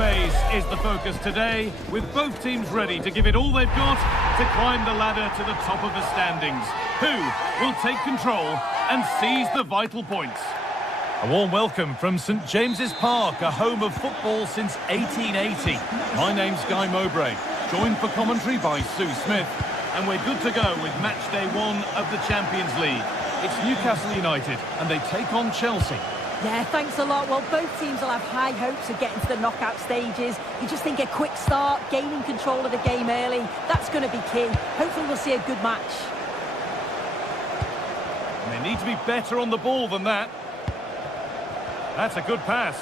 phase is the focus today, with both teams ready to give it all they've got to climb the ladder to the top of the standings. Who will take control and seize the vital points? A warm welcome from St James's Park, a home of football since 1880. My name's Guy Mowbray, joined for commentary by Sue Smith, and we're good to go with match day 1 of the Champions League. It's Newcastle United, and they take on Chelsea. Yeah, thanks a lot. Well, both teams will have high hopes of getting to the knockout stages. You just think a quick start, gaining control of the game early, that's going to be key. Hopefully we'll see a good match. And they need to be better on the ball than that. That's a good pass.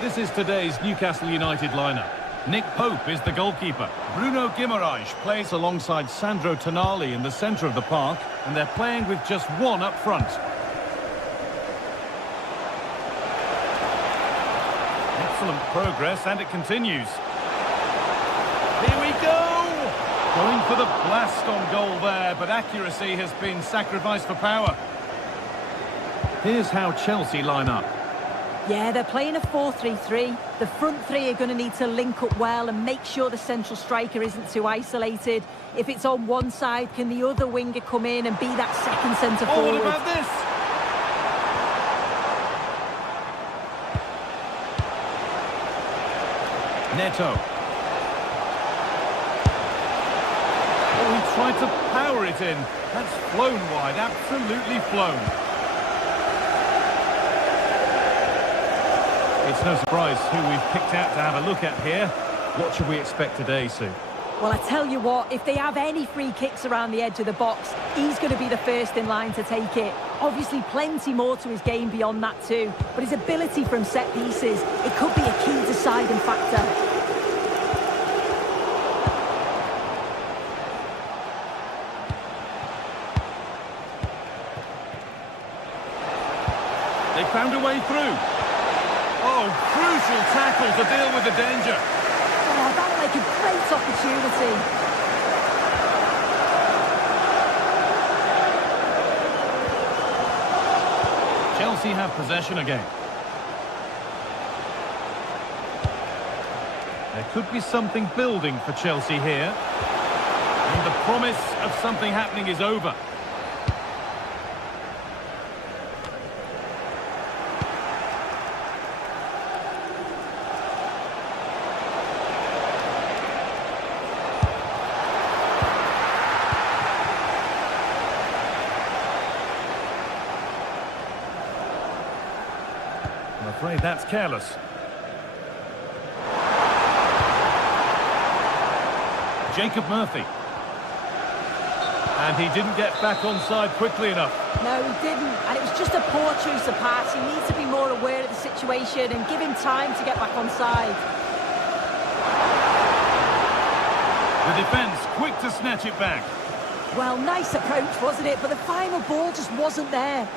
This is today's Newcastle United lineup. Nick Pope is the goalkeeper. Bruno Guimaraes plays alongside Sandro Tonali in the centre of the park, and they're playing with just one up front. Excellent progress, and it continues. Here we go! Going for the blast on goal there, but accuracy has been sacrificed for power. Here's how Chelsea line up. Yeah, they're playing a 4-3-3. The front three are going to need to link up well and make sure the central striker isn't too isolated. If it's on one side, can the other winger come in and be that second centre forward? What about this? Neto. Oh, he tried to power it in. That's flown wide, absolutely flown. It's no surprise who we've picked out to have a look at here. What should we expect today, Sue? Well, I tell you what, if they have any free kicks around the edge of the box, he's going to be the first in line to take it. Obviously, plenty more to his game beyond that too, but his ability from set pieces, it could be a key deciding factor. They found a way through. Oh, crucial tackle to deal with the danger. Oh, that would make a great opportunity. Chelsea have possession again. There could be something building for Chelsea here. And the promise of something happening is over. I'm afraid that's careless. Jacob Murphy. And he didn't get back onside quickly enough. No, he didn't. And it was just a poor choice of pass. He needs to be more aware of the situation and give him time to get back onside. The defence quick to snatch it back. Well, nice approach, wasn't it? But the final ball just wasn't there.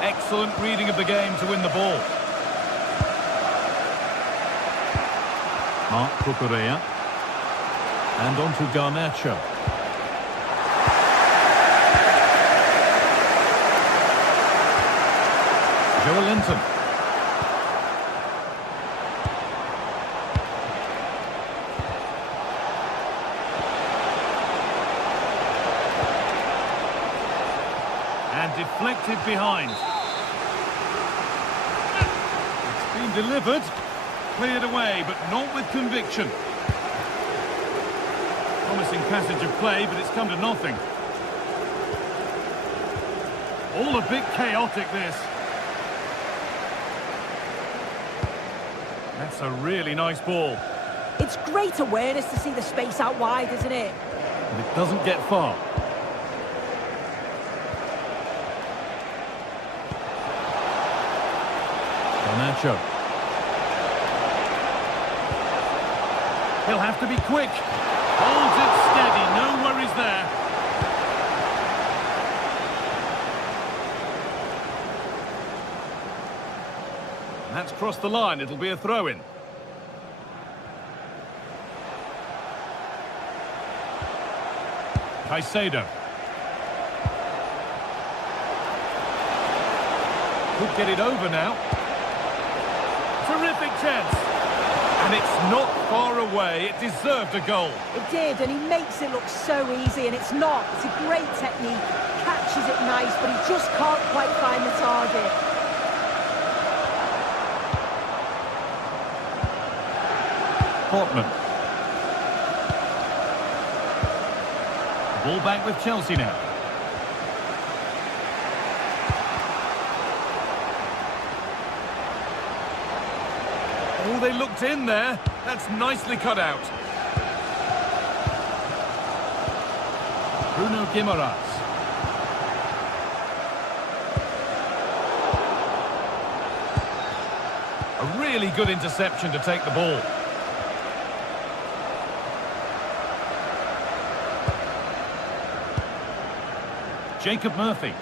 Excellent reading of the game to win the ball. Marc Cucurella. And on to Garnacho. Joe Linton. And deflected behind. It's been delivered. Cleared away, but not with conviction. Promising passage of play, but it's come to nothing. All a bit chaotic, this. That's a really nice ball. It's great awareness to see the space out wide, isn't it? But it doesn't get far. Garnacho. He'll have to be quick. Holds it steady, no worries there. And that's crossed the line, it'll be a throw-in. Caicedo. Could get it over now. Terrific chance. And it's not far away. It deserved a goal. It did, and he makes it look so easy, and it's not. It's a great technique. Catches it nice, but he just can't quite find the target. Dortmund. Ball back with Chelsea now. Oh, they looked in there. That's nicely cut out. Bruno Guimaraes. A really good interception to take the ball. Jacob Murphy.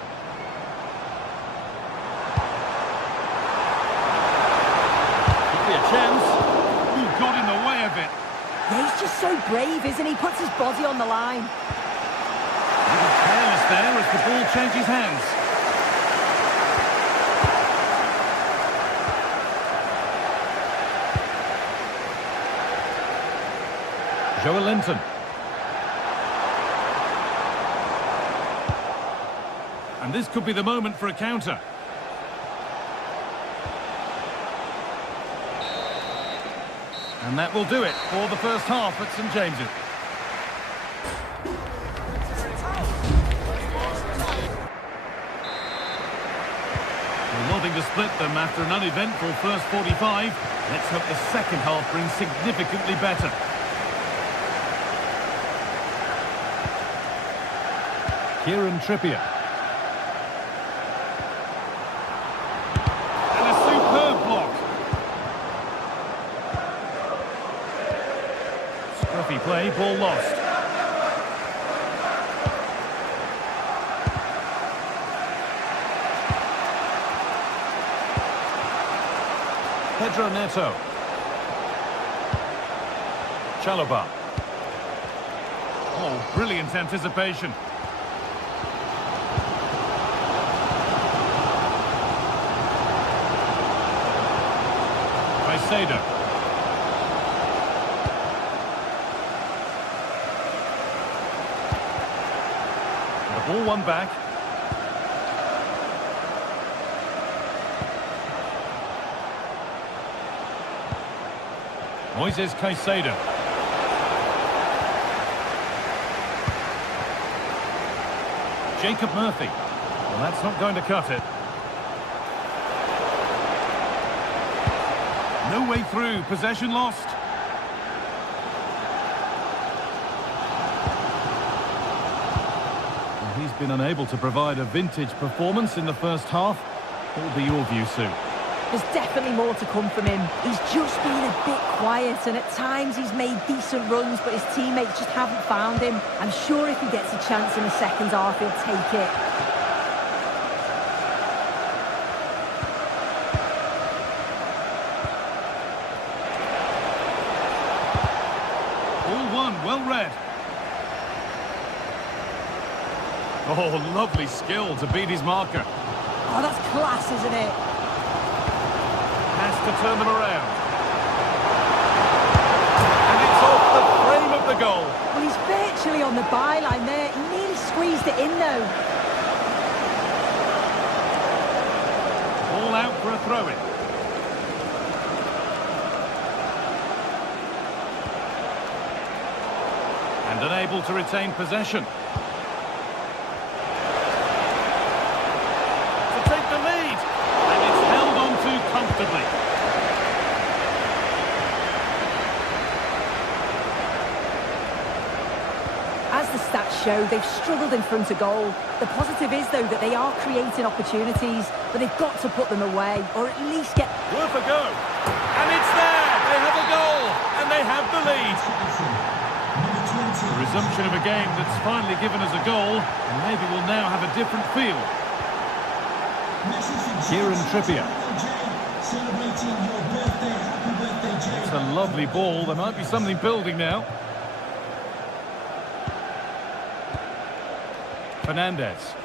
Could be a chance. Ooh, got in the way of it. Yeah, he's just so brave, isn't he? Puts his body on the line. A little careless there as the ball changes hands. Joelinton. And this could be the moment for a counter. And that will do it for the first half at St James's. Well, nothing to split them after an uneventful first 45. Let's hope the second half brings significantly better. Kieran Trippier. Play, ball lost. Pedro Neto. Chalobah. Oh, brilliant anticipation. Caicedo. Ball one back. Moises Caicedo. Jacob Murphy. Well, that's not going to cut it. No way through. Possession lost. He's been unable to provide a vintage performance in the first half. What will be your view, Sue? There's definitely more to come from him. He's just been a bit quiet, and at times he's made decent runs, but his teammates just haven't found him. I'm sure if he gets a chance in the second half, he'll take it. All one, well read. Oh, lovely skill to beat his marker. Oh, that's class, isn't it? Has to turn them around. And it's off the frame of the goal. Well, he's virtually on the byline there. He nearly squeezed it in, though. All out for a throw-in. And unable to retain possession. Comfortably. As the stats show, they've struggled in front of goal. The positive is, though, that they are creating opportunities, but they've got to put them away, or at least get... Worth a go. And it's there! They have a goal, and they have the lead. The resumption of a game that's finally given us a goal, and maybe we'll now have a different feel. Kieran Trippier. It's a lovely ball. There might be something building now. Fernandez.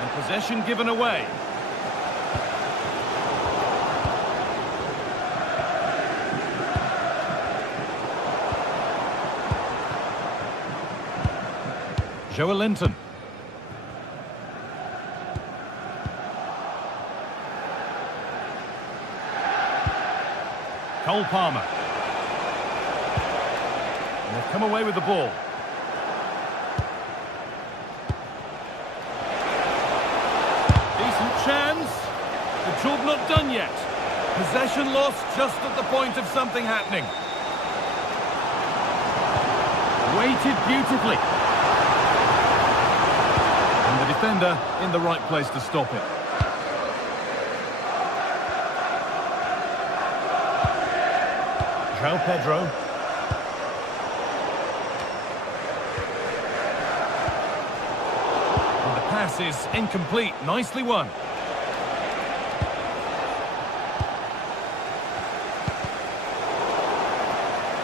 And possession given away. Joelinton. Cole Palmer. And they've come away with the ball. Decent chance. The job not done yet. Possession lost just at the point of something happening. Weighted beautifully. And the defender in the right place to stop it. João Pedro. And the pass is incomplete. Nicely won.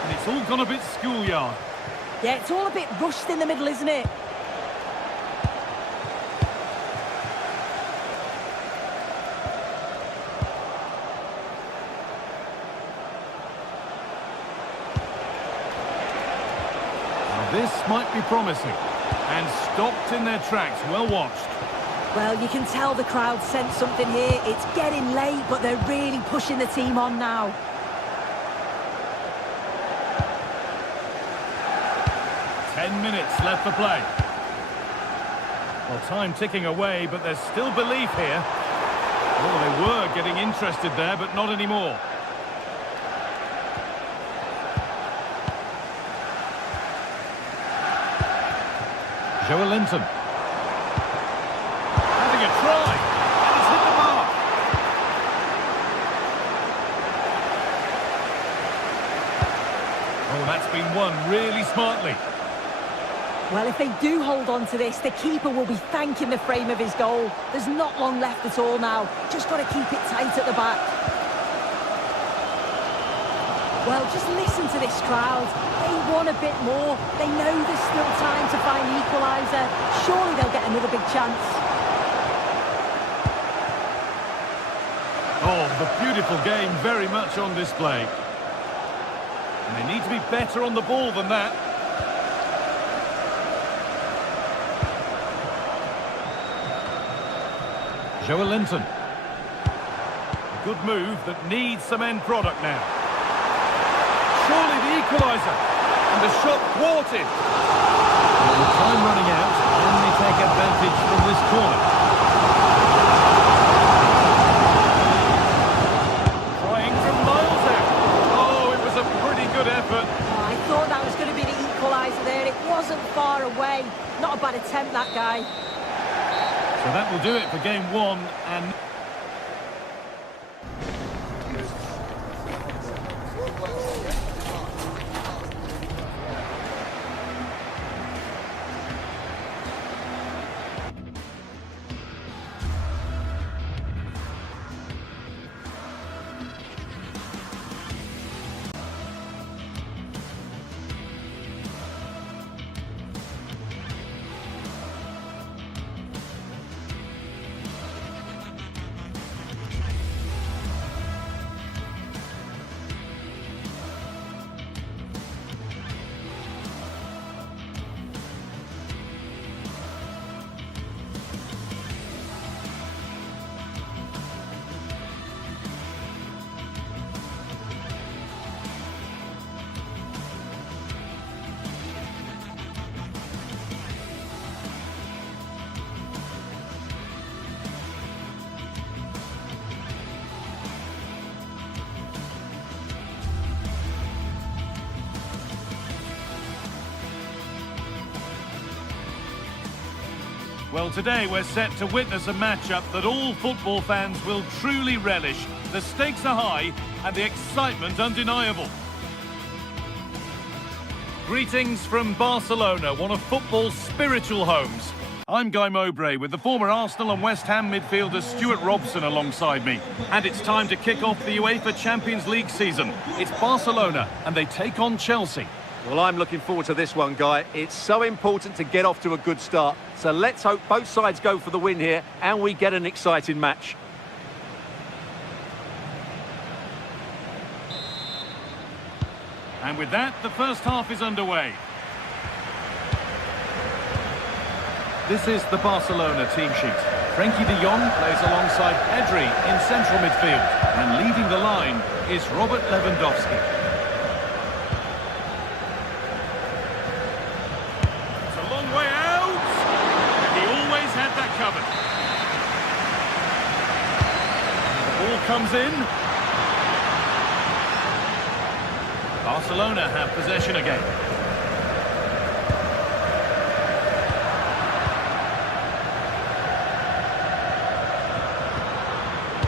And it's all gone a bit schoolyard. Yeah, it's all a bit rushed in the middle, isn't it? This might be promising. And stopped in their tracks. Well watched. Well, you can tell the crowd sense something here. It's getting late, but they're really pushing the team on now. Ten minutes left for play. Well, time ticking away, but there's still belief here. Oh, they were getting interested there, but not anymore. Joelinton. Having a try. And it's hit the mark. Oh, that's been won really smartly. Well, if they do hold on to this, the keeper will be thanking the frame of his goal. There's not long left at all now. Just got to keep it tight at the back. Well, just listen to this crowd. They want a bit more. They know there's still time to find the equaliser. Surely they'll get another big chance. Oh, the beautiful game very much on display. And they need to be better on the ball than that. Joelinton. A good move that needs some end product now. Surely the equaliser. And the shot thwarted. Well, the time running out. Can they take advantage from this corner? Trying from miles out. Oh, it was a pretty good effort. Oh, I thought that was going to be the equaliser there. It wasn't far away. Not a bad attempt, that guy. So that will do it for game one. And well, today we're set to witness a matchup that all football fans will truly relish. The stakes are high and the excitement undeniable. Greetings from Barcelona, one of football's spiritual homes. I'm Guy Mowbray with the former Arsenal and West Ham midfielder Stuart Robson alongside me. And it's time to kick off the UEFA Champions League season. It's Barcelona and they take on Chelsea. Well, I'm looking forward to this one, Guy. It's so important to get off to a good start. So let's hope both sides go for the win here and we get an exciting match. And with that, the first half is underway. This is the Barcelona team sheet. Frenkie de Jong plays alongside Pedri in central midfield. And leading the line is Robert Lewandowski. It's a long way out. He always had that covered. The ball comes in. Barcelona have possession again.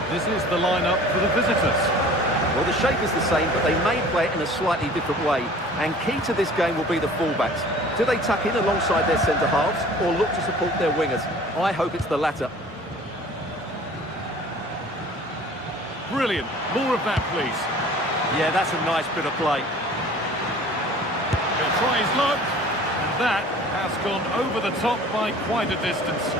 This is the lineup for the visitors. Well, the shape is the same, but they may play it in a slightly different way. And key to this game will be the fullbacks. Do they tuck in alongside their centre-halves or look to support their wingers? I hope it's the latter. Brilliant. More of that, please. Yeah, that's a nice bit of play. He'll try his luck, and that has gone over the top by quite a distance.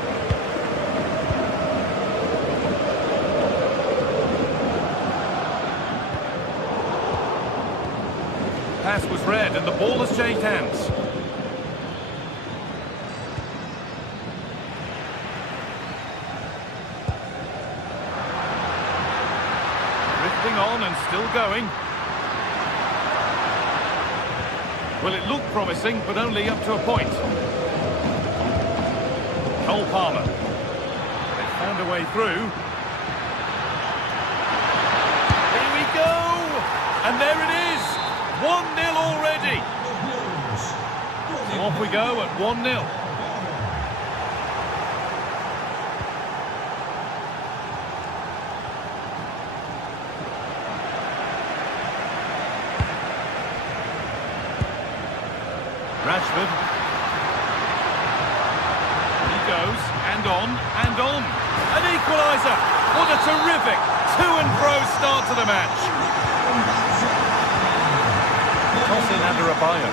Pass was read, and the ball has changed hands. Drifting on and still going. Well, it looked promising, but only up to a point. Cole Palmer. They found a way through. Here we go! And there it is! 1-0 already! So off we go at 1-0. Rashford. He goes, and on, and on. An equaliser! What a terrific to-and-fro start to the match. Toss in Adebayo.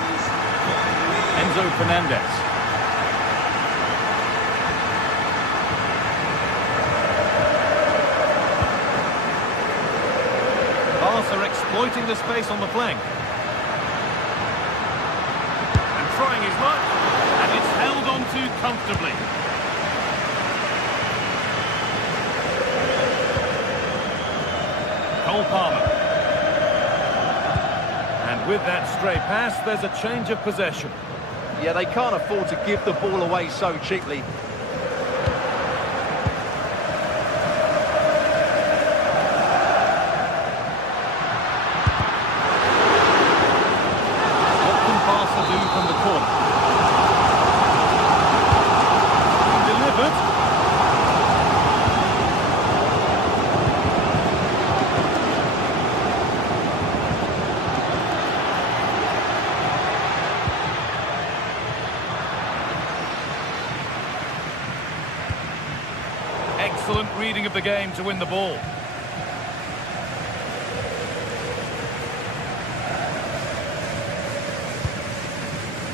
Enzo Fernandez. Barca exploiting the space on the flank. Trying his luck, and it's held on to comfortably. Cole Palmer. And with that stray pass, there's a change of possession. Yeah, they can't afford to give the ball away so cheaply. Excellent reading of the game to win the ball.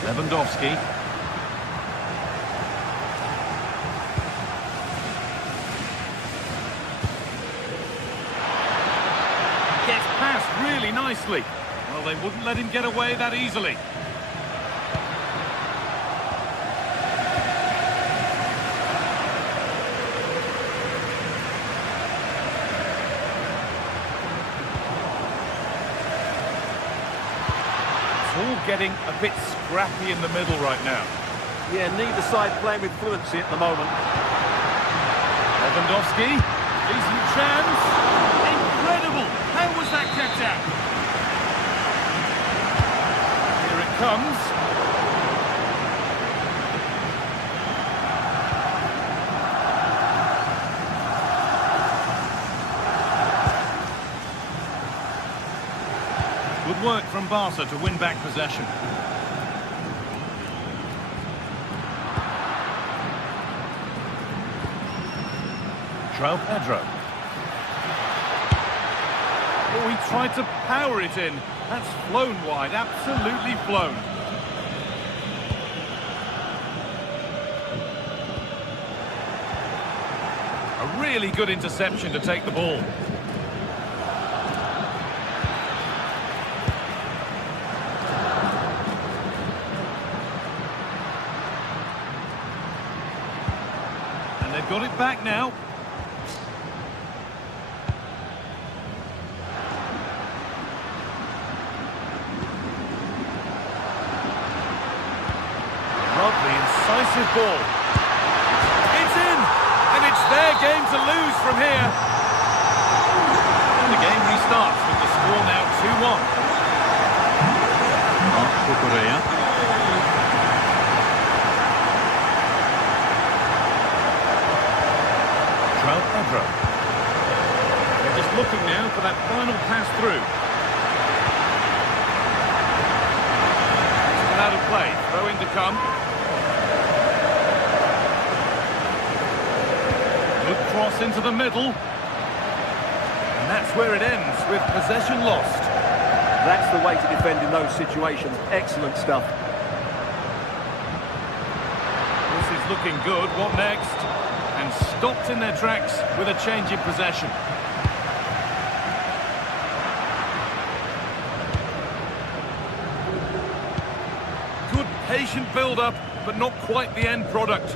Lewandowski. Gets past really nicely. Well, they wouldn't let him get away that easily. All getting a bit scrappy in the middle right now. Yeah, neither side playing with fluency at the moment. Lewandowski, decent chance. Incredible! How was that kept out? Here it comes. Good work from Barca to win back possession. João Pedro. Oh, he tried to power it in, That's flown wide, absolutely flown. A really good interception to take the ball. And they've got it back now. Lovely, incisive ball. It's in! And it's their game to lose from here. And the game restarts with the score now 2-1. Pedro. They're just looking now for that final pass through. It's out of play, throwing to come. Good cross into the middle. And that's where it ends, with possession lost. That's the way to defend in those situations. Excellent stuff. This is looking good. What next? And stopped in their tracks with a change in possession. Good patient build-up, but not quite the end product.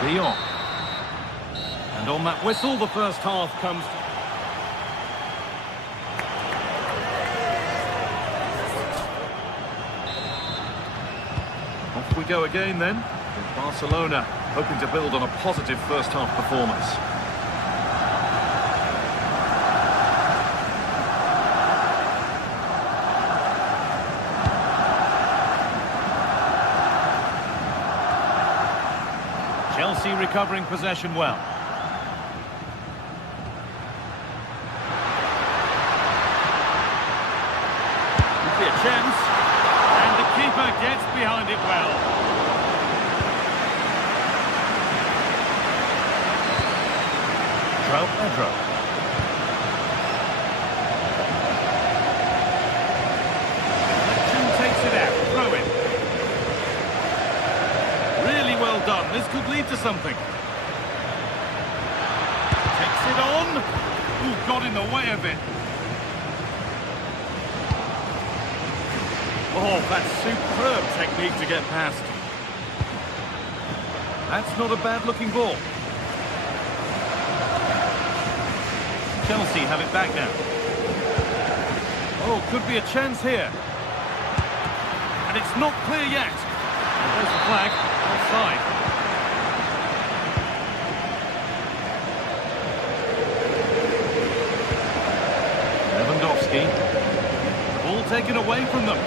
Dion. And on that whistle, the first half comes to... Off we go again then, with Barcelona hoping to build on a positive first half performance. Chelsea recovering possession well. Could be a chance. And the keeper gets behind it well. Pedro. Takes it out, throw in. Really well done, this could lead to something. Takes it on. Ooh, got in the way of it. Oh, that's superb technique to get past. That's not a bad-looking ball. Chelsea have it back now. Oh, could be a chance here. And it's not clear yet. And there's the flag, offside. Lewandowski. The ball taken away from them.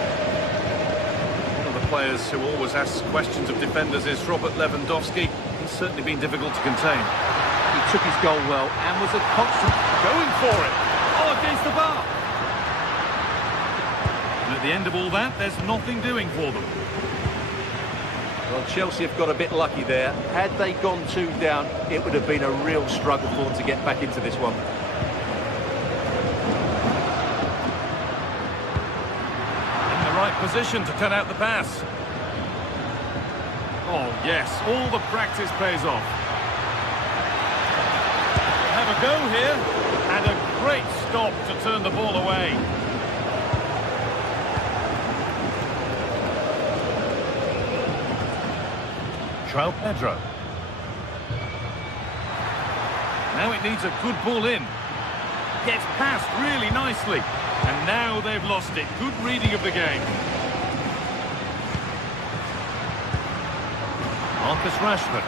One of the players who always asks questions of defenders is Robert Lewandowski. He's certainly been difficult to contain. He took his goal well and was a constant going for it. Oh, against the bar. And at the end of all that, there's nothing doing for them. Well, Chelsea have got a bit lucky there. Had they gone 2 down, it would have been a real struggle for them to get back into this one. In the right position to cut out the pass. Oh, yes, all the practice pays off. Have a go here, and a great stop to turn the ball away. Pedro. Now it needs a good ball in. Gets past really nicely. And now they've lost it. Good reading of the game. Marcus Rashford.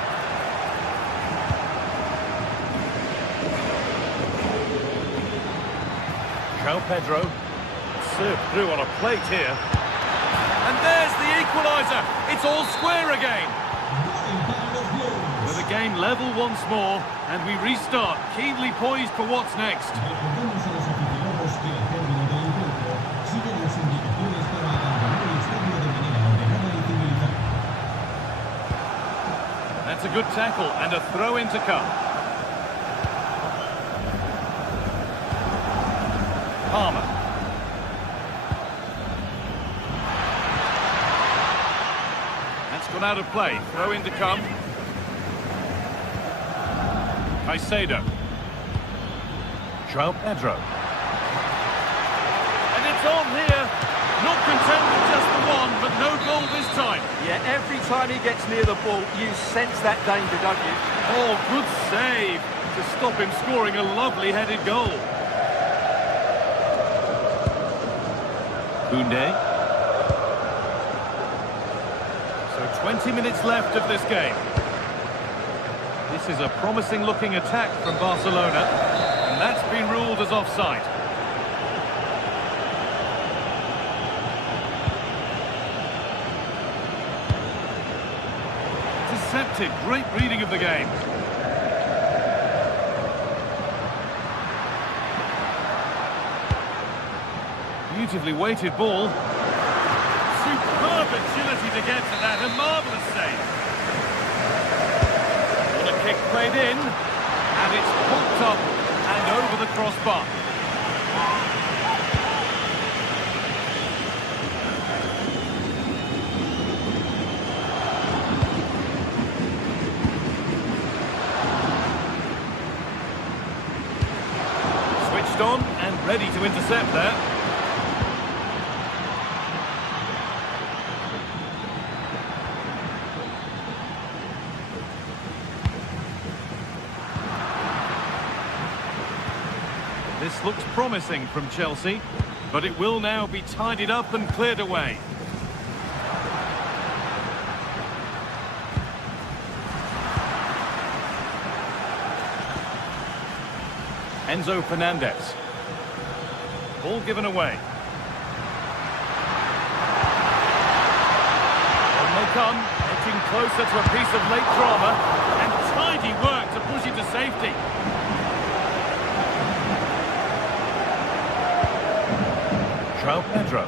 Pedro. Served through on a plate here. And there's the equaliser. It's all square again. With the game level once more, and we restart, keenly poised for what's next. That's That's a good tackle and a throw in to come. Palmer. That's gone out of play. Throw in to come. Caicedo. João Pedro. And it's on here. Not content with just the one, but no goal this time. Yeah, every time he gets near the ball, you sense that danger, don't you? Oh, good save to stop him scoring a lovely headed goal. Koundé. So 20 minutes left of this game. This is a promising looking attack from Barcelona, and that's been ruled as offside. Intercepted, great reading of the game. Beautifully weighted ball. Superb agility to get to that, a marvellous save. What a kick played in, and it's popped up and over the crossbar. Switched on and ready to intercept there. This looks promising from Chelsea, but it will now be tidied up and cleared away. Enzo Fernandez. Ball given away. On they come, edging closer to a piece of late drama, and tidy work to push it to safety. João Pedro.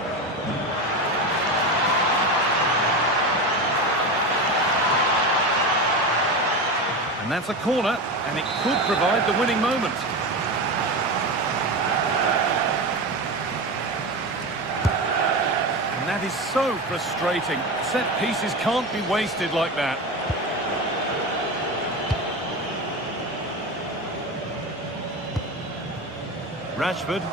And that's a corner, and it could provide the winning moment. And that is so frustrating. Set pieces can't be wasted like that. Rashford.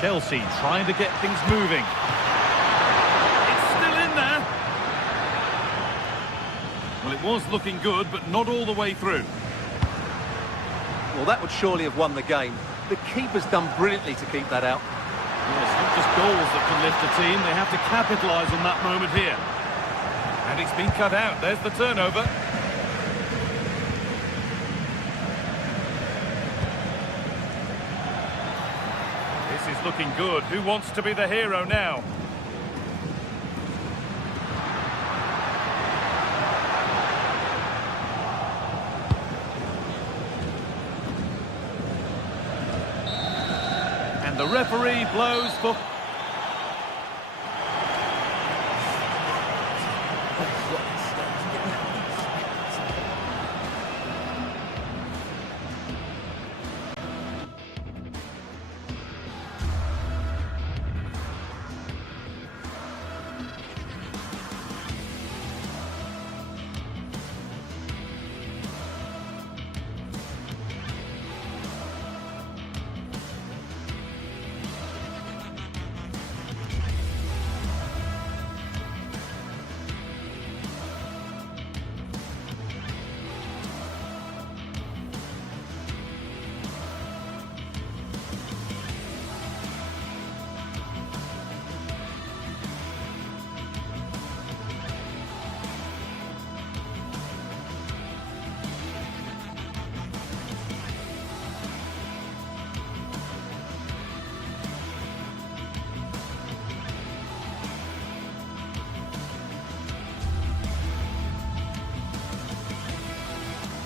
Chelsea trying to get things moving. It's still in there. Well, it was looking good, but not all the way through. Well, that would surely have won the game. The keeper's done brilliantly to keep that out. Well, it's not just goals that can lift a team. They have to capitalise on that moment here. And it's been cut out. There's the turnover. This is looking good. Who wants to be the hero now? And the referee blows for...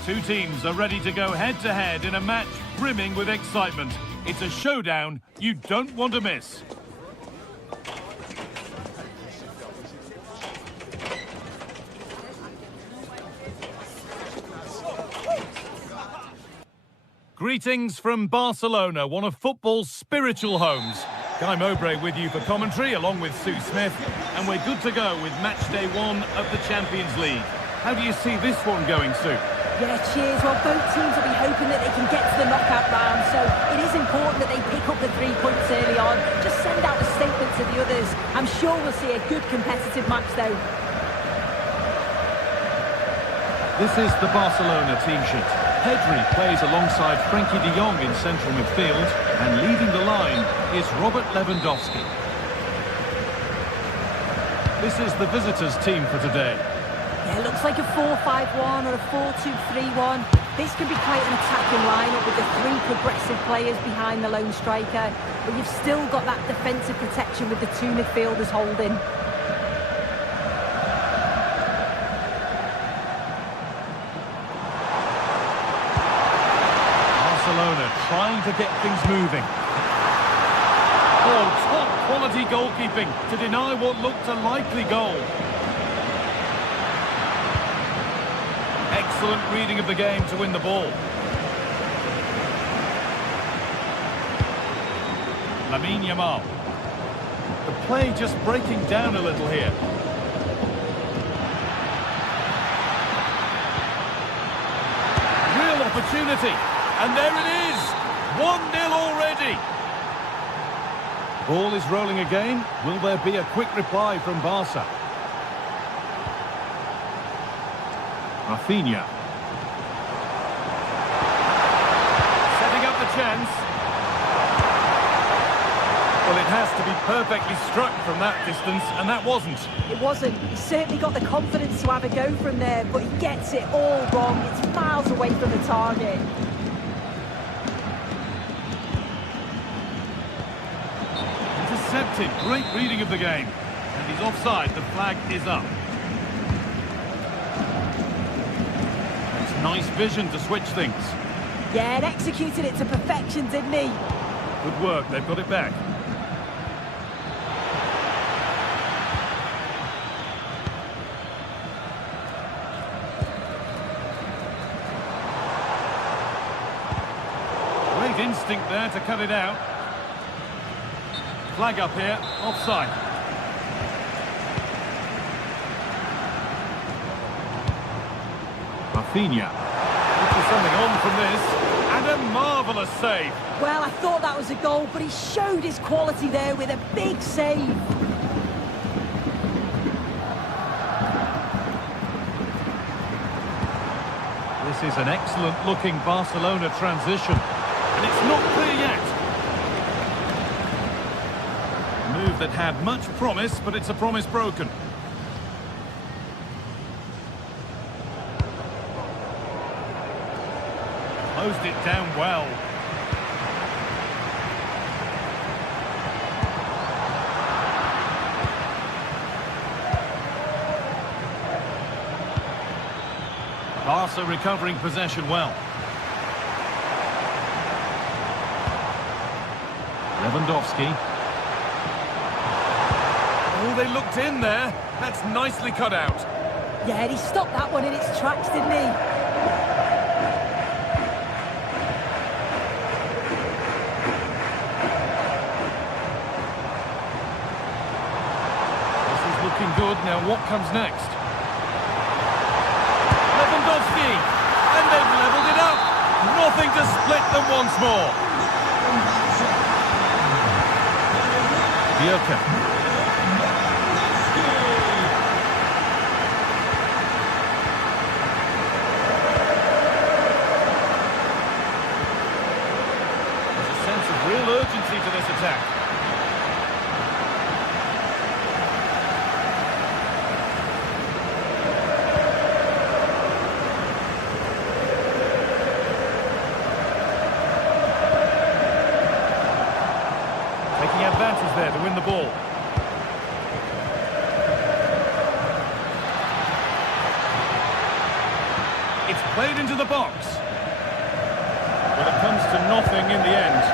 Two teams are ready to go head-to-head in a match brimming with excitement. It's a showdown you don't want to miss. Greetings from Barcelona, one of football's spiritual homes. Guy Mowbray with you for commentary, along with Sue Smith, and we're good to go with match day 1 of the Champions League. How do you see this one going, Sue? Yeah, cheers. Well, both teams will be hoping that they can get to the knockout round, so it is important that they pick up the 3 points early on. Just send out a statement to the others. I'm sure we'll see a good competitive match, though. This is the Barcelona team sheet. Pedri plays alongside Frenkie de Jong in central midfield, and leading the line is Robert Lewandowski. This is the visitors' team for today. Yeah, it looks like a 4-5-1 or a 4-2-3-1. This can be quite an attacking lineup with the 3 progressive players behind the lone striker, but you've still got that defensive protection with the 2 midfielders holding. Barcelona trying to get things moving. Oh, top quality goalkeeping to deny what looked a likely goal. Excellent reading of the game to win the ball. Lamine Yamal. The play just breaking down a little here. Real opportunity. And there it is! 1-0 already! Ball is rolling again. Will there be a quick reply from Barca? Rafinha. Setting up the chance. Well, it has to be perfectly struck from that distance, and that wasn't. It wasn't. He certainly got the confidence to have a go from there, but he gets it all wrong. It's miles away from the target. Intercepted. Great reading of the game. And he's offside. The flag is up. It's nice vision to switch things. Yeah, and executed it to perfection, didn't he? Good work. They've got it back. Great instinct there to cut it out. Flag up here, offside. Rafinha. Looking something on from this, and a marvellous save. Well, I thought that was a goal, but he showed his quality there with a big save. This is an excellent-looking Barcelona transition, and it's not clear yet. Move that had much promise, but it's a promise broken. Closed it down well. Barca recovering possession well. Lewandowski. Oh, they looked in there. That's nicely cut out. Yeah, and he stopped that one in its tracks, didn't he? This is looking good. Now, what comes next? Lewandowski! And they've levelled it up. Nothing to split them once more. Bierke. Real urgency to this attack. Taking advantage there to win the ball. It's Played into the box. Well, it comes to nothing in the end.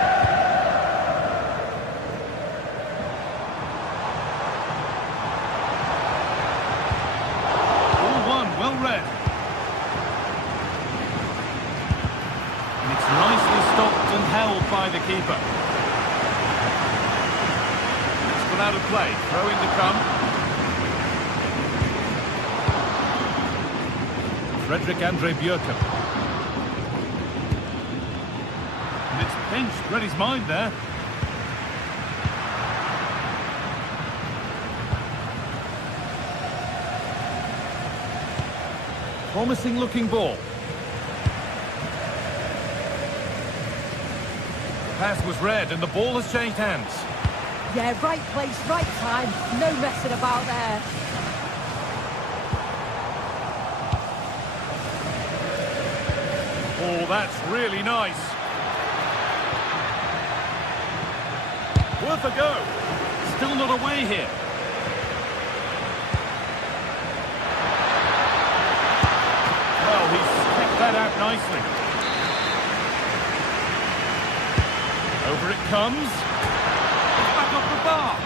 All one, well read. And it's nicely stopped and held by the keeper. It's put out of play. Throw in to come. Frederick Andre Björken. And it's pinched, read his mind there. Promising looking ball. The pass was read and the ball has changed hands. Yeah, right place, right time. No messing about there. Oh, that's really nice. Worth a go. Still not away here. Well, he's picked that out nicely. Over it comes. It's back off the bar.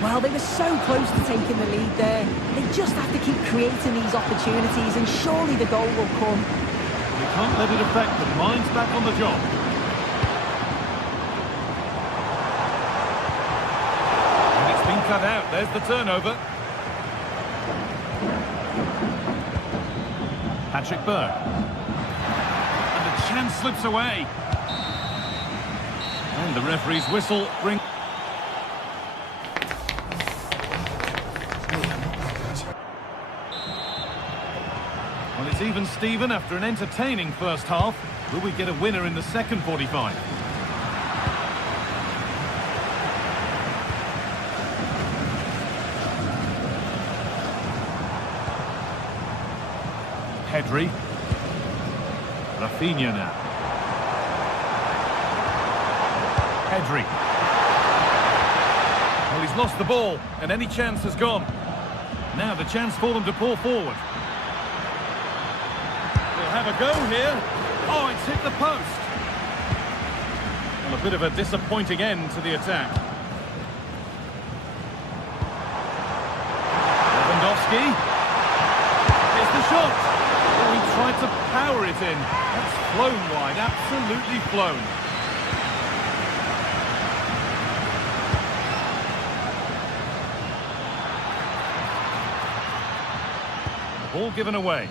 Well, they were so close to taking the lead there. They just have to keep creating these opportunities and surely the goal will come. You can't let it affect them. Mind's back on the job. And it's been cut out. There's the turnover. Patrick Berg. And the chance slips away. And the referee's whistle brings... Well, it's even Steven after an entertaining first half. Will we get a winner in the second 45? Pedri. Rafinha now. Pedri. Well, he's lost the ball, and any chance has gone. Now the chance for them to pull forward. They'll have a go here. Oh, it's hit the post. Well, a bit of a disappointing end to the attack. Lewandowski. Here's the shot. Oh, he tried to power it in. That's flown wide, absolutely flown. Ball given away.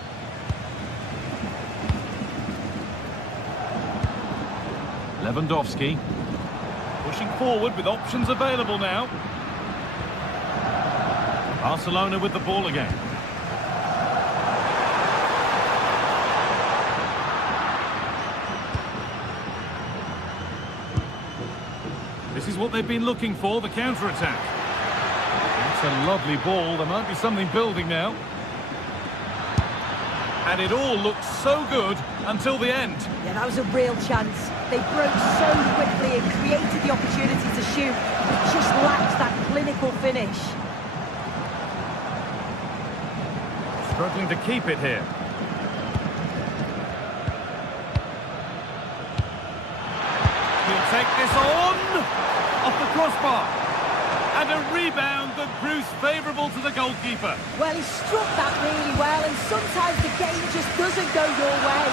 Lewandowski pushing forward with options available now. Barcelona with the ball again. This is what they've been looking for, the counter-attack. It's a lovely ball. There might be something building now. And it all looked so good until the end. Yeah, that was a real chance. They broke so quickly and created the opportunity to shoot. It just lacks that clinical finish. Struggling to keep it here. He'll take this on. Off the crossbar. And a rebound that proves favourable to the goalkeeper. Well, he struck that really well, and sometimes the game just doesn't go your way.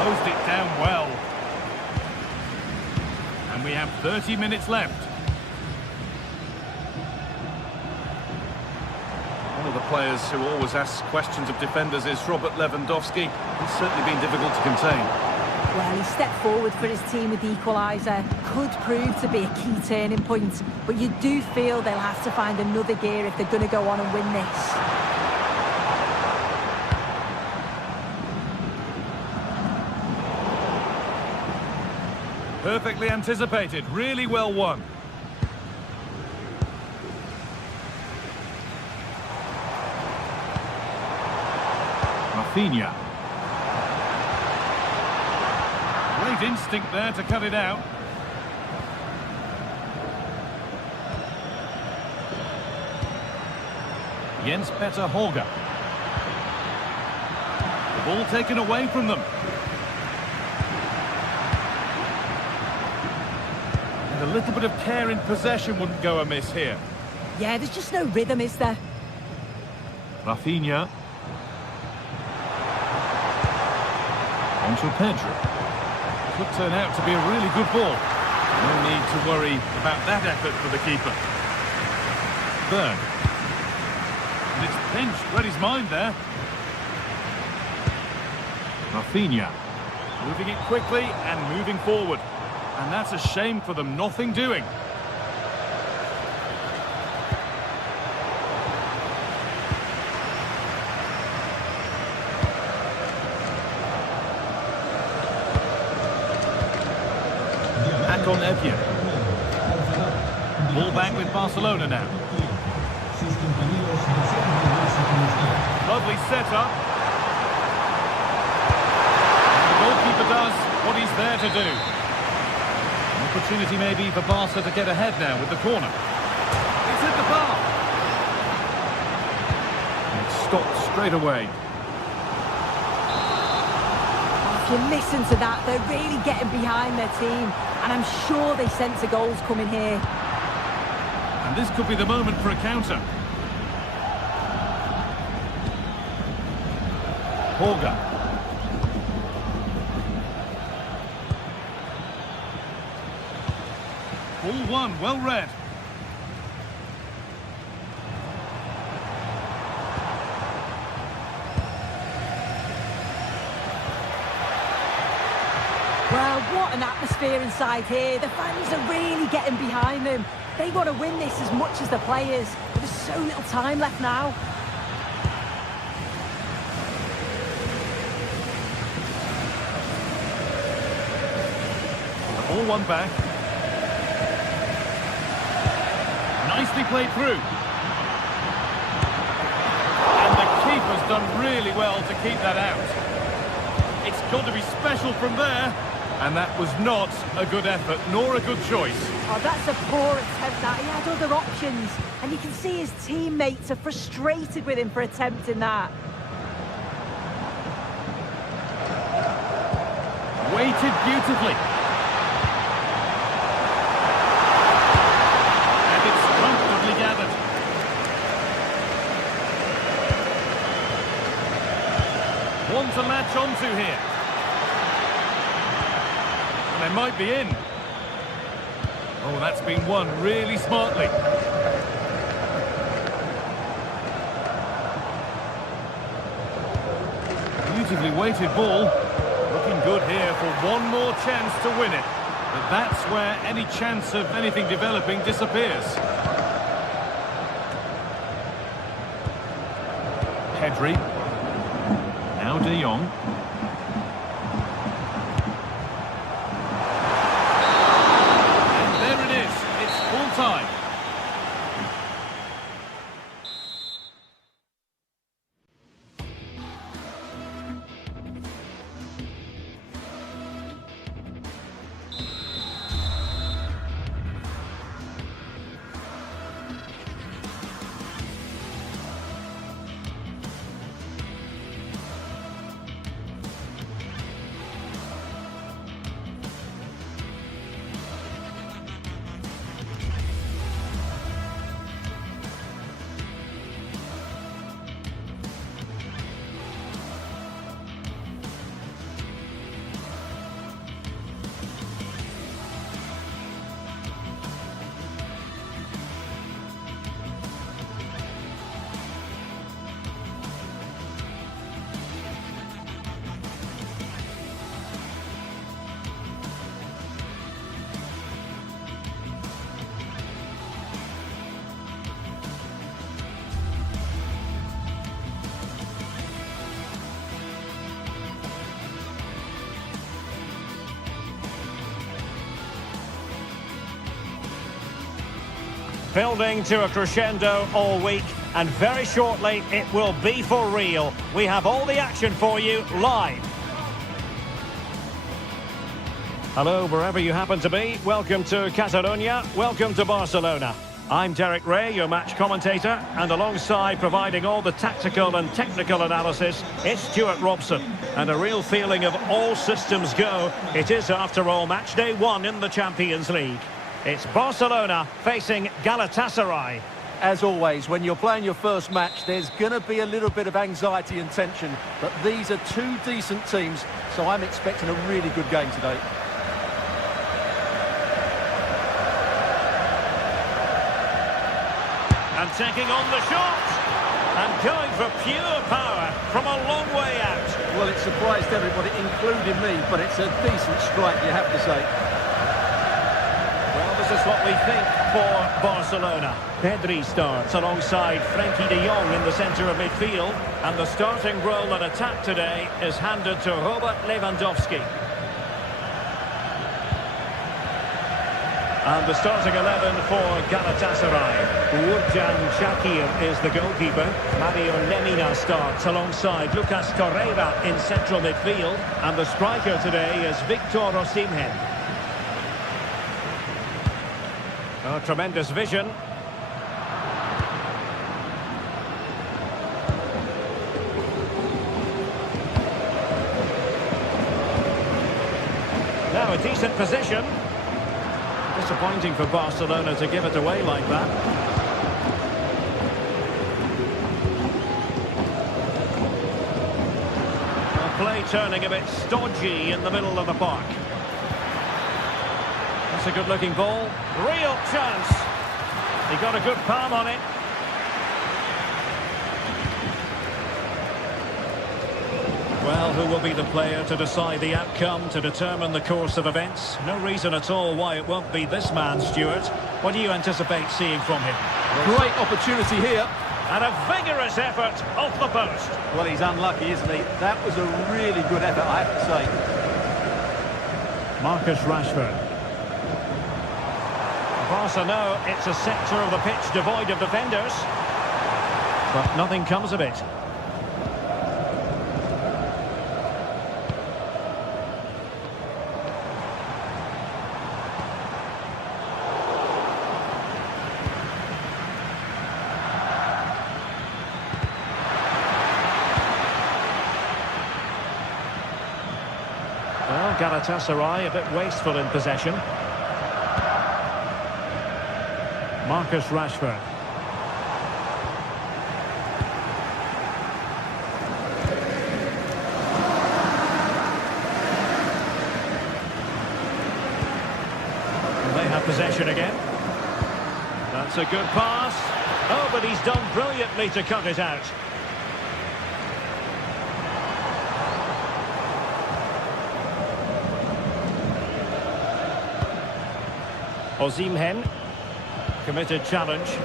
Closed it down well. And we have 30 minutes left. One of the players who always asks questions of defenders is Robert Lewandowski. He's certainly been difficult to contain. Well, he stepped forward for his team with the equaliser. Could prove to be a key turning point. But you do feel they'll have to find another gear if they're going to go on and win this. Perfectly anticipated, really well won. Rafinha. Great instinct there to cut it out. against better Holger. The ball taken away from them. And a little bit of care in possession wouldn't go amiss here. Yeah, there's just no rhythm, is there? Rafinha. Onto Pedro. Could turn out to be a really good ball. No need to worry about that effort for the keeper. Berg. And it's pinched, read his mind there. Rafinha. Moving it quickly and moving forward. And that's a shame for them, nothing doing. On Evia. Ball back with Barcelona now. Lovely setup. The goalkeeper does what he's there to do. An opportunity maybe for Barca to get ahead now with the corner. It's hit the bar. And it's stopped straight away. If you listen to that, they're really getting behind their team. And I'm sure they sense a goal's coming here. And this could be the moment for a counter. Holger. Ball one, well read. Well, what an atmosphere inside here. The fans are really getting behind them. They want to win this as much as the players. But there's so little time left now. The ball one back. Nicely played through. And the keeper's done really well to keep that out. It's got to be special from there. And that was not a good effort, nor a good choice. Oh, that's a poor attempt, that. He had other options. And you can see his teammates are frustrated with him for attempting that. Weighted beautifully. And it's comfortably gathered. One to latch onto here. They might be in. Oh, that's been won really smartly. Beautifully weighted ball. Looking good here for one more chance to win it. But that's where any chance of anything developing disappears. Pedri. Now De Jong. Time. Building to a crescendo all week, and very shortly it will be for real. We have all the action for you live. Hello, wherever you happen to be. Welcome to Catalonia. Welcome to Barcelona. I'm Derek Ray, your match commentator, and alongside providing all the tactical and technical analysis, it's Stuart Robson. And a real feeling of all systems go. It is, after all, match day 1 in the Champions League. It's Barcelona facing Galatasaray. As always, when you're playing your first match, there's going to be a little bit of anxiety and tension, but these are two decent teams, so I'm expecting a really good game today. And taking on the shot, and going for pure power from a long way out. Well, it surprised everybody, including me, but it's a decent strike, you have to say. Well, this is what we think for Barcelona. Pedri starts alongside Frenkie de Jong in the centre of midfield, and the starting role at attack today is handed to Robert Lewandowski. And the starting 11 for Galatasaray. Uğurcan Çakır is the goalkeeper. Mario Lemina starts alongside Lucas Torreira in central midfield. And the striker today is Victor Osimhen. Oh, tremendous vision. Now a decent position. Disappointing for Barcelona to give it away like that. Well, play turning a bit stodgy in the middle of the park. That's a good-looking ball. Real chance. He got a good palm on it. Well, who will be the player to decide the outcome, to determine the course of events? No reason at all why it won't be this man, Stuart. What do you anticipate seeing from him? Great opportunity here. And a vigorous effort off the post. Well, he's unlucky, isn't he? That was a really good effort, I have to say. Marcus Rashford. Barca know it's a sector of the pitch devoid of defenders. But nothing comes of it. Well, Galatasaray a bit wasteful in possession. Marcus Rashford. And they have possession again. That's a good pass. Oh, but he's done brilliantly to cut it out. Osimhen, committed challenge.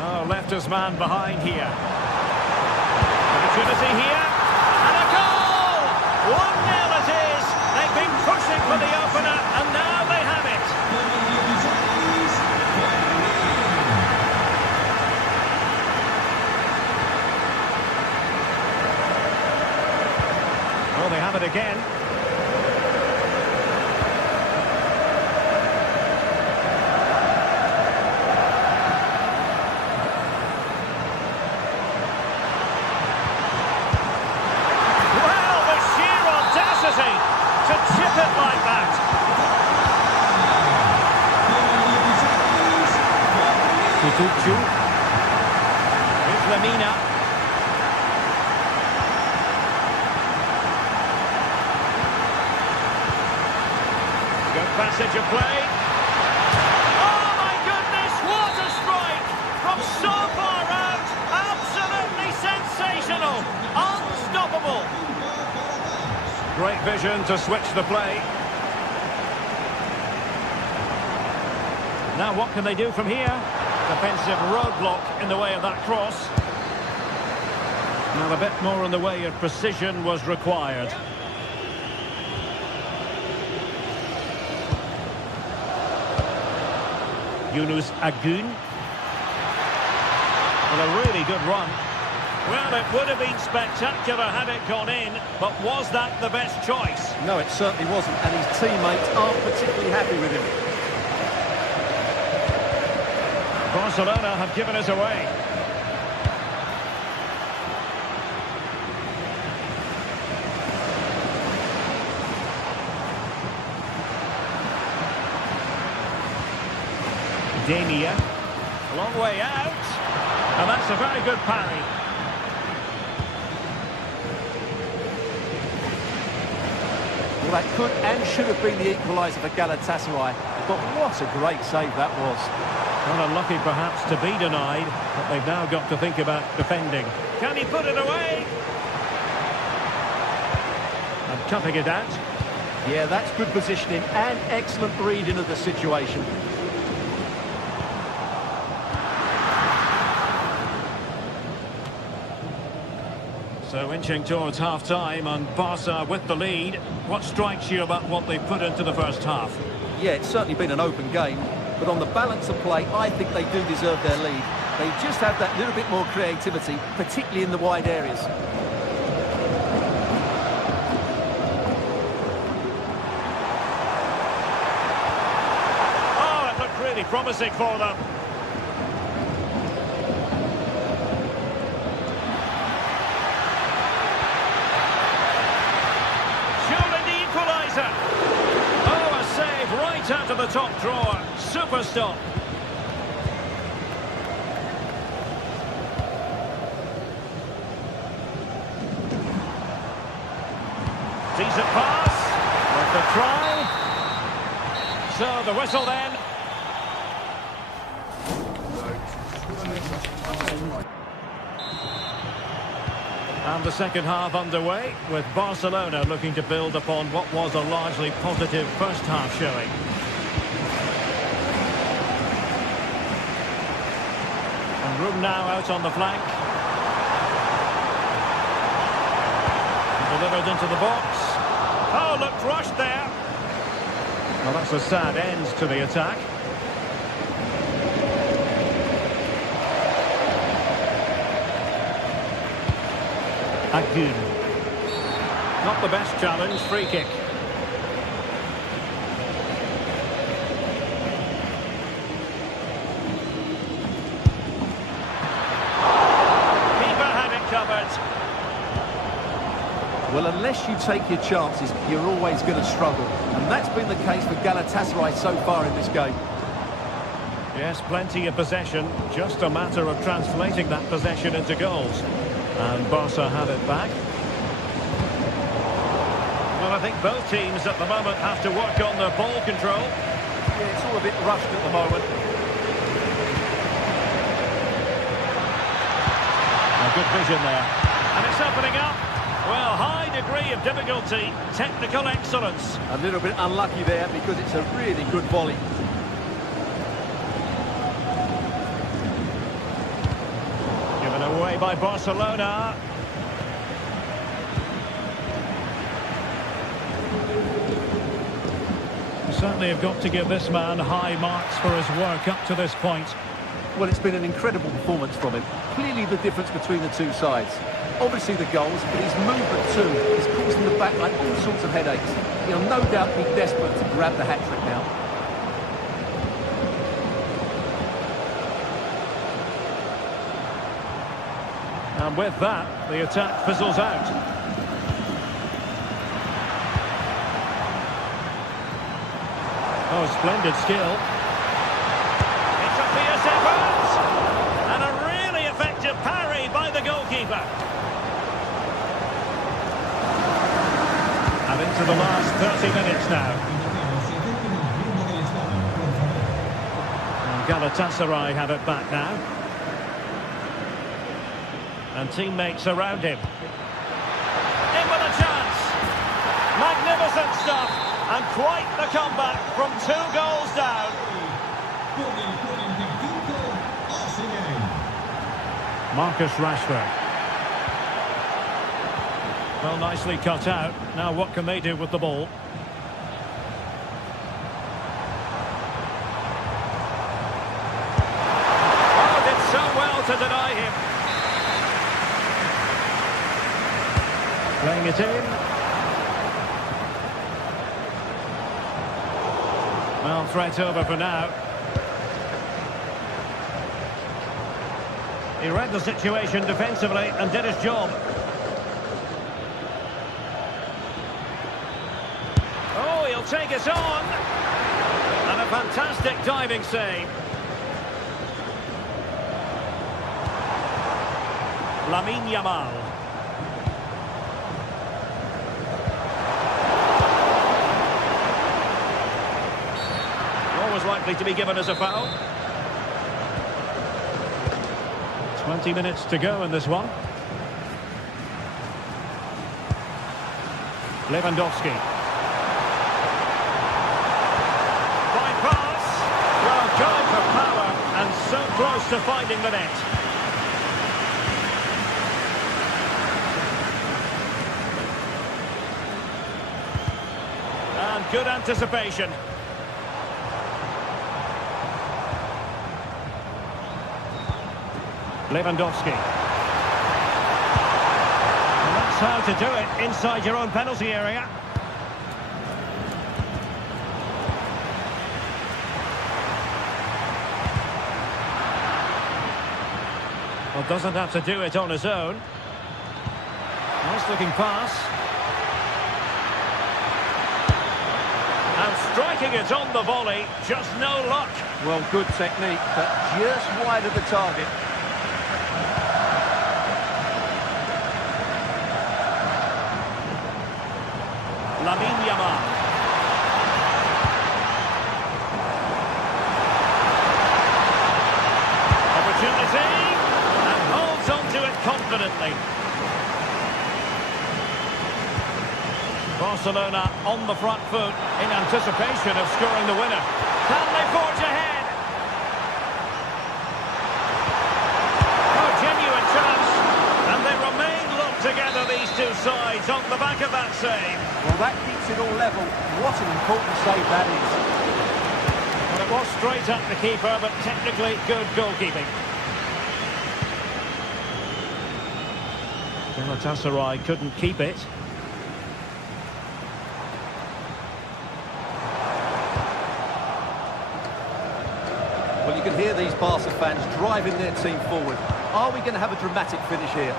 Oh, left his man behind here. Opportunity here, and a goal! 1-0 it is. They've been pushing for the opener, and now they have it. Oh, they have it again. To chip it like that. Kutucu. Here's Lemina. Good passage of play. Oh my goodness, what a strike! From so far out, absolutely sensational, unstoppable. Great vision to switch the play. Now what can they do from here? Defensive roadblock in the way of that cross. Now a bit more in the way of precision was required. Yunus Agun. Well, a really good run. Well, it would have been spectacular had it gone in, but was that the best choice? No, it certainly wasn't, and his teammates aren't particularly happy with him. Barcelona have given us away. Damia, a long way out, and that's a very good parry. Well, that could and should have been the equaliser for Galatasaray, but what a great save that was. Well, unlucky perhaps to be denied, but they've now got to think about defending. Can he put it away? And cutting it out. Yeah, that's good positioning and excellent reading of the situation. So inching towards half-time and Barca with the lead. What strikes you about what they put into the first half? Yeah, it's certainly been an open game, but on the balance of play, I think they do deserve their lead. They just have that little bit more creativity, particularly in the wide areas. Oh, it looked really promising for them. Oh, a save right out of the top drawer. Super stop. Decent pass. Worth a try. So the whistle then. And the second half underway, with Barcelona looking to build upon what was a largely positive first half showing. And room now out on the flank. Delivered into the box. Oh, looked rushed there. Well, that's a sad end to the attack. Agun. Not the best challenge, free kick. Keeper had it covered. Well, unless you take your chances, you're always going to struggle. And that's been the case for Galatasaray so far in this game. Yes, plenty of possession. Just a matter of translating that possession into goals. And Barca had it back. Well, I think both teams at the moment have to work on their ball control. Yeah, it's all a bit rushed at the moment. A good vision there. And it's opening up. Well, high degree of difficulty, technical excellence. A little bit unlucky there because it's a really good volley. Given away by Barcelona. We certainly have got to give this man high marks for his work up to this point. Well, it's been an incredible performance from him. Clearly the difference between the two sides. Obviously the goals, but his movement too is causing the back line all sorts of headaches. He'll no doubt be desperate to grab the hat-trick now. And with that, the attack fizzles out. Oh, splendid skill. It's a fierce effort! And a really effective parry by the goalkeeper. And into the last 30 minutes now. And Galatasaray have it back now. And teammates around him. In with a chance. Magnificent stuff. And quite the comeback from 2 goals down. Marcus Rashford. Well, nicely cut out. Now what can they do with the ball? Oh, did so well to deny him. it in. Well, threat over for now. He read the situation defensively and did his job. Oh, he'll take it on. And a fantastic diving save. Lamine Yamal. Always likely to be given as a foul. 20 minutes to go in this one. Lewandowski. Fine pass. Well, going for power and so close to finding the net. And good anticipation. Lewandowski. And that's how to do it inside your own penalty area. Well, doesn't have to do it on his own. Nice looking pass. And striking it on the volley, just no luck. Well, good technique, but just wide of the target. Lamine Yamal. Opportunity, and holds on to it confidently. Barcelona on the front foot in anticipation of scoring the winner. Can they forge ahead? Oh, genuine chance, and they remain locked together, these two sides, on the back of that save. Well, that keeps it all level. What an important save that is. Well, it was straight at the keeper, but technically good goalkeeping. Galatasaray couldn't keep it. Well, you can hear these Barca fans driving their team forward. Are we going to have a dramatic finish here?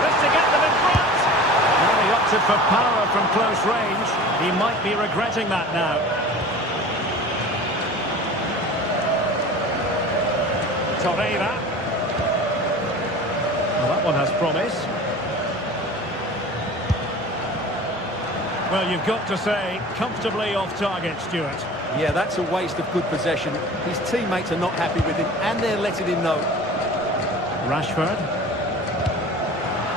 Just to get them in front. Well, he opted for power from close range. He might be regretting that now. Torreira. Well, that one has promise. Well, you've got to say, comfortably off target, Stuart. Yeah, that's a waste of good possession. His teammates are not happy with him, and they're letting him know. Rashford.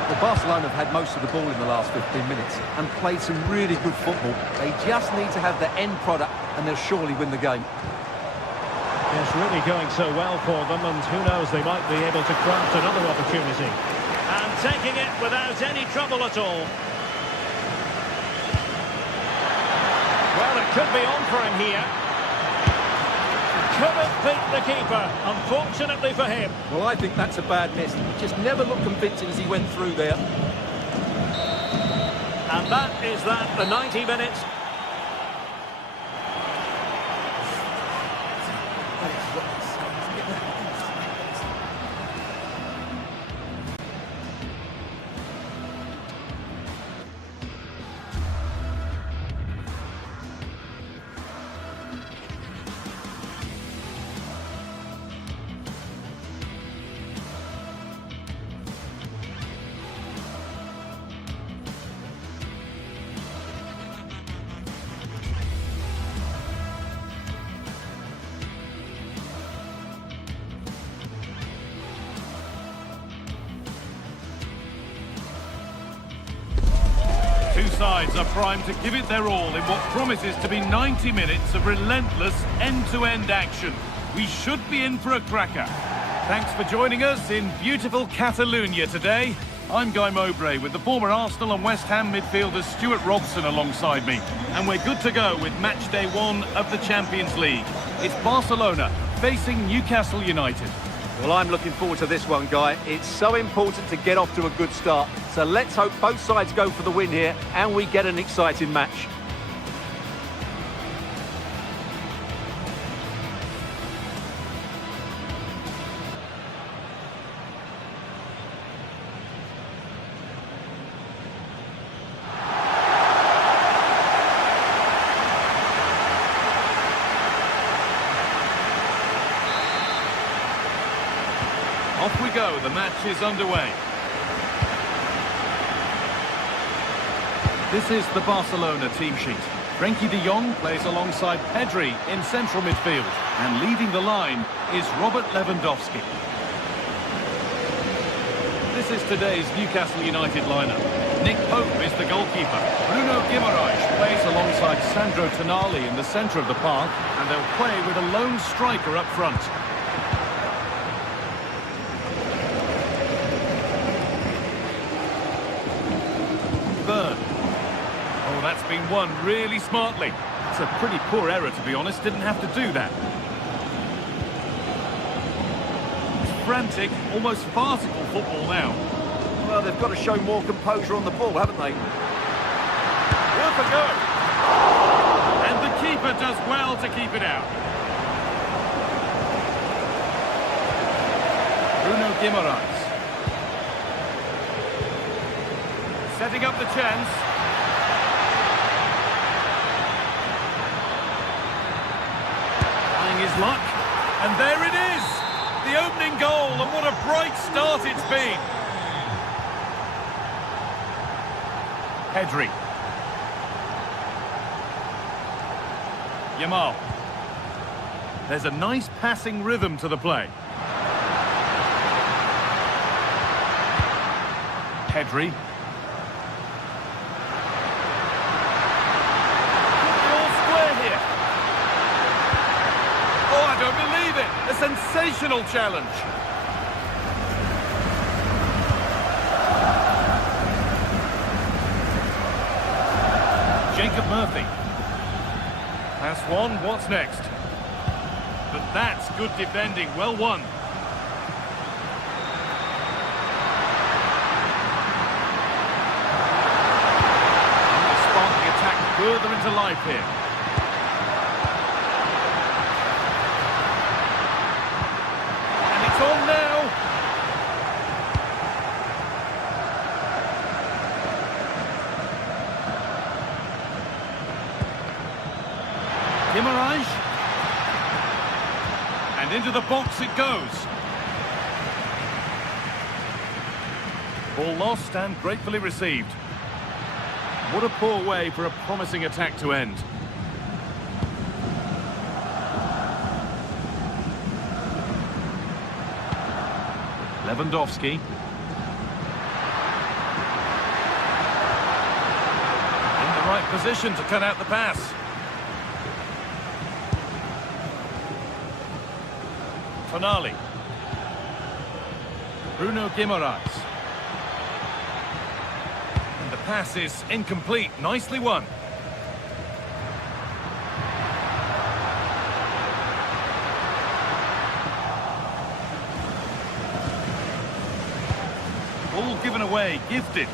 Well, Barcelona have had most of the ball in the last 15 minutes and played some really good football. They just need to have the end product, and they'll surely win the game. It's really going so well for them, and who knows, they might be able to craft another opportunity. And taking it without any trouble at all. Well, it could be on for him here. Couldn't beat the keeper, unfortunately for him. Well, I think that's a bad miss. He just never looked convincing as he went through there. And that is that, the 90 minutes. Two sides are primed to give it their all in what promises to be 90 minutes of relentless end-to-end action. We should be in for a cracker. Thanks for joining us in beautiful Catalonia today. I'm Guy Mowbray with the former Arsenal and West Ham midfielder Stuart Robson alongside me. And we're good to go with match day 1 of the Champions League. It's Barcelona facing Newcastle United. Well, I'm looking forward to this one, Guy. It's so important to get off to a good start. So let's hope both sides go for the win here and we get an exciting match. Off we go, the match is underway. This is the Barcelona team sheet. Frenkie de Jong plays alongside Pedri in central midfield. And leading the line is Robert Lewandowski. This is today's Newcastle United lineup. Nick Pope is the goalkeeper. Bruno Guimaraes plays alongside Sandro Tonali in the centre of the park. And they'll play with a lone striker up front. Oh, that's been won really smartly. It's a pretty poor error, to be honest. Didn't have to do that. It's frantic, almost farcical football now. Well, they've got to show more composure on the ball, haven't they? Worth a go. And the keeper does well to keep it out. Bruno Guimaraes. Setting up the chance. Trying his luck. And there it is! The opening goal, and what a bright start it's been. Pedri. Yamal. There's a nice passing rhythm to the play. Pedri. I don't believe it! A sensational challenge! Jacob Murphy. Pass one, what's next? But that's good defending, well won. Spark the attack further into life here. On now. Guimaraes. And into the box it goes. Ball lost and gratefully received. What a poor way for a promising attack to end. Lewandowski. In the right position to cut out the pass. Tonali. Bruno Guimaraes. And the pass is incomplete. Nicely won. All given away, gifted.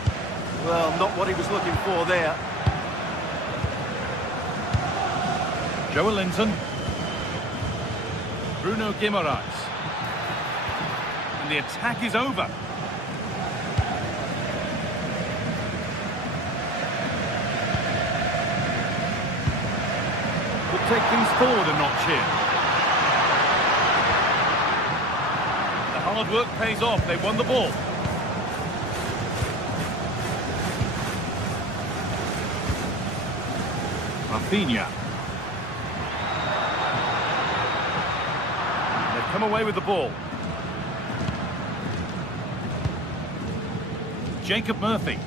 Well, not what he was looking for there. Joelinton. Bruno Guimaraes. And the attack is over. Could take things forward a notch here. The hard work pays off. They won the ball. Rafinha. They've come away with the ball. Jacob Murphy.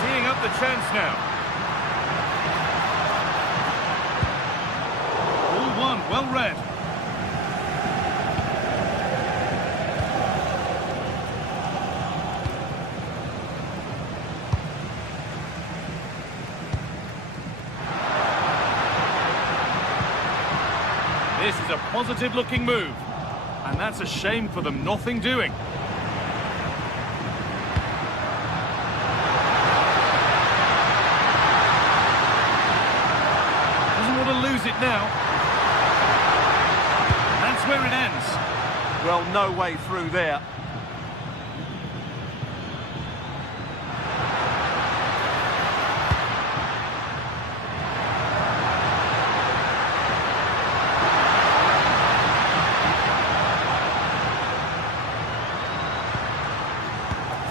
Teeing up the chance now. All one, well read. This is a positive-looking move. And that's a shame for them, nothing doing. Doesn't want to lose it now. That's where it ends. Well, no way through there.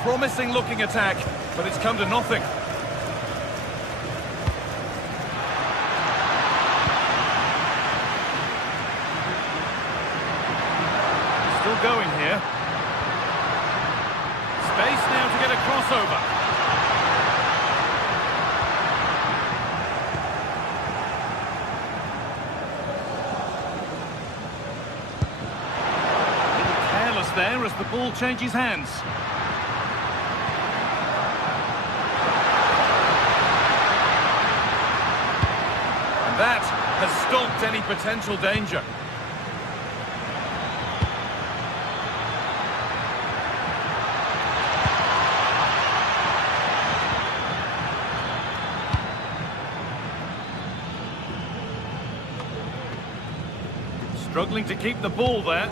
Promising looking attack, but it's come to nothing. Still going here. Space now to get a crossover. A little careless there as the ball changes hands. That has stopped any potential danger. Struggling to keep the ball there.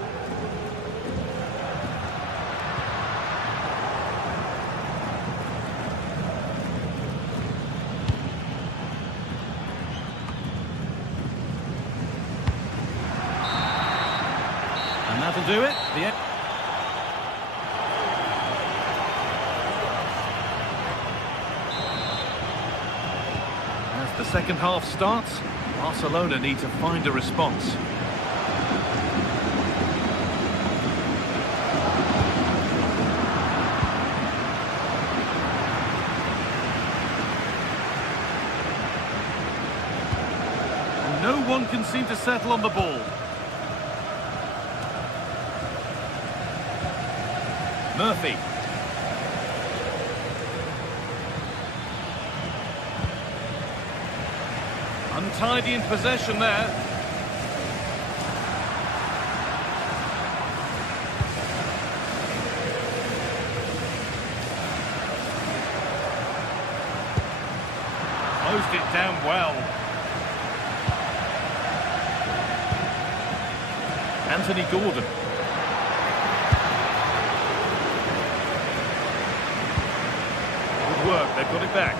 And that'll do it. As the second half starts, Barcelona need to find a response. And no one can seem to settle on the ball. Murphy. Untidy in possession there. Closed it down well. Anthony Gordon. Work, they've got it back.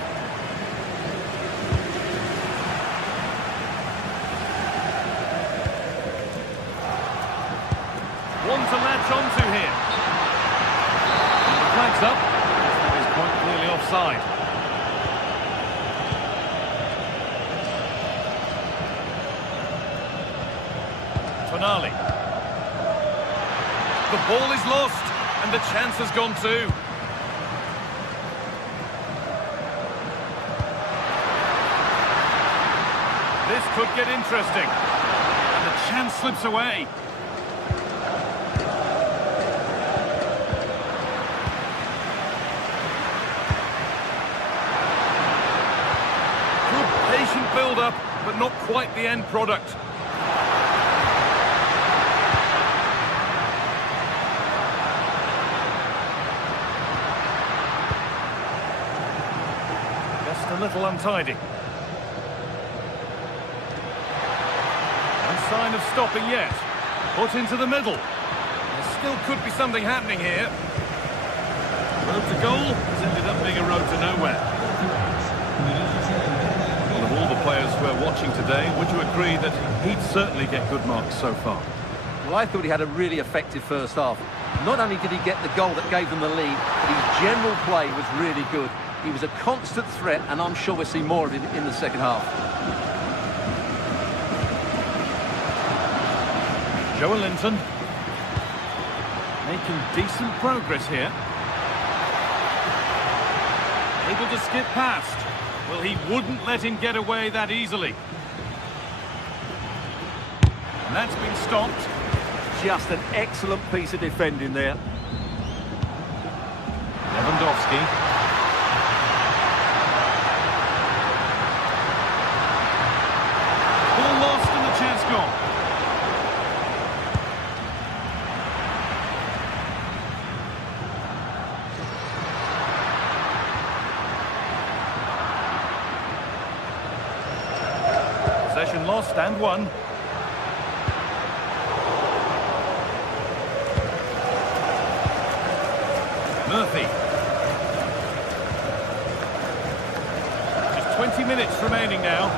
One to latch onto here. And the flag's up. That is quite clearly offside. Tonali. The ball is lost, and the chance has gone too. This could get interesting. And the chance slips away. Good patient build-up, but not quite the end product. Just a little untidy. Sign of stopping yet. Put into the middle. There still could be something happening here. Road to goal has ended up being a road to nowhere. Well, of all the players who are watching today, would you agree that he'd certainly get good marks so far? Well, I thought he had a really effective first half. Not only did he get the goal that gave them the lead, but his general play was really good. He was a constant threat, and I'm sure we'll see more of him in the second half. Joelinton making decent progress here. Able to skip past. Well, he wouldn't let him get away that easily. And that's been stopped. Just an excellent piece of defending there. Lewandowski. Ball lost and the chance gone. lost and won. Murphy. Just 20 minutes remaining now.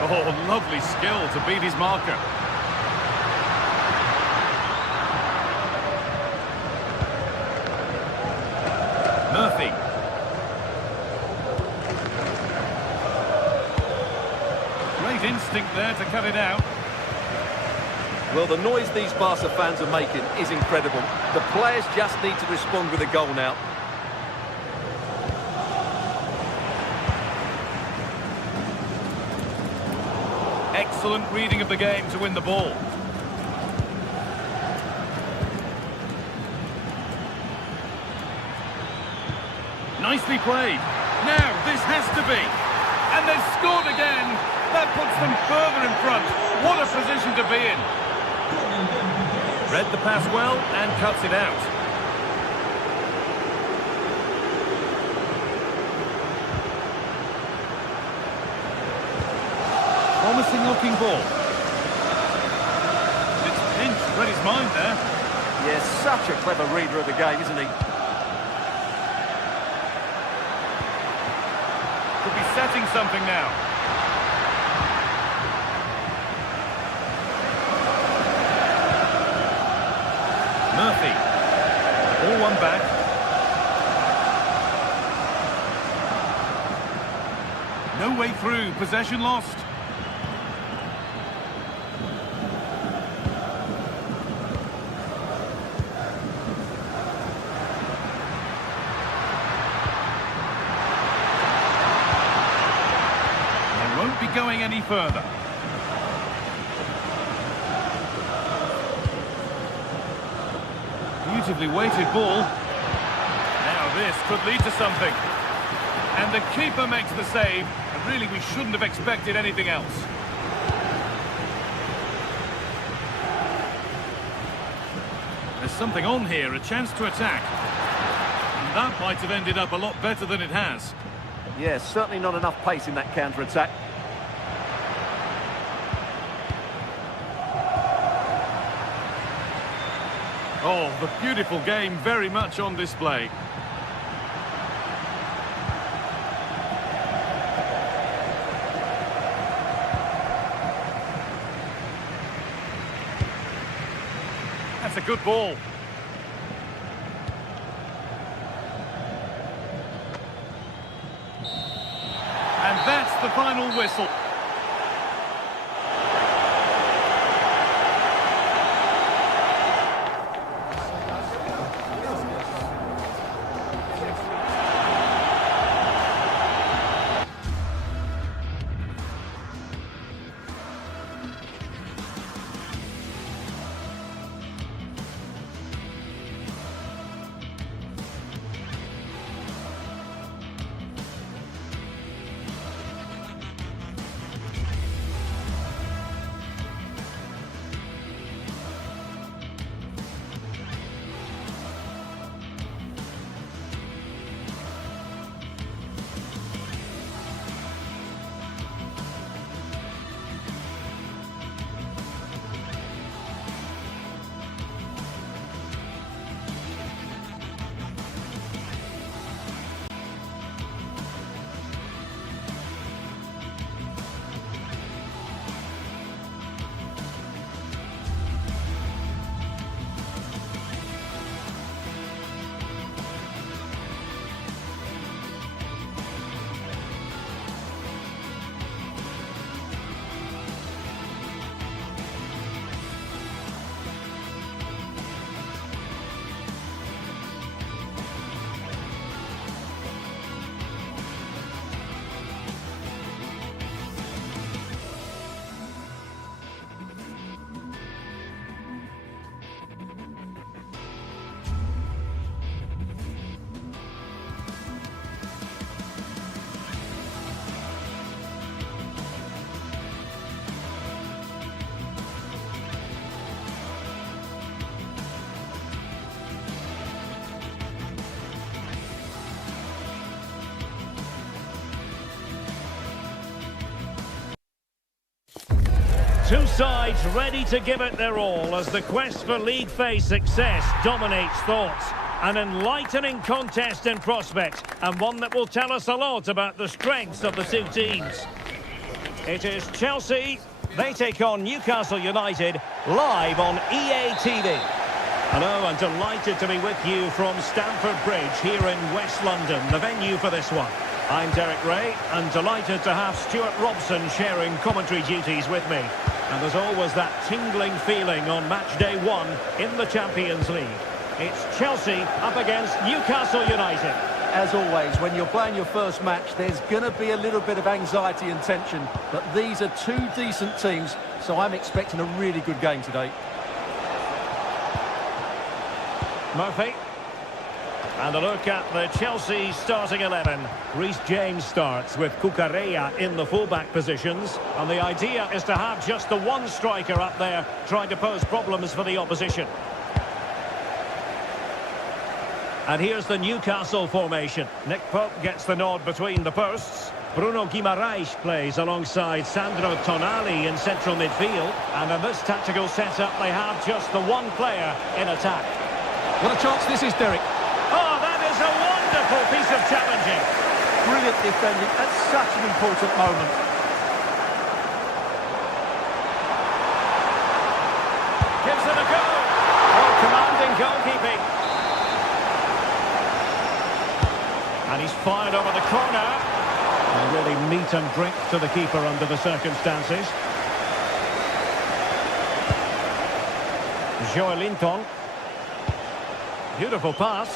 Oh, lovely skill to beat his marker. Murphy. Great instinct there to cut it out. Well, the noise these Barca fans are making is incredible. The players just need to respond with a goal now. Excellent reading of the game to win the ball. Nicely played. Now, this has to be. And they've scored again. That puts them further in front. What a position to be in. Read the pass well and cuts it out. Promising looking ball. It's pinched, read his mind there. Yeah, such a clever reader of the game, isn't he? Could be setting something now. Murphy. Ball one back. No way through, possession lost. They won't be going any further. Beautifully weighted ball. Now this could lead to something. And the keeper makes the save. And really, we shouldn't have expected anything else. There's something on here, a chance to attack. And that might have ended up a lot better than it has. Yeah, certainly not enough pace in that counter-attack. Oh, the beautiful game very much on display. That's a good ball. And that's the final whistle. Two sides ready to give it their all as the quest for league phase success dominates thoughts. An enlightening contest in prospect, and one that will tell us a lot about the strengths of the two teams. It is Chelsea. They take on Newcastle United live on EA TV. Hello, and delighted to be with you from Stamford Bridge here in West London, the venue for this one. I'm Derek Ray, and delighted to have Stuart Robson sharing commentary duties with me. And there's always that tingling feeling on match day one in the Champions League. It's Chelsea up against Newcastle United. As always, when you're playing your first match, there's going to be a little bit of anxiety and tension. But these are two decent teams, so I'm expecting a really good game today. Murphy. And a look at the Chelsea starting 11. Reece James starts with Cucurella in the fullback positions. And the idea is to have just the one striker up there trying to pose problems for the opposition. And here's the Newcastle formation. Nick Pope gets the nod between the posts. Bruno Guimaraes plays alongside Sandro Tonali in central midfield. And in this tactical setup, they have just the one player in attack. What a chance this is, Derek. Oh, that is a wonderful piece of challenging. Brilliant defending at such an important moment. Gives it a go. Oh, commanding goalkeeping. And he's fired over the corner. And really meat and drink to the keeper under the circumstances. Joelinton. Beautiful pass.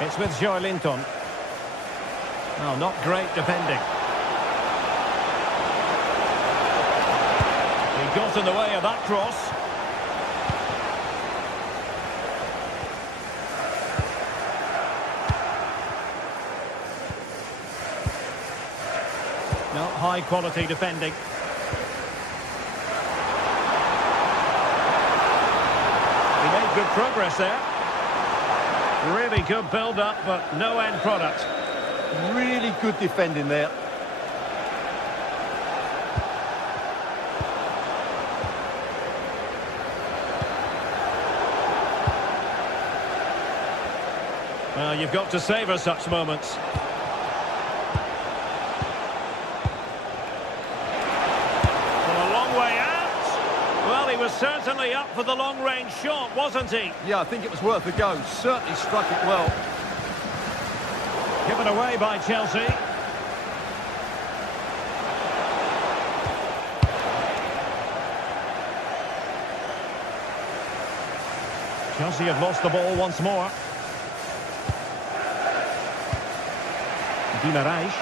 It's with Joelinton. Oh, not great defending. He got in the way of that cross. No, high quality defending. Good progress there. Really good build-up, but no end product. Really good defending there. Well, you've got to savour such moments. Well, a long way out. Well, he was certainly up for the long-range shot, wasn't he? Yeah, I think it was worth a go. Certainly struck it well. Given away by Chelsea. Chelsea have lost the ball once more. Guimaraes.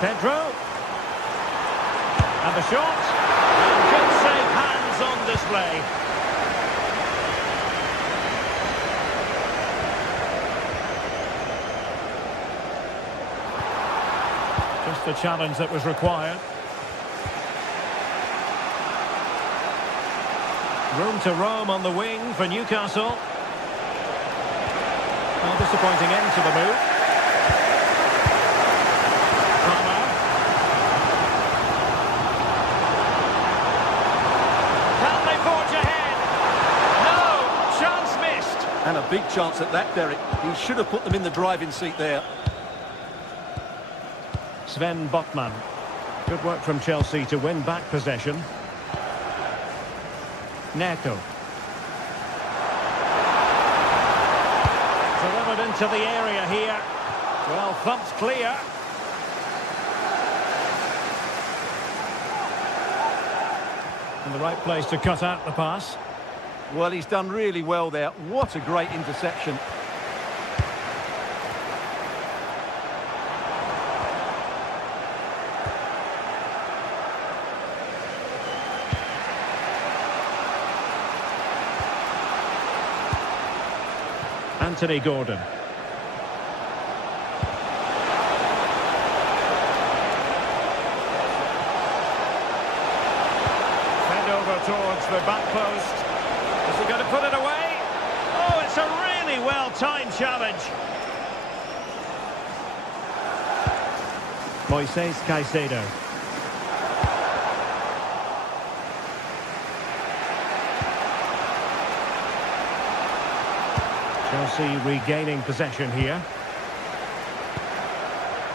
Pedro. And the shot. And good safe hands on display. Just the challenge that was required. Room to roam on the wing for Newcastle. Well, disappointing end to the move. Can they forge ahead? No! Chance missed! And a big chance at that, Derek. He should have put them in the driving seat there. Sven Botman. Good work from Chelsea to win back possession. Neto. Delivered into the area here. Well, thumped clear. In the right place to cut out the pass. Well, he's done really well there. What a great interception. Anthony Gordon. Fed over towards the back post. Is he going to put it away? Oh, it's a really well-timed challenge. Moises Caicedo. Chelsea regaining possession here.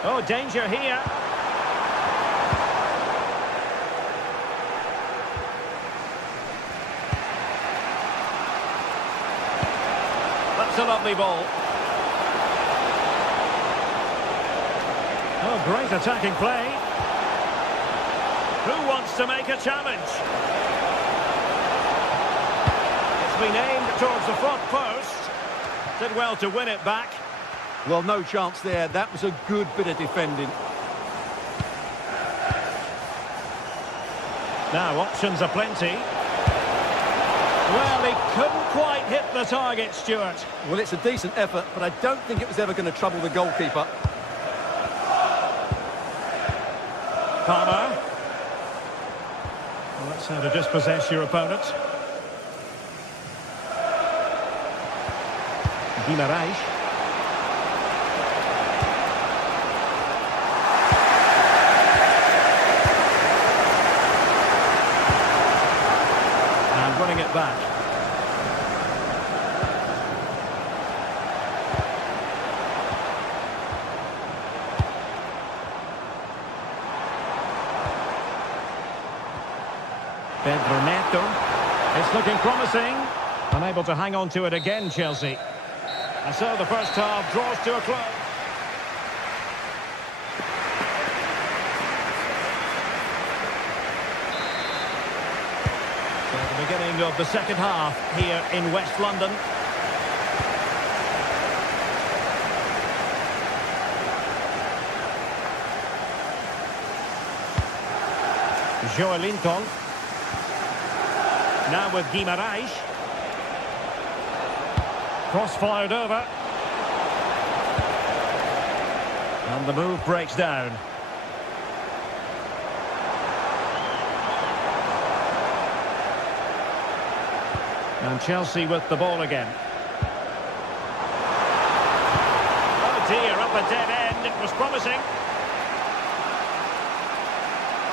Oh, danger here. That's a lovely ball. Oh, great attacking play. Who wants to make a challenge? It's been aimed towards the front post. Did well to win it back. Well, no chance there. That was a good bit of defending. Now, options are plenty. Well, he couldn't quite hit the target, Stuart. Well, it's a decent effort, but I don't think it was ever going to trouble the goalkeeper. Palmer. Well, that's how to dispossess your opponent. Guimarães. And running it back. Pedro Neto. It's looking promising. Unable to hang on to it again, Chelsea. And so the first half draws to a close. So the beginning of the second half here in West London. Joelinton. Now with Guimarães. Cross fired over. And the move breaks down. And Chelsea with the ball again. Oh dear, up a dead end. It was promising.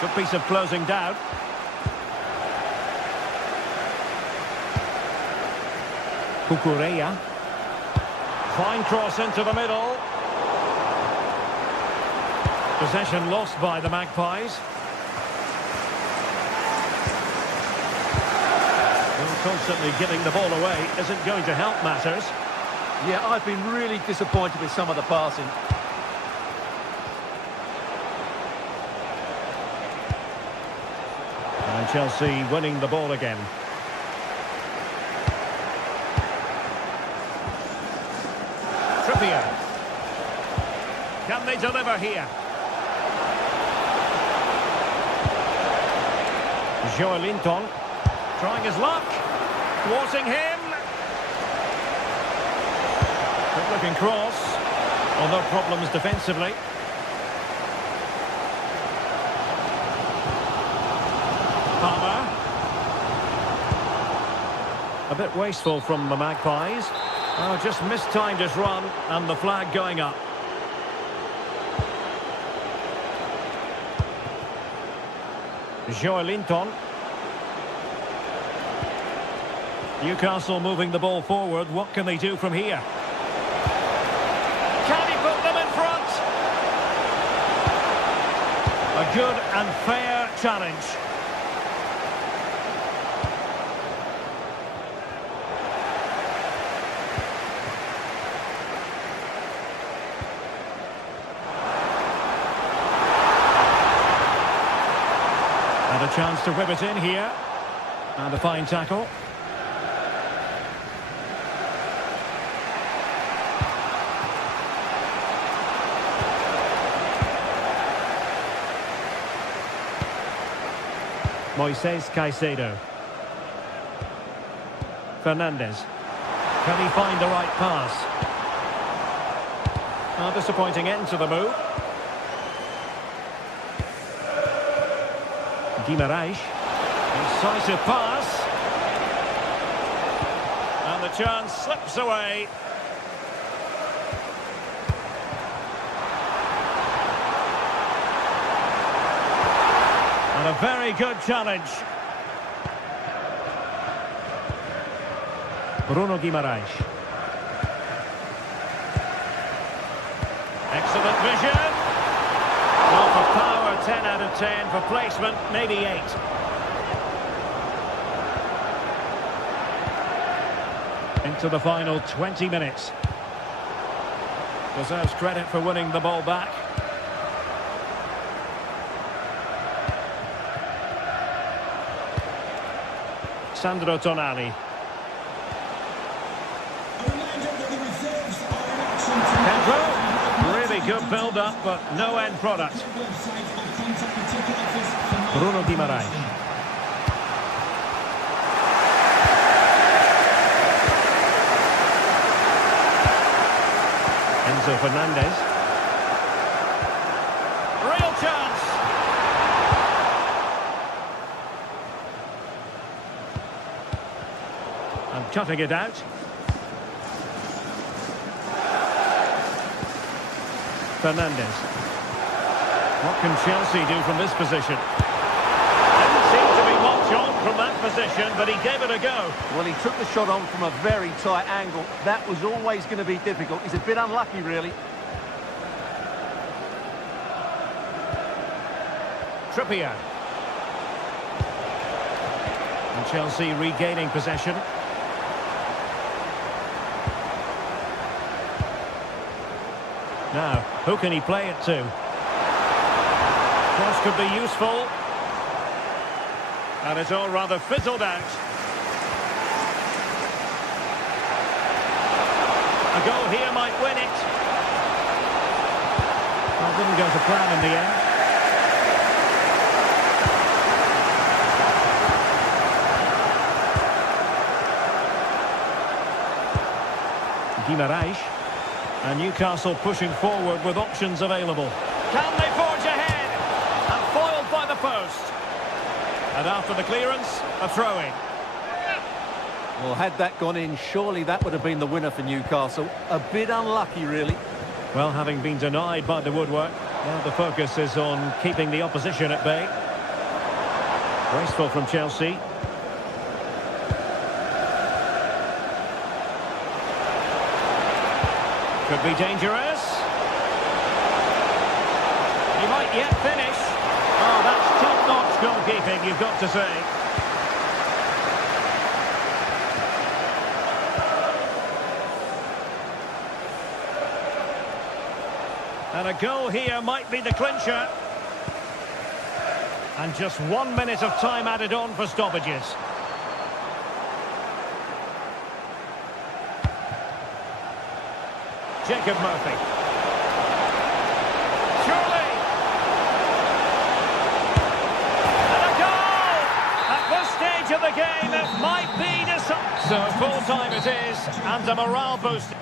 Good piece of closing down. Cucurella. Fine cross into the middle. Possession lost by the Magpies. Well, constantly giving the ball away isn't going to help matters. Yeah, I've been really disappointed with some of the passing. And Chelsea winning the ball again. Trippier. Can they deliver here? Joelinton trying his luck. Thwarting him. Good looking cross. Oh, no problems defensively. Palmer. A bit wasteful from the Magpies. Oh, just mistimed his run and the flag going up. Joelinton. Newcastle moving the ball forward. What can they do from here? Can he put them in front? A good and fair challenge. And a chance to whip it in here. And a fine tackle. Moises Caicedo. Fernandes. Can he find the right pass? A disappointing end to the move. Guimarães. Incisive pass. And the chance slips away. A very good challenge. Bruno Guimaraes. Excellent vision. Well, for power, 10 out of 10. For placement, maybe 8. Into the final 20 minutes. Deserves credit for winning the ball back. Sandro Tonali. Pedro, really good build-up, but no end product. Bruno Guimaraes. Enzo Fernandez. Real chance. And cutting it out. Fernandez. What can Chelsea do from this position? Didn't seem to be much on from that position, but he gave it a go. Well, he took the shot on from a very tight angle. That was always going to be difficult. He's a bit unlucky, really. Trippier. And Chelsea regaining possession. Now, who can he play it to? Cross could be useful. And it's all rather fizzled out. A goal here might win it. Well, didn't go to plan in the end. Guimaraes. And Newcastle pushing forward with options available. Can they forge ahead? And foiled by the post. And after the clearance, a throw-in. Well, had that gone in, surely that would have been the winner for Newcastle. A bit unlucky, really. Well, having been denied by the woodwork, now the focus is on keeping the opposition at bay. Graceful from Chelsea. Could be dangerous. He might yet finish. Oh, that's top-notch goalkeeping, you've got to say. And a goal here might be the clincher. And just 1 minute of time added on for stoppages. Jacob Murphy. Surely! And a goal! At this stage of the game, it might be decided. So full-time it is, and a morale boost.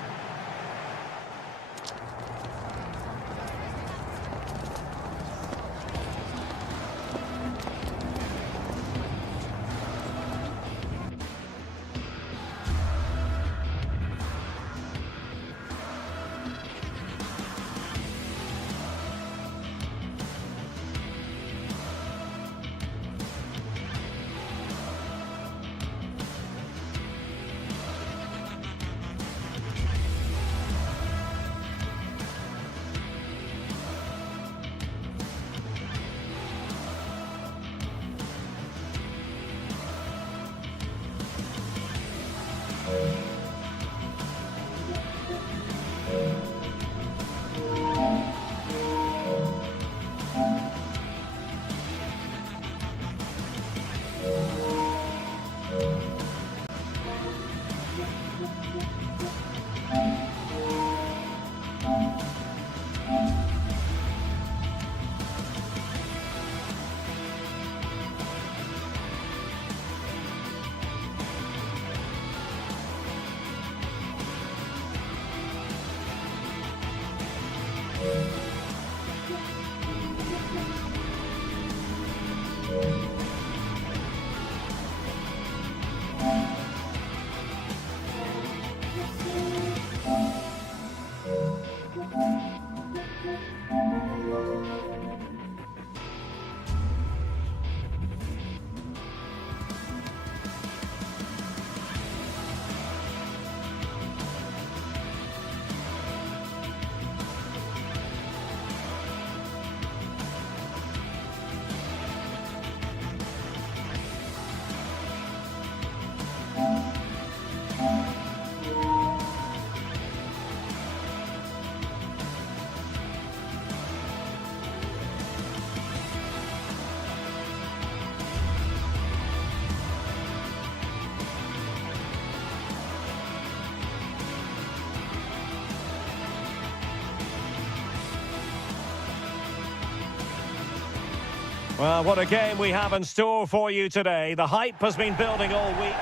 Well, what a game we have in store for you today. The hype has been building all week.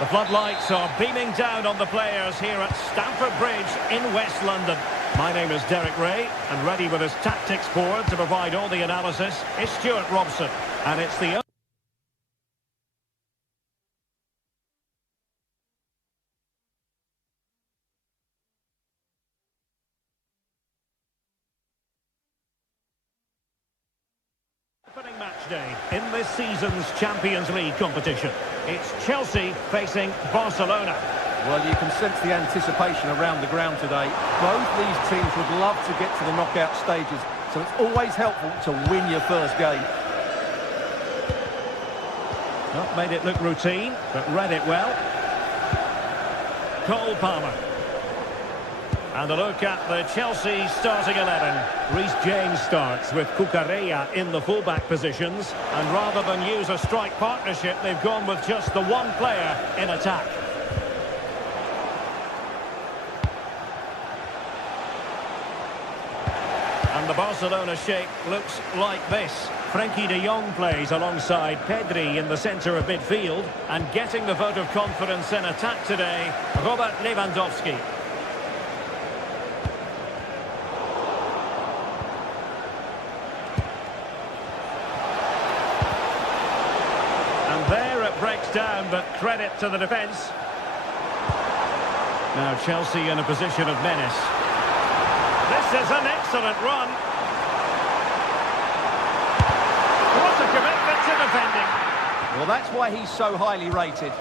The floodlights are beaming down on the players here at Stamford Bridge in West London. My name is Derek Ray, and ready with his tactics board to provide all the analysis is Stuart Robson. And it's the opening match day in this season's Champions League competition. It's Chelsea facing Barcelona. Well, you can sense the anticipation around the ground today. Both these teams would love to get to the knockout stages, so it's always helpful to win your first game. Not made it look routine, but read it well. Cole Palmer. And a look at the Chelsea starting 11. Reece James starts with Cucurella in the fullback positions. And rather than use a strike partnership, they've gone with just the one player in attack. And the Barcelona shape looks like this. Frenkie de Jong plays alongside Pedri in the centre of midfield. And getting the vote of confidence in attack today, Robert Lewandowski. There it breaks down, but credit to the defence. Now Chelsea in a position of menace. This is an excellent run. What a commitment to defending. Well, that's why he's so highly rated.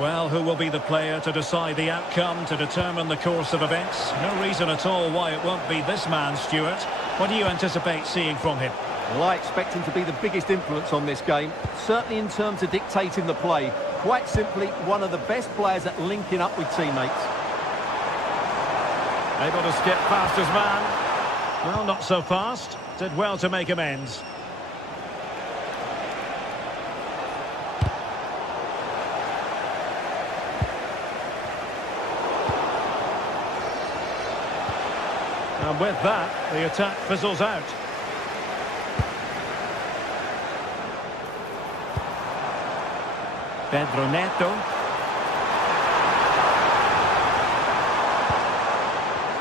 Well, who will be the player to decide the outcome, to determine the course of events? No reason at all why it won't be this man, Stuart. What do you anticipate seeing from him? Well, I expect him to be the biggest influence on this game, certainly in terms of dictating the play. Quite simply, one of the best players at linking up with teammates. Able to skip past his man. Well, not so fast. Did well to make amends. And with that, the attack fizzles out. Pedro Neto.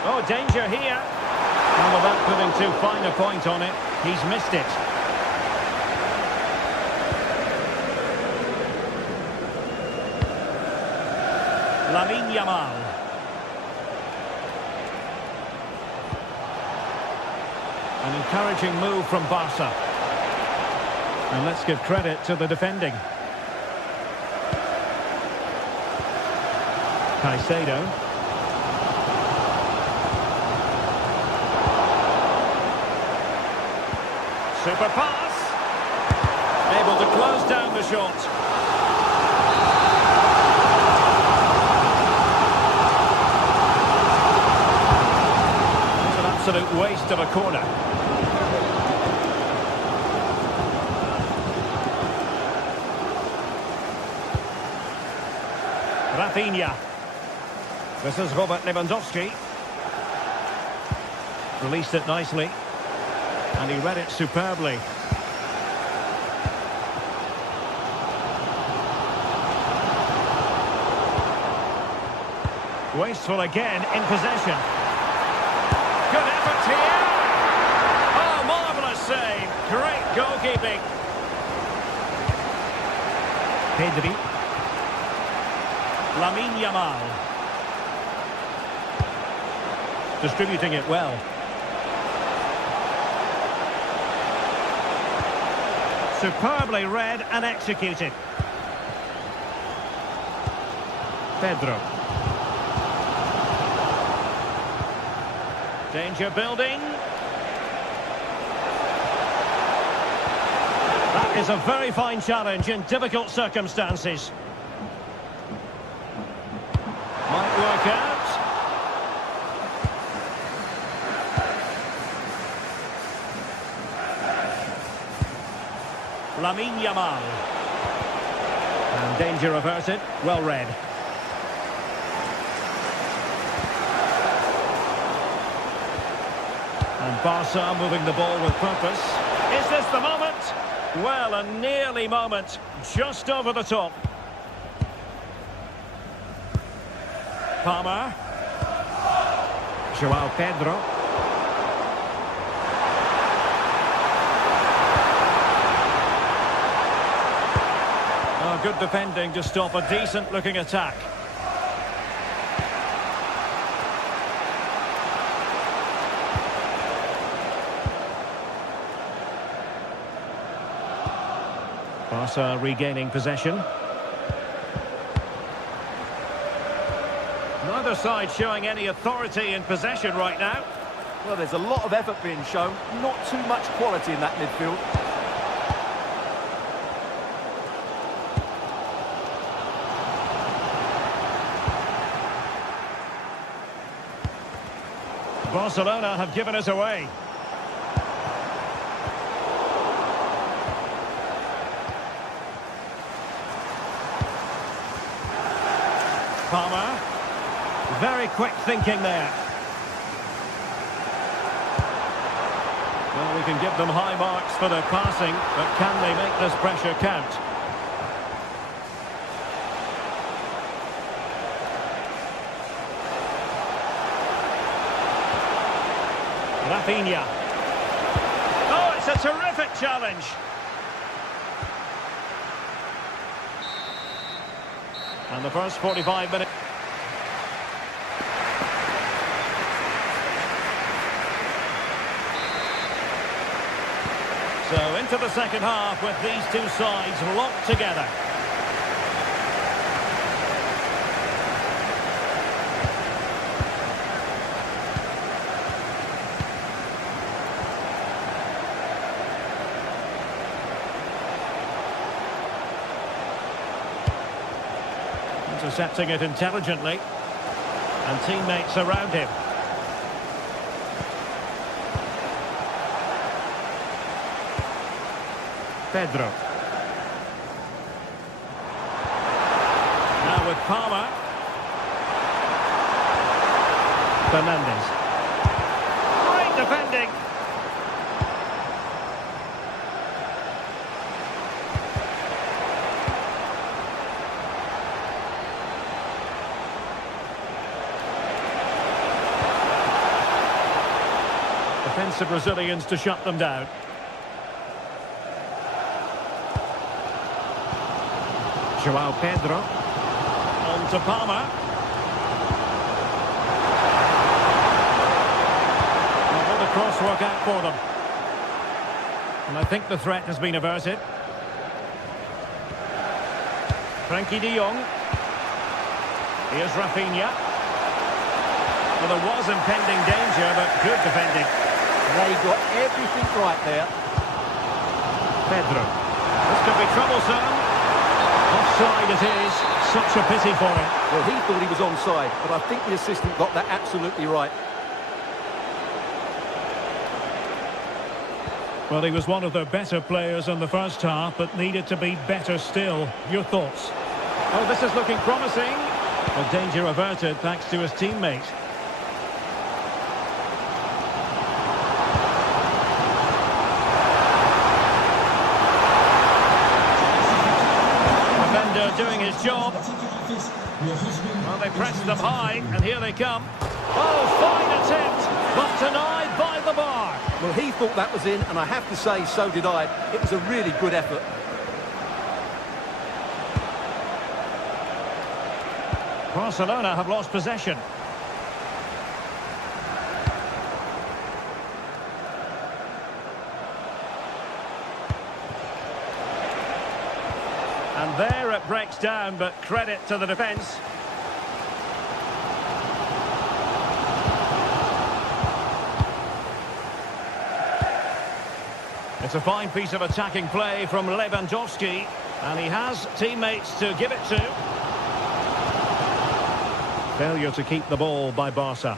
Oh, danger here. And without putting too fine a point on it, he's missed it. Lamine Yamal. An encouraging move from Barca. And let's give credit to the defending. Caicedo. Super pass. Able to close down the shot. It's an absolute waste of a corner. Rafinha. This is Robert Lewandowski. Released it nicely. And he read it superbly. Wasteful again in possession. Good effort here. Oh, marvellous save. Great goalkeeping. Pedri. Lamine Yamal. Distributing it well. Superbly read and executed. Pedro. Danger building. That is a very fine challenge in difficult circumstances. Might work out. Lamine Yamal. And danger averted. Well read. And Barca moving the ball with purpose. Is this the moment? Well, a nearly moment. Just over the top. Palmer. João Pedro. Oh, good defending to stop a decent-looking attack. Barca regaining possession. Neither side showing any authority in possession right now. Well, there's a lot of effort being shown, not too much quality in that midfield. Barcelona have given us away. Palmer. Very quick thinking there. Well, we can give them high marks for their passing, but can they make this pressure count? Rafinha. Oh, it's a terrific challenge. And the first 45 minutes. So into the second half with these two sides locked together. Intercepting it intelligently, and teammates around him. Pedro. Now with Palmer. Fernandes. Great defending. Defensive Brazilians to shut them down. João Pedro. On to Palmer. Well, will the cross work out for them? And I think the threat has been averted. Frankie de Jong. Here's Rafinha. Well, there was impending danger, but good defending. They got everything right there. Pedro. This could be troublesome. Offside it is. Such a pity for him. Well, he thought he was onside, but I think the assistant got that absolutely right. Well, he was one of their better players in the first half, but needed to be better still. Your thoughts? Oh, this is looking promising. Well, danger averted thanks to his teammate. Doing his job. Well, they pressed them high, and here they come. Oh, fine attempt, but denied by the bar. Well, he thought that was in, and I have to say, so did I. It was a really good effort. Barcelona have lost possession. And there it breaks down, but credit to the defence. It's a fine piece of attacking play from Lewandowski, and he has teammates to give it to. Failure to keep the ball by Barca.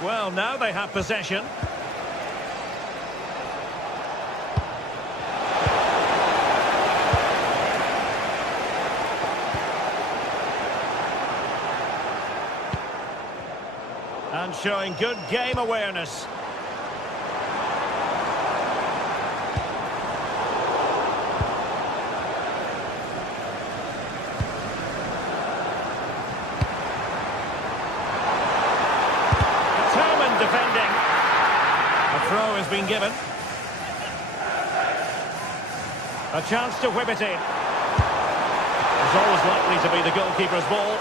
Well, now they have possession. showing good game awareness. Determined defending. A throw has been given. A chance to whip it in. It's always likely to be the goalkeeper's ball.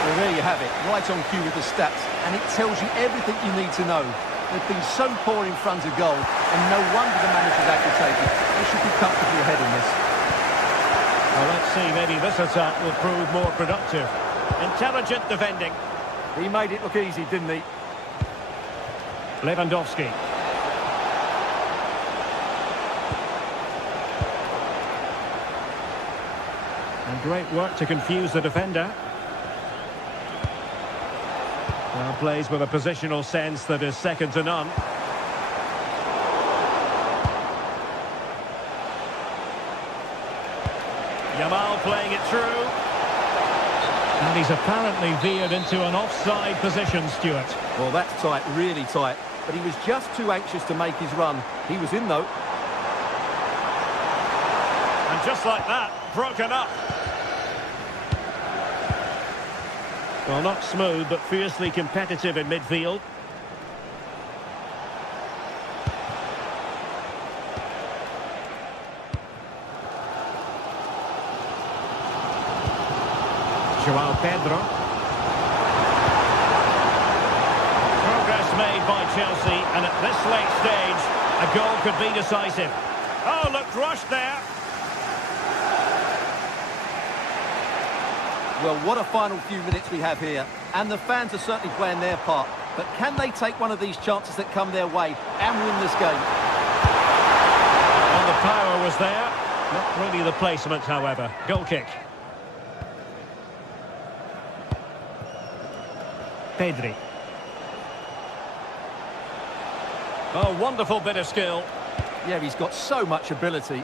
Well, there you have it, right on cue with the stats, and it tells you everything you need to know. They've been so poor in front of goal, and no wonder the manager's had to take it. They should be comfortably ahead in this. Well, let's see, maybe this attack will prove more productive. Intelligent defending. He made it look easy, didn't he? Lewandowski. And great work to confuse the defender. Well, plays with a positional sense that is second to none. Yamal playing it through. And he's apparently veered into an offside position, Stuart. Well, that's tight, really tight. But he was just too anxious to make his run. He was in, though. And just like that, broken up. Well, not smooth, but fiercely competitive in midfield. João Pedro. Progress made by Chelsea, and at this late stage, a goal could be decisive. Oh, looked rushed there. Well, what a final few minutes we have here. And the fans are certainly playing their part. But can they take one of these chances that come their way and win this game? Well, the power was there. Not really the placement, however. Goal kick. Pedri. Oh, wonderful bit of skill. Yeah, he's got so much ability.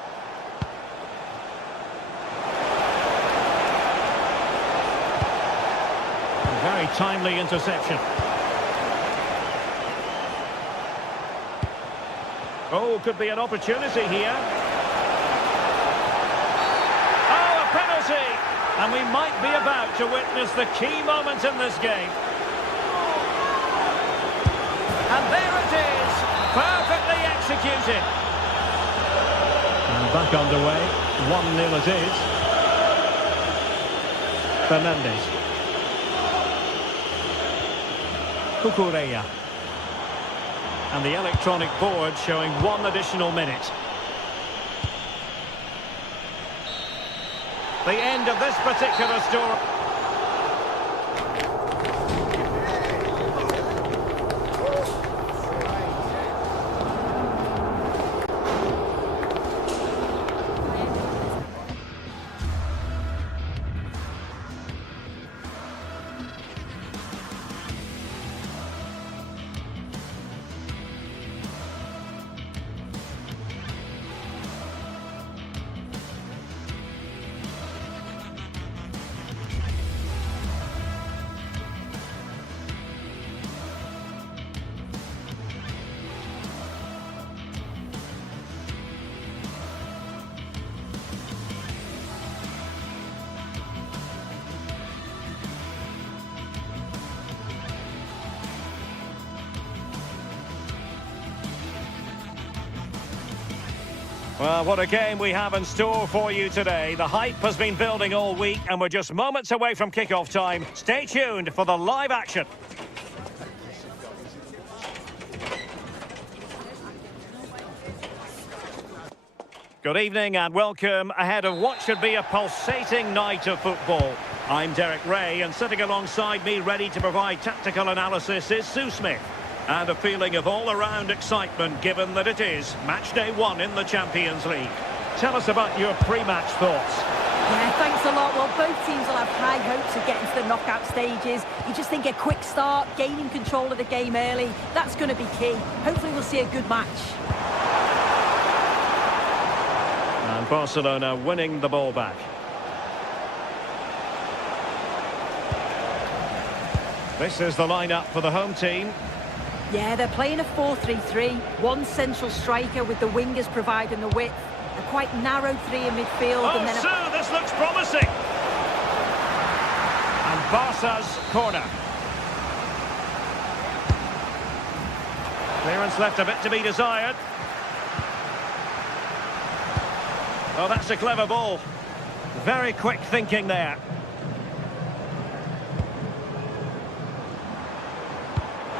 Very timely interception. Oh, could be an opportunity here. Oh, a penalty! And we might be about to witness the key moment in this game. And there it is! Perfectly executed. And back underway. 1-0 it is. Fernandes. Cucurella. And the electronic board showing 1 additional minute. The end of this particular story. Well, what a game we have in store for you today. The hype has been building all week, and we're just moments away from kick-off time. Stay tuned for the live action. Good evening and welcome ahead of what should be a pulsating night of football. I'm Derek Ray, and sitting alongside me ready to provide tactical analysis is Sue Smith. And a feeling of all-around excitement given that it is match day 1 in the Champions League. Tell us about your pre-match thoughts. Yeah, thanks a lot. Well, both teams will have high hopes of getting to the knockout stages. You just think a quick start, gaining control of the game early, that's going to be key. Hopefully we'll see a good match. And Barcelona winning the ball back. This is the lineup for the home team. Yeah, they're playing a 4-3-3. One central striker with the wingers providing the width. A quite narrow three in midfield. Oh, and then so this looks promising. And Barca's corner. Clearance left a bit to be desired. Oh, that's a clever ball. Very quick thinking there.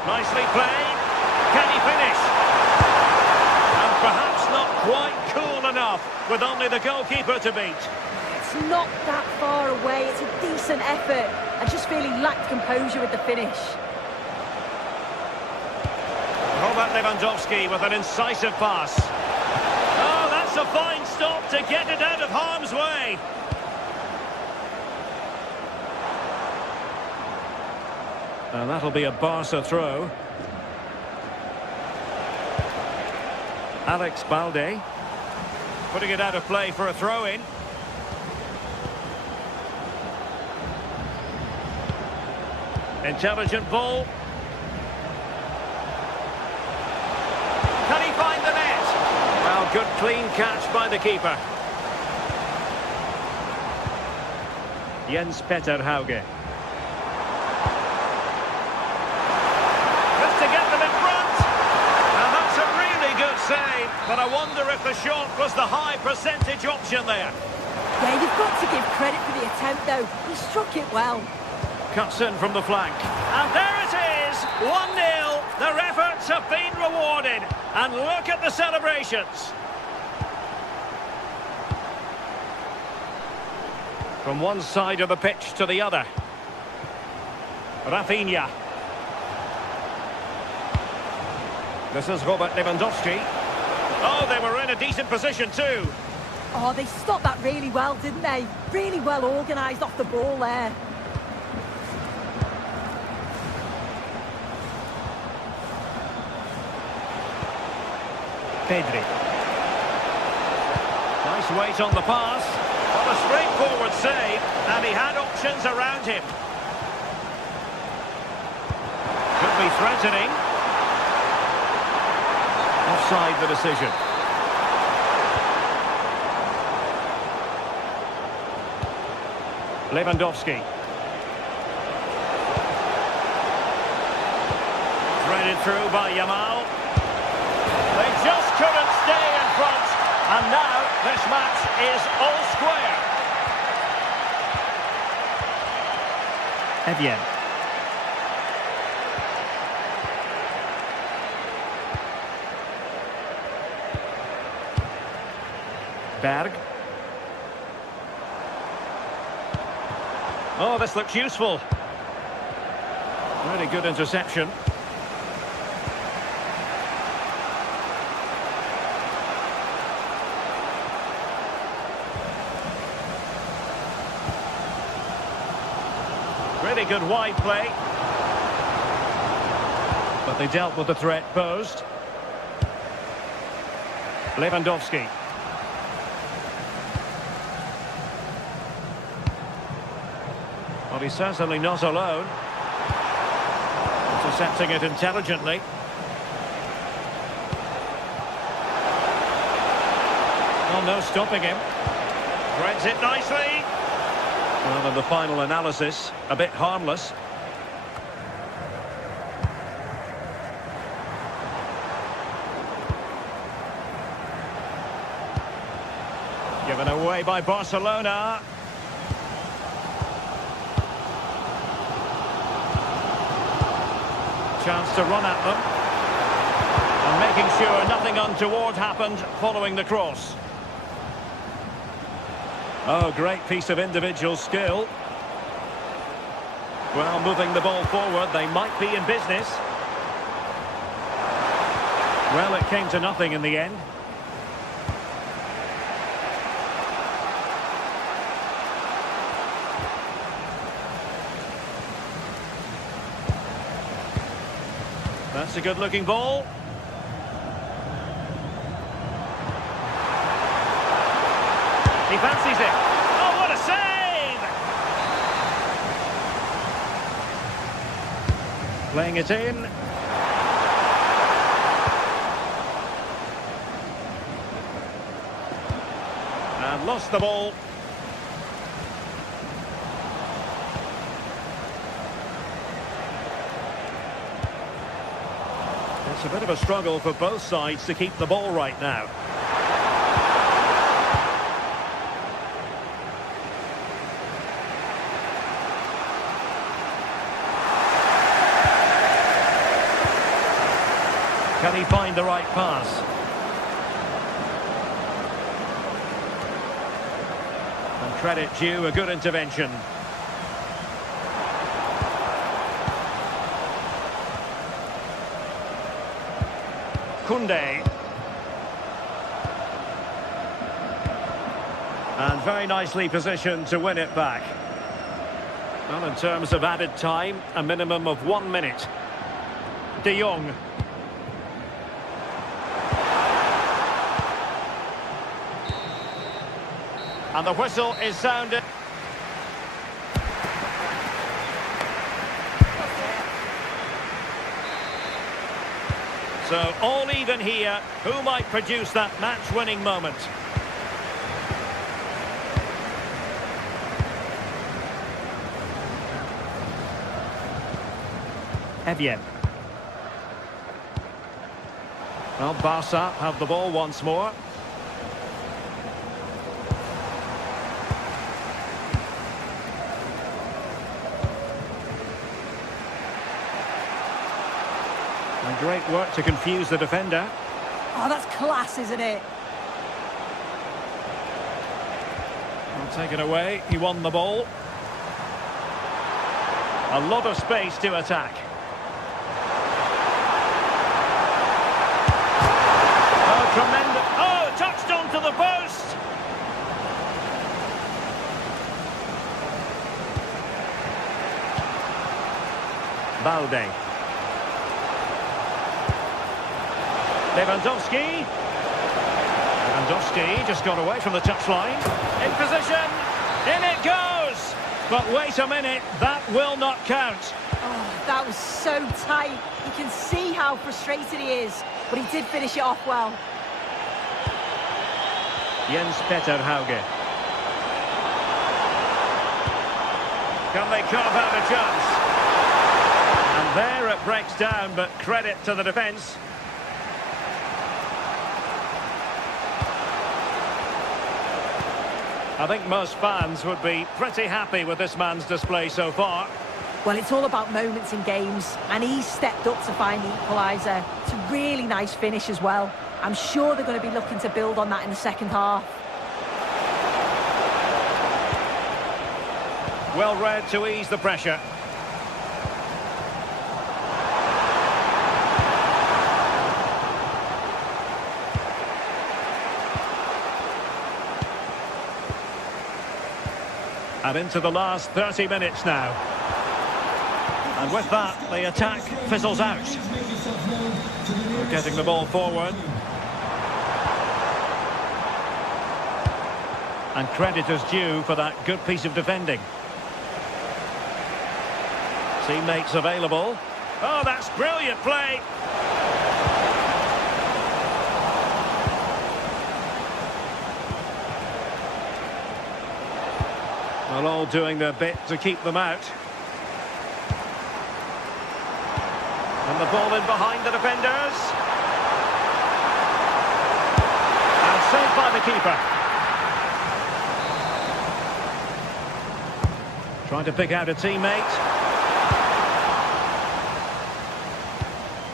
Nicely played. Can he finish? And perhaps not quite cool enough with only the goalkeeper to beat. it's not that far away. It's a decent effort. I just feel he lacked composure with the finish. Robert Lewandowski with an incisive pass. Oh, that's a fine stop to get it out of harm's way. And that'll be a Barca throw. Alex Balde putting it out of play for a throw-in. Intelligent ball. Can he find the net? Well, good clean catch by the keeper. Jens Petter Hauge. Just to get them in front. And that's a really good save. But I wonder if the shot was the high percentage option there. Yeah, you've got to give credit for the attempt, though. He struck it well. Cuts in from the flank. And there it is, 1-0. Their efforts have been rewarded. And look at the celebrations. From one side of the pitch to the other. Rafinha. This is Robert Lewandowski. Oh, they were in a decent position too. Oh, they stopped that really well, didn't they? Really well organised off the ball there. Pedri. Nice weight on the pass. Well, a straightforward save, and he had options around him. Could be threatening. Offside the decision. Lewandowski. Threaded through by Yamal. They just couldn't stay in front, and now this match is all square. Evian. Berg. Oh, this looks useful. Really good interception. Really good wide play. But they dealt with the threat posed. Lewandowski. Well, he's certainly not alone. Intercepting it intelligently. Oh, no stopping him. Threads it nicely. Well, in the final analysis, a bit harmless. Given away by Barcelona. Chance to run at them. And making sure nothing untoward happened following the cross. Oh, great piece of individual skill. Well, moving the ball forward, they might be in business. Well, it came to nothing in the end. That's a good-looking ball. He fancies it. Oh, what a save! Playing it in. And lost the ball. It's a bit of a struggle for both sides to keep the ball right now. Can he find the right pass? And credit due, a good intervention. Koundé. And very nicely positioned to win it back. Well, in terms of added time, a minimum of 1 minute. De Jong. And the whistle is sounded. So all even here. Who might produce that match-winning moment? Evian. Well, Barca have the ball once more. And great work to confuse the defender. Oh, that's class, isn't it? Well, taken away. He won the ball. A lot of space to attack. Oh, tremendous. Oh, touched onto the post. Balde. Lewandowski. Lewandowski just got away from the touchline. In position. In it goes. But wait a minute. That will not count. Oh, that was so tight. You can see how frustrated he is. But he did finish it off well. Jens Peter Hauge. Can they carve out a chance? And there it breaks down, but credit to the defence. I think most fans would be pretty happy with this man's display so far. Well, it's all about moments in games, and he's stepped up to find the equaliser. It's a really nice finish as well. I'm sure they're going to be looking to build on that in the second half. Well read to ease the pressure. And into the last 30 minutes now. And with that, the attack fizzles out. We're getting the ball forward. And credit is due for that good piece of defending. Teammates available. Oh, that's brilliant play. Well, all doing their bit to keep them out. And the ball in behind the defenders. And saved by the keeper. Trying to pick out a teammate.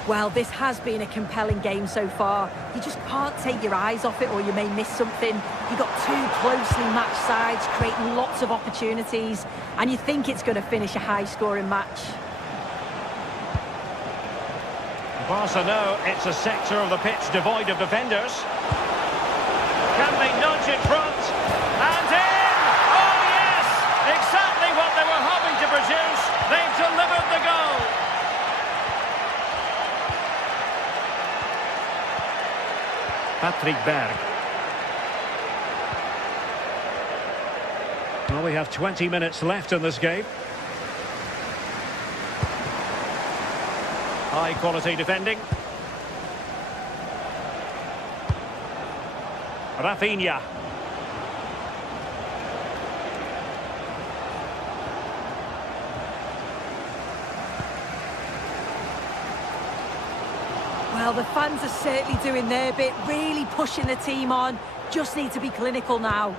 Well, this has been a compelling game so far. You just can't take your eyes off it or you may miss something. You've got two closely matched sides creating lots of opportunities and you think it's going to finish a high-scoring match. Barca know it's a sector of the pitch devoid of defenders. Can they nudge in front? And in! Oh, yes! Exactly what they were hoping to produce. They've delivered the goal. Patrick Berg. Well, we have 20 minutes left in this game. High quality defending. Rafinha. Well, the fans are certainly doing their bit, really pushing the team on. Just need to be clinical now.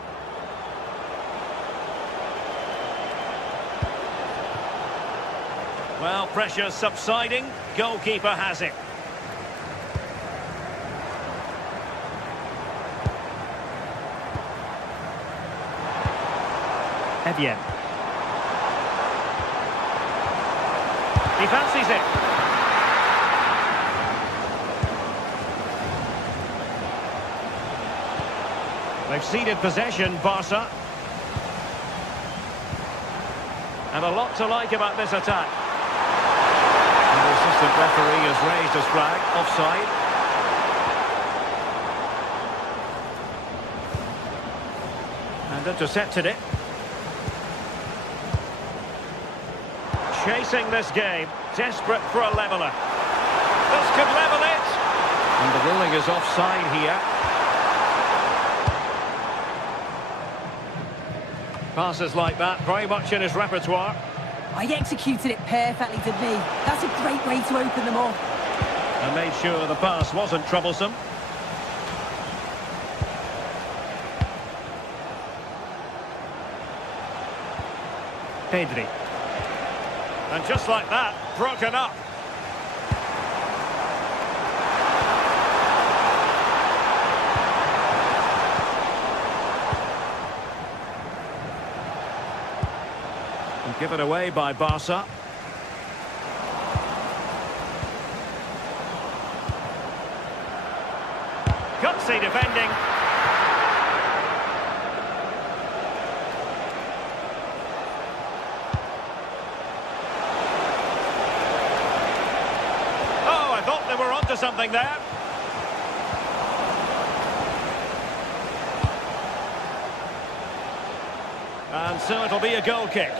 Well, pressure subsiding. Goalkeeper has it. Evian. He fancies it. They've ceded possession, Barca. And a lot to like about this attack. And the assistant referee has raised his flag, offside. And intercepted it. Chasing this game, desperate for a leveller. This could level it. And the ruling is offside here. Passes like that, very much in his repertoire. I executed it perfectly, didn't he? That's a great way to open them up. And made sure the pass wasn't troublesome. Pedri. And just like that, broken up. And given away by Barca. Gutsy defending. Oh, I thought they were onto something there. And so it'll be a goal kick.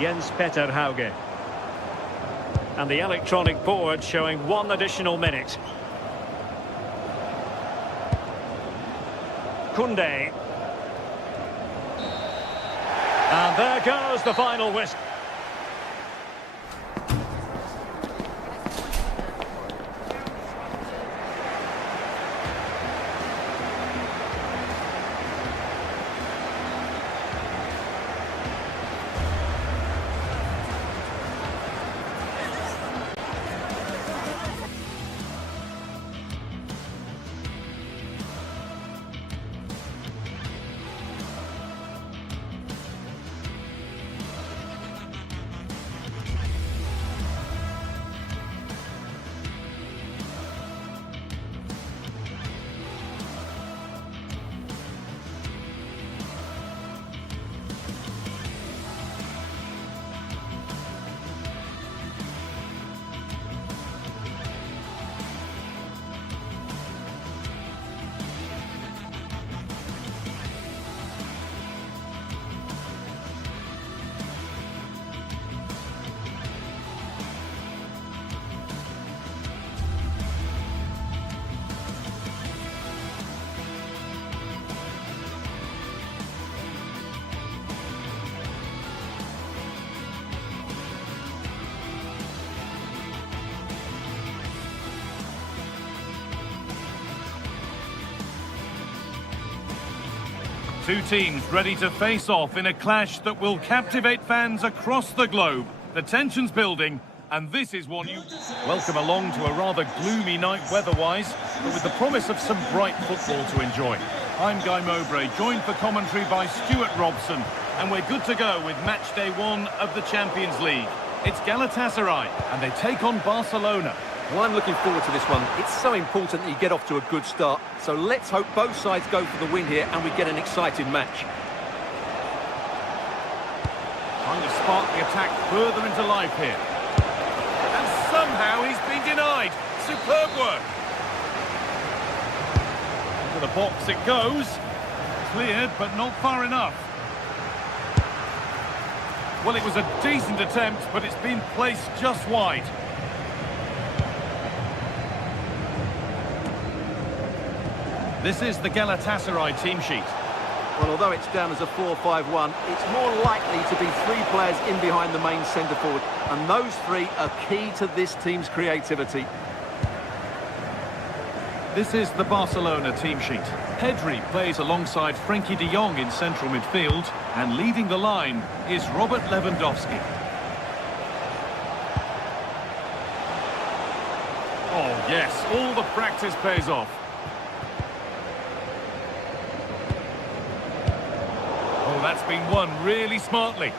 Jens-Peter Hauge. And the electronic board showing 1 additional minute. Koundé. And there goes the final whistle. Two teams ready to face off in a clash that will captivate fans across the globe. The tension's building, and this is one you welcome along to a rather gloomy night weather-wise, but with the promise of some bright football to enjoy. I'm Guy Mowbray, joined for commentary by Stuart Robson, and we're good to go with match day 1 of the Champions League. It's Galatasaray, and they take on Barcelona. Well, I'm looking forward to this one. It's so important that you get off to a good start. So let's hope both sides go for the win here and we get an exciting match. Trying to spark the attack further into life here. And somehow he's been denied. Superb work. The the box it goes. Cleared, but not far enough. Well, it was a decent attempt, but it's been placed just wide. This is the Galatasaray team sheet. Well, although it's down as a 4-5-1, it's more likely to be three players in behind the main centre-forward. And those three are key to this team's creativity. This is the Barcelona team sheet. Pedri plays alongside Frenkie de Jong in central midfield, and leading the line is Robert Lewandowski. Oh yes, all the practice pays off. Oh, that's been won really smartly.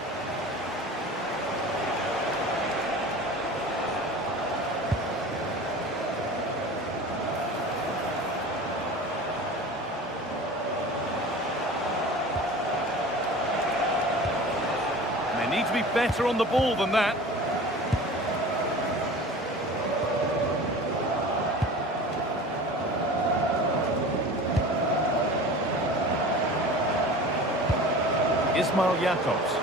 They need to be better on the ball than that. Ismail Jakobs.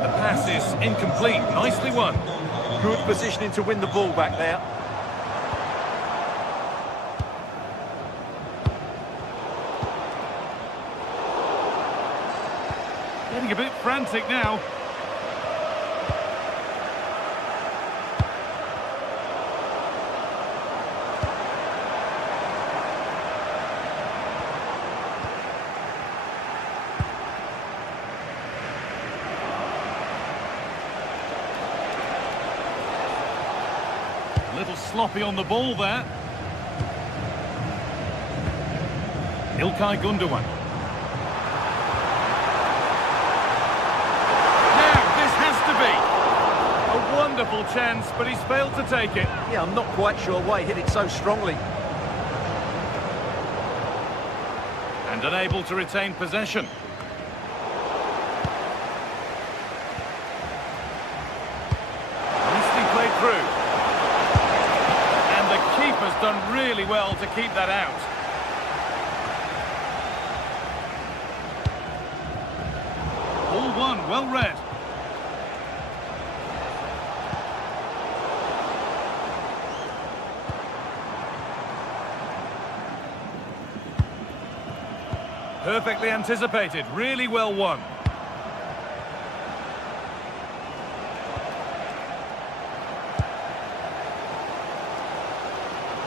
The pass is incomplete. Nicely won. Good positioning to win the ball back there. Getting a bit frantic now. A little sloppy on the ball there. İlkay Gündoğan. A wonderful chance, but he's failed to take it. Yeah, I'm not quite sure why he hit it so strongly. And unable to retain possession. Nicely played through. And the keeper's done really well to keep that out. All one, well read. Perfectly anticipated, really well won.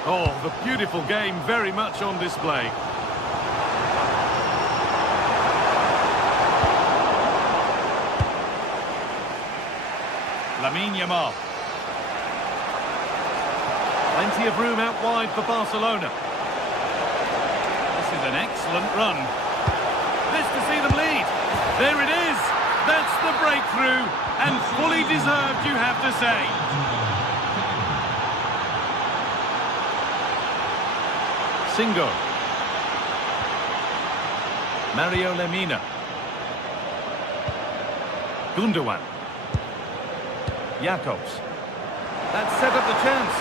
Oh, the beautiful game very much on display. Lamine Yamal. Plenty of room out wide for Barcelona. This is an excellent run. This to see them lead. There it is. That's the breakthrough. And fully deserved, you have to say. Singo. Mario Lemina. Gündoğan. Jakobs. That set up the chance.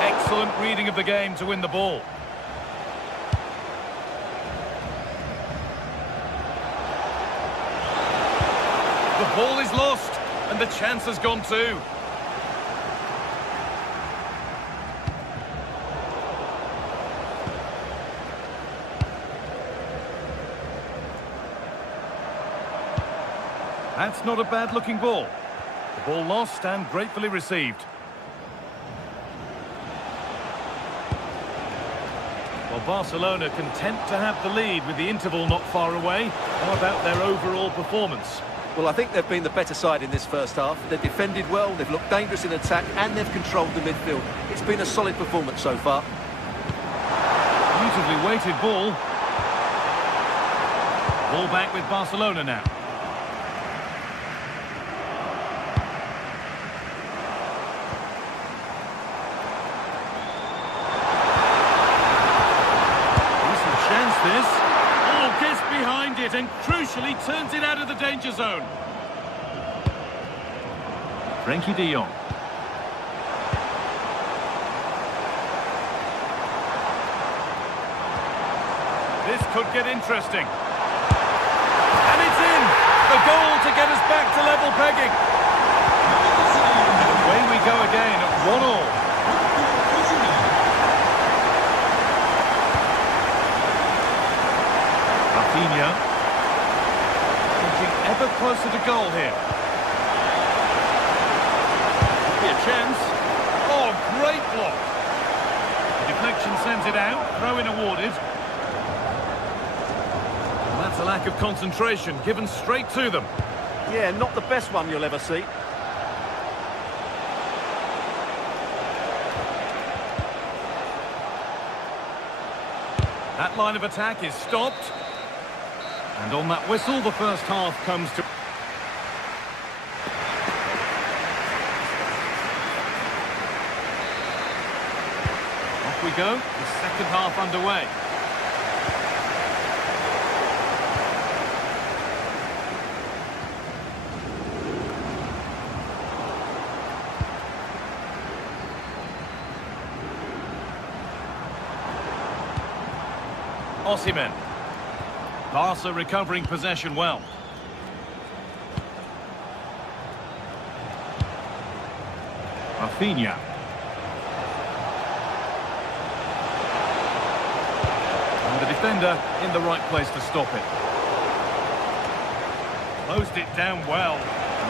Excellent reading of the game to win the ball. The ball is lost, and the chance has gone too. That's not a bad-looking ball. The ball lost and gratefully received. Well, Barcelona content to have the lead with the interval not far away. How about their overall performance? Well, I think they've been the better side in this first half. They've defended well, they've looked dangerous in attack, and they've controlled the midfield. It's been a solid performance so far. Beautifully weighted ball. Ball back with Barcelona now. Decent chance this. Oh, gets behind it and crucially turns it out of the danger zone. Frenkie de Jong. This could get interesting. And it's in! The goal to get us back to level pegging. And away we go again at 1-1. Rafinha. Inching ever closer to goal here. Could be a chance. Oh, great block. The deflection sends it out. Throw-in awarded. That's a lack of concentration, given straight to them. Yeah, not the best one you'll ever see. That line of attack is stopped. And on that whistle, the first half comes to... Off we go, the second half underway. Osimhen. Barca recovering possession well. Rafinha. And the defender in the right place to stop it. Closed it down well.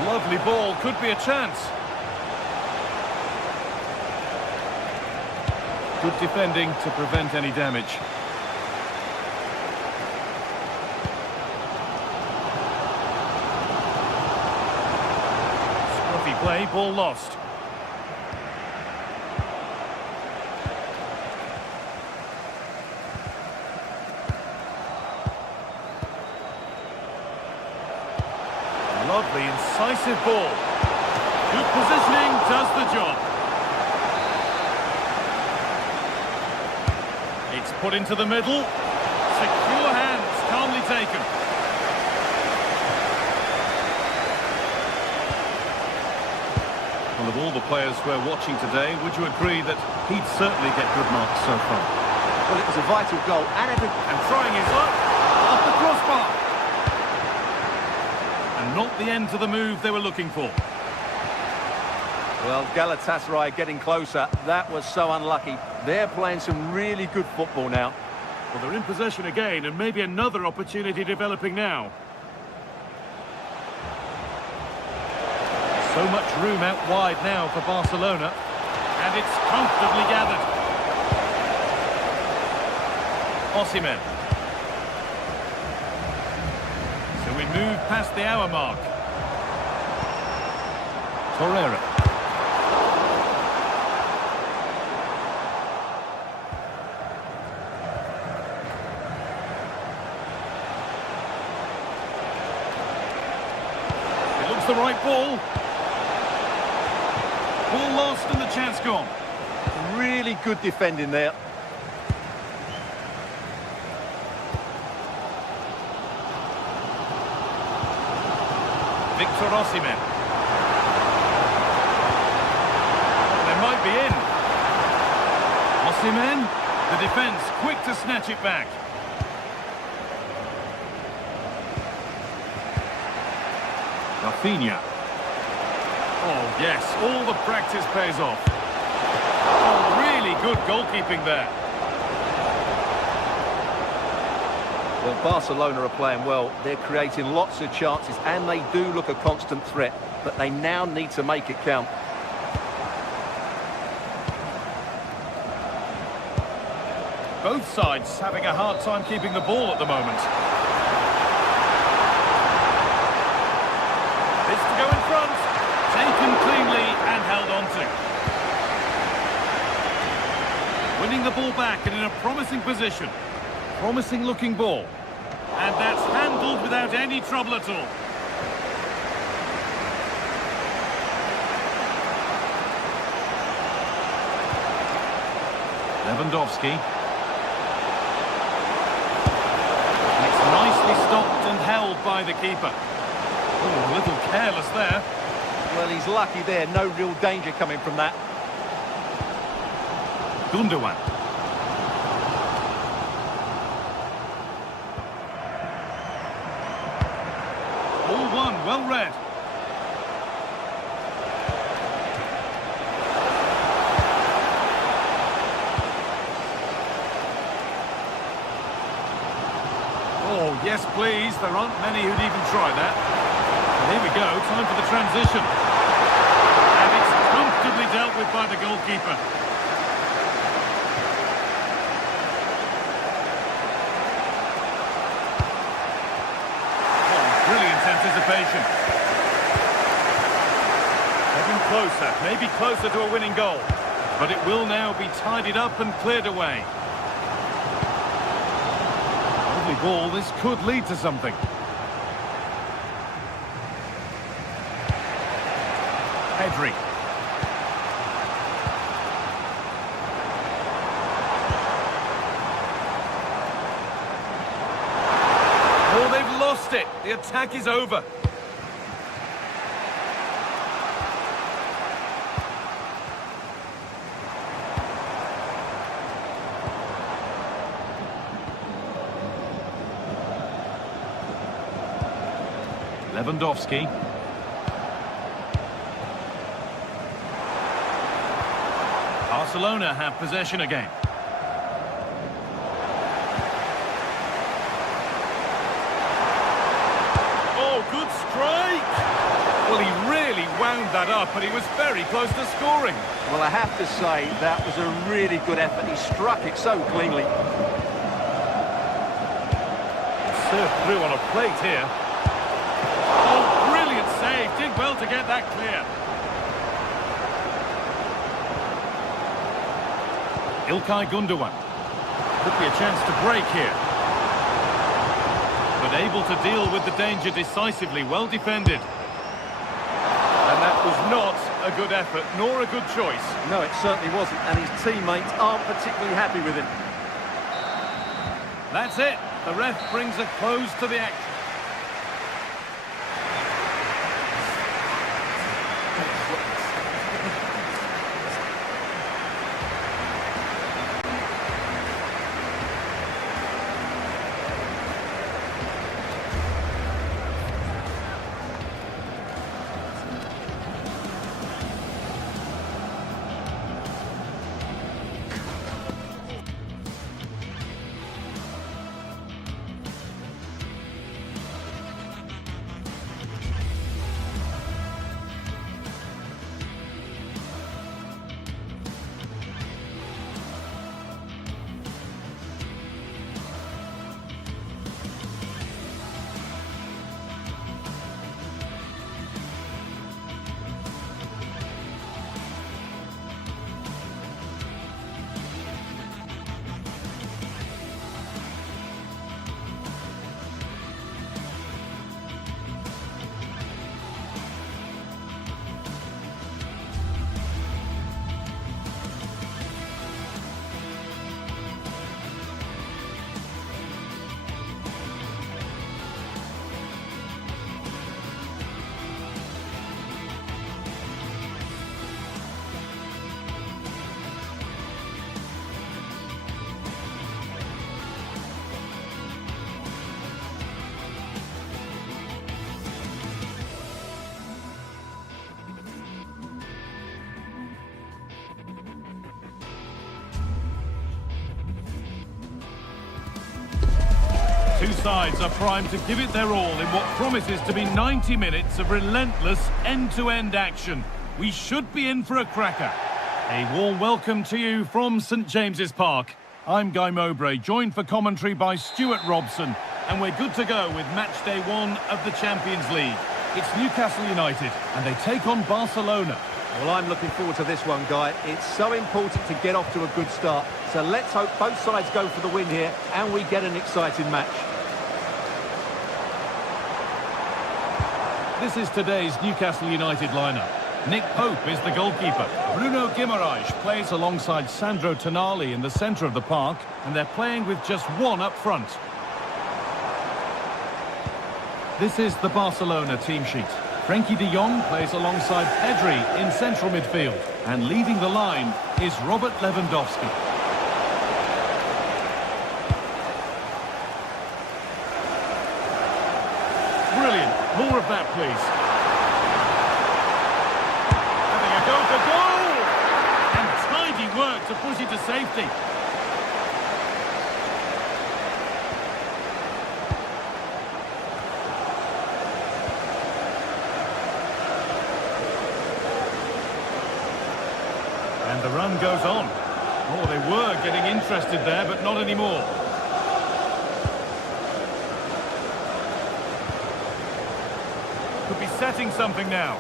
Lovely ball, could be a chance. Good defending to prevent any damage. Play, ball lost. Lovely, incisive ball. Good positioning, does the job. It's put into the middle. Secure hands, calmly taken. Well, of all the players we're watching today, would you agree that he'd certainly get good marks so far? Well, it was a vital goal And trying his luck off the crossbar. And not the end to the move they were looking for. Well, Galatasaray getting closer. That was so unlucky. They're playing some really good football now. Well, they're in possession again, and maybe another opportunity developing now. So much room out wide now for Barcelona. And it's comfortably gathered. Osimhen. So we move past the hour mark. Torreira. It looks the right ball. Ball lost and the chance gone. Really good defending there. Victor Osimhen. They might be in. Osimhen, the defence quick to snatch it back. Rafinha. Oh, yes, all the practice pays off. Oh, really good goalkeeping there. Well, Barcelona are playing well. They're creating lots of chances, and they do look a constant threat. But they now need to make it count. Both sides having a hard time keeping the ball at the moment. It's to go in front. Taken cleanly and held on to. Winning the ball back and in a promising position. Promising looking ball. And that's handled without any trouble at all. Lewandowski. And it's nicely stopped and held by the keeper. Oh, a little careless there. Well, he's lucky there. No real danger coming from that. Gundogan. All one, well read. Oh, yes, please. There aren't many who'd even try that. And here we go, time for the transition. And it's comfortably dealt with by the goalkeeper. Oh, brilliant anticipation. Getting closer, maybe closer to a winning goal. But it will now be tidied up and cleared away. Ball, this could lead to something. Pedri. Oh, they've lost it. The attack is over. Lewandowski. Barcelona have possession again. Oh, good strike! Well, he really wound that up, but he was very close to scoring. Well, I have to say, that was a really good effort. He struck it so cleanly. Served through on a plate here. Oh, brilliant save. Did well to get that clear. Ilkay Gundogan. Could be a chance to break here. But able to deal with the danger decisively. Well defended. And that was not a good effort, nor a good choice. No, it certainly wasn't. And his teammates aren't particularly happy with him. That's it. The ref brings a close to the action. Two sides are primed to give it their all in what promises to be 90 minutes of relentless end-to-end action. We should be in for a cracker. A warm welcome to you from St James's Park. I'm Guy Mowbray, joined for commentary by Stuart Robson, and we're good to go with match day 1 of the Champions League. It's Newcastle United, and they take on Barcelona. Well, I'm looking forward to this one, Guy. It's so important to get off to a good start. So let's hope both sides go for the win here, and we get an exciting match. This is today's Newcastle United lineup. Nick Pope is the goalkeeper. Bruno Guimaraes plays alongside Sandro Tonali in the centre of the park, and they're playing with just one up front. This is the Barcelona team sheet. Frenkie de Jong plays alongside Pedri in central midfield. And leading the line is Robert Lewandowski. Brilliant. More of that, please. Having a go for goal! And tidy work to push it to safety. And the run goes on. Oh, they were getting interested there, but not anymore. Could be setting something now.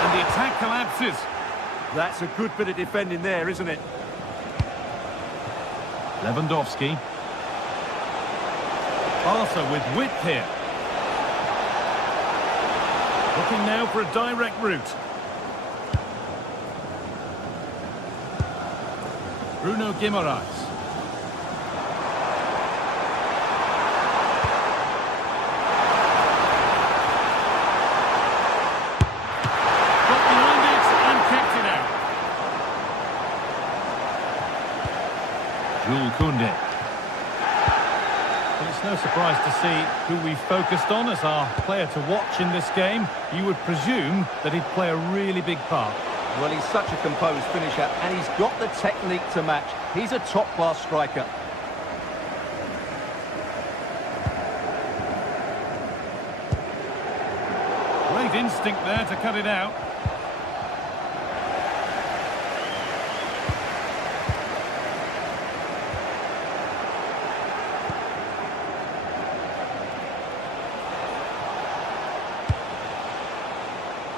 And the attack collapses. That's a good bit of defending there, isn't it? Lewandowski. Barca with width here. Looking now for a direct route. Bruno Guimaraes. Got behind it and kept it out. Jules Koundé. Well, it's no surprise to see who we focused on as our player to watch in this game. You would presume that he'd play a really big part. Well, he's such a composed finisher, and he's got the technique to match. He's a top-class striker. Great instinct there to cut it out.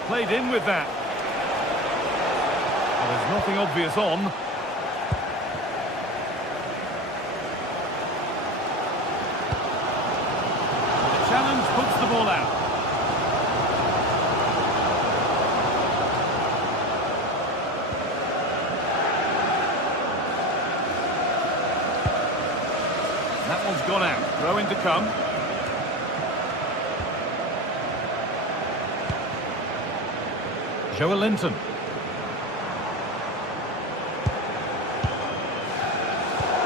Played in with that. Well, there's nothing obvious on. The challenge puts the ball out. That one's gone out. Throw in to come. Joel Linton.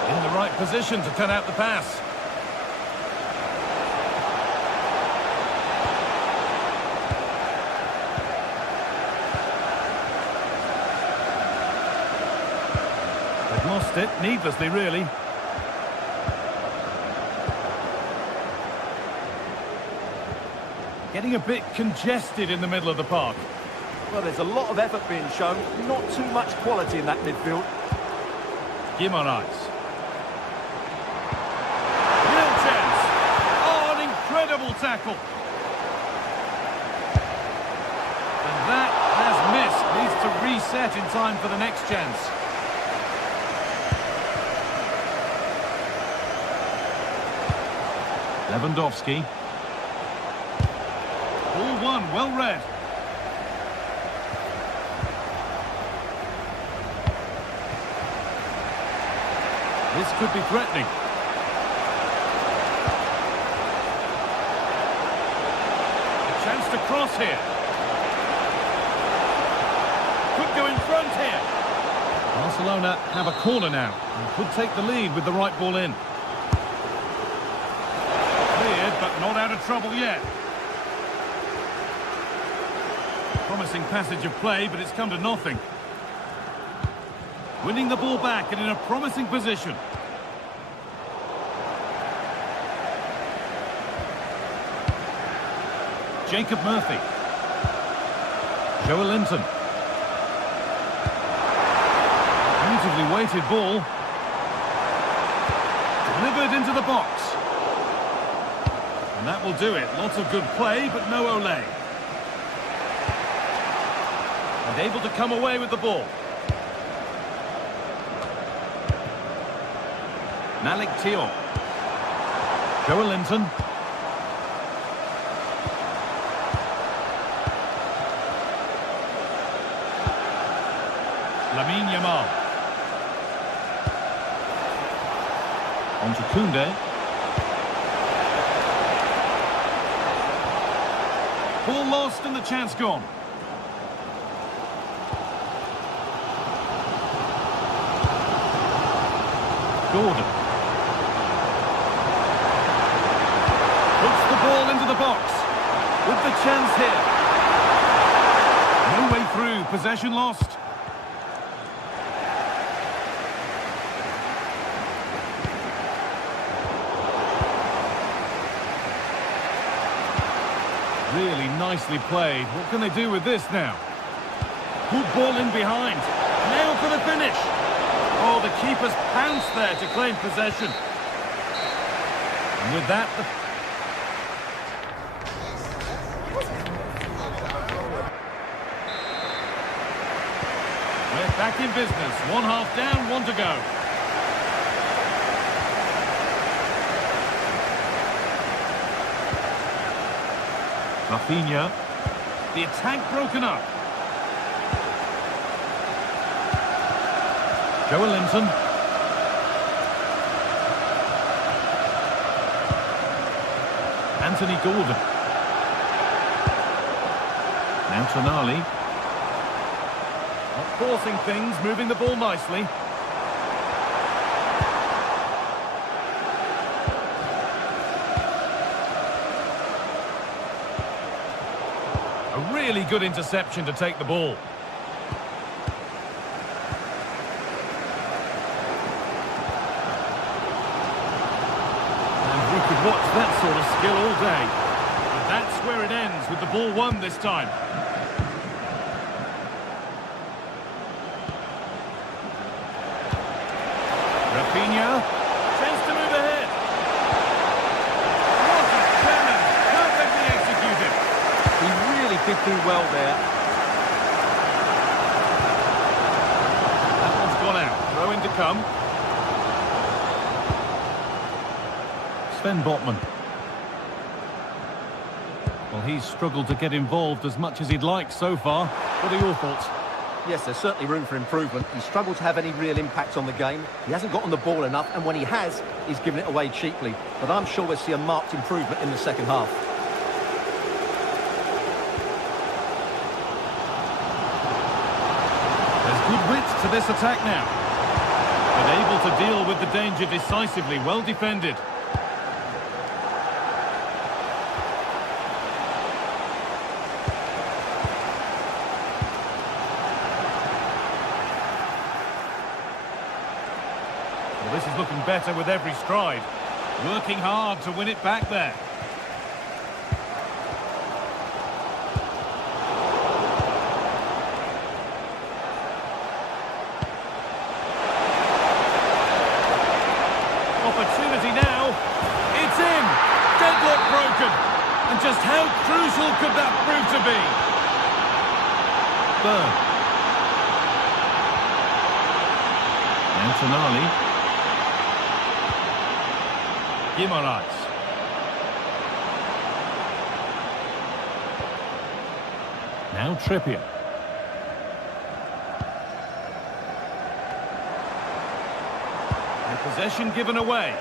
In the right position to cut out the pass. They've lost it, needlessly really. Getting a bit congested in the middle of the park. Well, there's a lot of effort being shown, not too much quality in that midfield. Guimaraes. Real chance. Oh, an incredible tackle. And that has missed. Needs to reset in time for the next chance. Lewandowski. Ball one, well read. This could be threatening. A chance to cross here. Could go in front here. Barcelona have a corner now and could take the lead with the right ball in. Cleared, but not out of trouble yet. Promising passage of play, but it's come to nothing. Winning the ball back and in a promising position. Jacob Murphy. Joel Linton. Beautifully weighted ball. Delivered into the box. And that will do it. Lots of good play, but no Olé. And able to come away with the ball. Malik Thiaw. Joel Linton. Lamine Yamal. On to Koundé. Ball lost and the chance gone. Gordon. Puts the ball into the box. With the chance here. No way through. Possession lost. Really nicely played. What can they do with this now? Good ball in behind. Now for the finish. Oh, the keeper's pounced there to claim possession. And with that, we're back in business. One half down, one to go. Rafinha. The attack broken up. Joelinton. Anthony Gordon. Now Tonali. Not forcing things, moving the ball nicely. A really good interception to take the ball. And we could watch that sort of skill all day. And that's where it ends, with the ball won this time. Rafinha, chance to move ahead. What a cannon, perfectly executed. He really did do well there. That one's gone out, throw in to come. Sven Botman. Well, he's struggled to get involved as much as he'd like so far. What are your thoughts? Yes, there's certainly room for improvement. He's struggled to have any real impact on the game. He hasn't got on the ball enough, and when he has, he's given it away cheaply. But I'm sure we'll see a marked improvement in the second half. There's good width to this attack now. But able to deal with the danger decisively, well defended. Well, this is looking better with every stride. Working hard to win it back there. Opportunity now. It's in. Deadlock broken. And just how crucial could that prove to be? Burn. Now Tonali. Guimaraes. Now Trippier. And possession given away.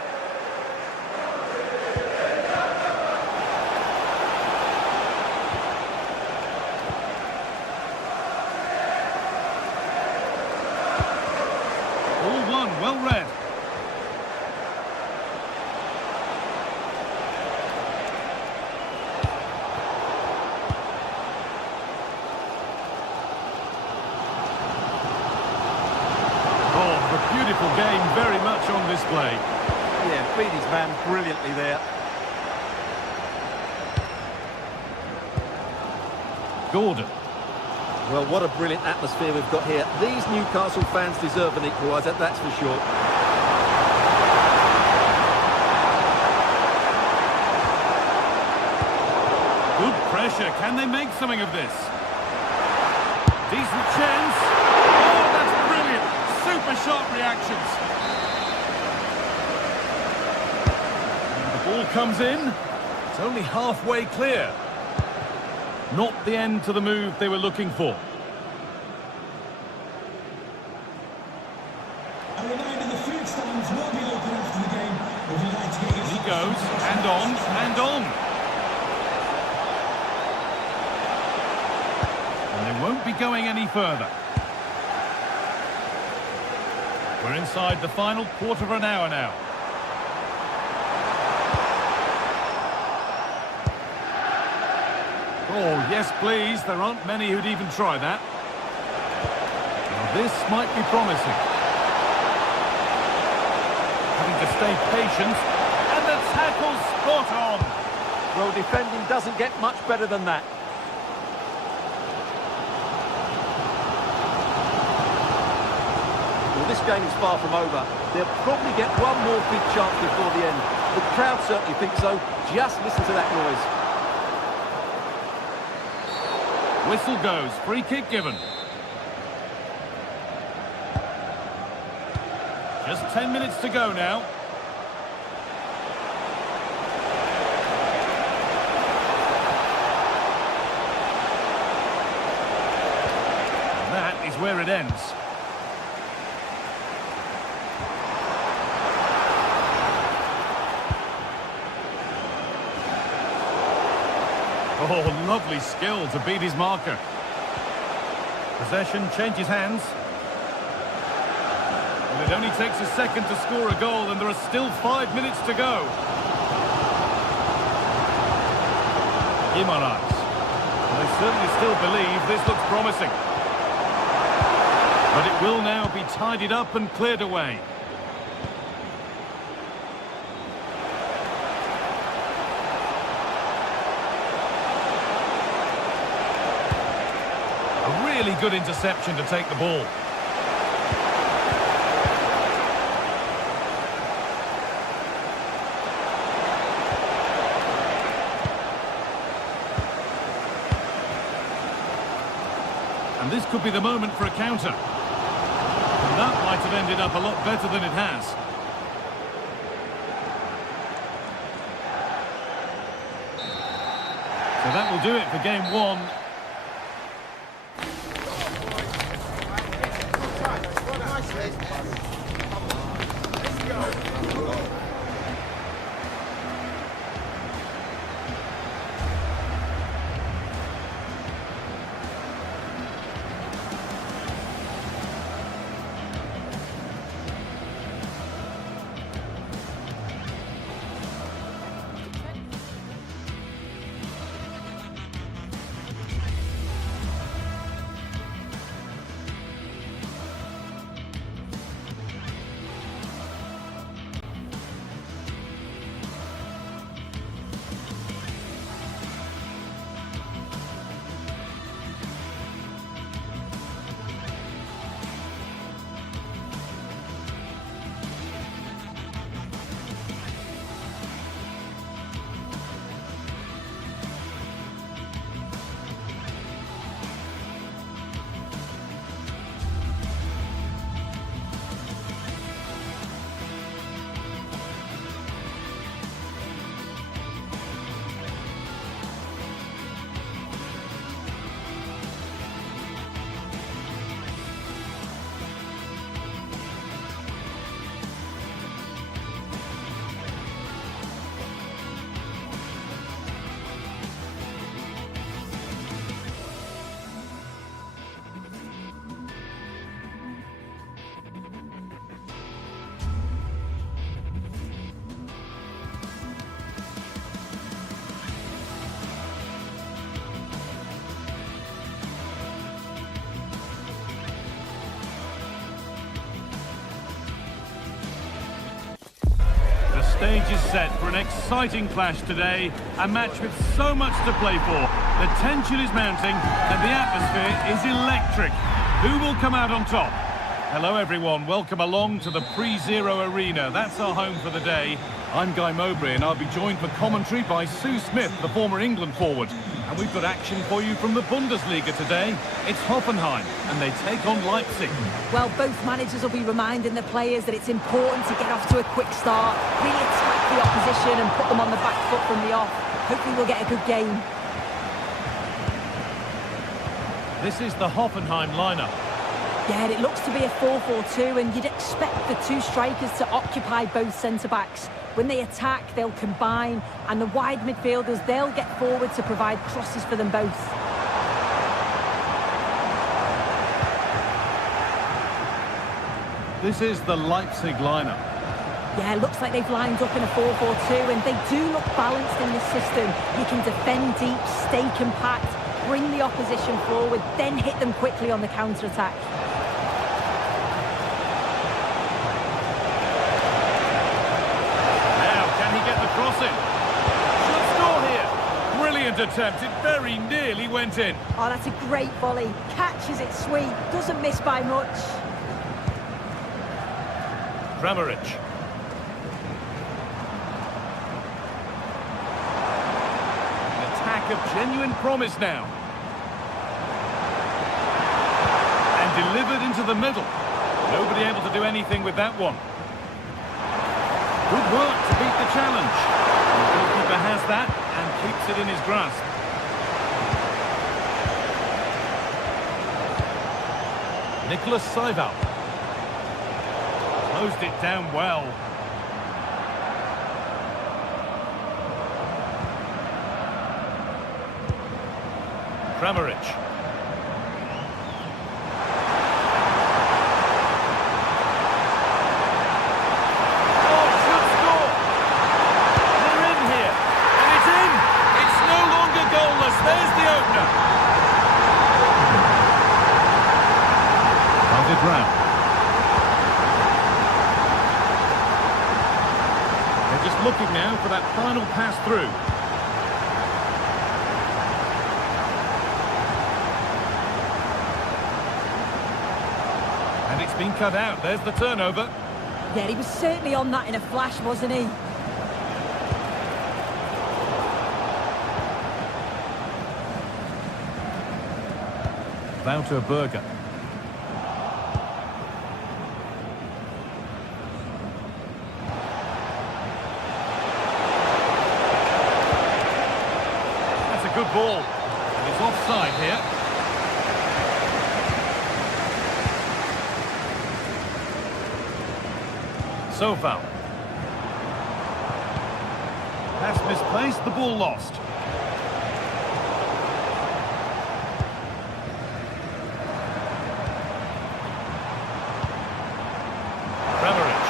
All one, well read. Beautiful game, very much on display. Yeah, beat his man brilliantly there. Gordon. Well, what a brilliant atmosphere we've got here. These Newcastle fans deserve an equaliser, that's for sure. Good pressure. Can they make something of this? Decent chance. Oh, that's brilliant. Super sharp reactions. And the ball comes in. It's only halfway clear. Not the end to the move they were looking for. A reminder, the food stands will be open after the game. goes, and on, and on. And they won't be going any further. We're inside the final quarter of an hour now. Oh, yes, please. There aren't many who'd even try that. Now, this might be promising. Having to stay patient. And the tackle's spot on. Well, defending doesn't get much better than that. Well, this game is far from over. They'll probably get one more big chance before the end. The crowd certainly think so. Just listen to that noise. Whistle goes, free kick given. Just 10 minutes to go now. And that is where it ends. Oh, lovely skill to beat his marker. Possession changes hands. And it only takes a second to score a goal, and there are still 5 minutes to go. Guimaraes. They certainly still believe this looks promising. But it will now be tidied up and cleared away. Really good interception to take the ball. And this could be the moment for a counter. And that might have ended up a lot better than it has. So that will do it for game one. Stage is set for an exciting clash today, a match with so much to play for. The tension is mounting and the atmosphere is electric. Who will come out on top? Hello everyone, welcome along to the Pre-Zero Arena. That's our home for the day. I'm Guy Mowbray and I'll be joined for commentary by Sue Smith, the former England forward. And we've got action for you from the Bundesliga today. It's Hoffenheim and they take on Leipzig. Well, both managers will be reminding the players that it's important to get off to a quick start, really attack the opposition and put them on the back foot from the off. Hopefully we'll get a good game. This is the Hoffenheim lineup. Yeah, it looks to be a 4-4-2 and you'd expect the two strikers to occupy both centre-backs. When they attack, they'll combine, and the wide midfielders, they'll get forward to provide crosses for them both. This is the Leipzig lineup. Yeah, looks like they've lined up in a 4-4-2, and they do look balanced in this system. You can defend deep, stay compact, bring the opposition forward, then hit them quickly on the counter-attack. Now, can he get the cross in? Should score here. Brilliant attempt. It very nearly went in. Oh, that's a great volley. Catches it sweet, doesn't miss by much. Kramaric. Of genuine promise now. And delivered into the middle. Nobody able to do anything with that one. Good work to beat the challenge. The goalkeeper has that and keeps it in his grasp. Nicholas Seival. Closed it down well. Kramaric. Oh, should score! They're in here, and it's in! It's no longer goalless. There's the opener. David Brown. They're just looking now for that final pass through. And it's been cut out. There's the turnover. Yeah, he was certainly on that in a flash, wasn't he? Wouter Berger. That's a good ball. And he's offside here. So foul. Pass misplaced, the ball lost. Kramaric.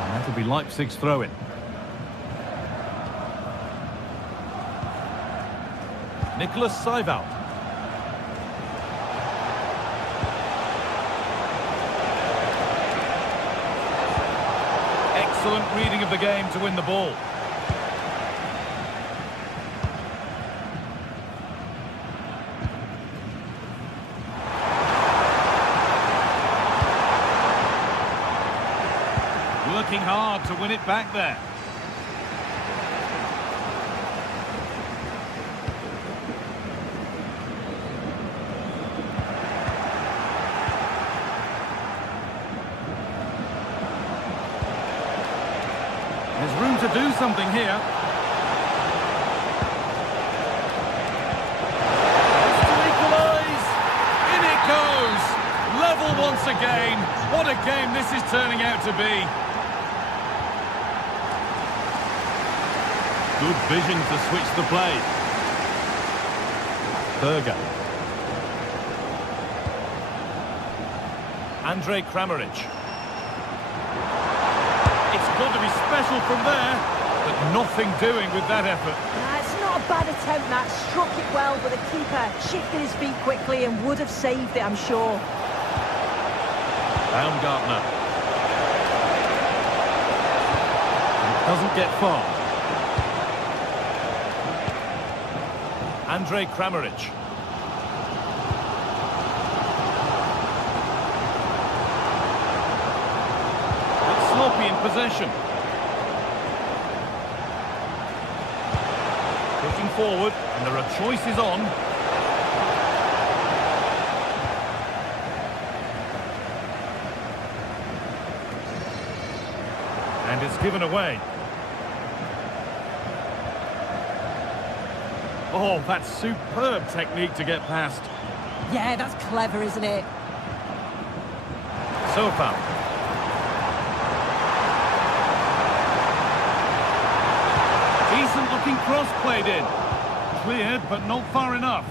And that'll be Leipzig's throw-in. Nicholas Seival. Excellent reading of the game to win the ball. Working hard to win it back there. There's room to do something here. It's to equalise. In it goes. Level once again. What a game this is turning out to be. Good vision to switch the play. Berger. Andrej Kramaric. It's got to be special from there, but nothing doing with that effort. It's not a bad attempt, that. Struck it well, but the keeper shifted his feet quickly and would have saved it, I'm sure. Baumgartner. Doesn't get far. Andrej Kramaric. Sloppy in possession. Pushing forward, and there are choices on. And it's given away. Oh, that's superb technique to get past. Yeah, that's clever, isn't it? So far. Decent looking cross played in. Cleared, but not far enough.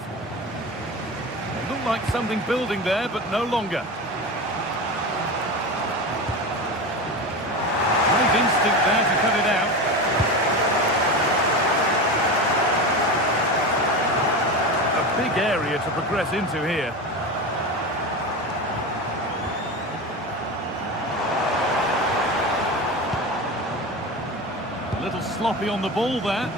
It looked like something building there, but no longer. Great instinct there to cut it out. A big area to progress into here. A little sloppy on the ball there.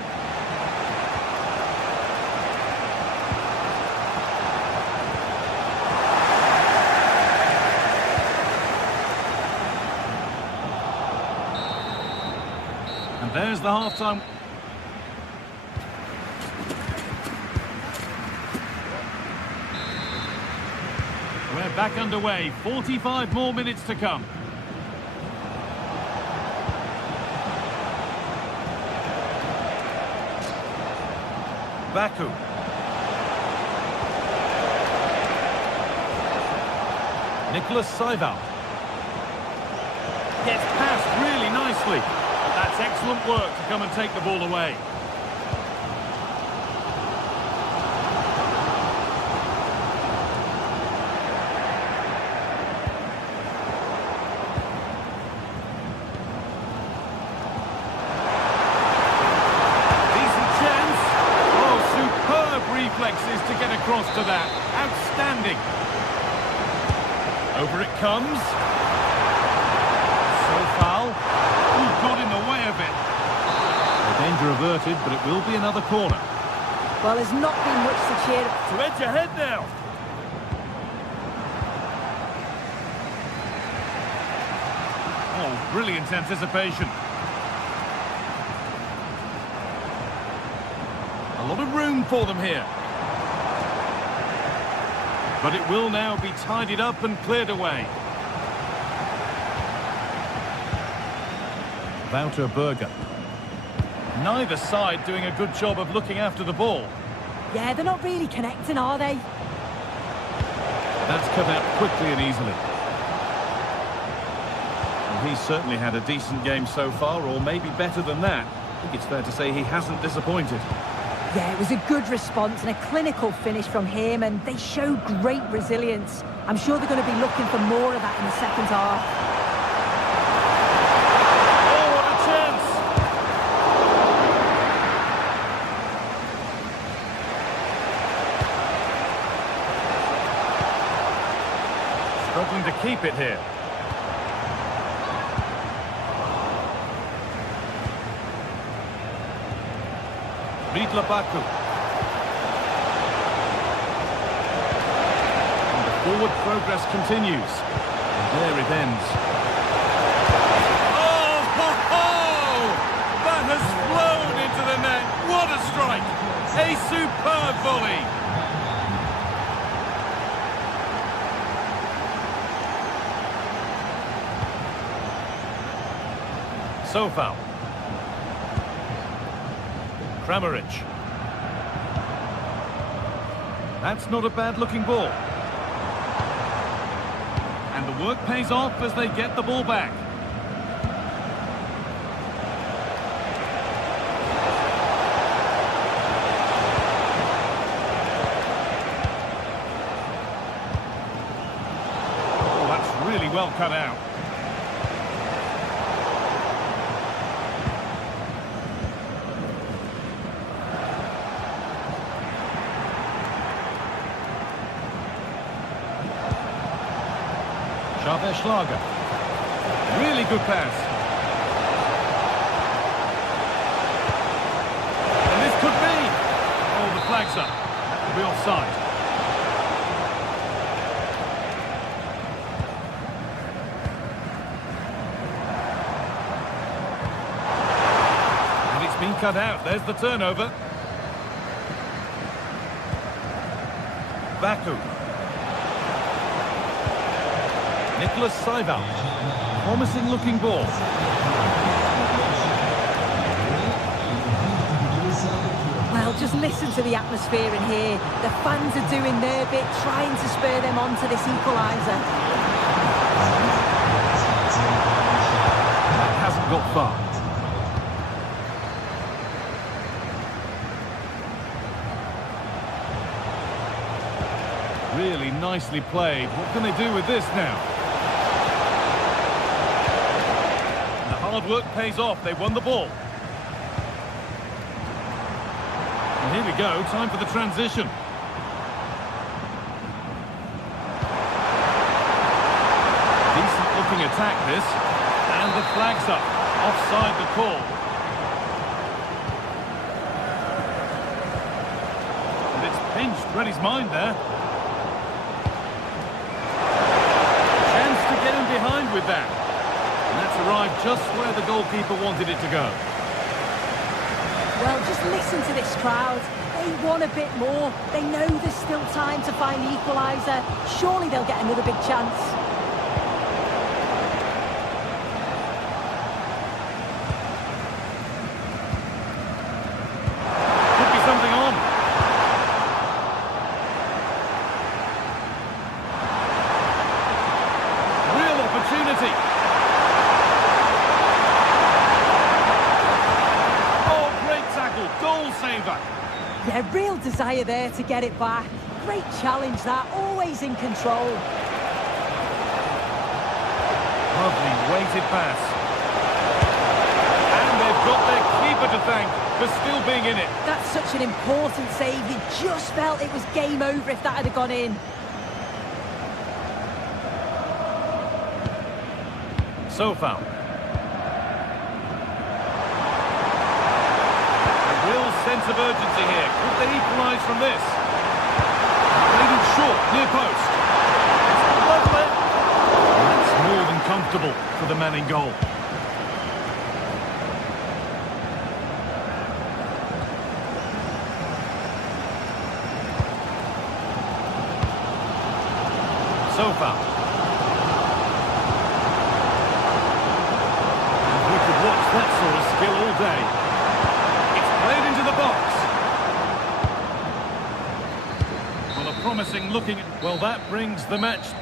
And there's the half-time. We're back underway. 45 more minutes to come. Baku. Nicholas Saival. Gets past really nicely. That's excellent work to come and take the ball away. Decent chance. Oh, superb reflexes to get across to that. Outstanding. Over it comes. So foul. Got in the way of it. The danger averted, but it will be another corner. Well, there's not been much to cheer up. To edge ahead now. Oh, brilliant anticipation. A lot of room for them here. But it will now be tidied up and cleared away. Wouter Berger. Neither side doing a good job of looking after the ball. Yeah, they're not really connecting, are they? That's cut out quickly and easily. Well, he's certainly had a decent game so far, or maybe better than that. I think it's fair to say he hasn't disappointed. Yeah, it was a good response and a clinical finish from him, and they show great resilience. I'm sure they're going to be looking for more of that in the second half. Struggling to keep it here. Ridla Baku. And the forward progress continues. And there it ends. Oh, ho, ho! That has flown into the net. What a strike! A superb volley. So foul. Kramaric. That's not a bad-looking ball. And the work pays off as they get the ball back. Oh, that's really well cut out. Schlager. Really good pass. And this could be. Oh, the flag's up. That will be offside. And it's been cut out. There's the turnover. Baku. Nicholas Saival. Promising looking ball. Well, just listen to the atmosphere in here. The fans are doing their bit, trying to spur them on to this equaliser. got far. Really nicely played. What can they do with this now? And the hard work pays off. They won the ball. And here we go. Time for the transition. Decent looking attack this. And the flag's up. Offside the call. And it's pinched. Read his mind there. Behind with that. And that's arrived just where the goalkeeper wanted it to go. Well, just listen to this crowd. They want a bit more. They know there's still time to find the equaliser. Surely they'll get another big chance. Could be something on. Opportunity. Oh, great tackle, goal saver. Yeah, real desire there to get it back. Great challenge that, always in control. Lovely weighted pass. And they've got their keeper to thank for still being in it. That's such an important save. You just felt it was game over if that had gone in. So foul. A real sense of urgency here. Could they equalise from this? Played it short, near post. It's lovely. That's more than comfortable for the man in goal. So foul. That sort of skill all day. It's played into the box. Well, a promising looking... Well, that brings the match...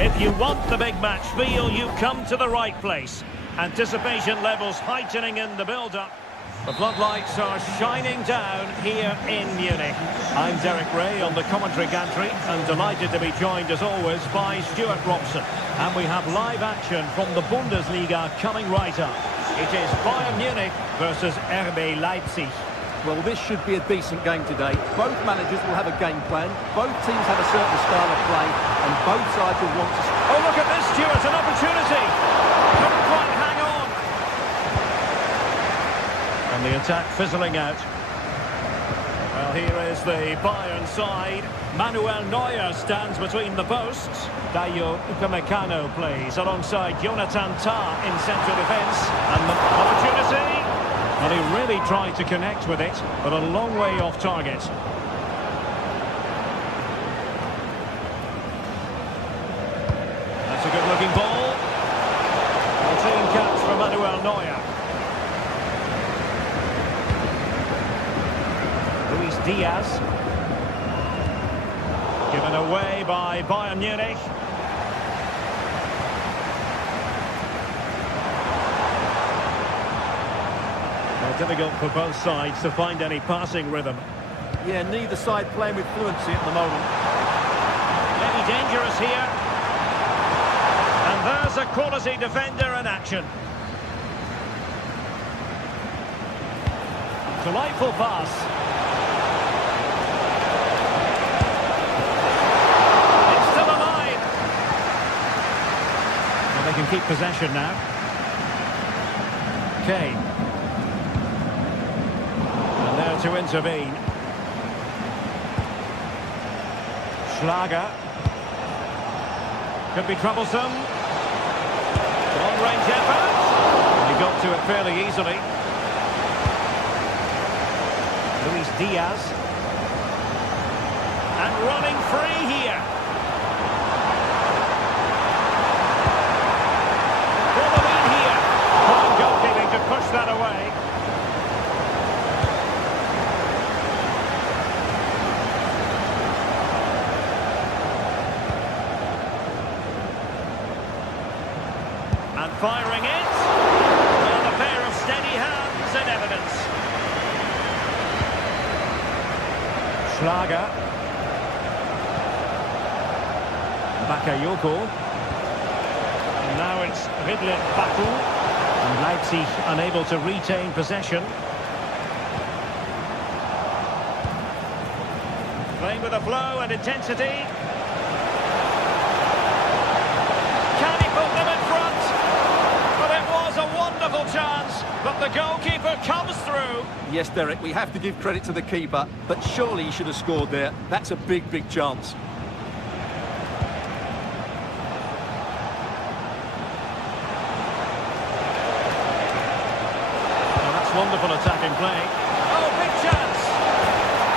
If you want the big match feel, you come to the right place. Anticipation levels heightening in the build-up. The floodlights are shining down here in Munich. I'm Derek Ray on the commentary gantry and delighted to be joined as always by Stuart Robson. And we have live action from the Bundesliga coming right up. It is Bayern Munich versus RB Leipzig. Well, this should be a decent game today. Both managers will have a game plan. Both teams have a certain style of play, and both sides will want to... Oh, look at this, Stuart, an opportunity. Couldn't quite hang on. And the attack fizzling out. here is the Bayern side. Manuel Neuer stands between the posts. Dayo Upamecano plays alongside Jonathan Tah in central defence. And the opportunity. Well, he really tried to connect with it, but a long way off target. That's a good-looking ball. A clean catch for Manuel Neuer. Luis Diaz. Given away by Bayern Munich. Well, difficult for both sides to find any passing rhythm. Yeah, neither side playing with fluency at the moment. Maybe dangerous here. And there's a quality defender in action. Delightful pass. They can keep possession now. Kane. And there to intervene. Schlager. Could be troublesome. Long-range effort. He got to it fairly easily. Luis Diaz. And running free here. Push that away. And firing it. And a pair of steady hands in evidence. Schlager. Bakayoko. And now it's Ridley Baku. And Leipzig unable to retain possession. Playing with a flow and intensity. Can he put them in front? But it was a wonderful chance, but the goalkeeper comes through. Yes, Derek, we have to give credit to the keeper, but surely he should have scored there. That's a big, big chance. Wonderful attacking play. Oh, big chance!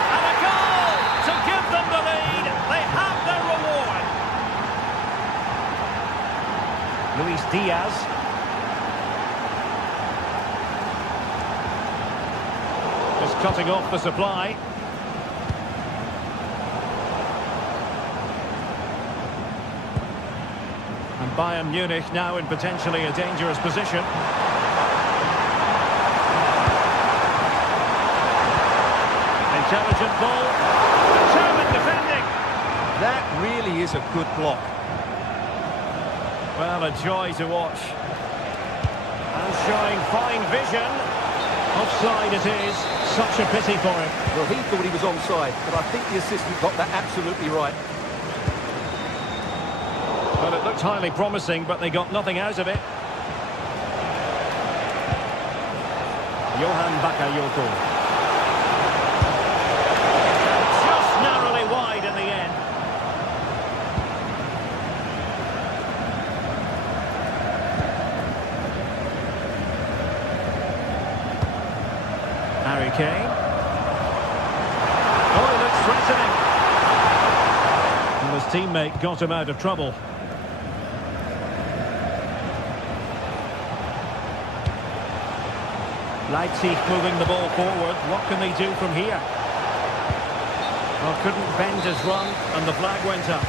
And a goal to give them the lead. They have their reward. Luis Diaz. Just cutting off the supply. And Bayern Munich now in potentially a dangerous position. Intelligent ball, determined defending. That really is a good block. Well, a joy to watch. And showing fine vision. Offside it is. Such a pity for him. Well, he thought he was onside, but I think the assistant got that absolutely right. Well, it looked highly promising, but they got nothing out of it. Johan Bakayoko. Wide in the end. Harry Kane. Oh, he looks threatening. And his teammate got him out of trouble. Leipzig moving the ball forward. What can they do from here? Well, couldn't bend his run, and the flag went up.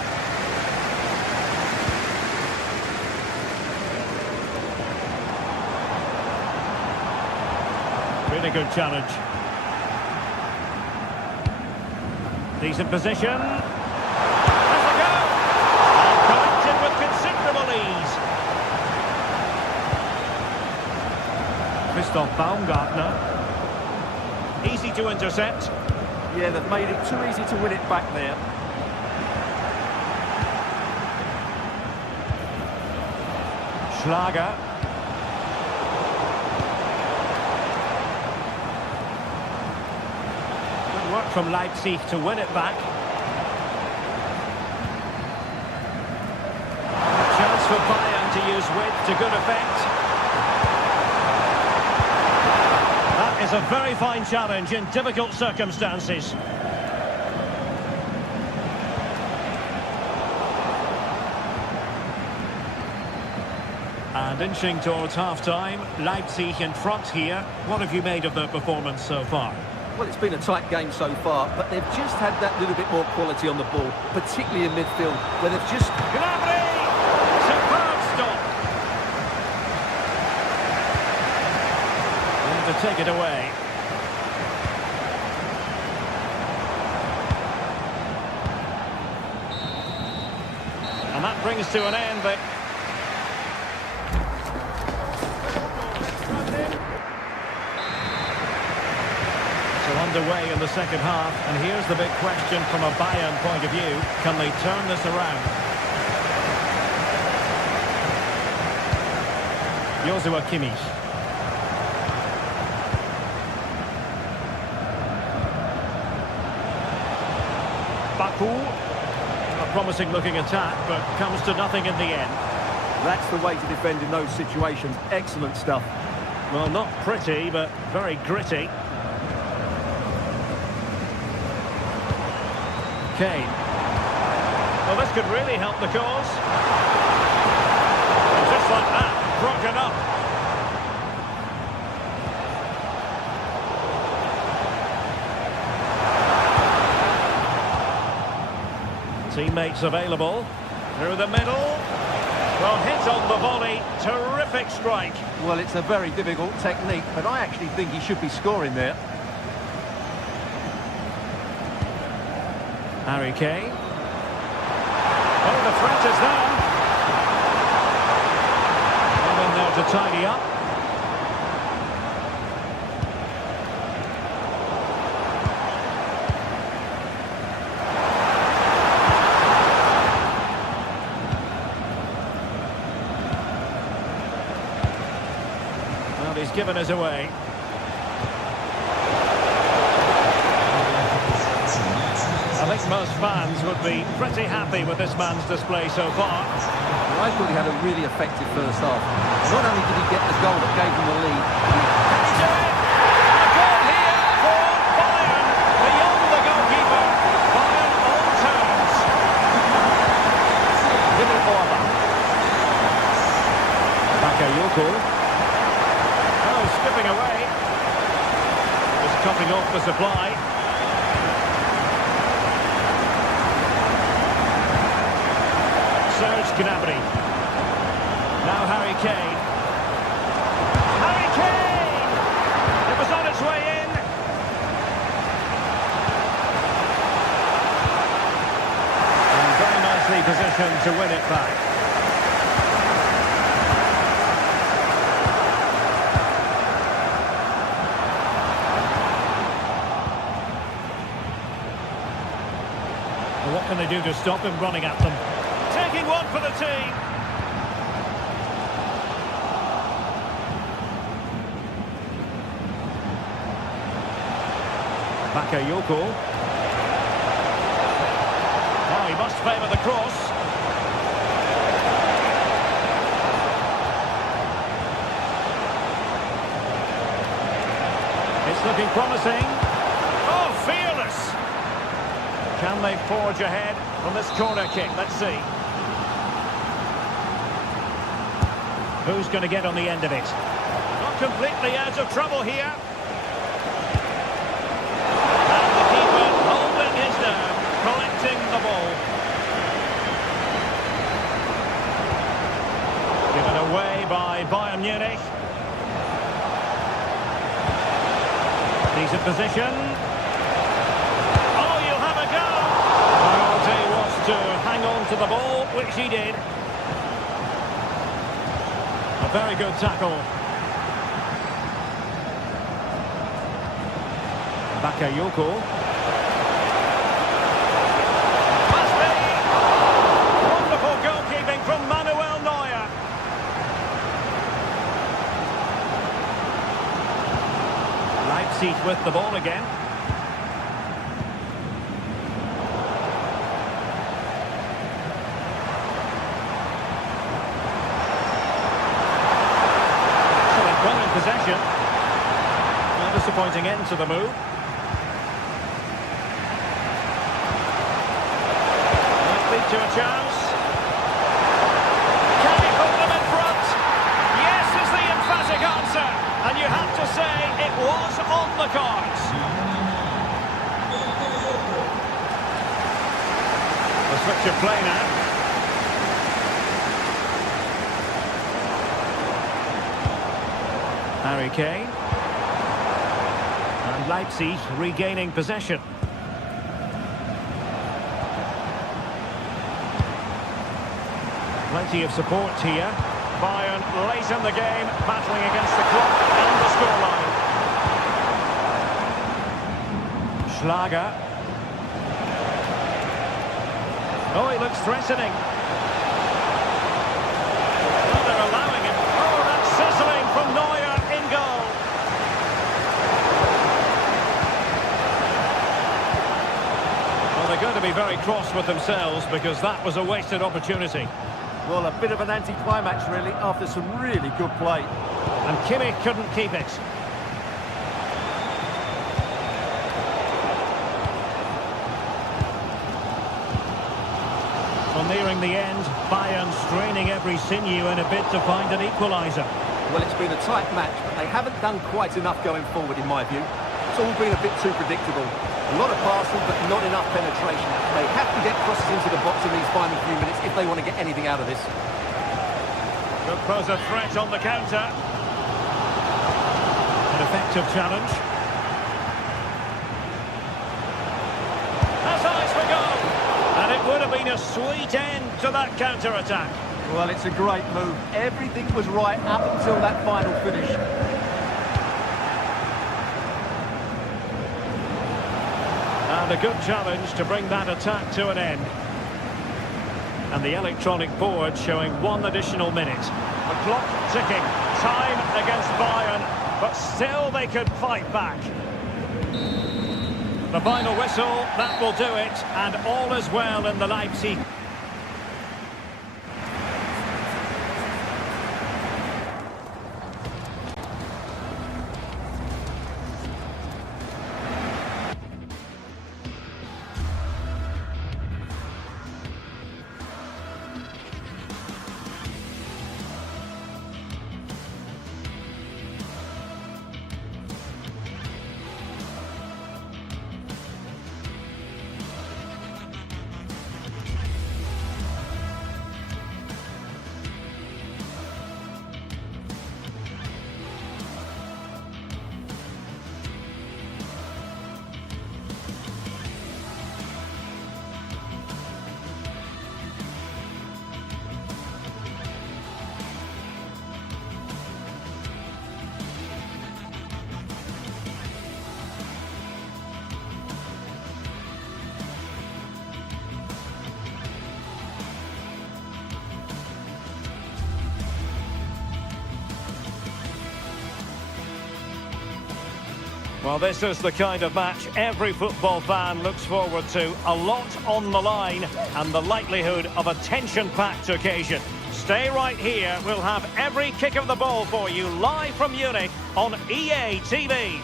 Really good challenge. Decent position. Has a go! And collected with considerable ease. Christoph Baumgartner. Easy to intercept. Yeah, they've made it too easy to win it back there. Schlager. Good work from Leipzig to win it back. Chance for Bayern to use width to good effect. That is a very fine challenge in difficult circumstances. And inching towards half-time, Leipzig in front here. What have you made of their performance so far? Well, it's been a tight game so far, but they've just had that little bit more quality on the ball, particularly in midfield, where they've just... Gnabry! Superb stop! And to take it away. And that brings to an end the... Underway in the second half, and here's the big question from a Bayern point of view: can they turn this around? Joshua Kimmich. Baku, a promising looking attack, but comes to nothing in the end. That's the way to defend in those situations. Excellent stuff. Well, not pretty, but very gritty. Kane. Well, this could really help the cause. And just like that, broken up. Teammates available. Through the middle. Well, hit on the volley. Terrific strike. Well, it's a very difficult technique, but I actually think he should be scoring there. Harry Kane. Oh, the threat is there. And in there to tidy up. Well, he's given us away. I think most fans would be pretty happy with this man's display so far. I thought he had a really effective first half. Not only did he get the goal that gave him the lead, Can he do it? A goal here for Bayern, beyond the goalkeeper. Bayern on terms. Give it over. Bakayoko. Oh, skipping away. Just cutting off the supply. Gnabry. Now Harry Kane. Harry Kane! It was on its way in. And very nicely positioned to win it back. Well, what can they do to stop him running at them? Taking one for the team. Bakayoko. Oh, he must favour the cross. It's looking promising. Oh, fearless. Can they forge ahead from this corner kick? Let's see. Who's going to get on the end of it? Not completely out of trouble here. And the keeper holding his nerve, collecting the ball. Given away by Bayern Munich. Decent position. Oh, you'll have a go. Well, he wants to hang on to the ball, which he did. A very good tackle. Bakayoko. Must be. Wonderful goalkeeping from Manuel Neuer. Leipzig with the ball again. possession. A disappointing end to the move. Might lead to a chance. Can he put them in front? Yes is the emphatic answer. And you have to say it was on the cards. A switch of play now. Harry Kane. And Leipzig regaining possession. Plenty of support here. Bayern late in the game, battling against the clock and the scoreline. Schlager. Oh, he looks threatening. Oh, they're allowing him. Oh, that's sizzling from Neuer in goal. Well, they're going to be very cross with themselves because that was a wasted opportunity. Well, a bit of an anti-climax, really, after some really good play. And Kimmich couldn't keep it. Well, nearing the end, Bayern straining every sinew in a bid to find an equaliser. Well, it's been a tight match, but they haven't done quite enough going forward, in my view. It's all been a bit too predictable. A lot of passing, but not enough penetration. They have to get crosses into the box in these final few minutes if they want to get anything out of this. Could pose a threat on the counter. An effective challenge. Has eyes for goal! And it would have been a sweet end to that counter-attack. Well, it's a great move. Everything was right up until that final finish. And a good challenge to bring that attack to an end. And the electronic board showing 1 additional minute. The clock ticking. Time against Bayern, but still they could fight back. The final whistle, that will do it, and all is well in the Leipzig. Well, this is the kind of match every football fan looks forward to. A lot on the line and the likelihood of a tension-packed occasion. Stay right here. We'll have every kick of the ball for you live from Munich on EA TV.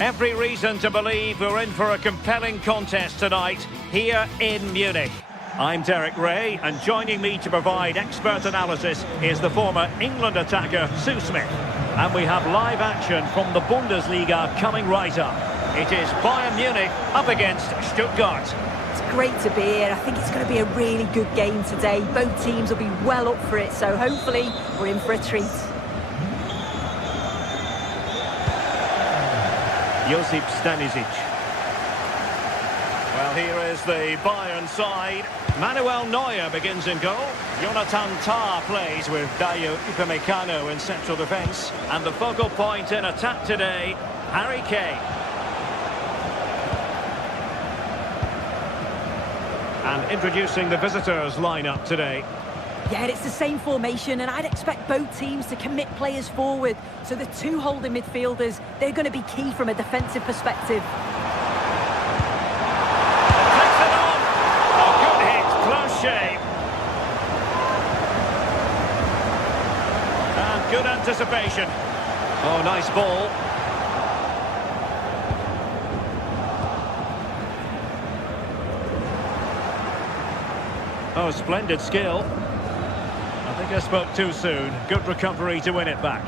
Every reason to believe we're in for a compelling contest tonight here in Munich. I'm Derek Ray, and joining me to provide expert analysis is the former England attacker Sue Smith. And we have live action from the Bundesliga coming right up. It is Bayern Munich up against Stuttgart. It's great to be here. I think it's going to be a really good game today. Both teams will be well up for it, so hopefully we're in for a treat. Josip Stanisic. Well, here is the Bayern side. Manuel Neuer begins in goal. Jonathan Tah plays with Dayo Upamecano in central defence. And the focal point in attack today, Harry Kane. And introducing the visitors lineup today. Yeah, it's the same formation, and I'd expect both teams to commit players forward. So the two holding midfielders, they're going to be key from a defensive perspective. Takes it on. A good hit, close shave. And good anticipation. Oh, nice ball. Oh, splendid skill. I think I spoke too soon. Good recovery to win it back.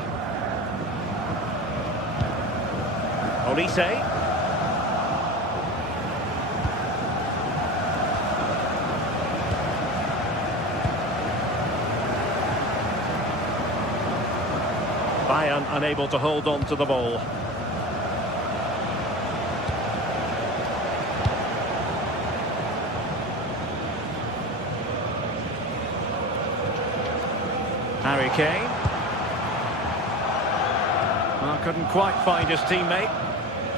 Olise. Bayern unable to hold on to the ball. Harry Kane. Well, couldn't quite find his teammate.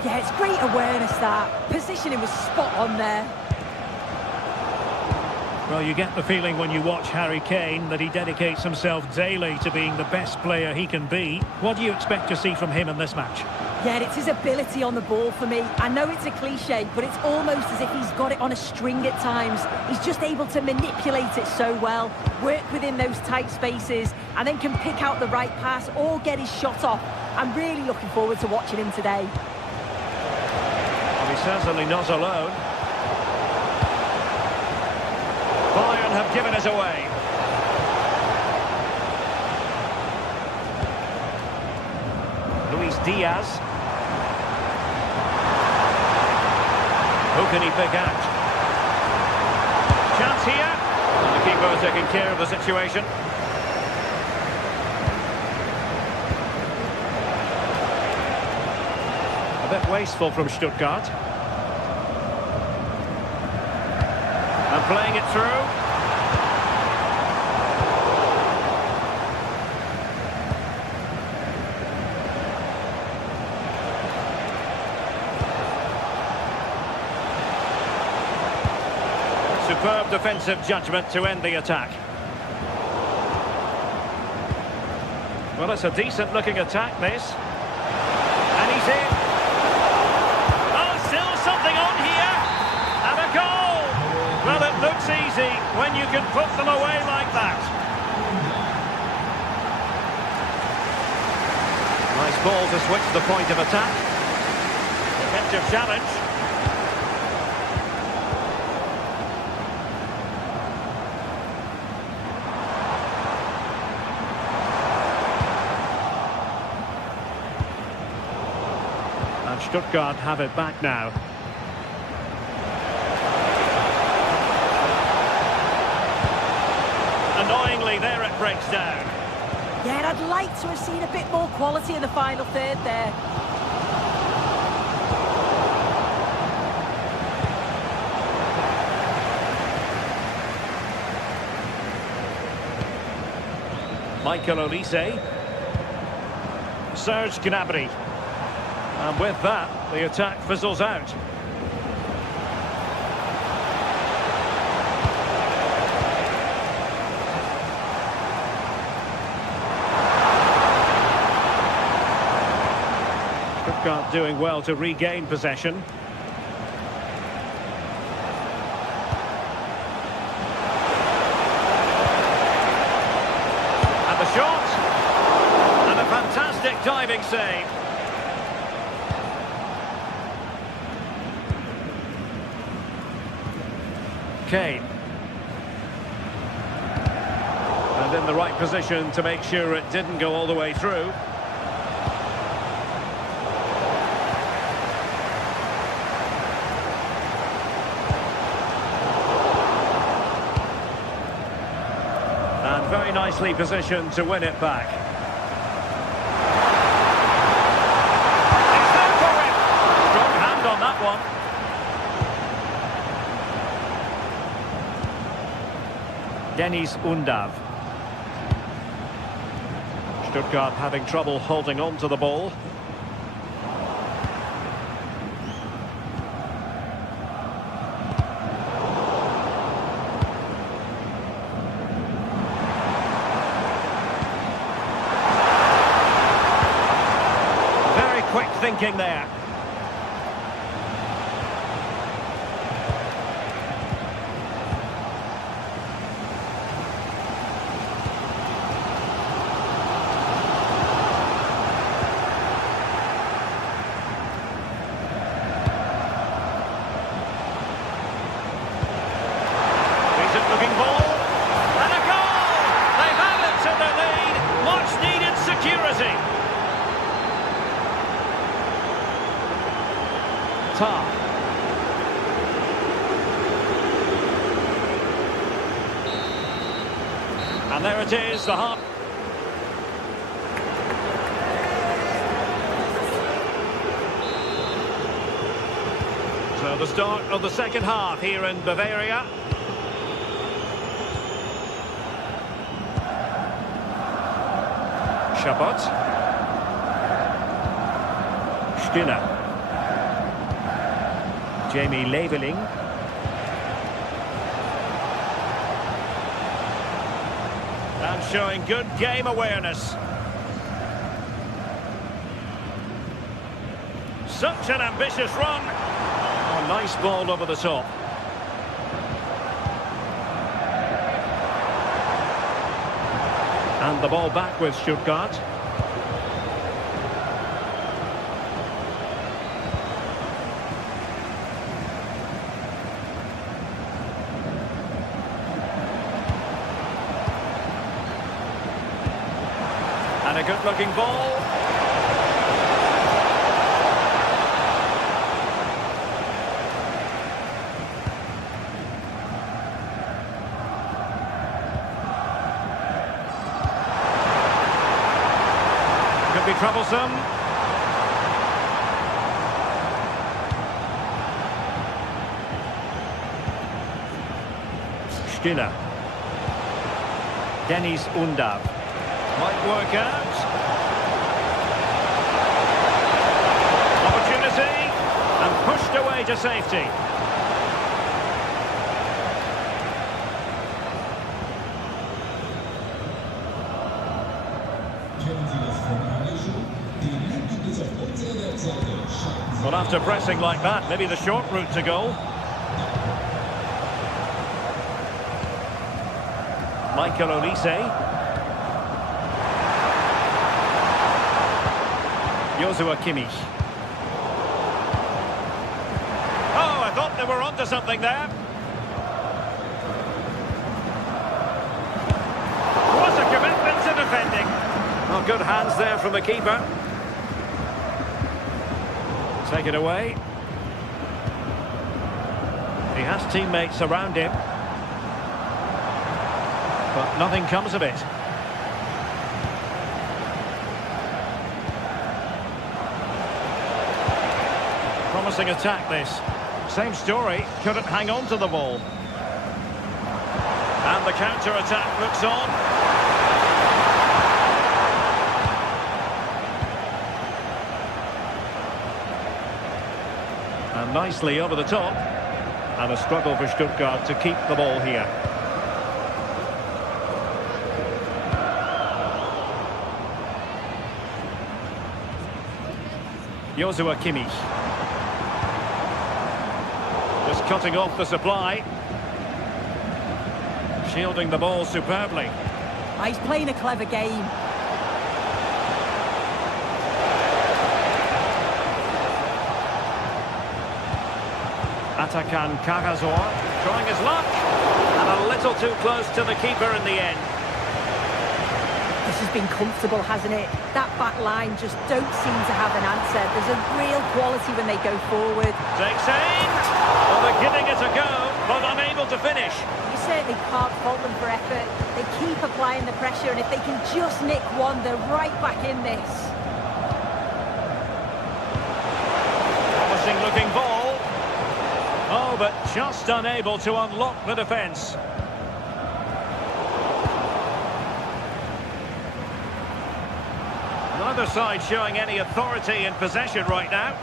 Yeah, it's great awareness, that. Positioning was spot on there. Well, you get the feeling when you watch Harry Kane that he dedicates himself daily to being the best player he can be. What do you expect to see from him in this match? Yeah, it's his ability on the ball for me. I know it's a cliche, but it's almost as if he's got it on a string at times. He's just able to manipulate it so well, work within those tight spaces, and then can pick out the right pass or get his shot off. I'm really looking forward to watching him today. Well, he's certainly not alone. Bayern have given it away. Luis Diaz. Who can he pick out? Chance here. And the keeper taking care of the situation. A bit wasteful from Stuttgart. And playing it through. Superb defensive judgment to end the attack. Well, it's a decent-looking attack, this. And he's in. Oh, still something on here. And a goal. Well, it looks easy when you can put them away like that. Nice ball to switch the point of attack. Defensive challenge. And Stuttgart have it back now. Annoyingly, there it breaks down. Yeah, and I'd like to have seen a bit more quality in the final third there. Michael Olise. Serge Gnabry. And with that, the attack fizzles out. Stuttgart doing well to regain possession. And the shot. And a fantastic diving save. Kane. And in the right position to make sure it didn't go all the way through. And very nicely positioned to win it back. It's there for him. Strong hand on that one. Dennis Undav. Stuttgart having trouble holding on to the ball. Very quick thinking there. far. And there it is, the half. So the start of the second half here in Bavaria. Chabot. Stiller. Jamie Leveling. And showing good game awareness. Such an ambitious run. Oh, nice ball over the top. And the ball back with Stuttgart. And a good-looking ball. Could be troublesome. Stiller. Dennis Undav. Might work out. Opportunity. And pushed away to safety. Well, after pressing like that, maybe the short route to goal. Michael Olise. Joshua Kimmich. Oh, I thought they were onto something there. What a commitment to defending. Oh, good hands there from the keeper. Take it away. He has teammates around him. But nothing comes of it. Promising attack this. Same story, couldn't hang on to the ball. And the counter-attack looks on. And nicely over the top. And a struggle for Stuttgart to keep the ball here. Joshua Kimmich. Just cutting off the supply. Shielding the ball superbly. He's playing a clever game. Atakan Karazor trying his luck. And a little too close to the keeper in the end. This has been comfortable, hasn't it? That back line just don't seem to have an answer. There's a real quality when they go forward. Takes aim. Well, they're giving it a go, but unable to finish. You certainly can't fault them for effort. They keep applying the pressure, and if they can just nick one, they're right back in this. Promising looking ball. Oh, but just unable to unlock the defence. Neither side showing any authority in possession right now.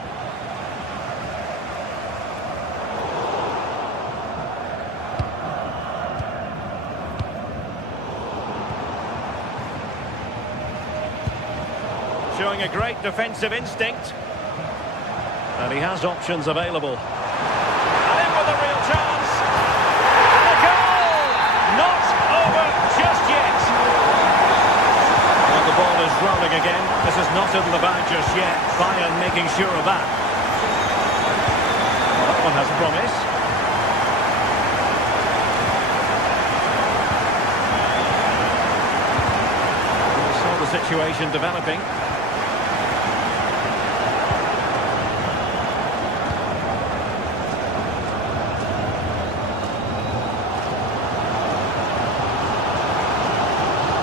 Showing a great defensive instinct. And he has options available. And in with a real chance. And a goal! Not over just yet. Well, the ball is rolling again. This is not in the bag just yet. Bayern making sure of that. Well, that one has promise. We saw the situation developing.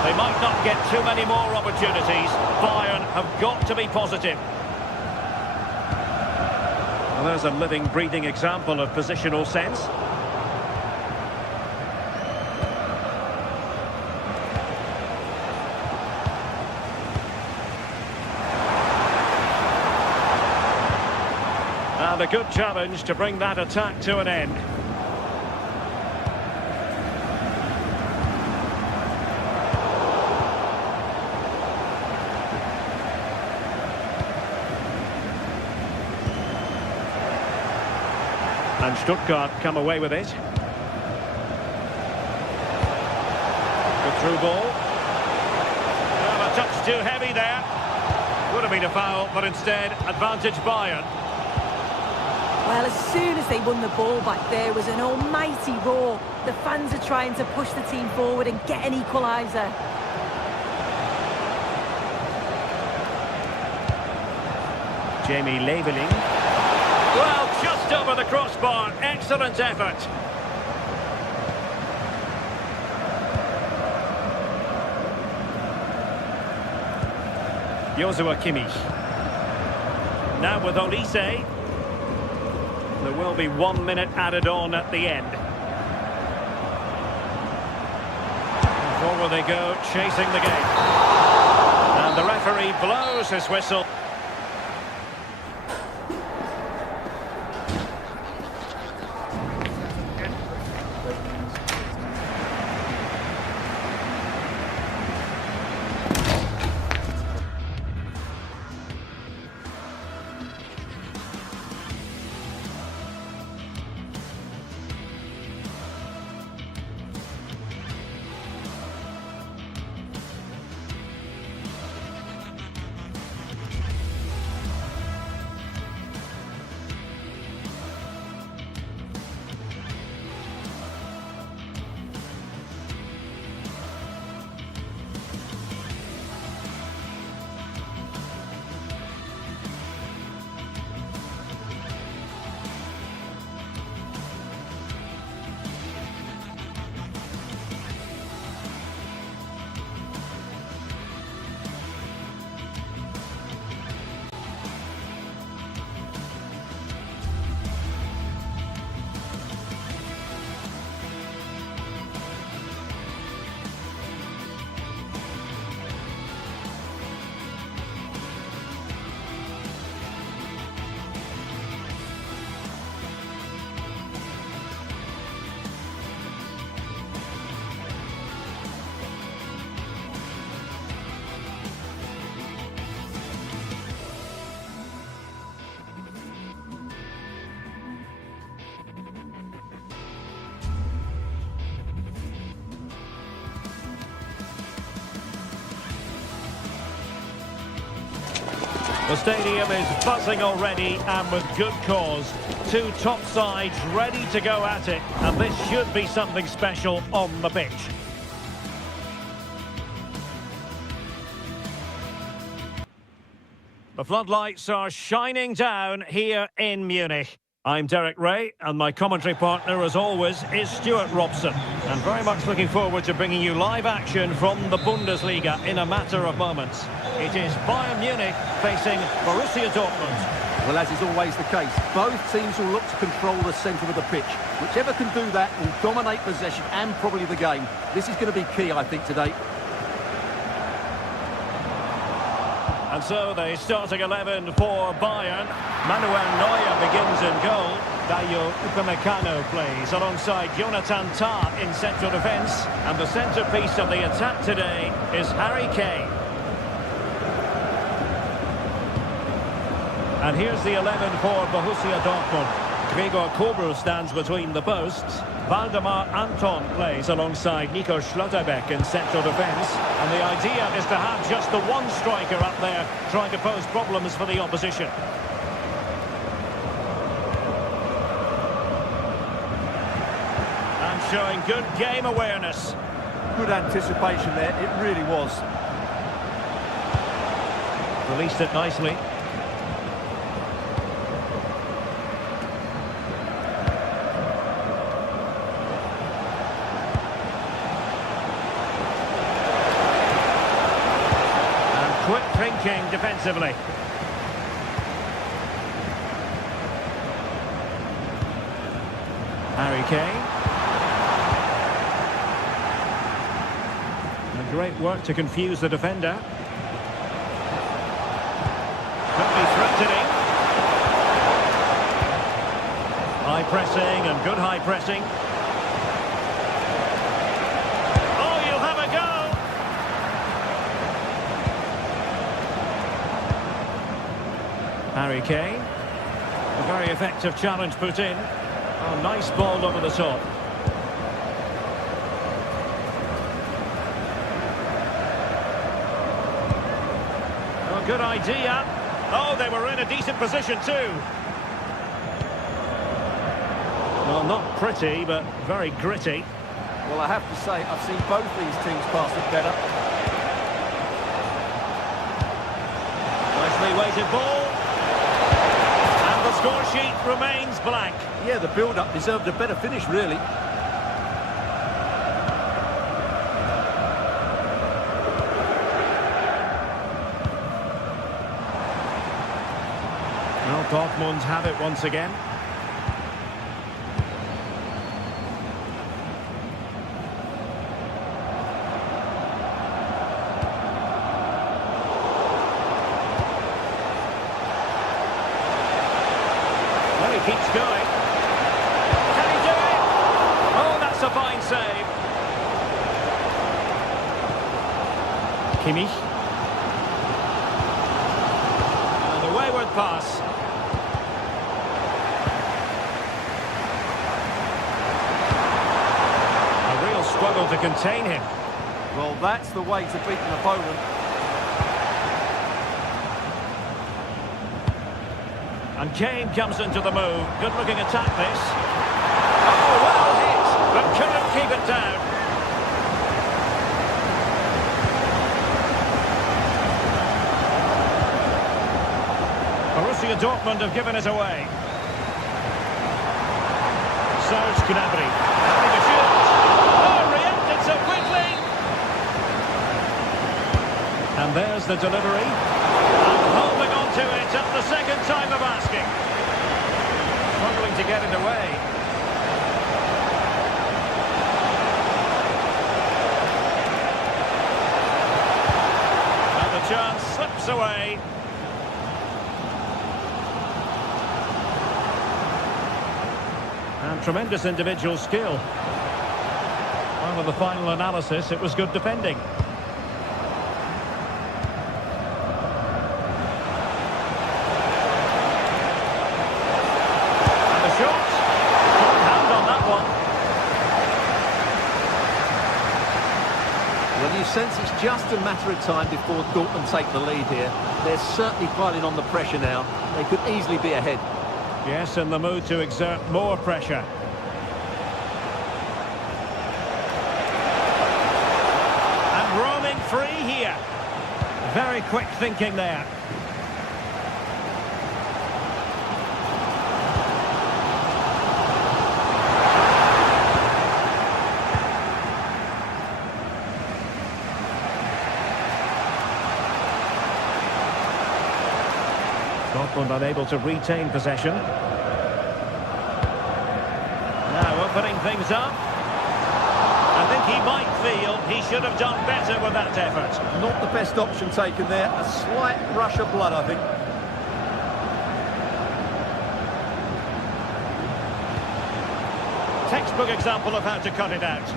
They might not get too many more opportunities. Bayern have got to be positive. Well, there's a living, breathing example of positional sense. And a good challenge to bring that attack to an end. And Stuttgart come away with it. Good through ball. Well, a touch too heavy there. Would have been a foul, but instead, advantage Bayern. Well, as soon as they won the ball back, there was an almighty roar. The fans are trying to push the team forward and get an equaliser. Jamie Leveling. Well, just over the crossbar. Excellent effort. Joshua Kimmich. Now with Olise. There will be 1 minute added on at the end. Forward they go, chasing the game. And the referee blows his whistle. The stadium is buzzing already, and with good cause. Two top sides ready to go at it, and this should be something special on the pitch. The floodlights are shining down here in Munich. I'm Derek Ray, and my commentary partner, as always, is Stuart Robson. And very much looking forward to bringing you live action from the Bundesliga in a matter of moments. It is Bayern Munich facing Borussia Dortmund. Well, as is always the case, both teams will look to control the centre of the pitch. Whichever can do that will dominate possession and probably the game. This is going to be key, I think, today. And so the starting 11 for Bayern. Manuel Neuer begins in goal. Dayo Upamecano plays alongside Jonathan Tah in central defence. And the centrepiece of the attack today is Harry Kane. And here's the 11 for Borussia Dortmund. Gregor Kobel stands between the posts. Waldemar Anton plays alongside Nico Schlotterbeck in central defence. And the idea is to have just the one striker up there trying to pose problems for the opposition. And showing good game awareness. Good anticipation there, it really was. Released it nicely. quick thinking defensively. Harry Kane. And great work to confuse the defender. Could be threatening. High pressing and good high pressing. Oh, you'll have a go! Harry Kane. A very effective challenge put in. Oh, nice ball over the top. Oh, good idea. Oh, they were in a decent position too. Well, not pretty, but very gritty. Well, I have to say, I've seen both these teams pass it better. Nicely weighted ball. And the score sheet remains blank. Yeah, the build-up deserved a better finish, really. Well, Dortmund have it once again. Keeps going. Can he do it? Oh, that's a fine save. Kimmich. And a wayward pass. A real struggle to contain him. Well, that's the way to beat an opponent. And Kane comes into the move. Good-looking attack, this. Oh, well hit, but couldn't keep it down. Borussia Dortmund have given it away. Gnabry. Having a shoot. Oh, reacted so quickly. And there's the delivery. And holding on to it at the second time of asking. Struggling to get it away. And the chance slips away. And tremendous individual skill. Well, with the final analysis, it was good defending. Well, you sense it's just a matter of time before Dortmund take the lead here. They're certainly piling on the pressure now. They could easily be ahead. Yes, in the mood to exert more pressure. And roaming free here. Very quick thinking there. Dortmund unable to retain possession. Now opening things up. I think he might feel he should have done better with that effort. Not the best option taken there. A slight rush of blood, I think. Textbook example of how to cut it out.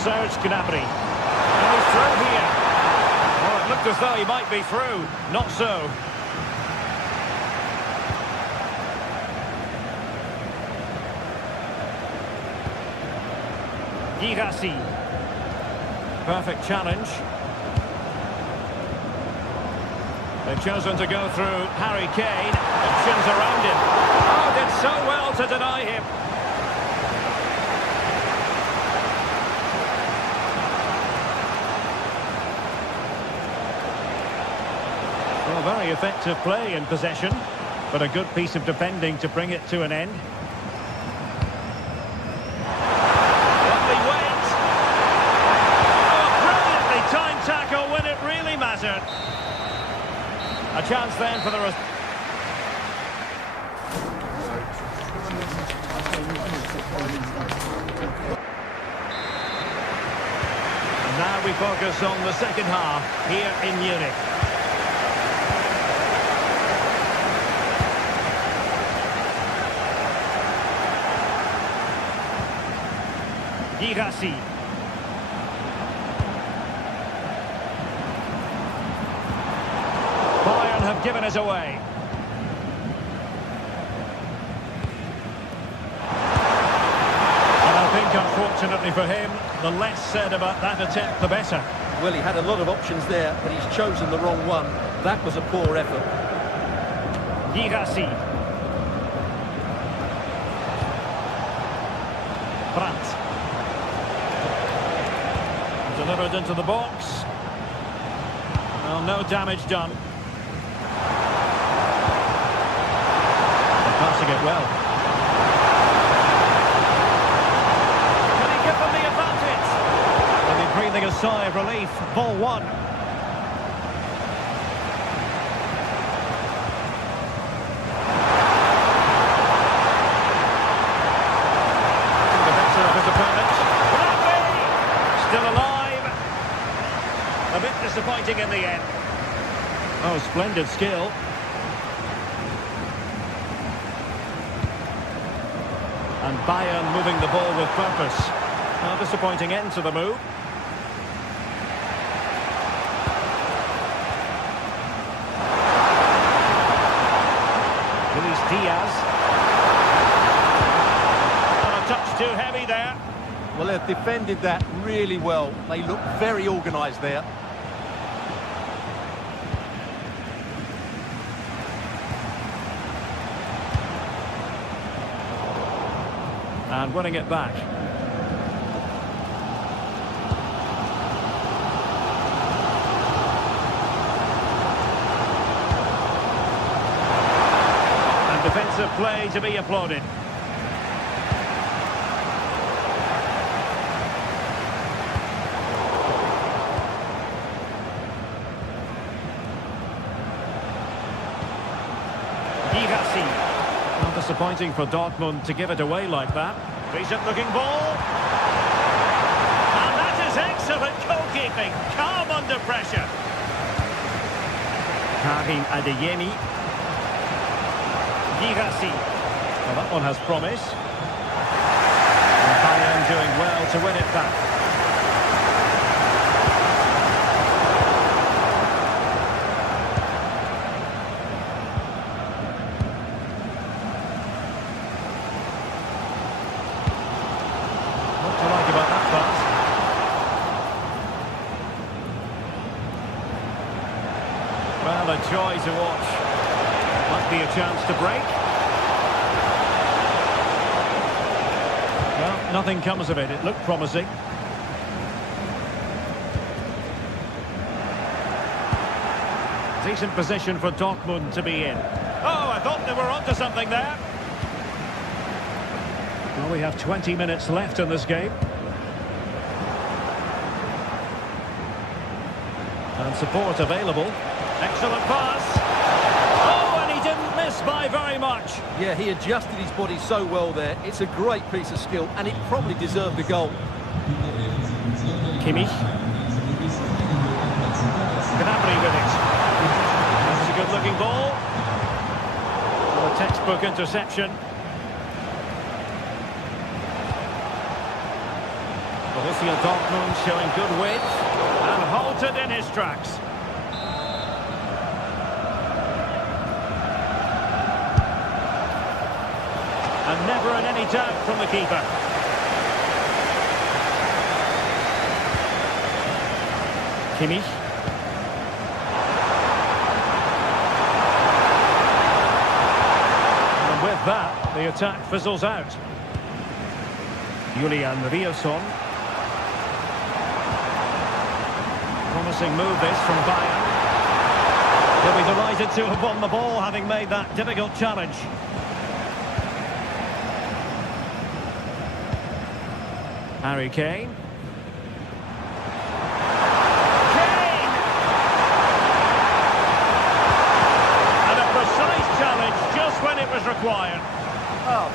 Gnabry. And he's through here. Oh, it looked as though he might be through. Not so. Girassi. Perfect challenge. They've chosen to go through Harry Kane. Options around him. Oh, did so well to deny him. Well, very effective play in possession, but a good piece of defending to bring it to an end. Lovely weight. Oh, brilliantly timed. then for the rest. And now we focus on the second half here in Munich. Girassi. Bayern have given us away. And I think, unfortunately for him, the less said about that attempt, the better. Well, he had a lot of options there, but he's chosen the wrong one. That was a poor effort. Girassi. Brandt. Delivered into the box. Well, no damage done. They're passing it well. Can he give them the advantage? They'll be breathing a sigh of relief. Ball one. The better of his opponent. Still alive. A bit disappointing in the end. Oh, splendid skill. And Bayern moving the ball with purpose. A disappointing end to the move. Luis Diaz. And a touch too heavy there. Well, they've defended that really well. They look very organised there. And winning it back. And defensive play to be applauded. Well, disappointing for Dortmund to give it away like that. Decent looking ball. And that is excellent goalkeeping. Calm under pressure. Karim Adeyemi. Girassi. Well, that one has promise. And Bayern doing well to win it back. Well, a joy to watch. Might be a chance to break. Well, nothing comes of it. It looked promising. Decent position for Dortmund to be in. Oh, I thought they were onto something there. Well, we have 20 minutes left in this game. And support available. Excellent pass. Oh, and he didn't miss by very much. Yeah, he adjusted his body so well there. It's a great piece of skill, and it probably deserved the goal. Kimmich. Gnabry with it. That's a good-looking ball. Well, a textbook interception. Borussia Dortmund showing good width and halted in his tracks. And never in any doubt from the keeper. Kimmich. And with that, the attack fizzles out. Julian Riosson. Promising move this from Bayern. They'll be delighted to have won the ball, having made that difficult challenge. Harry Kane.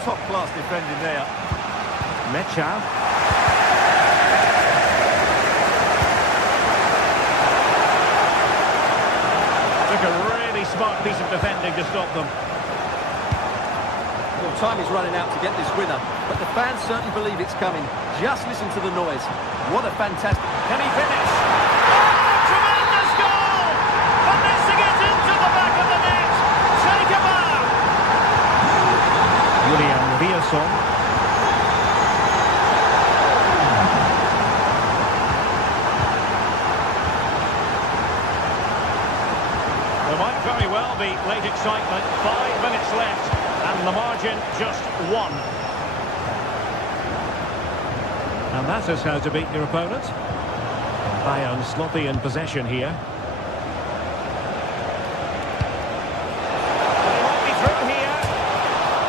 top-class defending there. Mecha. Took a really smart piece of defending to stop them. Well, time is running out to get this winner, but the fans certainly believe it's coming. Just listen to the noise. What a fantastic... Can he finish? Oh, tremendous goal! And missing it into the back of the net. Take him out! Julian Riasson. There might very well be late excitement. 5 minutes left. And the margin just 1. And that is how to beat your opponent. Bayern sloppy in possession here. He might be through here.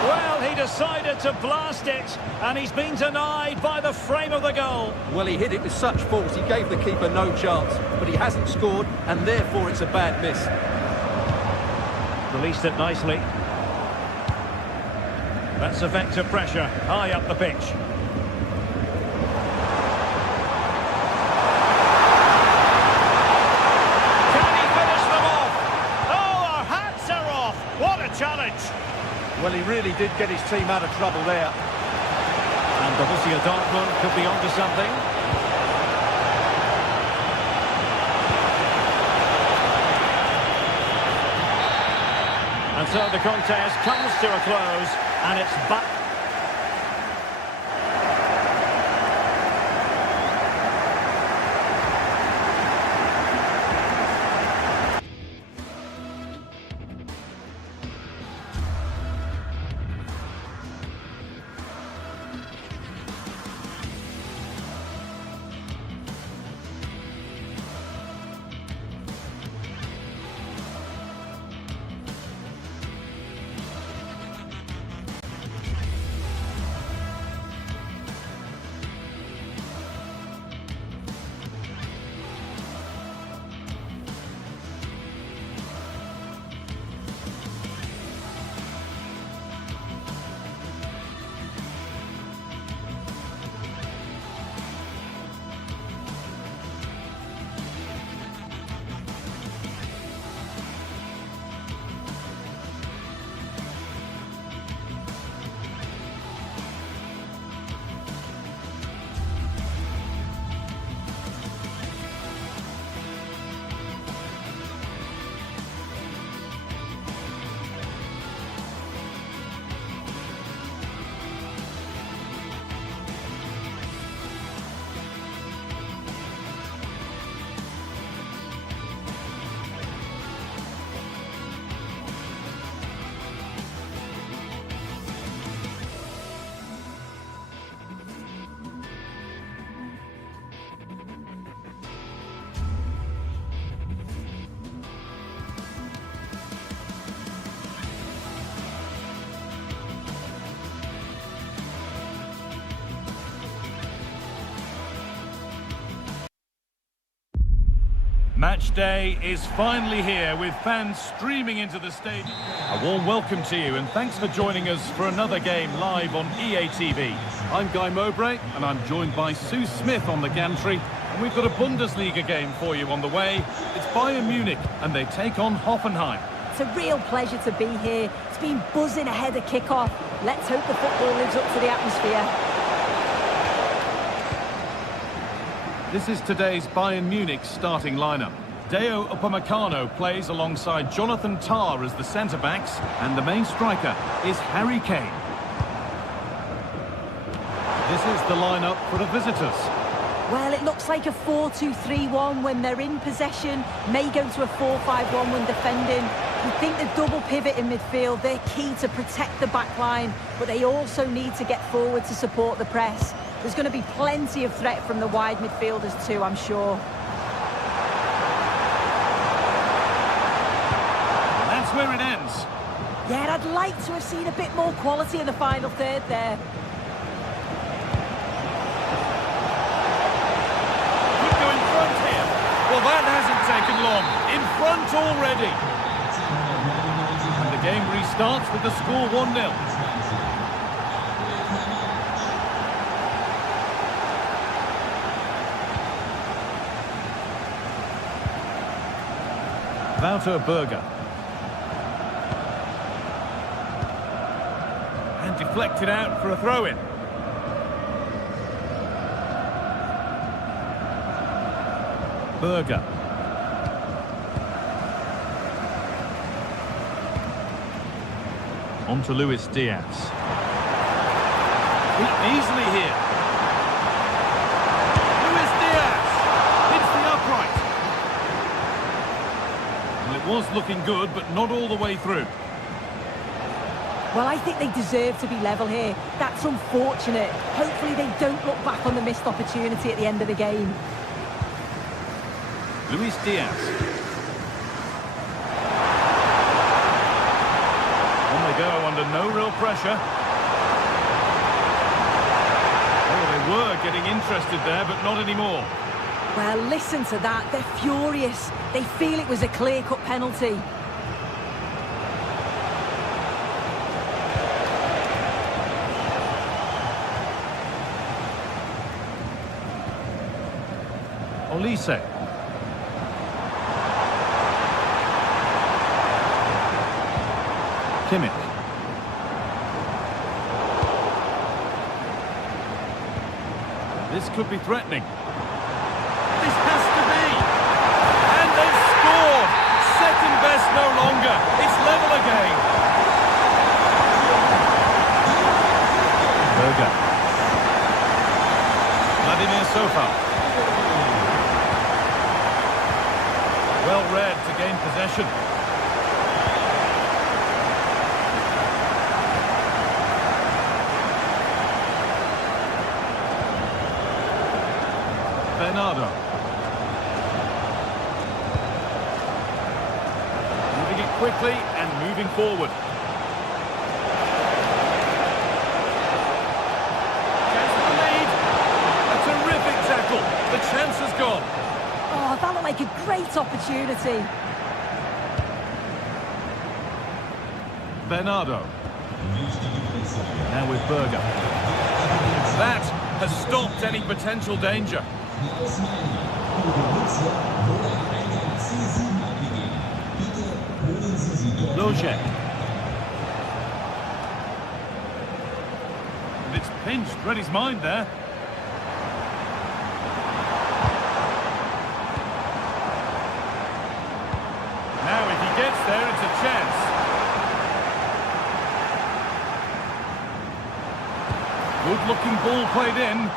Well, he decided to blast it, and he's been denied by the frame of the goal. Well, he hit it with such force, he gave the keeper no chance, but he hasn't scored, and therefore it's a bad miss. Released it nicely. That's effective pressure, high up the pitch. Can he finish them off? Oh, our hats are off! What a challenge! Well, he really did get his team out of trouble there. And Borussia Dortmund could be onto something. And so the contest comes to a close, and it's back. Match day is finally here with fans streaming into the stadium. A warm welcome to you and thanks for joining us for another game live on EA TV. I'm Guy Mowbray and I'm joined by Sue Smith on the gantry. And we've got a Bundesliga game for you on the way. It's Bayern Munich and they take on Hoffenheim. It's a real pleasure to be here. It's been buzzing ahead of kick-off. Let's hope the football lives up to the atmosphere. This is today's Bayern Munich starting lineup. Deo Upamecano plays alongside Jonathan Tah as the centre-backs, and the main striker is Harry Kane. This is the lineup for the visitors. Well, it looks like a 4-2-3-1 when they're in possession, may go to a 4-5-1 when defending. You think the double pivot in midfield, they're key to protect the back line, but they also need to get forward to support the press. There's going to be plenty of threat from the wide midfielders too, I'm sure. That's where it ends. Yeah, I'd like to have seen a bit more quality in the final third there. Could go in front here. Well, that hasn't taken long. In front already. And the game restarts with the score 1-0. Wouter Berger. And deflected out for a throw-in. Berger. On to Luis Diaz. Beaten easily here. Luis Diaz hits the upright. Well, it was looking good, but not all the way through. Well, I think they deserve to be level here. That's unfortunate. Hopefully they don't look back on the missed opportunity at the end of the game. Luis Diaz. On they go under no real pressure. Oh, they were getting interested there, but not anymore. Well, listen to that. They're furious. They feel it was a clear-cut penalty. Olise. Kimmich. This could be threatening. This has to be. And they've scored. Second best no longer. It's level again. Berger. Vladimir Sofa. Well read to gain possession. Bernardo. Moving it quickly and moving forward. Chance for the lead. A terrific tackle. The chance has gone. Oh, that looked like a great opportunity. Bernardo. Now with Berger. That has stopped any potential danger. Loje. And it's pinched, read his mind there. Now if he gets there, it's a chance. Good-looking ball played in.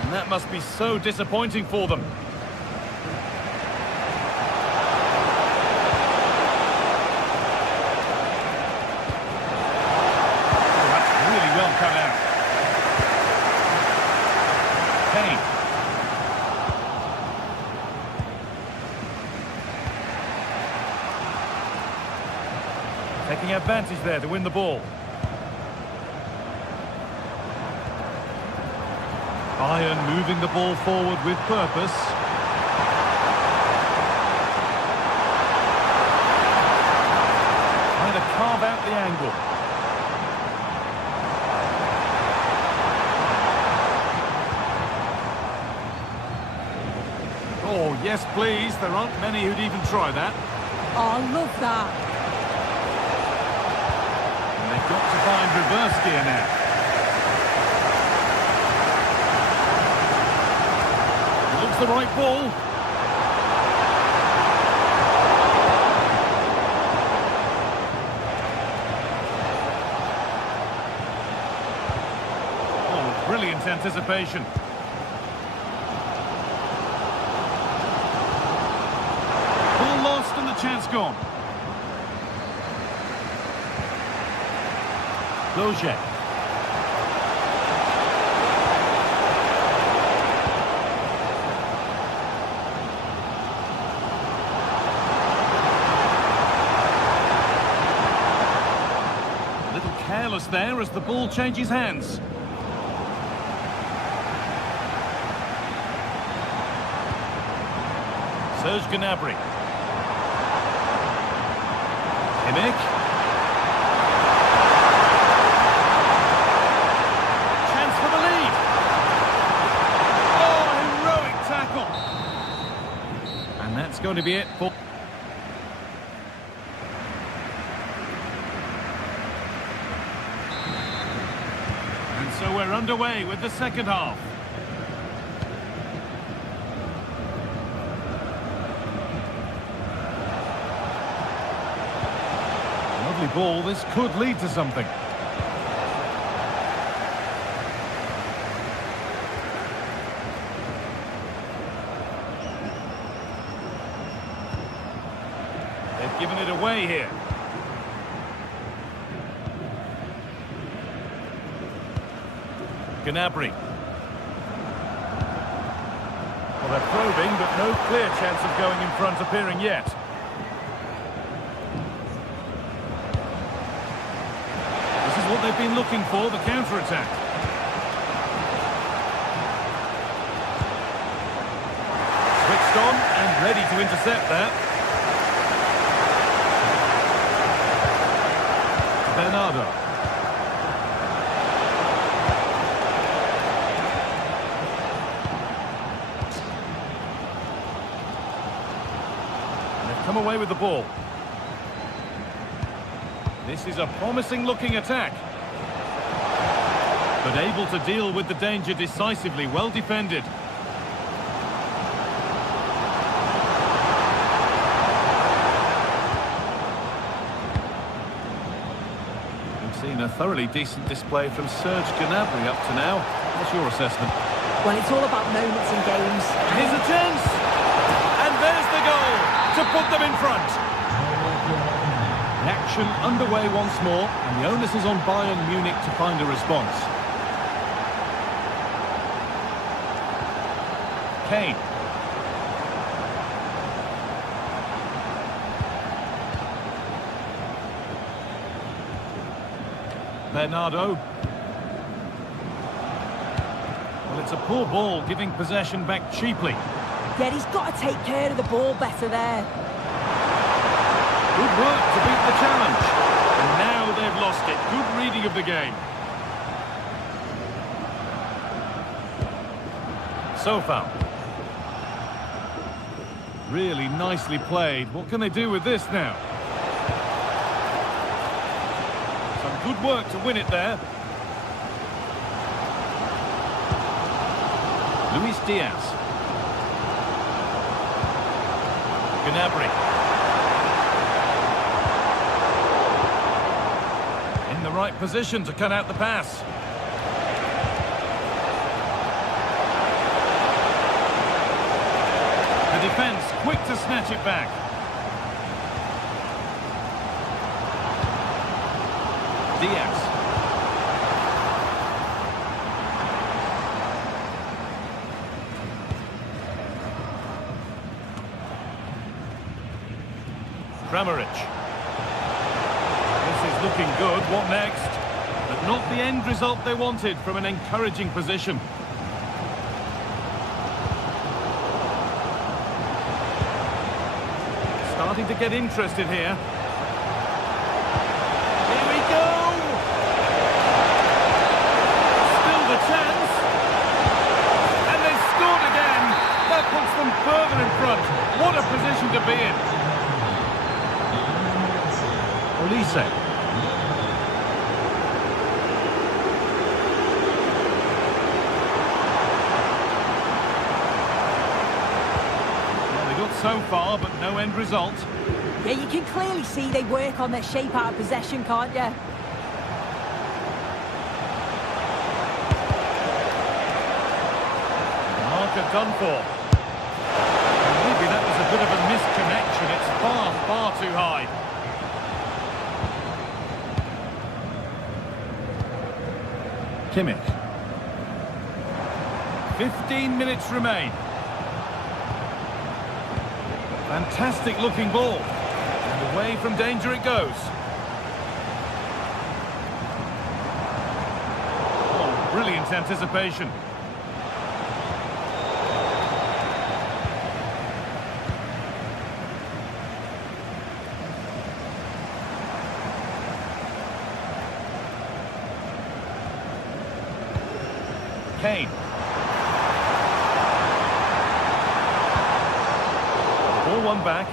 And that must be so disappointing for them. Oh, that's really well cut out. Kane. Taking advantage there to win the ball. Bayern moving the ball forward with purpose. Trying to carve out the angle. Oh, yes, please. There aren't many who'd even try that. Oh, I love that. And they've got to find reverse gear now. The right ball. Oh, brilliant anticipation. Ball lost and the chance gone. Loje. Careless there as the ball changes hands. Serge Gnabry. Kimmich. Chance for the lead. Oh, heroic tackle. going to be it for... And so we're underway with the second half. Lovely ball, this could lead to something. They've given it away here. Gnabry. Well, they're probing, but no clear chance of going in front appearing yet. This is what they've been looking for, the counter-attack. Switched on and ready to intercept that. Bernardo. Come away with the ball. This is a promising looking attack. But able to deal with the danger decisively, well defended. We've seen a thoroughly decent display from Serge Gnabry up to now. What's your assessment? Well, it's all about moments in games. Here's a chance! And there's the goal! To put them in front. The action underway once more, and the onus is on Bayern Munich to find a response. Kane. Bernardo. Well, it's a poor ball, giving possession back cheaply. Yeah, he's got to take care of the ball better there. Good work to beat the challenge. And now they've lost it. Good reading of the game. So far. Really nicely played. What can they do with this now? Some good work to win it there. Luis Diaz. Gnabry. In the right position to cut out the pass. The defence quick to snatch it back. Diaz. Kramaric. This is looking good. What next? But not the end result they wanted from an encouraging position. Starting to get interested here. Here we go! Still the chance. And they've scored again. That puts them further in front. What a position to be in. Olise. Well, they got so far, but no end result. Yeah, you can clearly see they work on their shape out of possession, can't you? Marker done for. Maybe that was a bit of a misconnection. It's far, far too high. Kimmich. 15 minutes remain. Fantastic looking ball. And away from danger it goes. Oh, brilliant anticipation. Kane. The ball one back.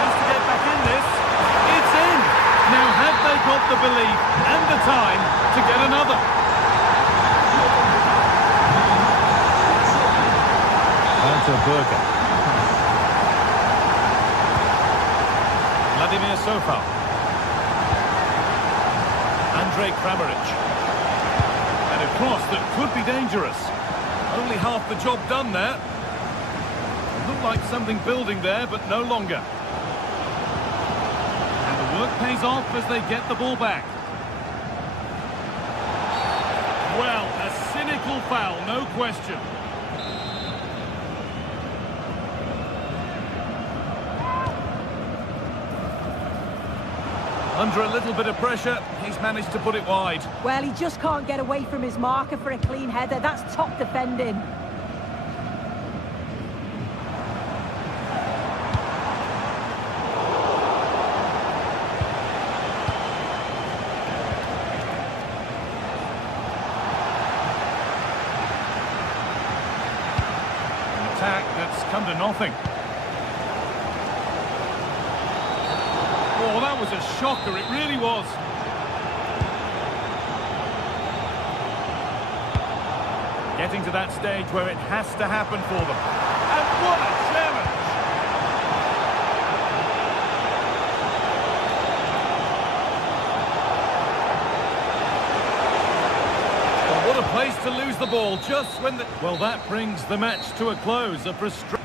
Has to get back in this. It's in. Now, have they got the belief and the time to get another? Burger. Vladimir Sofal. Andrej Kramaric. And a cross that could be dangerous. Only half the job done there. Looked like something building there, but no longer. And the work pays off as they get the ball back. Well, a cynical foul, no question. Under a little bit of pressure, he's managed to put it wide. Well, he just can't get away from his marker for a clean header. That's top defending. An attack that's come to nothing. Oh, that was a shocker, it really was. Getting to that stage where it has to happen for them. And what a challenge! Well, what a place to lose the ball just when the... Well, that brings the match to a close. A frustration.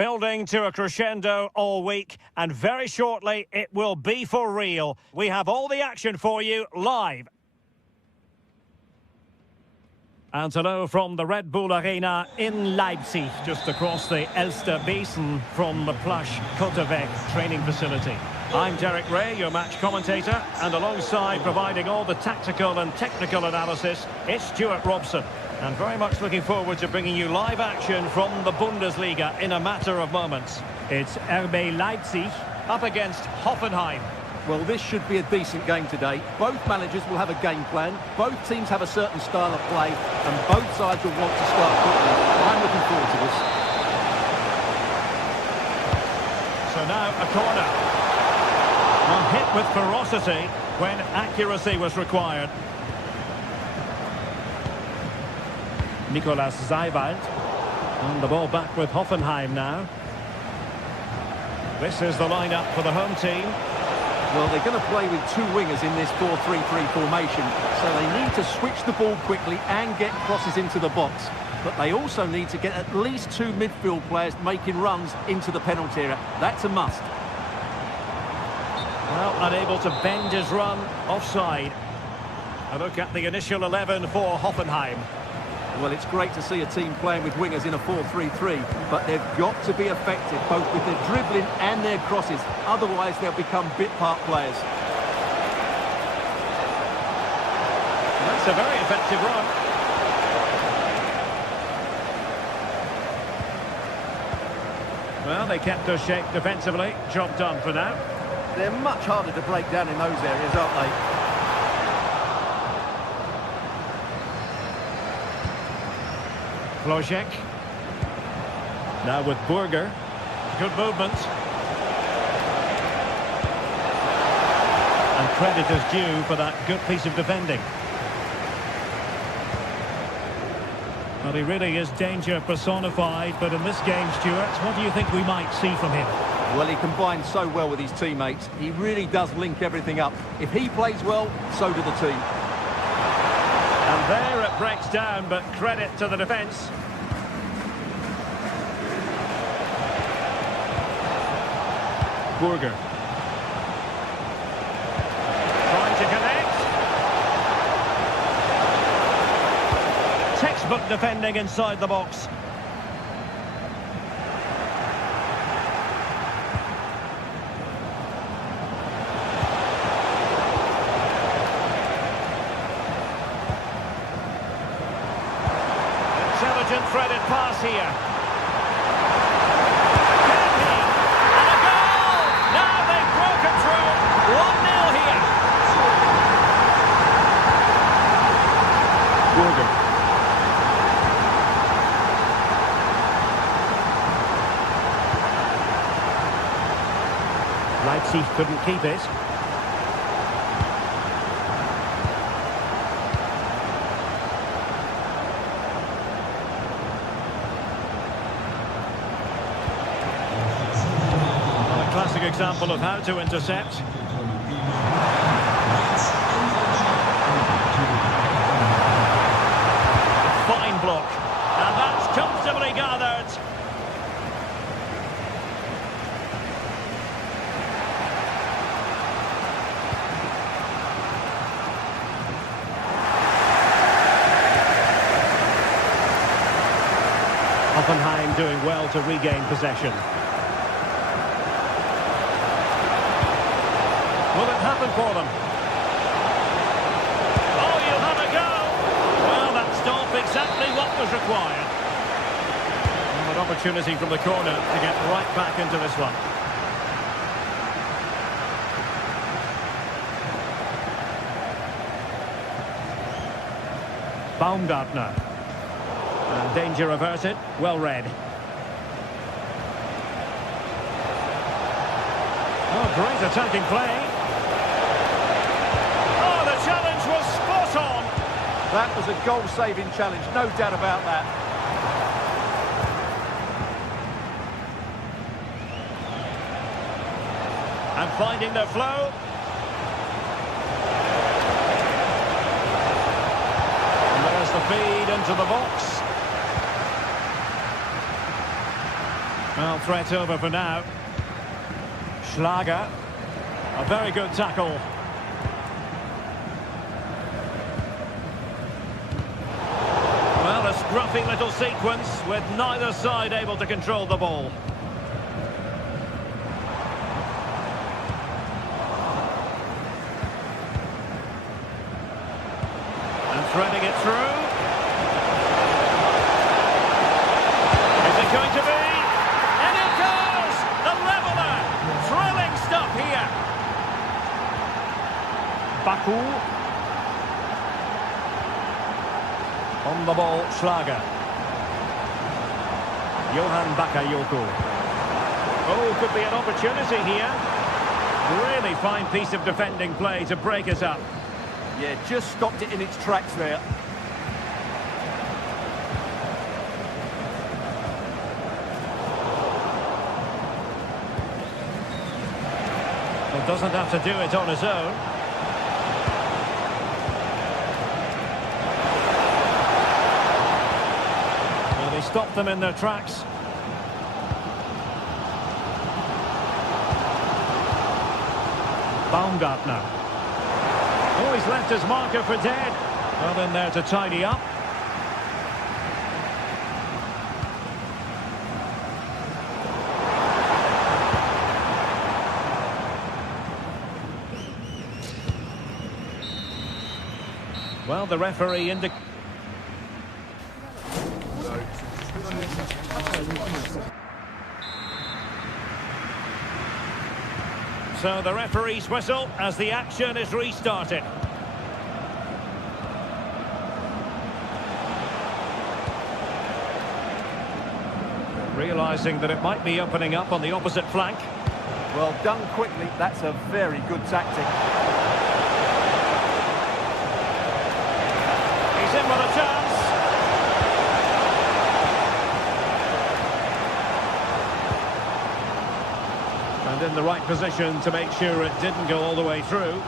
building to a crescendo all week, and very shortly it will be for real. We have all the action for you live. And hello from the Red Bull Arena in Leipzig, just across the Elster Basin from the plush Cottevec training facility. I'm Derek Ray, your match commentator, and alongside providing all the tactical and technical analysis, it's Stuart Robson. And very much looking forward to bringing you live action from the Bundesliga in a matter of moments. It's RB Leipzig up against Hoffenheim. Well, this should be a decent game today. Both managers will have a game plan. Both teams have a certain style of play, and both sides will want to start quickly. I'm looking forward to this. So now a corner. One hit with ferocity when accuracy was required. Nicolas Seiwald. And the ball back with Hoffenheim now. This is the lineup for the home team. Well, they're going to play with two wingers in this 4-3-3 formation, so they need to switch the ball quickly and get crosses into the box. But they also need to get at least two midfield players making runs into the penalty area. That's a must. Well, unable to bend his run, offside. A look at the initial 11 for Hoffenheim. Well, it's great to see a team playing with wingers in a 4-3-3, but they've got to be effective, both with their dribbling and their crosses. Otherwise, they'll become bit-part players. That's a very effective run. Well, they kept their shape defensively. Job done for now. They're much harder to break down in those areas, aren't they? Flojek. Now with Burger. Good movement. And credit is due for that good piece of defending. Well, he really is danger personified, but in this game, Stuart, what do you think we might see from him? Well, he combines so well with his teammates. He really does link everything up. If he plays well, so do the team. And there it breaks down, but credit to the defence. Burger. Trying to connect. Textbook defending inside the box. Intelligent threaded pass here. And a goal! Now they've broken through. 1-0 here. Burger. Leipzig couldn't keep it. Classic example of how to intercept. Fine block. And that's comfortably gathered. Hoffenheim doing well to regain possession. Will it happen for them? Oh, you'll have a go! Well, that stopped exactly what was required. And an opportunity from the corner to get right back into this one. Baumgartner. And danger averted. Well read. Oh, great attacking play. Challenge was spot on. That was a goal-saving challenge, no doubt about that. And finding their flow. And there's the feed into the box. Well, threat over for now. Schlager. A very good tackle. Well, a scruffy little sequence with neither side able to control the ball. And threading it through. Is it going to be? And it goes! The leveller! Thrilling stuff here. Baku. On the ball, Schlager. Johan Bakayoko. Oh, could be an opportunity here. Really fine piece of defending play to break us up. Yeah, just stopped it in its tracks there. Well, doesn't have to do it on his own. Well, he stopped them in their tracks. Baumgartner. Oh, he's left his marker for dead. Well, in there to tidy up. Well, the referee indicates... So the referee's whistle as the action is restarted. Realising that it might be opening up on the opposite flank. Well, done quickly. That's a very good tactic. He's in with a chance. And in the right position to make sure it didn't go all the way through.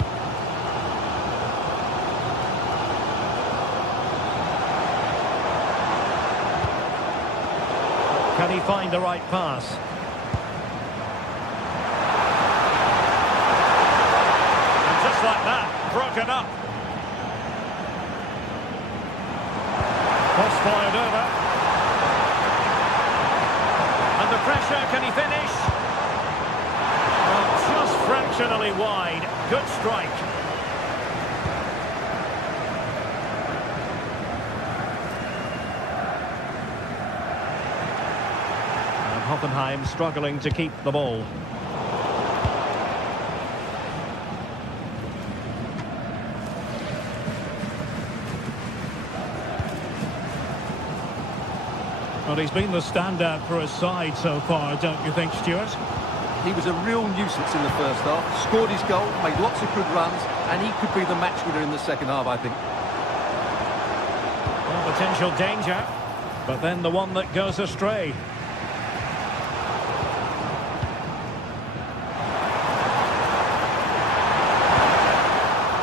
Can he find the right pass? And just like that, broken up. Cross fired over. Under pressure, can he finish? Well, just fractionally wide. Good strike. And Hoffenheim struggling to keep the ball. Well, he's been the standout for his side so far, don't you think, Stuart? He was a real nuisance in the first half, scored his goal, made lots of good runs, and he could be the match winner in the second half, I think. Well, potential danger, but then the one that goes astray.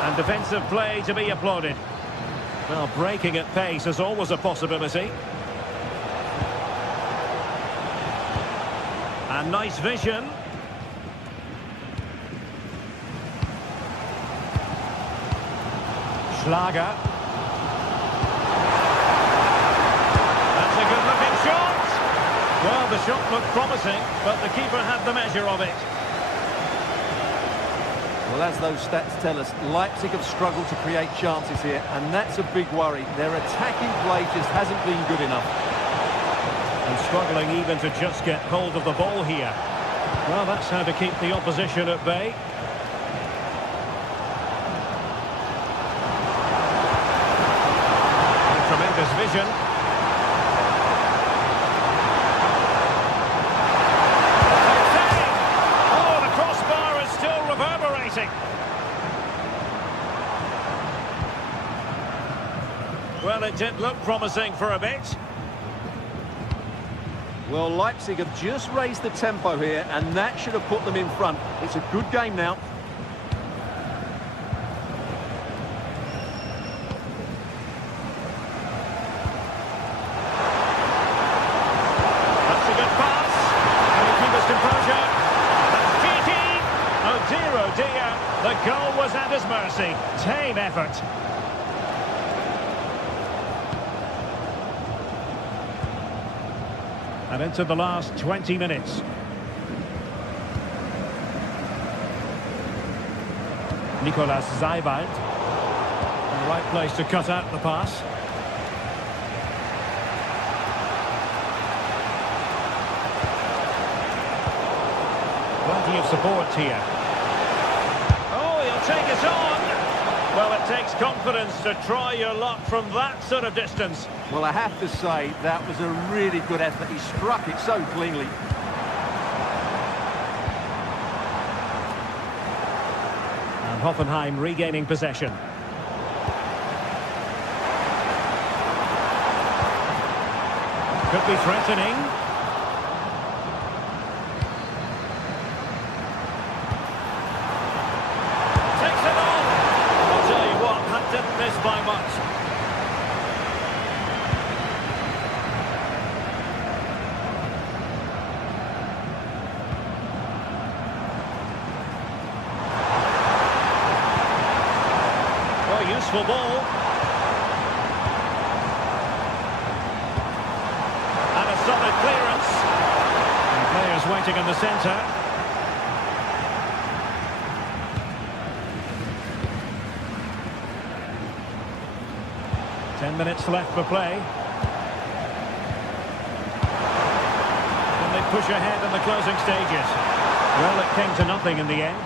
And defensive play to be applauded. Well, breaking at pace is always a possibility. And nice vision. Schlager. That's a good-looking shot. Well, the shot looked promising, but the keeper had the measure of it. Well, as those stats tell us, Leipzig have struggled to create chances here, and that's a big worry. Their attacking play just hasn't been good enough. And struggling even to just get hold of the ball here. Well, that's how to keep the opposition at bay. Tremendous vision. Oh, the crossbar is still reverberating. Well, it did look promising for a bit. Well, Leipzig have just raised the tempo here, and that should have put them in front. It's a good game now. That's a good pass. mercy. Tame effort. And into the last 20 minutes. Nicolas Seiwald. The right place to cut out the pass. Plenty of support here. Oh, he'll take it on. Well, it takes confidence to try your luck from that sort of distance. Well, I have to say, that was a really good effort. He struck it so cleanly. And Hoffenheim regaining possession. Could be threatening. Takes it on. I'll tell you what, that didn't miss by much. Oh, useful ball. Solid clearance. And players waiting in the centre. Ten minutes left for play. Can they push ahead in the closing stages? Well, it came to nothing in the end.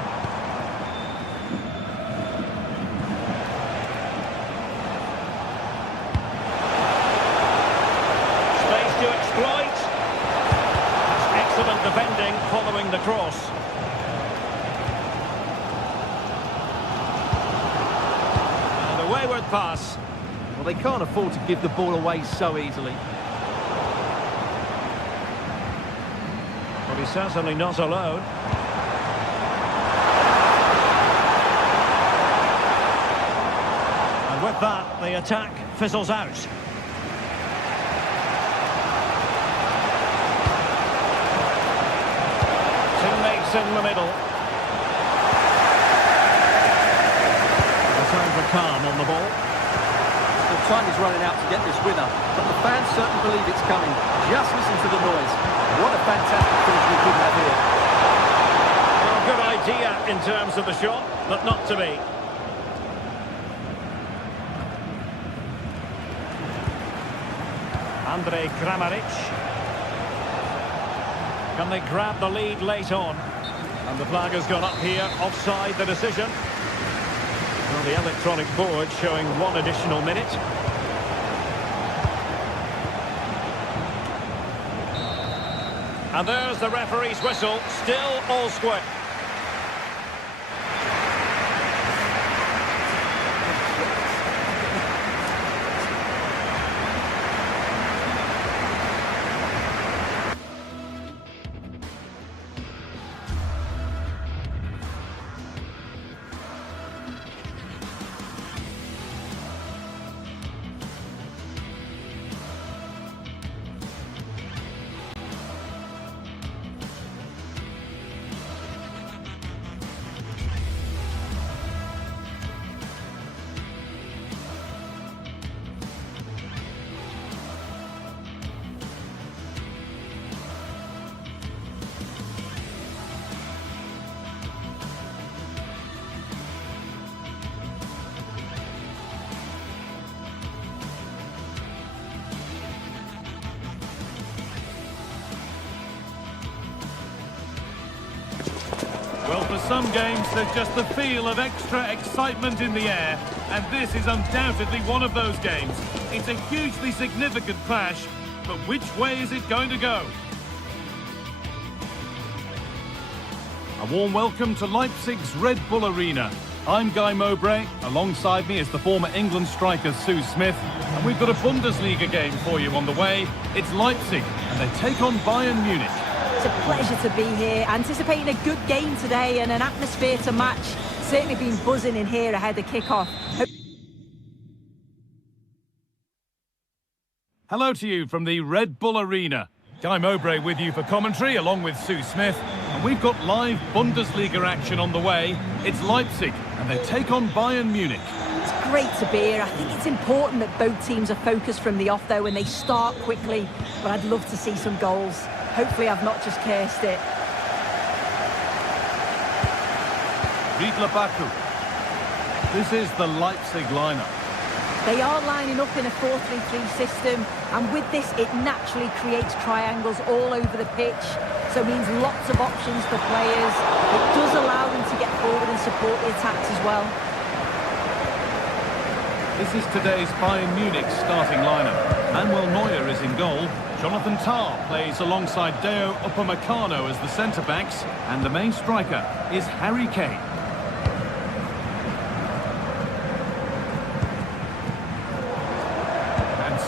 Defending following the cross. And a wayward pass. Well, they can't afford to give the ball away so easily. But he's certainly not alone. And with that, the attack fizzles out. In the middle. Return for calm on the ball. The time is running out to get this winner, but the fans certainly believe it's coming. Just listen to the noise. What a fantastic finish we could have here. Well, good idea in terms of the shot, but not to be. Andrej Kramaric. Can they grab the lead late on? And the flag has gone up here, offside the decision. Well, the electronic board showing 1 additional minute. And there's the referee's whistle, still all square. Well, for some games, there's just the feel of extra excitement in the air, and this is undoubtedly one of those games. It's a hugely significant clash, but which way is it going to go? A warm welcome to Leipzig's Red Bull Arena. I'm Guy Mowbray. Alongside me is the former England striker Sue Smith, and we've got a Bundesliga game for you on the way. It's Leipzig, and they take on Bayern Munich. It's a pleasure to be here, anticipating a good game today and an atmosphere to match. Certainly been buzzing in here ahead of kick-off. Hello to you from the Red Bull Arena. Guy Mowbray with you for commentary, along with Sue Smith. And we've got live Bundesliga action on the way. It's Leipzig, and they take on Bayern Munich. It's great to be here. I think it's important that both teams are focused from the off, though, and they start quickly. But I'd love to see some goals. Hopefully I've not just cursed it. Riedler Baku. This is the Leipzig lineup. They are lining up in a 4-3-3 system, and with this it naturally creates triangles all over the pitch, so it means lots of options for players. It does allow them to get forward and support the attacks as well. This is today's Bayern Munich starting lineup. Manuel Neuer is in goal. Jonathan Tah plays alongside Deo Upamecano as the centre-backs, and the main striker is Harry Kane.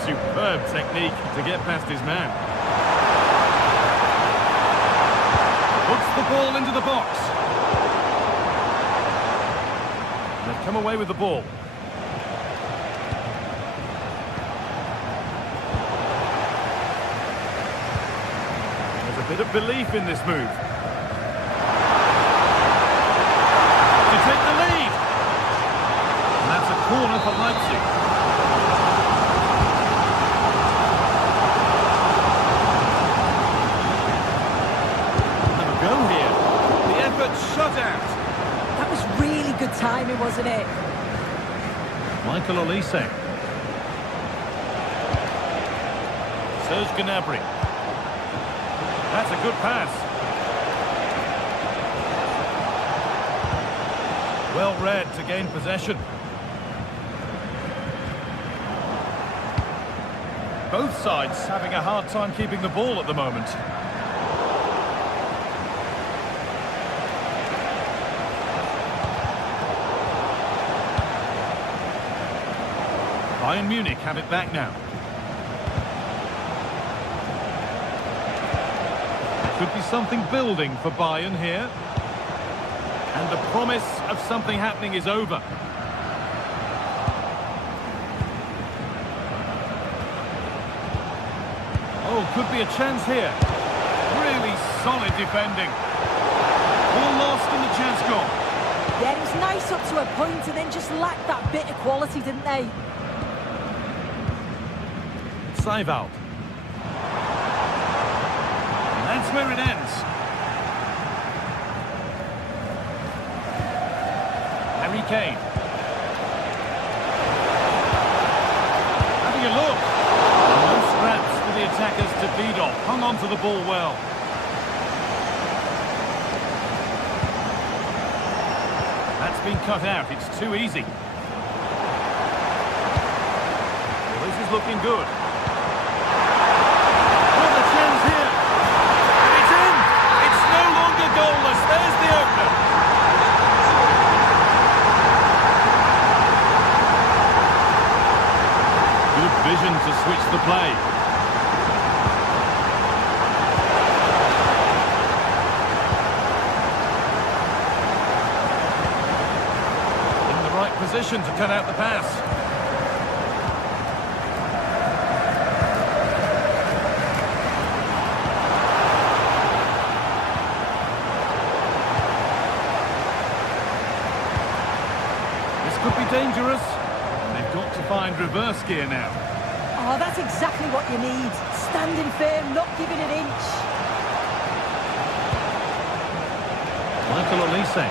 Superb technique to get past his man. Puts the ball into the box. They've come away with the ball. There's a bit of belief in this move. To take the lead. And that's a corner for Leipzig. Shut out. That was really good timing, wasn't it? Michael Olise. Serge Gnabry. That's a good pass. Well read to gain possession. Both sides having a hard time keeping the ball at the moment. Bayern Munich have it back now. There could be something building for Bayern here. And the promise of something happening is over. Oh, could be a chance here. Really solid defending. Ball lost and the chance gone. Yeah, it was nice up to a point and then just lacked that bit of quality, didn't they? Seiwald. And that's where it ends. Harry Kane. Having a look. No scraps for the attackers to feed off. Hung on to the ball well. That's been cut out. It's too easy. Well, this is looking good. Goalless. There's the opener. Good vision to switch the play. In the right position to cut out the pass. Could be dangerous, and they've got to find reverse gear now. Oh, that's exactly what you need. Standing firm, not giving an inch. Michael Olise.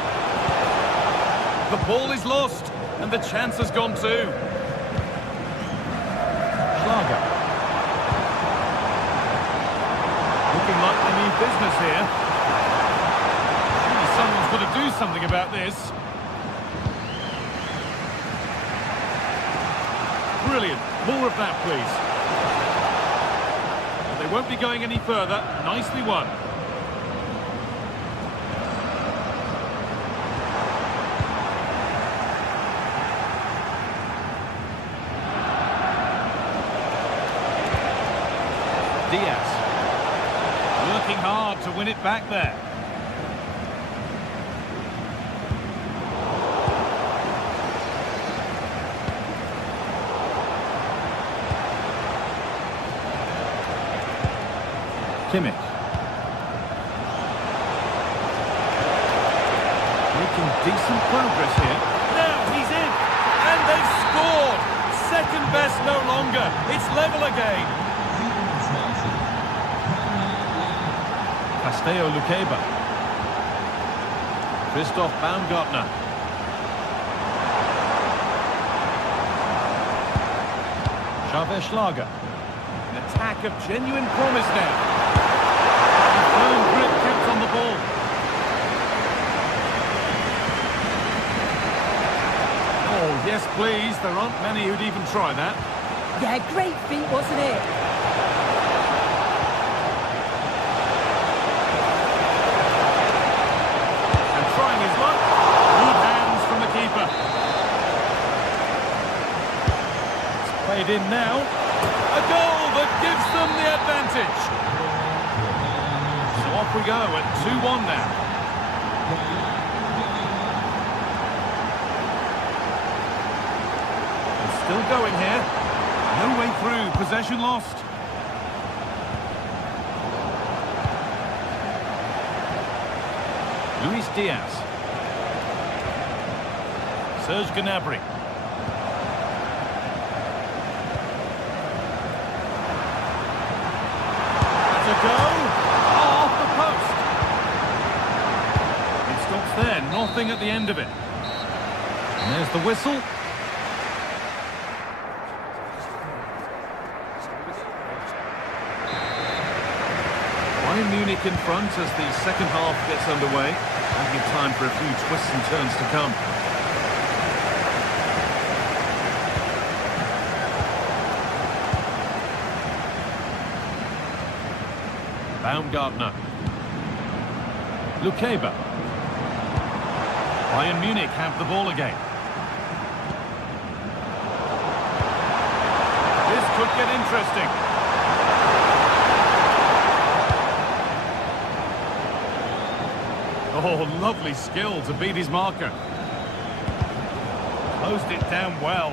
The ball is lost, and the chance has gone too. Schlager. Looking like they need business here. Surely someone's got to do something about this. Brilliant. More of that, please. But they won't be going any further. Nicely won. Diaz. Working hard to win it back there. Kimmich. Decent progress here. Now he's in. And they've scored. Second best no longer. It's level again. Castello Luqueba. Christoph Baumgartner. Xavier Schlager. An attack of genuine promise now. Firm grip kept on the ball. Oh, yes, please. There aren't many who'd even try that. Yeah, great feat, wasn't it? And trying his luck. Good hands from the keeper. It's played in now. A goal that gives them the advantage. So off we go at 2-1 now. Still going here. No way through. Possession lost. Luis Diaz. Serge Gnabry. That's a go. Off the post. It stops there. Nothing at the end of it. And there's the whistle. Bayern Munich in front as the second half gets underway. Plenty of time for a few twists and turns to come. Baumgartner. Luqueba. Bayern Munich have the ball again. This could get interesting. Oh, lovely skill to beat his marker. Closed it down well.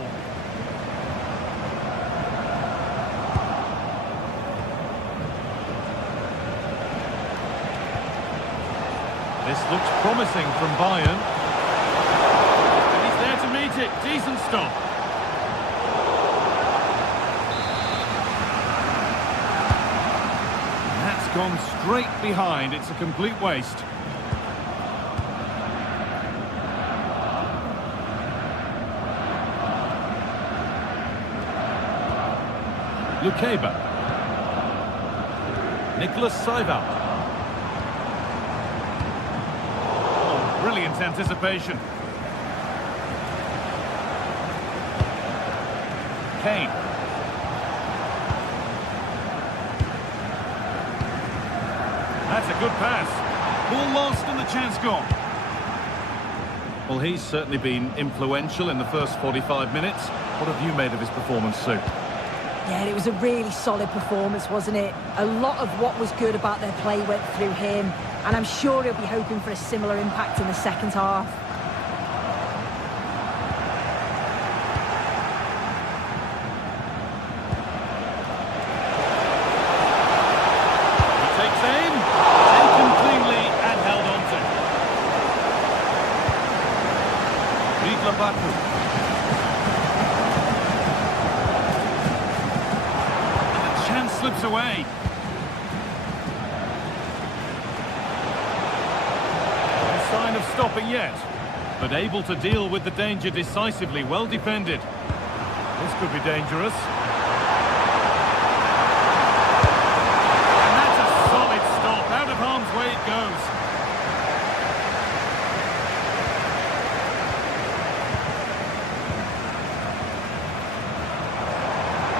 This looks promising from Bayern. And he's there to meet it. Decent stop. And that's gone straight behind. It's a complete waste. Luqueba. Nicholas Seibert. Oh, brilliant anticipation. Kane. That's a good pass. Ball lost and the chance gone. Well, he's certainly been influential in the first 45 minutes. What have you made of his performance, Sue? Yeah, it was a really solid performance, wasn't it? A lot of what was good about their play went through him, and I'm sure he'll be hoping for a similar impact in the second half. He takes aim, taken cleanly and held on to. Vidla Baku. Slips away. No sign of stopping yet, but able to deal with the danger decisively. Well defended. This could be dangerous. And that's a solid stop. Out of harm's way it goes.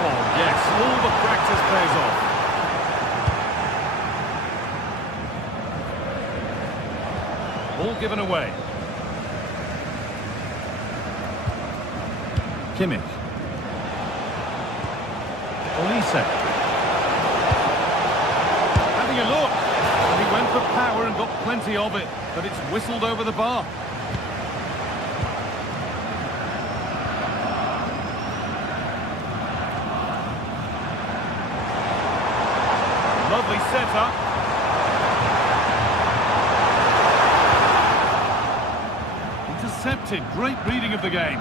Oh yes, all the practice pays off. Ball given away. Kimmich. Olise. Having a look. He went for power and got plenty of it, but it's whistled over the bar. Lovely setup. United, great reading of the game.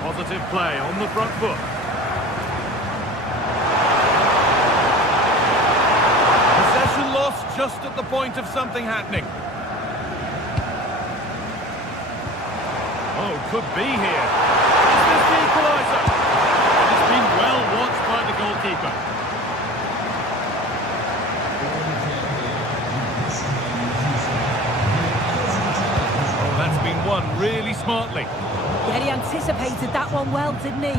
Positive play on the front foot. Possession lost just at the point of something happening. Oh, could be here. Is this the equaliser? It's been well watched by the goalkeeper. Oh, that's been won really smartly. Yeah, he anticipated that one well, didn't he?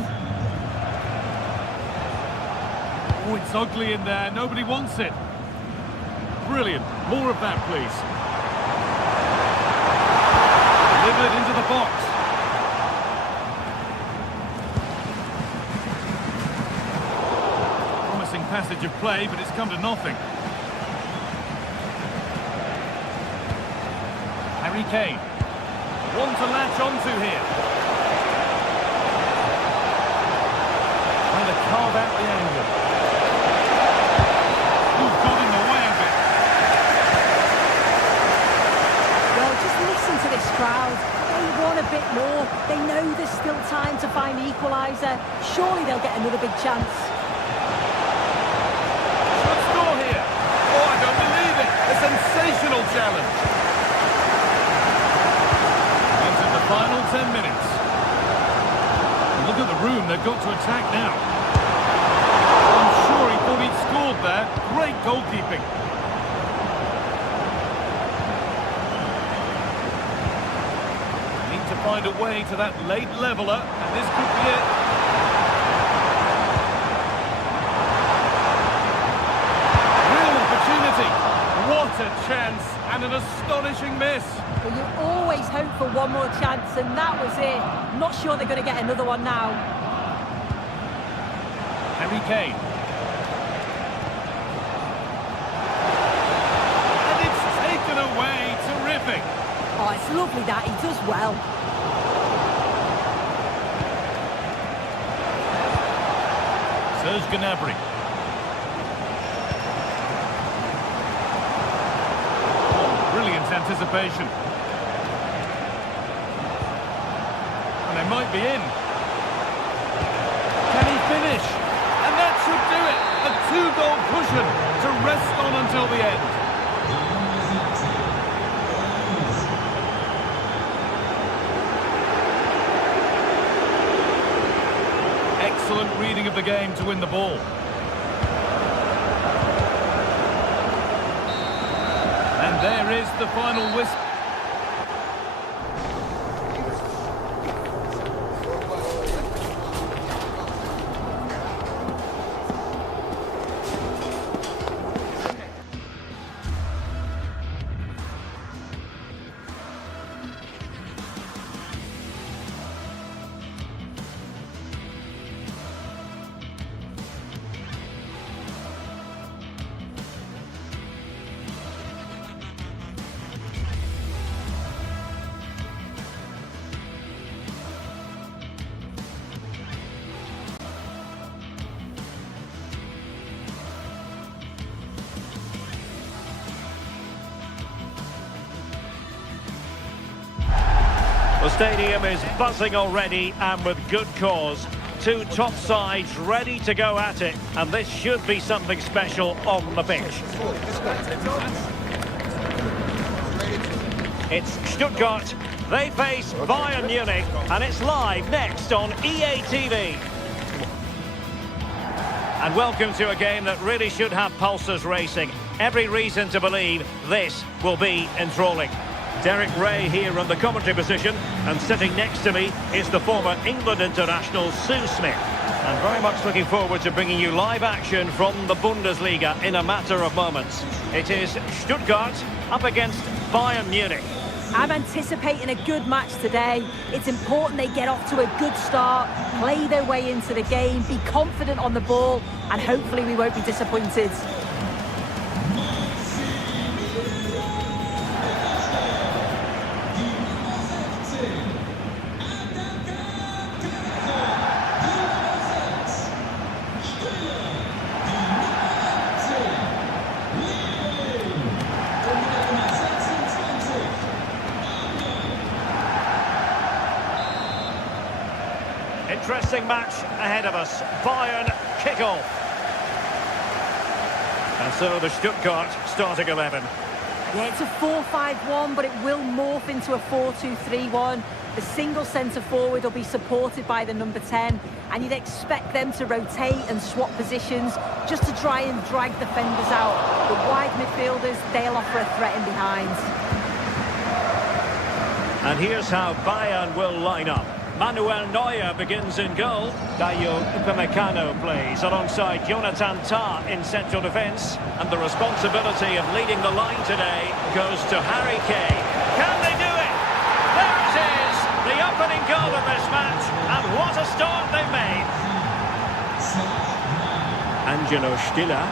Oh, it's ugly in there. Nobody wants it. Brilliant. More of that, please. Delivered into the box. Promising passage of play, but it's come to nothing. Harry Kane. One to latch onto here. Trying to carve out the angle. Who's got in the way of it? Well, just listen to this crowd. They want a bit more. They know there's still time to find the equaliser. Surely they'll get another big chance. Should score here. Oh, I don't believe it. A sensational challenge. Final 10 minutes. Look at the room they've got to attack now. I'm sure he thought he'd scored there. Great goalkeeping. Need to find a way to that late leveller, and this could be it. Real opportunity. What a chance, and an astonishing miss. Well, you always hope for one more chance, and that was it. Not sure they're going to get another one now. Harry Kane. And it's taken away. Terrific. Oh, it's lovely that. He does well. Serge Gnabry. Oh, brilliant anticipation. They might be in. Can he finish? And that should do it. A two-goal cushion to rest on until the end. Excellent reading of the game to win the ball. And there is the final whistle. The stadium is buzzing already, and with good cause. Two top sides ready to go at it, and this should be something special on the pitch. It's Stuttgart. They face Bayern Munich, and it's live next on EA TV. And welcome to a game that really should have pulses racing. Every reason to believe this will be enthralling. Derek Ray here on the commentary position, and sitting next to me is the former England international Sue Smith. And very much looking forward to bringing you live action from the Bundesliga in a matter of moments. It is Stuttgart up against Bayern Munich. I'm anticipating a good match today. It's important they get off to a good start, play their way into the game, be confident on the ball, and hopefully we won't be disappointed. interesting match ahead of us. Bayern kick-off. And so the Stuttgart starting 11. Yeah, it's a 4-5-1, but it will morph into a 4-2-3-1. The single centre-forward will be supported by the number 10, and you'd expect them to rotate and swap positions just to try and drag defenders out. The wide midfielders, they'll offer a threat in behind. And here's how Bayern will line up. Manuel Neuer begins in goal. Dayo Upamecano plays alongside Jonathan Tah in central defence. And the responsibility of leading the line today goes to Harry Kane. Can they do it? There it is! The opening goal of this match. And what a start they've made. Angelo Stiller.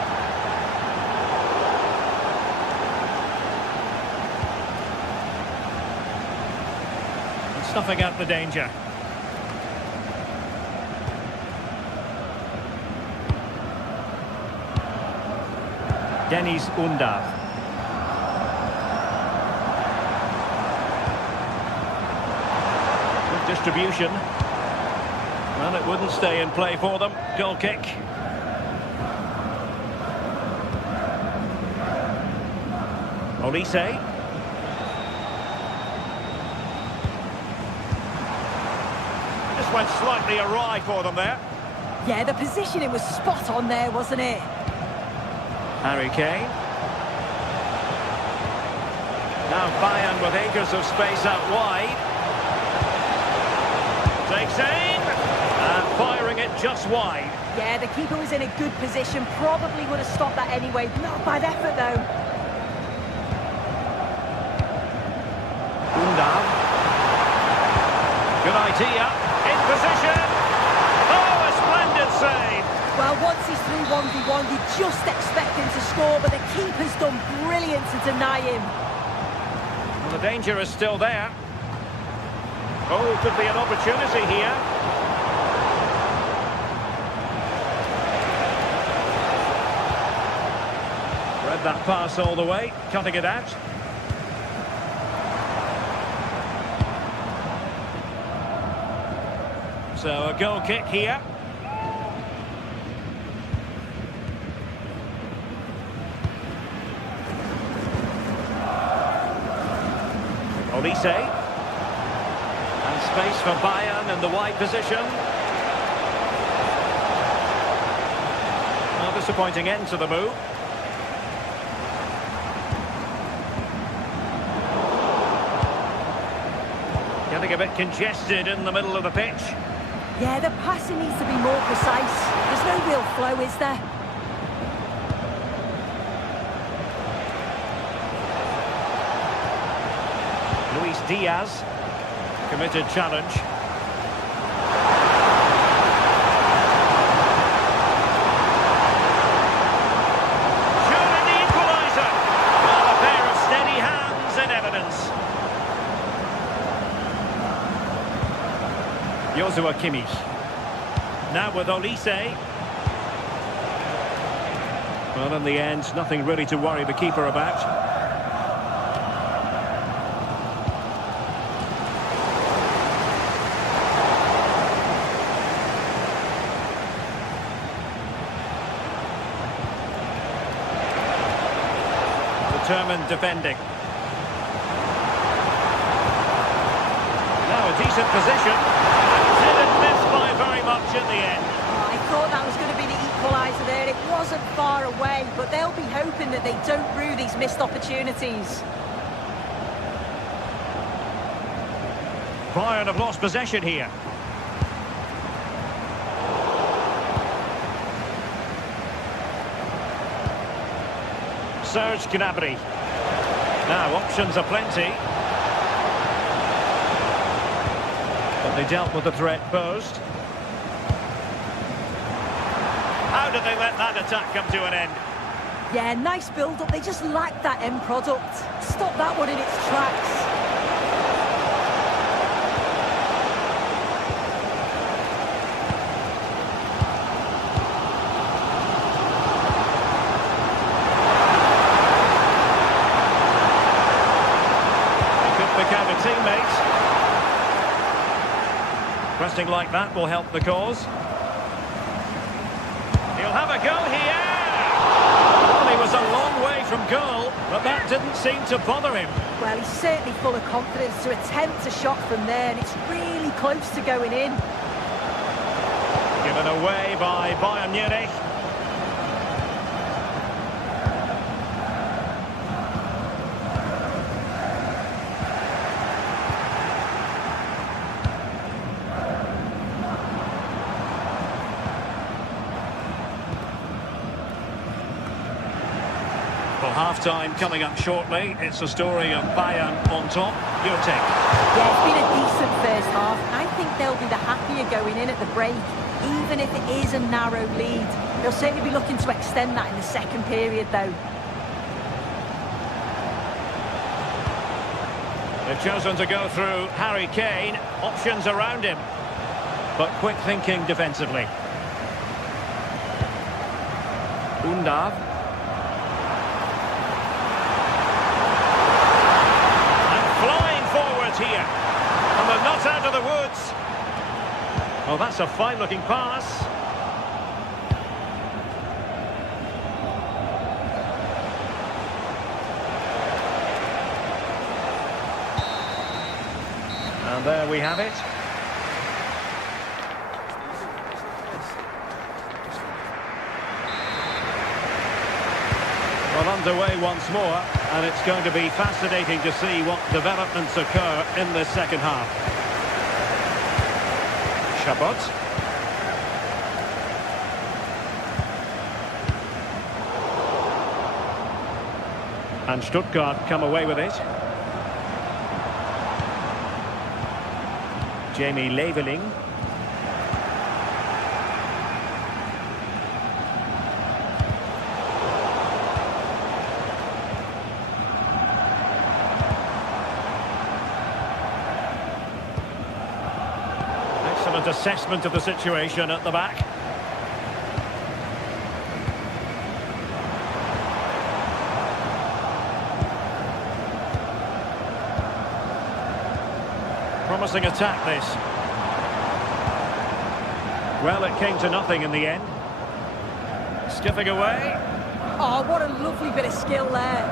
Snuffing out the danger. Dennis Undav. Good distribution. Well, it wouldn't stay in play for them. Goal kick. Olise. This went slightly awry for them there. Yeah, the positioning was spot on there, wasn't it? Harry Kane. Now Bayern with acres of space out wide. Takes aim. And firing it just wide. Yeah, the keeper was in a good position. Probably would have stopped that anyway. Not bad effort, though. Undav. Good idea. In position. Oh, a splendid save. Well, once he's through 1v1, you just expect him to score, but the keeper's done brilliant to deny him. Well, the danger is still there. Oh, could be an opportunity here. Read that pass all the way, cutting it out. So a goal kick here. Olise. And space for Bayern in the wide position. A disappointing end to the move. Getting a bit congested in the middle of the pitch. Yeah, the passing needs to be more precise. There's no real flow, is there? Luis Diaz, committed challenge. Surely the equaliser. Well, a pair of steady hands in evidence. Joshua Kimmich. Now with Olise. Well, in the end, nothing really to worry the keeper about. Determined defending. Now a decent position. Didn't miss by very much in the end. I thought that was going to be the equaliser there. It wasn't far away, but they'll be hoping that they don't rue these missed opportunities. Bayern have lost possession here. Serge Gnabry. Now options are plenty. But they dealt with the threat posed. How did they let that attack come to an end? Yeah, nice build-up. They just lacked that end product. Stop that one in its tracks. Pressing like that will help the cause. He'll have a go here. Well, he was a long way from goal, but that didn't seem to bother him. Well, he's certainly full of confidence to attempt a shot from there, and it's really close to going in. Given away by Bayern Munich. Well, half-time coming up shortly. It's a story of Bayern on top. Your take? Yeah, it's been a decent first half. I think they'll be the happier going in at the break, even if it is a narrow lead. They'll certainly be looking to extend that in the second period, though. They've chosen to go through Harry Kane. Options around him, but quick thinking defensively. Undav. Here, and they're not out of the woods. Oh, that's a fine-looking pass. And there we have it. Well, underway once more, and it's going to be fascinating to see what developments occur in the second half. Chabot. And Stuttgart come away with it. Jamie Leveling. Assessment of the situation at the back. Promising attack, this. Well, it came to nothing in the end. Skipping away. Oh, what a lovely bit of skill there.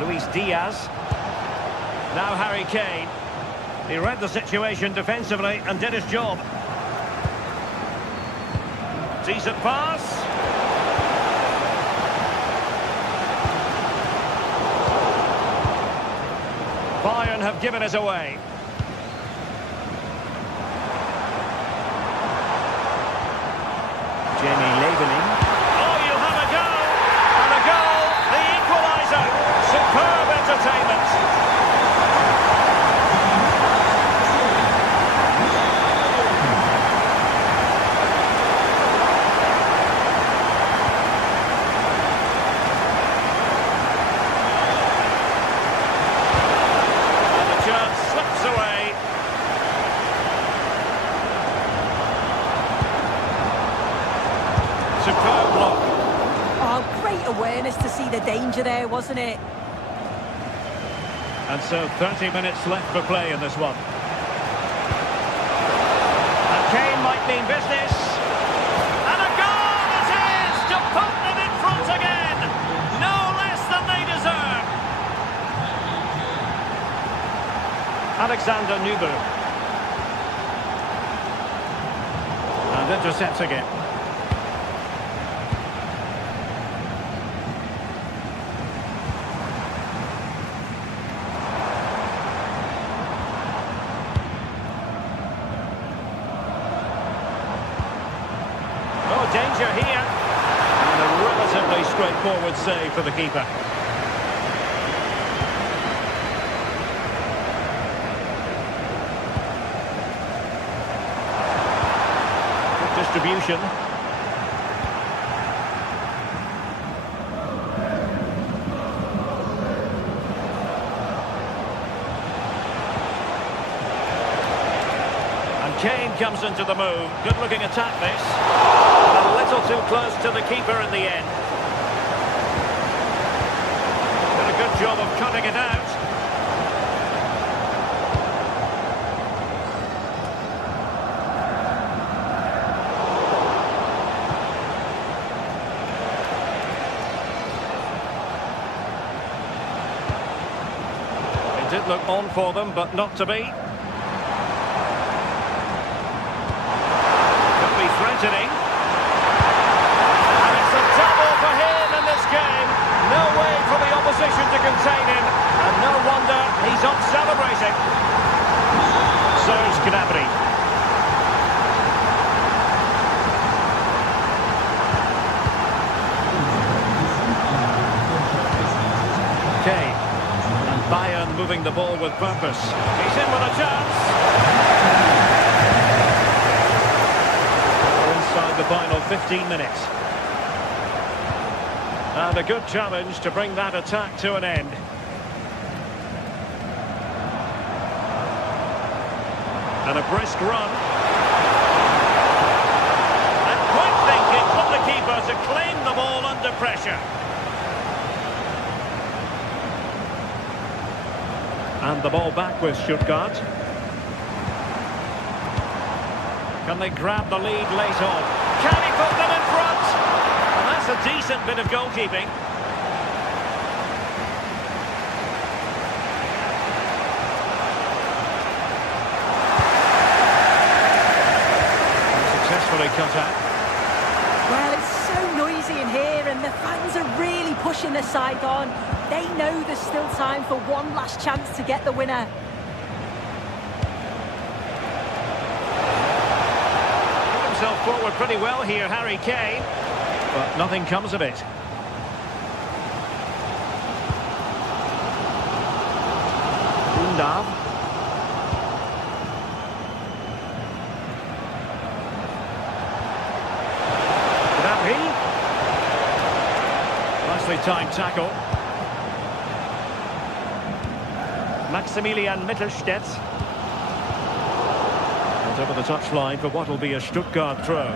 Luis Diaz. Now Harry Kane. He read the situation defensively and did his job. Decent pass. Bayern have given us away. Jamie Leveling. Oh, you'll have a go! And a goal! The equaliser! Superb entertainment! Awareness to see the danger there, wasn't it? And so 30 minutes left for play in this one. And Kane might mean business. And a goal it is to put them in front again. No less than they deserve. Alexander Nübel. And intercepting it. Danger here, and a relatively straightforward save for the keeper. Good distribution. And Kane comes into the move. Good looking attack, this. A little too close to the keeper in the end. Did a good job of cutting it out. It did look on for them, but not to be. Could be threatening. And it's a double for him in this game. No way for the opposition to contain him. And no wonder he's off celebrating. Serge Gnabry. Kane. And Bayern moving the ball with purpose. He's in with a chance. We're inside the final 15 minutes. And a good challenge to bring that attack to an end. And a brisk run. And quick thinking from the keeper to claim the ball under pressure. And the ball back with Stuttgart. Can they grab the lead late on? Can he put them in front? And that's a decent bit of goalkeeping. Successfully cut out. Well, it's so noisy in here and the fans are really pushing the side on. They know there's still time for one last chance to get the winner. Put himself forward pretty well here, Harry Kane. But nothing comes of it. Undav. Gnabry. Nicely timed tackle. Maximilian Mittelstädt. And over the touchline for what will be a Stuttgart throw.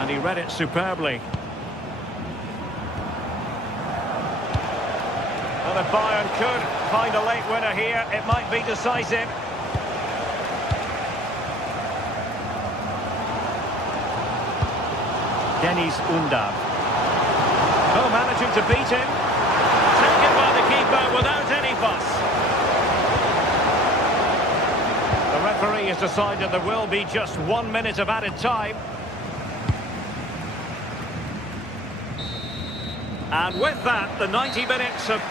And he read it superbly. Well, if Bayern could find a late winner here, it might be decisive. Dennis Undav. Oh, managing to beat him. Taken by the keeper without any fuss. The referee has decided there will be just 1 minute of added time. And with that, the 90 minutes of...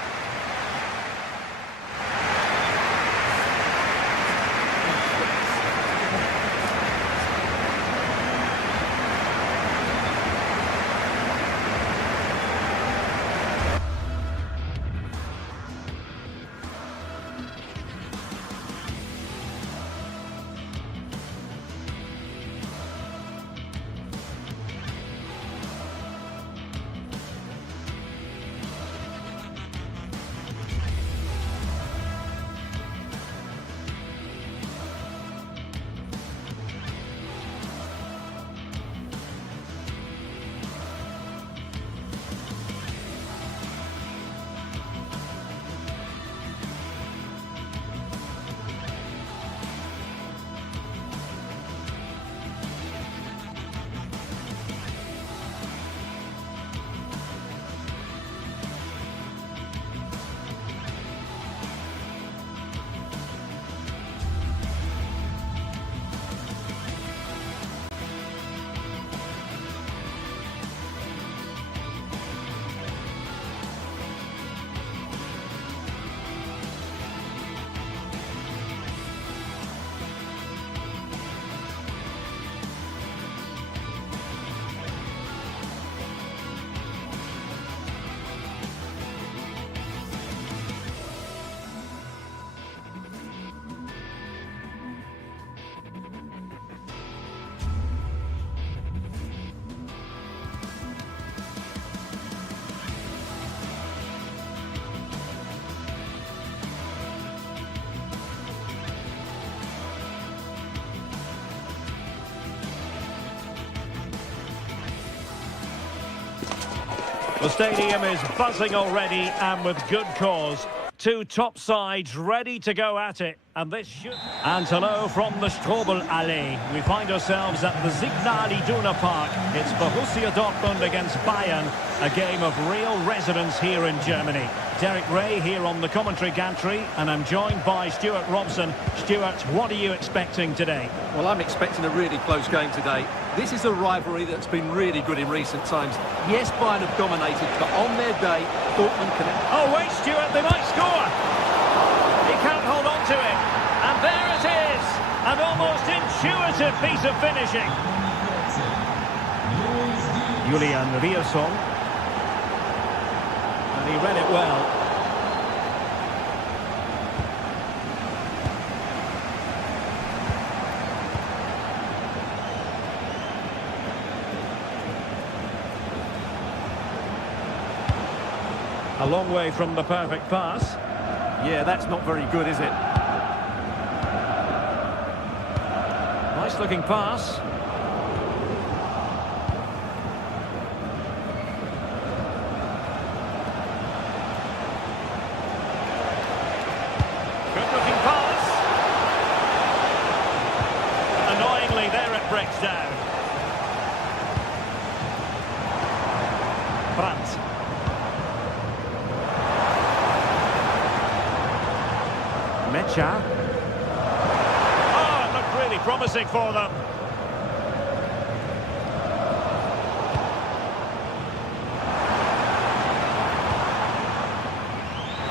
The stadium is buzzing already, and with good cause. two top sides ready to go at it. And this should... And hello from the Strobel-Allee. We find ourselves at the Signal Iduna Park. It's Borussia Dortmund against Bayern, a game of real resonance here in Germany. Derek Ray here on the commentary gantry, and I'm joined by Stuart Robson. Stuart, what are you expecting today? Well, I'm expecting a really close game today. This is a rivalry that's been really good in recent times. Yes, Bayern have dominated, but on their day, Dortmund can... Oh, wait, Stuart, they might score! He can't hold on to it. And there it is! An almost intuitive piece of finishing. Julian Rierson. And he read it well. A long way from the perfect pass. Yeah, that's not very good, is it? Nice looking pass. Good looking pass. Annoyingly, there it breaks down. Brandt. Mecha. Oh, it looked really promising for them.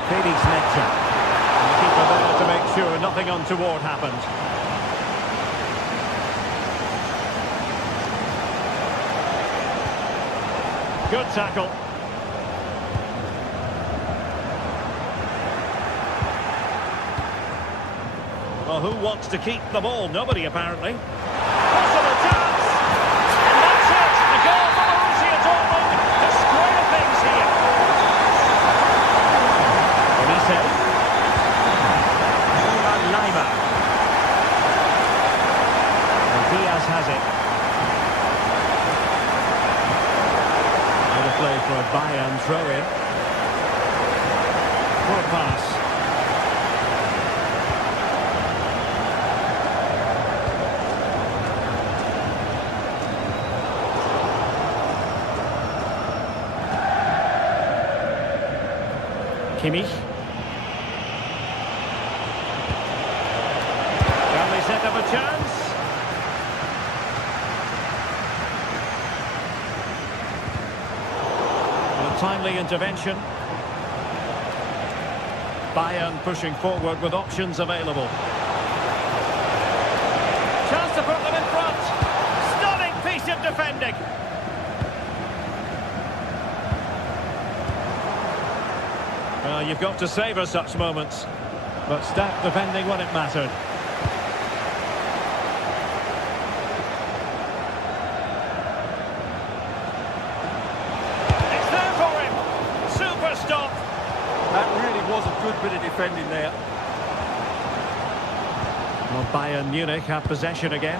Felix Mecha. And the keeper there to make sure nothing untoward happened. Good tackle. Well, who wants to keep the ball? Nobody, apparently. Possible chance! And that's it! A goal for Borussia Dortmund to square things here. Olise. Lima. And Diaz has it. Another play for a Bayern throw-in. Poor pass. Kimmich. Can they set up a chance? A timely intervention. Bayern pushing forward with options available. Chance to put them in front. Stunning piece of defending. Well, you've got to savour such moments, but stout defending when it mattered. It's there for him! Super stop! That really was a good bit of defending there. Well, Bayern Munich have possession again.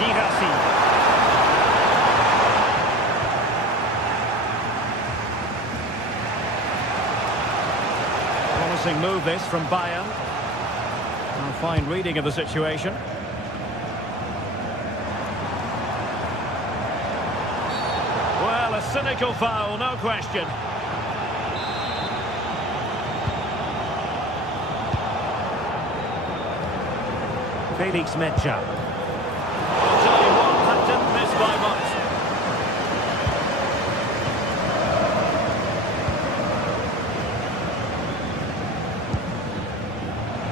Girassi. Move this from Bayern. A fine reading of the situation. Well, a cynical foul, no question. Felix Mecha. I'll tell you what, that didn't miss by much.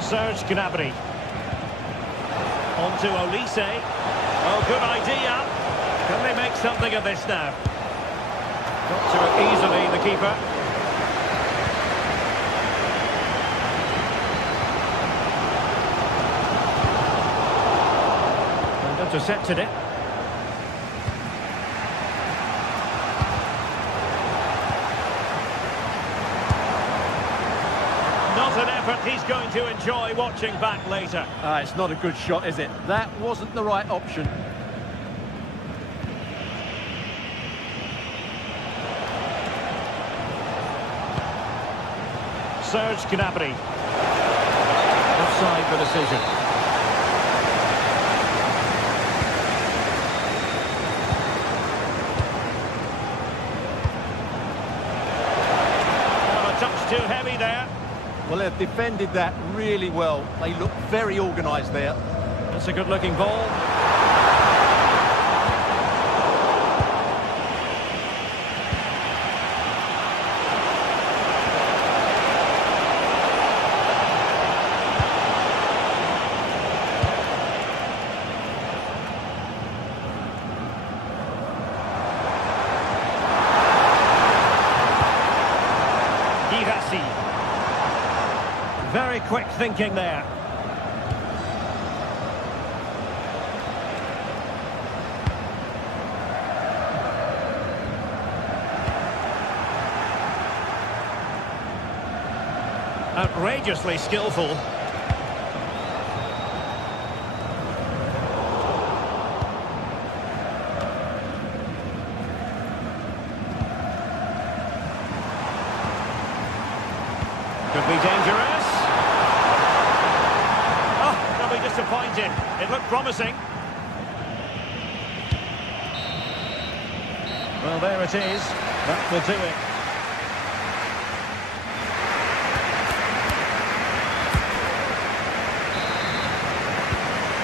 Serge Gnabry. On to Olise. Oh, good idea. Can they make something of this now? Got to it easily, the keeper. And intercepted it. Not an effort he's going to enjoy watching back later. It's not a good shot, is it? That wasn't the right option. Serge Gnabry. Offside the decision. Oh, a touch too heavy there. Well, they've defended that really well. They look very organised there. That's a good-looking ball. Very quick thinking there. Outrageously skillful. Could be dangerous. Disappointed. It looked promising. Well, there it is. That will do it.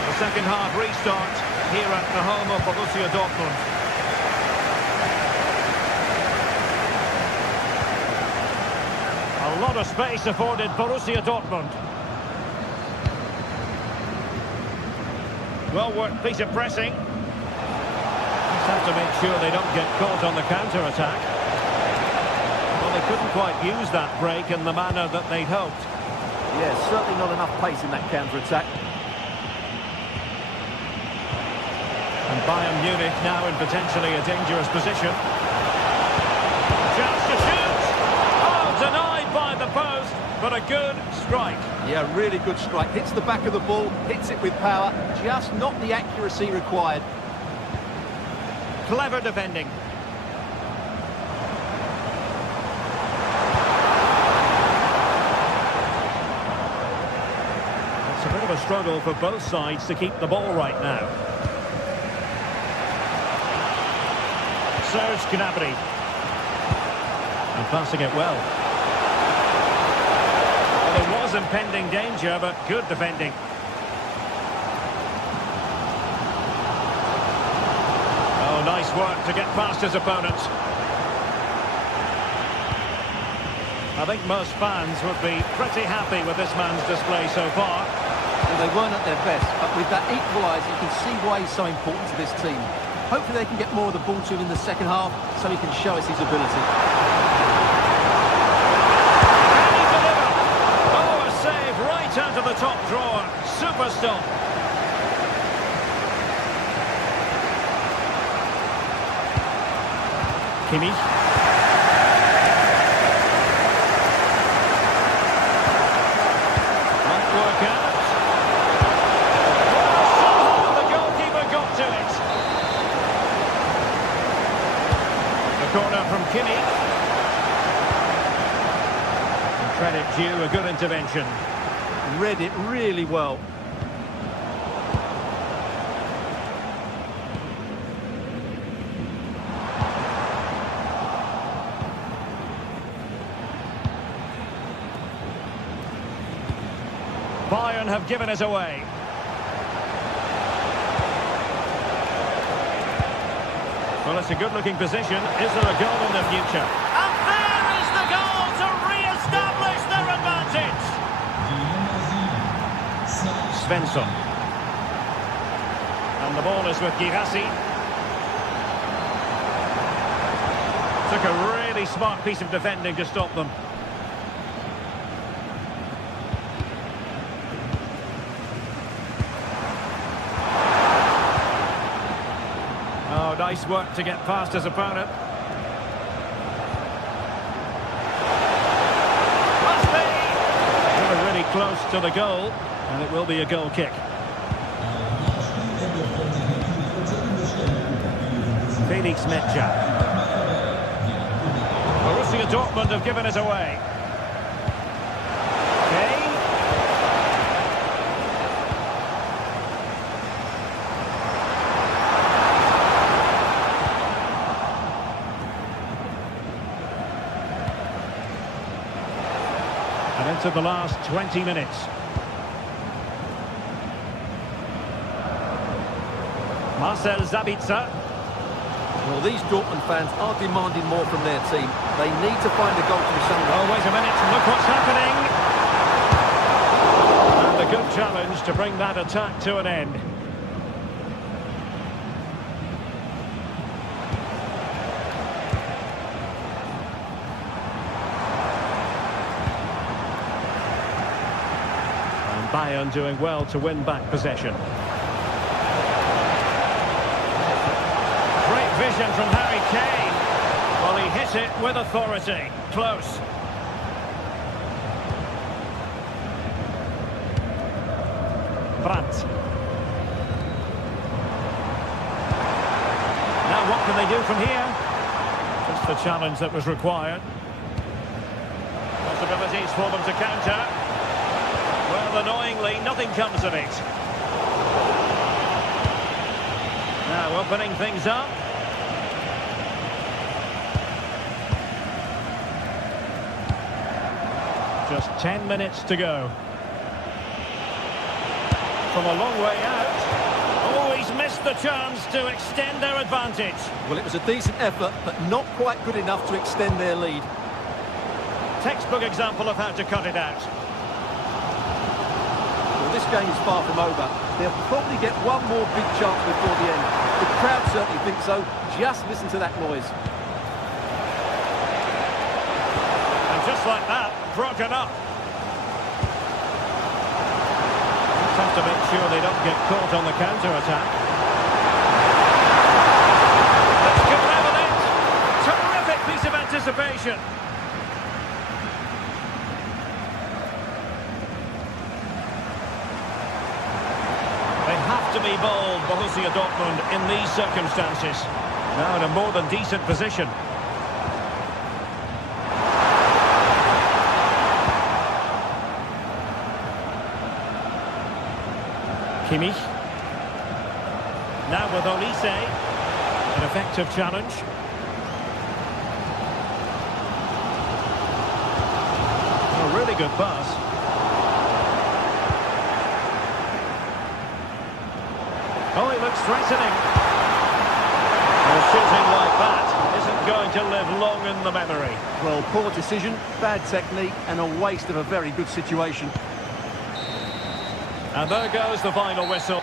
The second half restart here at the home of Borussia Dortmund. A lot of space afforded Borussia Dortmund. Well-worked piece of pressing. Just have to make sure they don't get caught on the counter-attack. Well, they couldn't quite use that break in the manner that they'd hoped. Yeah, certainly not enough pace in that counter-attack. And Bayern Munich now in potentially a dangerous position. Chance to shoot! Oh, denied by the post, but a good strike. Yeah, really good strike. Hits the back of the ball, hits it with power, just not the accuracy required. Clever defending. It's a bit of a struggle for both sides to keep the ball right now. Serge Gnabry. And passing it well. There was impending danger, but good defending. Oh, nice work to get past his opponent. I think most fans would be pretty happy with this man's display so far. Well, they weren't at their best, but with that equaliser, you can see why he's so important to this team. Hopefully they can get more of the ball to him in the second half, so he can show us his ability. Out of the top drawer, super stop. Kimmich. Might work out. Somehow the goalkeeper got to it. The corner from Kimmich. And credit due, a good intervention. Read it really well. Bayern have given us away. Well, it's a good-looking position. Is there a goal in the future? And there is the goal to re-establish their advantage. Svensson. And the ball is with Girassi. Took a really smart piece of defending to stop them. Oh, nice work to get past his opponent. Must be! Never really close to the goal. And it will be a goal kick. Felix Metscher. Borussia Dortmund have given it away. Into the last 20 minutes. Marcel Sabitzer. Well, these Dortmund fans are demanding more from their team. They need to find a goal from somewhere. Oh, wait a minute, look what's happening. And a good challenge to bring that attack to an end. And Bayern doing well to win back possession. Great vision from Harry Kane. Well, he hit it with authority. Close. Brandt. Now what can they do from here? Just the challenge that was required. Possibilities for them to counter. Well, annoyingly, nothing comes of it. Now opening things up. Just 10 minutes to go. From a long way out. Oh, he's missed the chance to extend their advantage. Well, it was a decent effort, but not quite good enough to extend their lead. Textbook example of how to cut it out. Well, this game is far from over. They'll probably get one more big chance before the end. The crowd certainly think so. Just listen to that noise. And just like that, broken up. Just have to make sure they don't get caught on the counter-attack. Let's go level it. Terrific piece of anticipation. They have to be bold, Borussia Dortmund, in these circumstances. Now in a more than decent position. Kimmich. Now with Olise. An effective challenge. A really good pass. Oh, he looks threatening. Well, shooting like that isn't going to live long in the memory. Well, poor decision, bad technique, and a waste of a very good situation. And there goes the final whistle.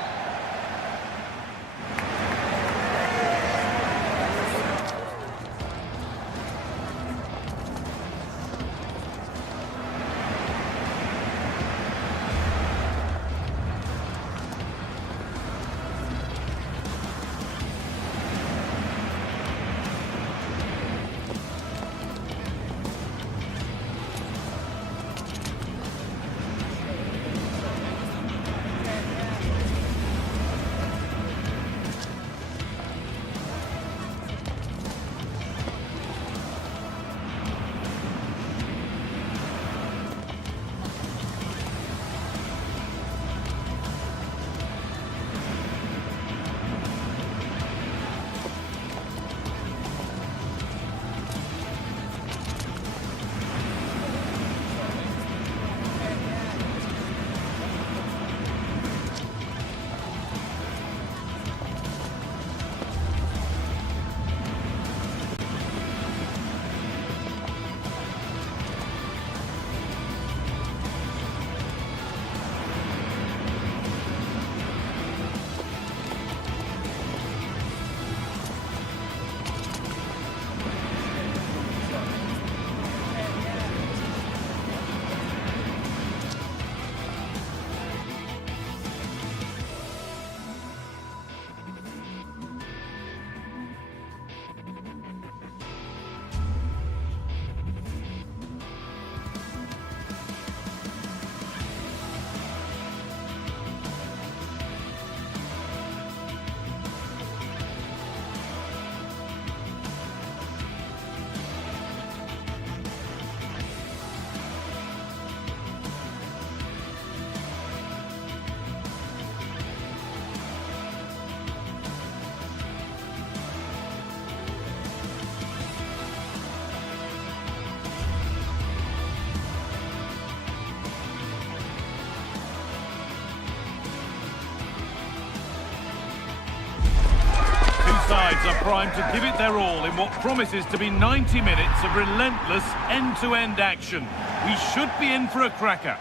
primed to give it their all in what promises to be 90 minutes of relentless end-to-end action. We should be in for a cracker.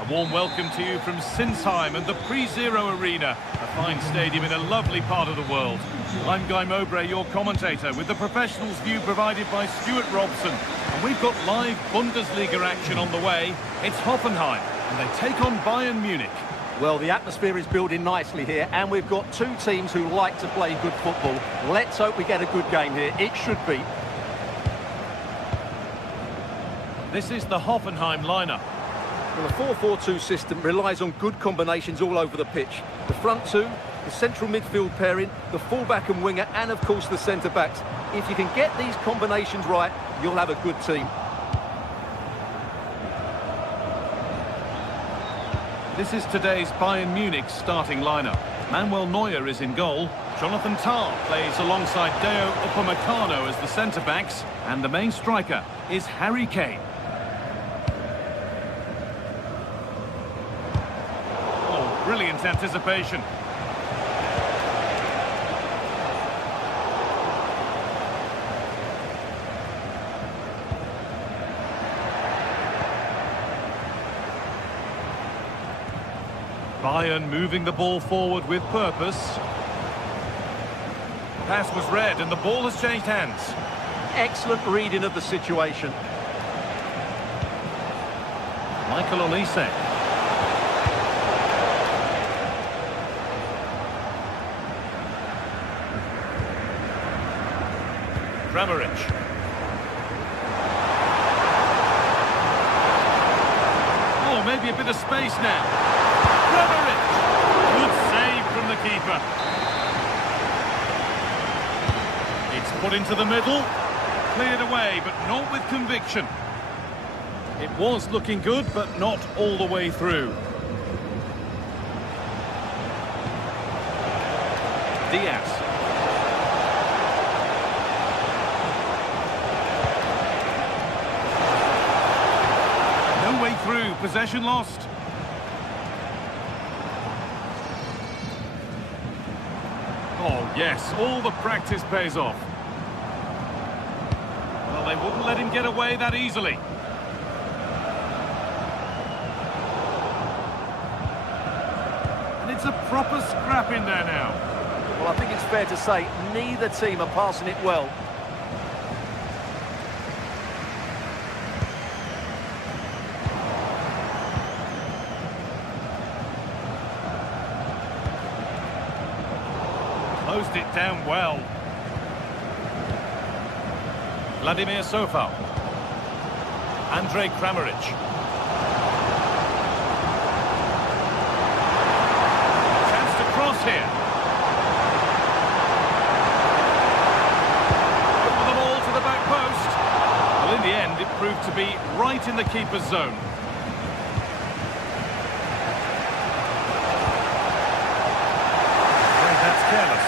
A warm welcome to you from Sinsheim and the Pre-Zero Arena, a fine stadium in a lovely part of the world. I'm Guy Mowbray, your commentator, with the professionals' view provided by Stuart Robson. And we've got live Bundesliga action on the way. It's Hoffenheim, and they take on Bayern Munich. Well, the atmosphere is building nicely here, and we've got two teams who like to play good football. Let's hope we get a good game here. It should be. This is the Hoffenheim lineup. Well, the 4-4-2 system relies on good combinations all over the pitch. The front two, the central midfield pairing, the fullback and winger, and of course the centre-backs. If you can get these combinations right, you'll have a good team. This is today's Bayern Munich starting lineup. Manuel Neuer is in goal. Jonathan Tah plays alongside Deo Upamecano as the centre-backs. And the main striker is Harry Kane. Oh, brilliant anticipation. Bayern moving the ball forward with purpose. Pass was read and the ball has changed hands. Excellent reading of the situation. Michael Olise. Kramaric. Oh, maybe a bit of space now. Good save from the keeper. It's put into the middle. Cleared away, but not with conviction. It was looking good, but not all the way through. Diaz. No way through. Possession lost. Oh, yes, all the practice pays off. Well, they wouldn't let him get away that easily. And it's a proper scrap in there now. Well, I think it's fair to say neither team are passing it well. Closed it down well. Vladimir Sofal. Andrej Kramaric. Chance to cross here. Over the ball to the back post. Well, in the end, it proved to be right in the keeper's zone. That's careless.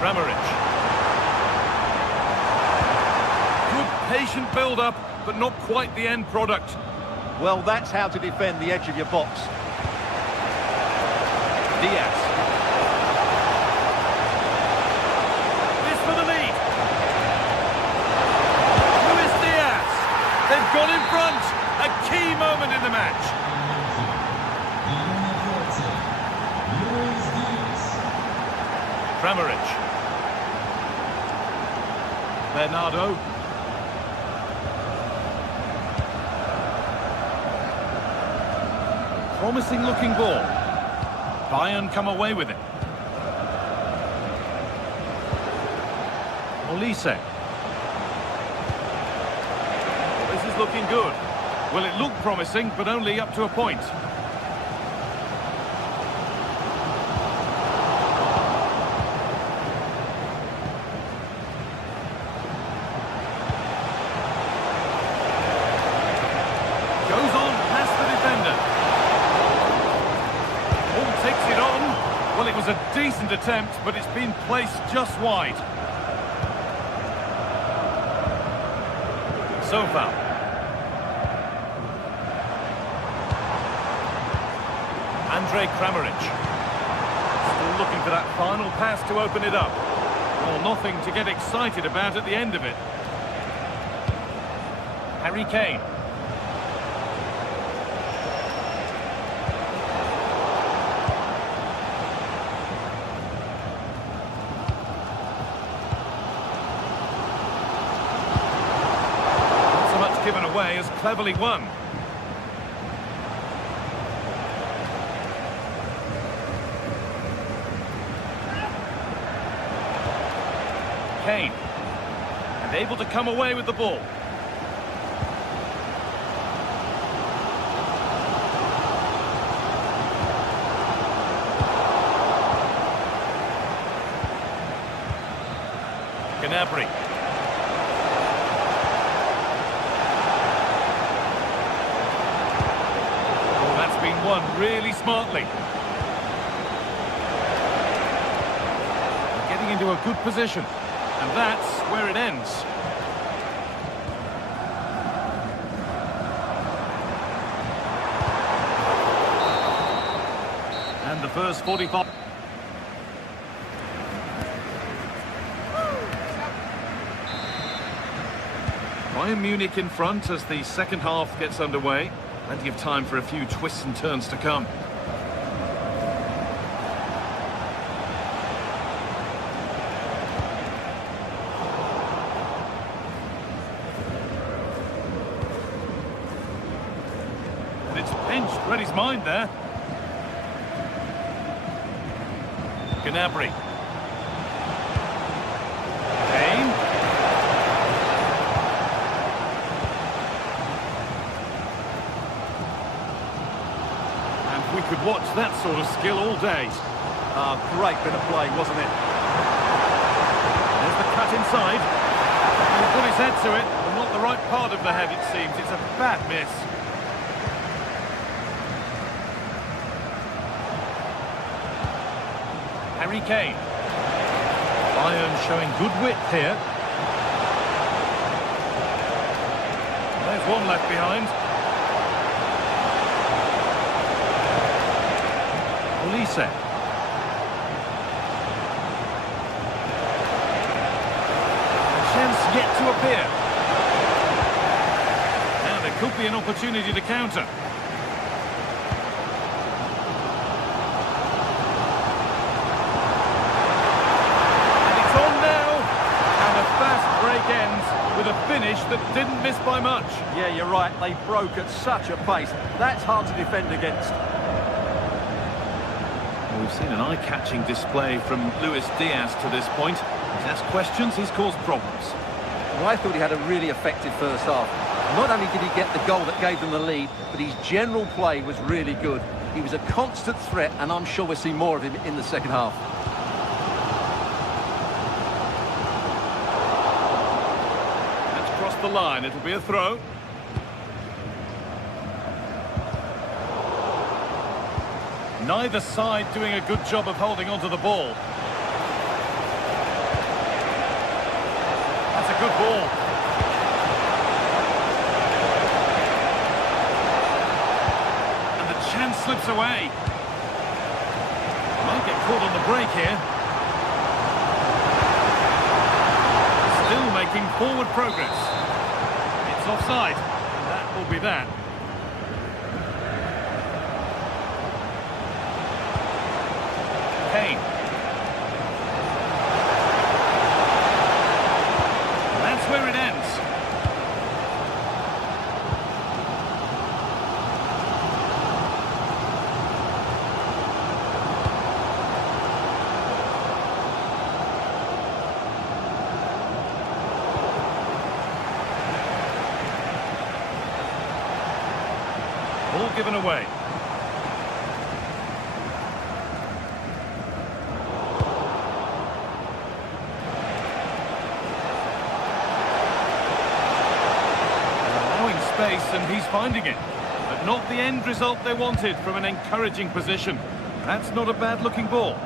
Kramaric. Good patient build-up, but not quite the end product. Well, that's how to defend the edge of your box. Diaz. This for the lead. Luis Diaz. They've got in front. A key moment in the match. Kramaric. Bernardo. Promising looking ball. Bayern come away with it. Olise. This is looking good. Well, it looked promising, but only up to a point. Goes on past the defender. All takes it on. Well, it was a decent attempt, but it's been placed just wide. Sofal. Kramaric. Still looking for that final pass to open it up. Well, nothing to get excited about at the end of it. Harry Kane. Not so much given away as cleverly won. Kane, and able to come away with the ball. Gnabry. Oh, that's been won really smartly. Getting into a good position. And that's where it ends. And the first 45. Bayern Munich in front as the second half gets underway. Plenty of time for a few twists and turns to come. Read his mind there. Gnabry. Kane. And we could watch that sort of skill all day. Great bit of play, wasn't it? There's the cut inside. He's got his head to it, but not the right part of the head, it seems. It's a bad miss. Harry Kane. Bayern showing good width here. There's one left behind. Olise. Chance yet to appear. Now there could be an opportunity to counter. Ends with a finish that didn't miss by much. Yeah, you're right. They broke at such a pace. That's hard to defend against. Well, we've seen an eye-catching display from Luis Diaz to this point. He's asked questions, he's caused problems. Well, I thought he had a really effective first half. Not only did he get the goal that gave them the lead, but his general play was really good. He was a constant threat, and I'm sure we'll see more of him in the second half. The line, it'll be a throw. Neither side doing a good job of holding onto the ball. That's a good ball. And the chance slips away. Might get caught on the break here. Still making forward progress. Offside, and that will be that. Kane. And that's where it ends. Ball given away. Allowing space and he's finding it. But not the end result they wanted from an encouraging position. That's not a bad looking ball.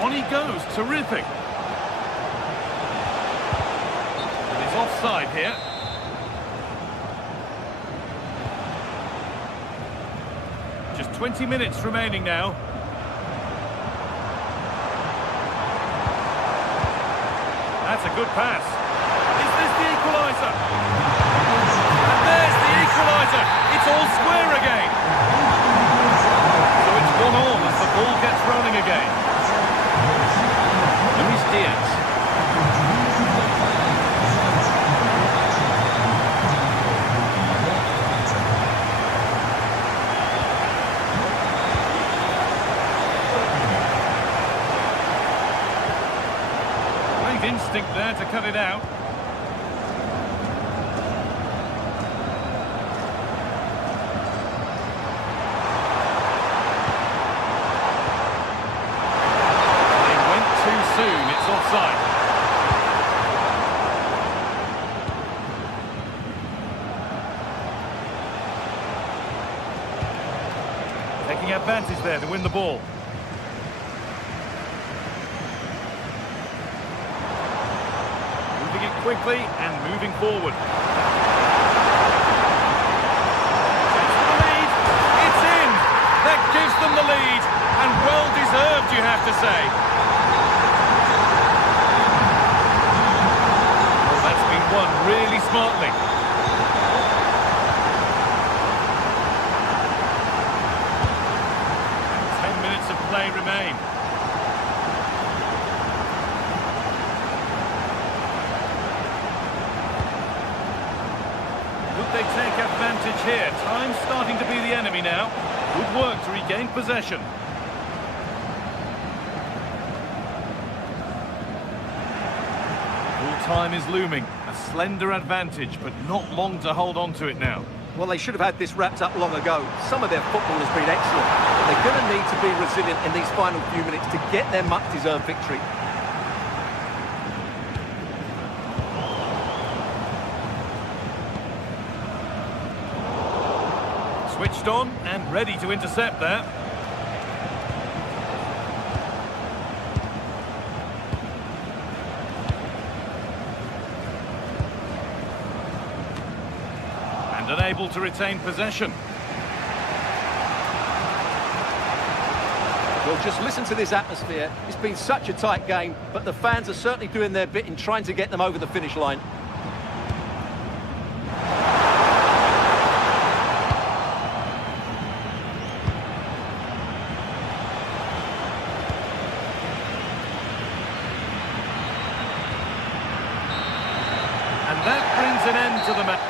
On he goes, terrific. And he's offside here. 20 minutes remaining now. That's a good pass. Is this the equaliser? And there's the equaliser. It's all square again. So it's 1-1 as the ball gets rolling again. Luis Diaz. Instinct there to cut it out. They went too soon, it's offside. Taking advantage there to win the ball. Quickly and moving forward. It's the lead. It's in. That gives them the lead, and well deserved, you have to say. Well, that's been won really smartly. And 10 minutes of play remain. They take advantage here. Time's starting to be the enemy now. Good work to regain possession. Full time is looming. A slender advantage, but not long to hold on to it now. Well, they should have had this wrapped up long ago. Some of their football has been excellent. They're going to need to be resilient in these final few minutes to get their much-deserved victory. Switched on and ready to intercept there. And unable to retain possession. Well, just listen to this atmosphere. It's been such a tight game, but the fans are certainly doing their bit in trying to get them over the finish line. And that brings an end to the match.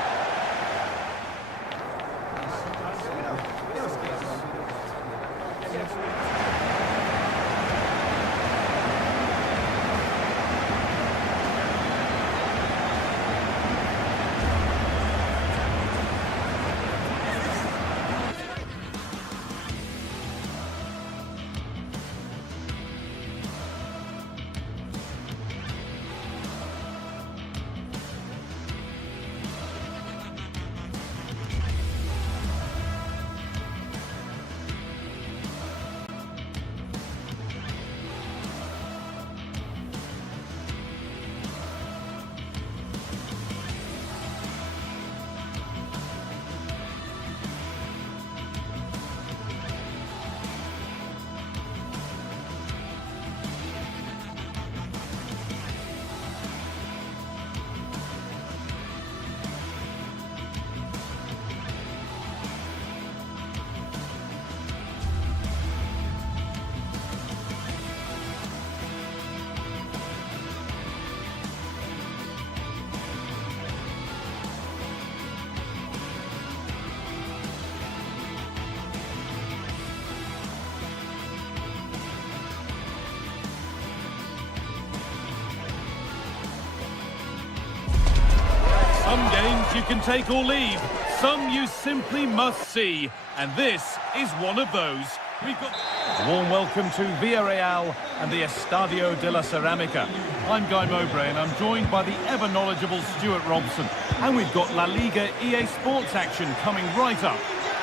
Some games you can take or leave, some you simply must see, and this is one of those. We've got a warm welcome to Villarreal and the Estadio de la Ceramica. I'm Guy Mowbray and I'm joined by the ever-knowledgeable Stuart Robson. And we've got La Liga EA Sports action coming right up.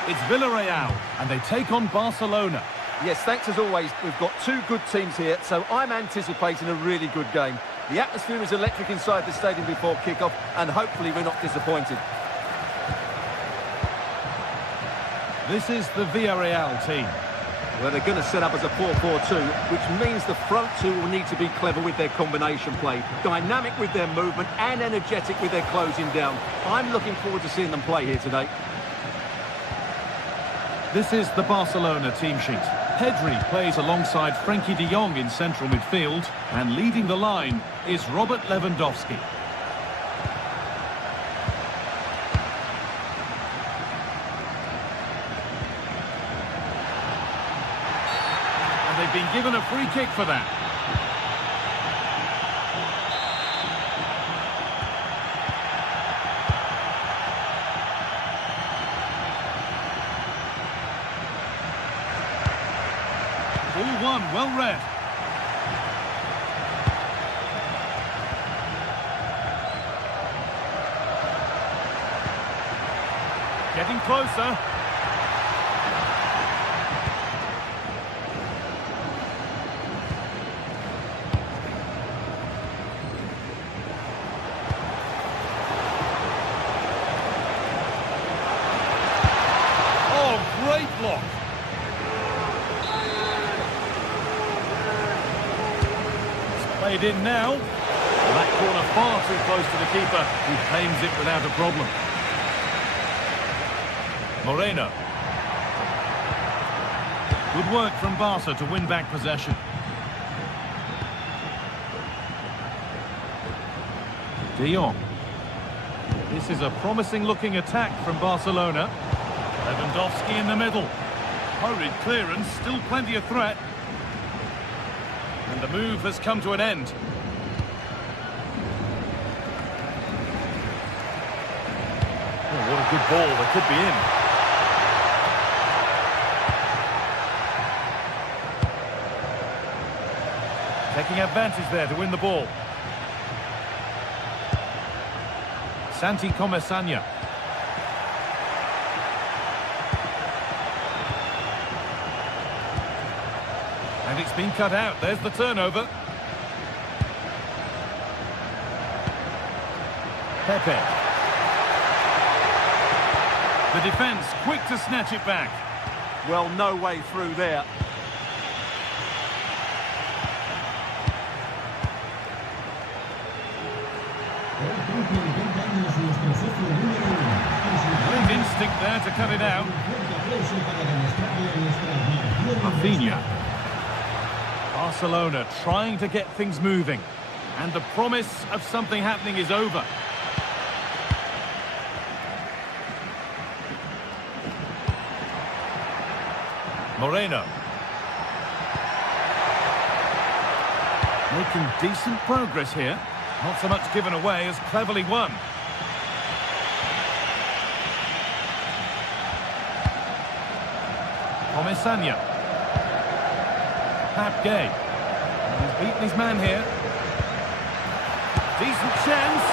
It's Villarreal and they take on Barcelona. Yes, thanks as always. We've got two good teams here, so I'm anticipating a really good game. The atmosphere is electric inside the stadium before kick-off, and hopefully we're not disappointed. This is the Villarreal team. Well, they're going to set up as a 4-4-2, which means the front two will need to be clever with their combination play, dynamic with their movement and energetic with their closing down. I'm looking forward to seeing them play here today. This is the Barcelona team sheet. Pedri plays alongside Frenkie de Jong in central midfield, and leading the line is Robert Lewandowski. They've been given a free kick for that. Ball one, well read. Getting closer. Great block. It's played in now. Well, that corner far too close to the keeper, who claims it without a problem. Moreno. Good work from Barca to win back possession. De Jong. This is a promising looking attack from Barcelona. Lewandowski in the middle. Hurried clearance, still plenty of threat. And the move has come to an end. Oh, what a good ball, that could be in. Taking advantage there to win the ball. Santi Comesaña. And it's been cut out. There's the turnover. Pepe. The defence quick to snatch it back. Well, no way through there. Great instinct there to cut it out. Rafinha. Barcelona trying to get things moving, and the promise of something happening is over. Moreno. Making decent progress here. Not so much given away as cleverly won. Comesaña. Gay. He's beaten his man here. Decent chance.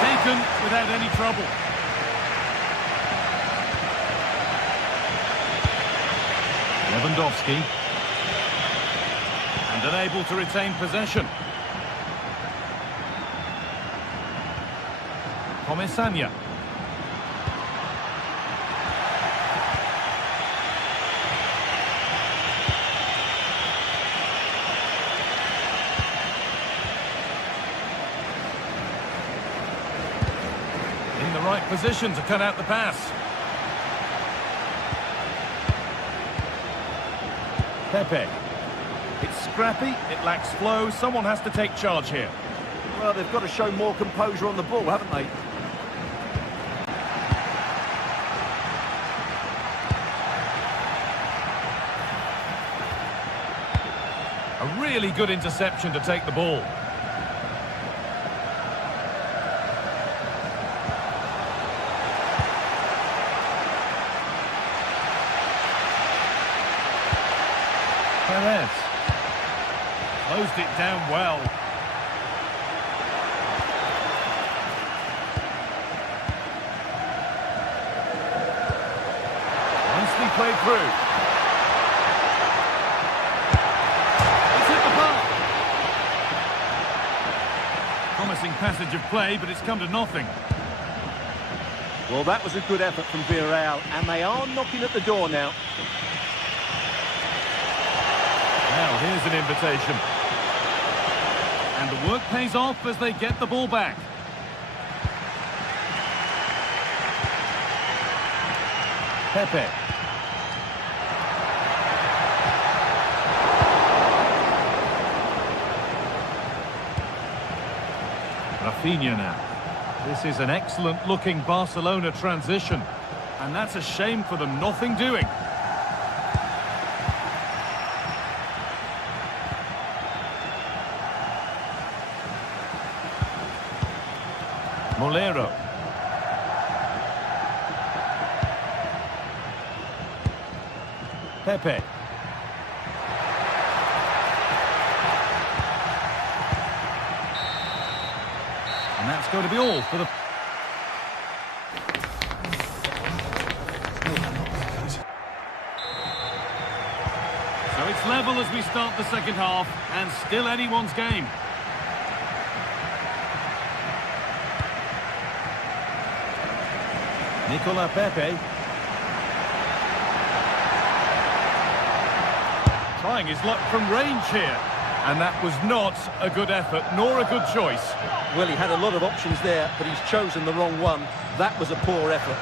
Taken without any trouble. Lewandowski. And unable to retain possession. Comesaña. Right position to cut out the pass. Pepe. It's scrappy, it lacks flow, someone has to take charge here. Well, they've got to show more composure on the ball, haven't they? A really good interception to take the ball. Perez. Closed it down well. Nicely played through. It's hit the bar. Promising passage of play, but it's come to nothing. Well, that was a good effort from Villarreal, and they are knocking at the door now. Now, here's an invitation. And the work pays off as they get the ball back. Pepe. Rafinha now. This is an excellent-looking Barcelona transition. And that's a shame for them, nothing doing. Molero. Pepe. And that's going to be all for the... So it's level as we start the second half, and still anyone's game. Nicola Pepe. Trying his luck from range here. And that was not a good effort, nor a good choice. Well, he had a lot of options there, but he's chosen the wrong one. That was a poor effort.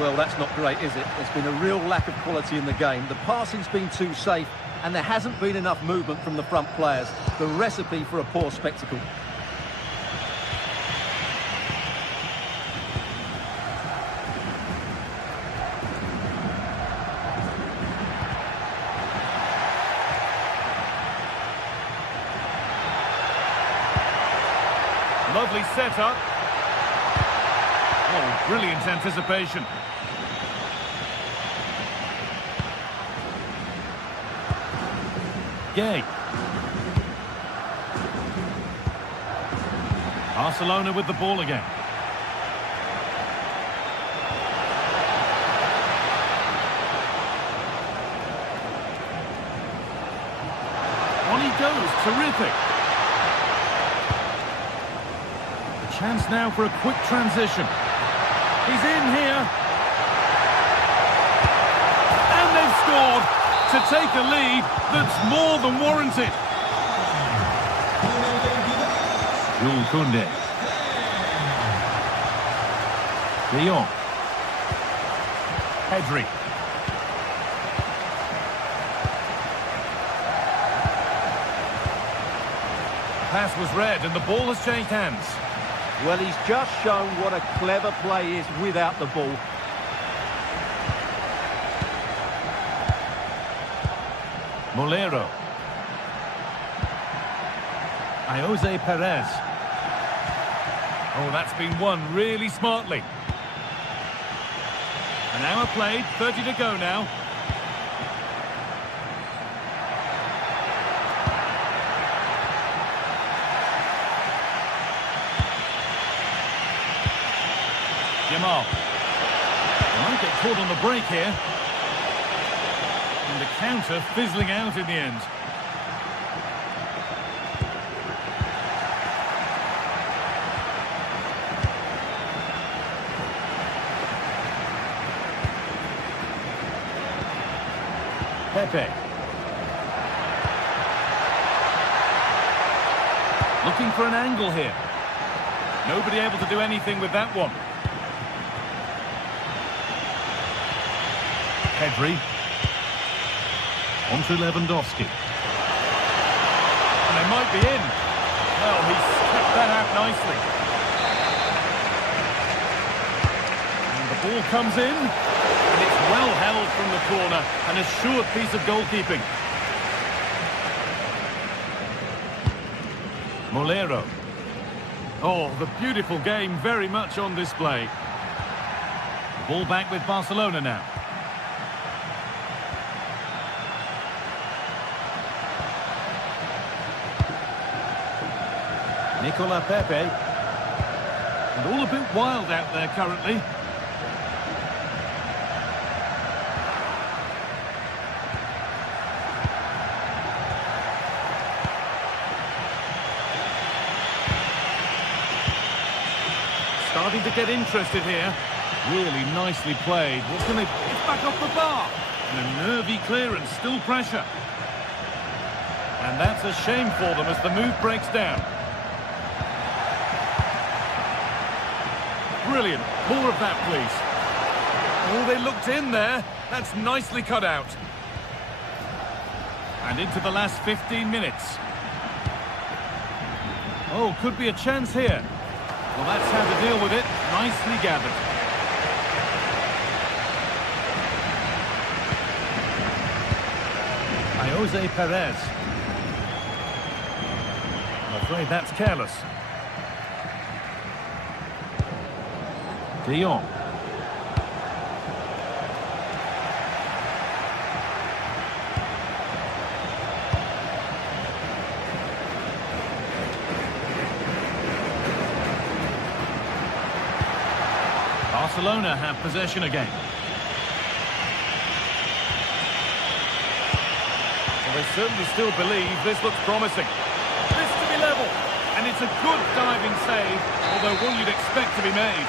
Well, that's not great, is it? There's been a real lack of quality in the game. The passing's been too safe, and there hasn't been enough movement from the front players. The recipe for a poor spectacle. Lovely setup. Oh, brilliant anticipation. Gay. Barcelona with the ball again. On he goes, terrific. Chance now for a quick transition. He's in here. And they've scored to take a lead that's more than warranted. Jules Koundé. De Jong. Pedri. Pass was read and the ball has changed hands. Well, he's just shown what a clever play is without the ball. Molero. Jose Perez. Oh, that's been won really smartly. An hour played, 30 to go now. Jamal. Might get caught on the break here. And the counter fizzling out in the end. Pepe. Looking for an angle here. Nobody able to do anything with that one. Pedri. On to Lewandowski. And they might be in. Well, he's kept that out nicely. And the ball comes in. And it's well held from the corner. An assured piece of goalkeeping. Molero. Oh, the beautiful game very much on display. Ball back with Barcelona now. Nicola Pepe. And all a bit wild out there currently. starting to get interested here. Really nicely played. What can they... It's back off the bar. And a nervy clearance, still pressure. And that's a shame for them as the move breaks down. Brilliant. More of that, please. Oh, they looked in there. That's nicely cut out. And into the last 15 minutes. Oh, could be a chance here. Well, that's how to deal with it. Nicely gathered. By Jose Perez. I'm afraid that's careless. De Jong. Barcelona have possession again. Well, they certainly still believe this looks promising. This to be level. And it's a good diving save, although one you'd expect to be made.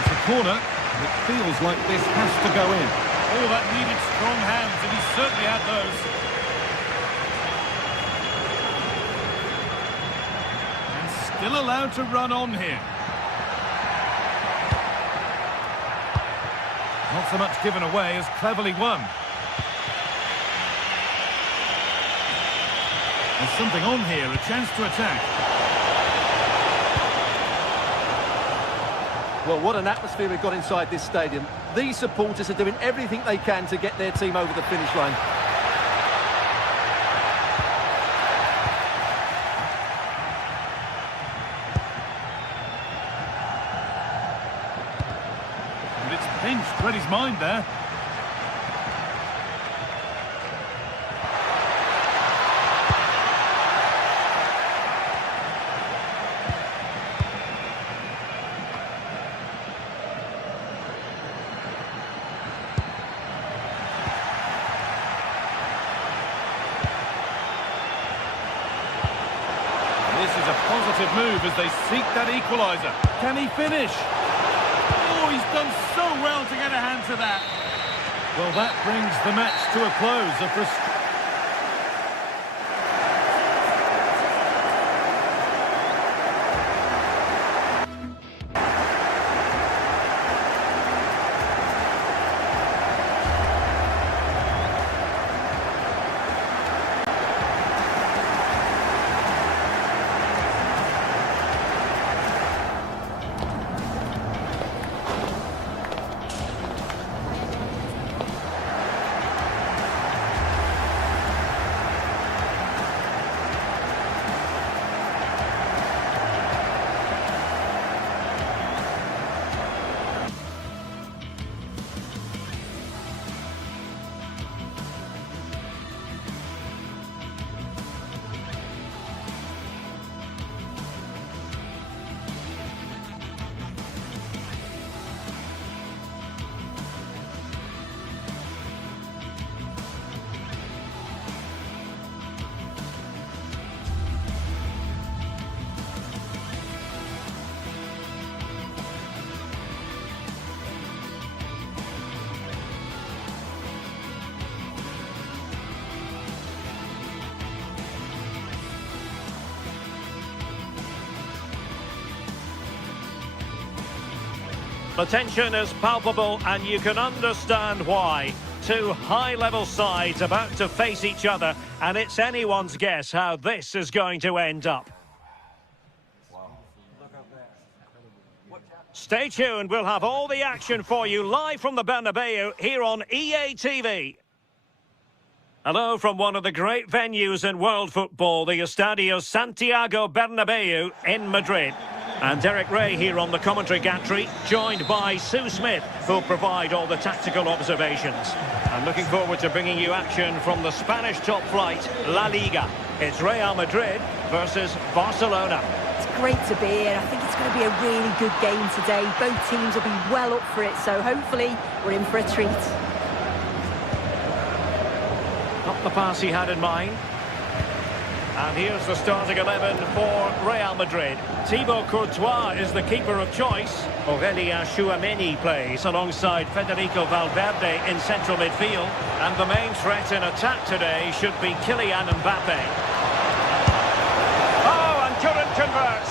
It's a corner. It feels like this has to go in. Oh, that needed strong hands, and he certainly had those. And still allowed to run on here. Not so much given away as cleverly won. There's something on here, a chance to attack. Well, what an atmosphere we've got inside this stadium. These supporters are doing everything they can to get their team over the finish line. And it's pinched, read his mind there. This is a positive move as they seek that equaliser. Can he finish? Oh, he's done so well to get a hand to that. Well, that brings the match to a close. The tension is palpable and you can understand why. Two high-level sides about to face each other, and it's anyone's guess how this is going to end up. Stay tuned, we'll have all the action for you live from the Bernabeu here on EA TV. Hello from one of the great venues in world football, the Estadio Santiago Bernabeu in Madrid. And Derek Ray here on the commentary gantry, joined by Sue Smith, who'll provide all the tactical observations. I'm looking forward to bringing you action from the Spanish top flight, La Liga. It's Real Madrid versus Barcelona. It's great to be here. I think it's going to be a really good game today. Both teams will be well up for it, so hopefully we're in for a treat. Not the pass he had in mind. And here's the starting 11 for Real Madrid. Thibaut Courtois is the keeper of choice. Aurelien Tchouameni plays alongside Federico Valverde in central midfield. And the main threat in attack today should be Kylian Mbappe. Oh, and couldn't convert.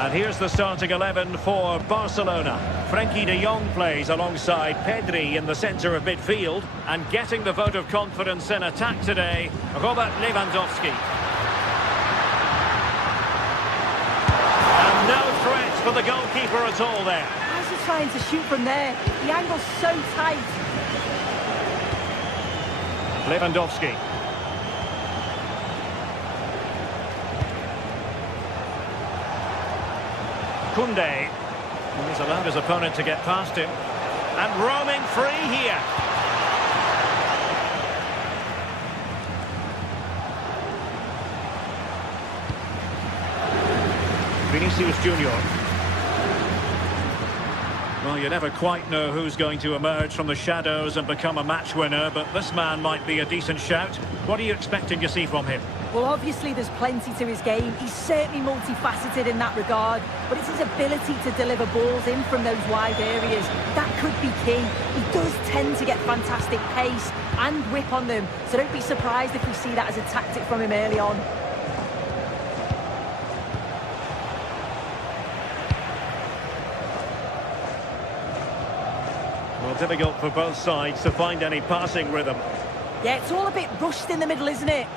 And here's the starting 11 for Barcelona. Frenkie de Jong plays alongside Pedri in the centre of midfield. And getting the vote of confidence in attack today, Robert Lewandowski. And no threat for the goalkeeper at all there. How's he trying to shoot from there? The angle's so tight. Lewandowski. Koundé. He's allowed his opponent to get past him. And roaming free here. Vinicius Junior. Well, you never quite know who's going to emerge from the shadows and become a match winner, but this man might be a decent shout. What are you expecting to see from him? Well, obviously there's plenty to his game. He's certainly multifaceted in that regard, but it's his ability to deliver balls in from those wide areas. That could be key. He does tend to get fantastic pace and whip on them, so don't be surprised if we see that as a tactic from him early on. Well, difficult for both sides to find any passing rhythm. Yeah, it's all a bit rushed in the middle, isn't it?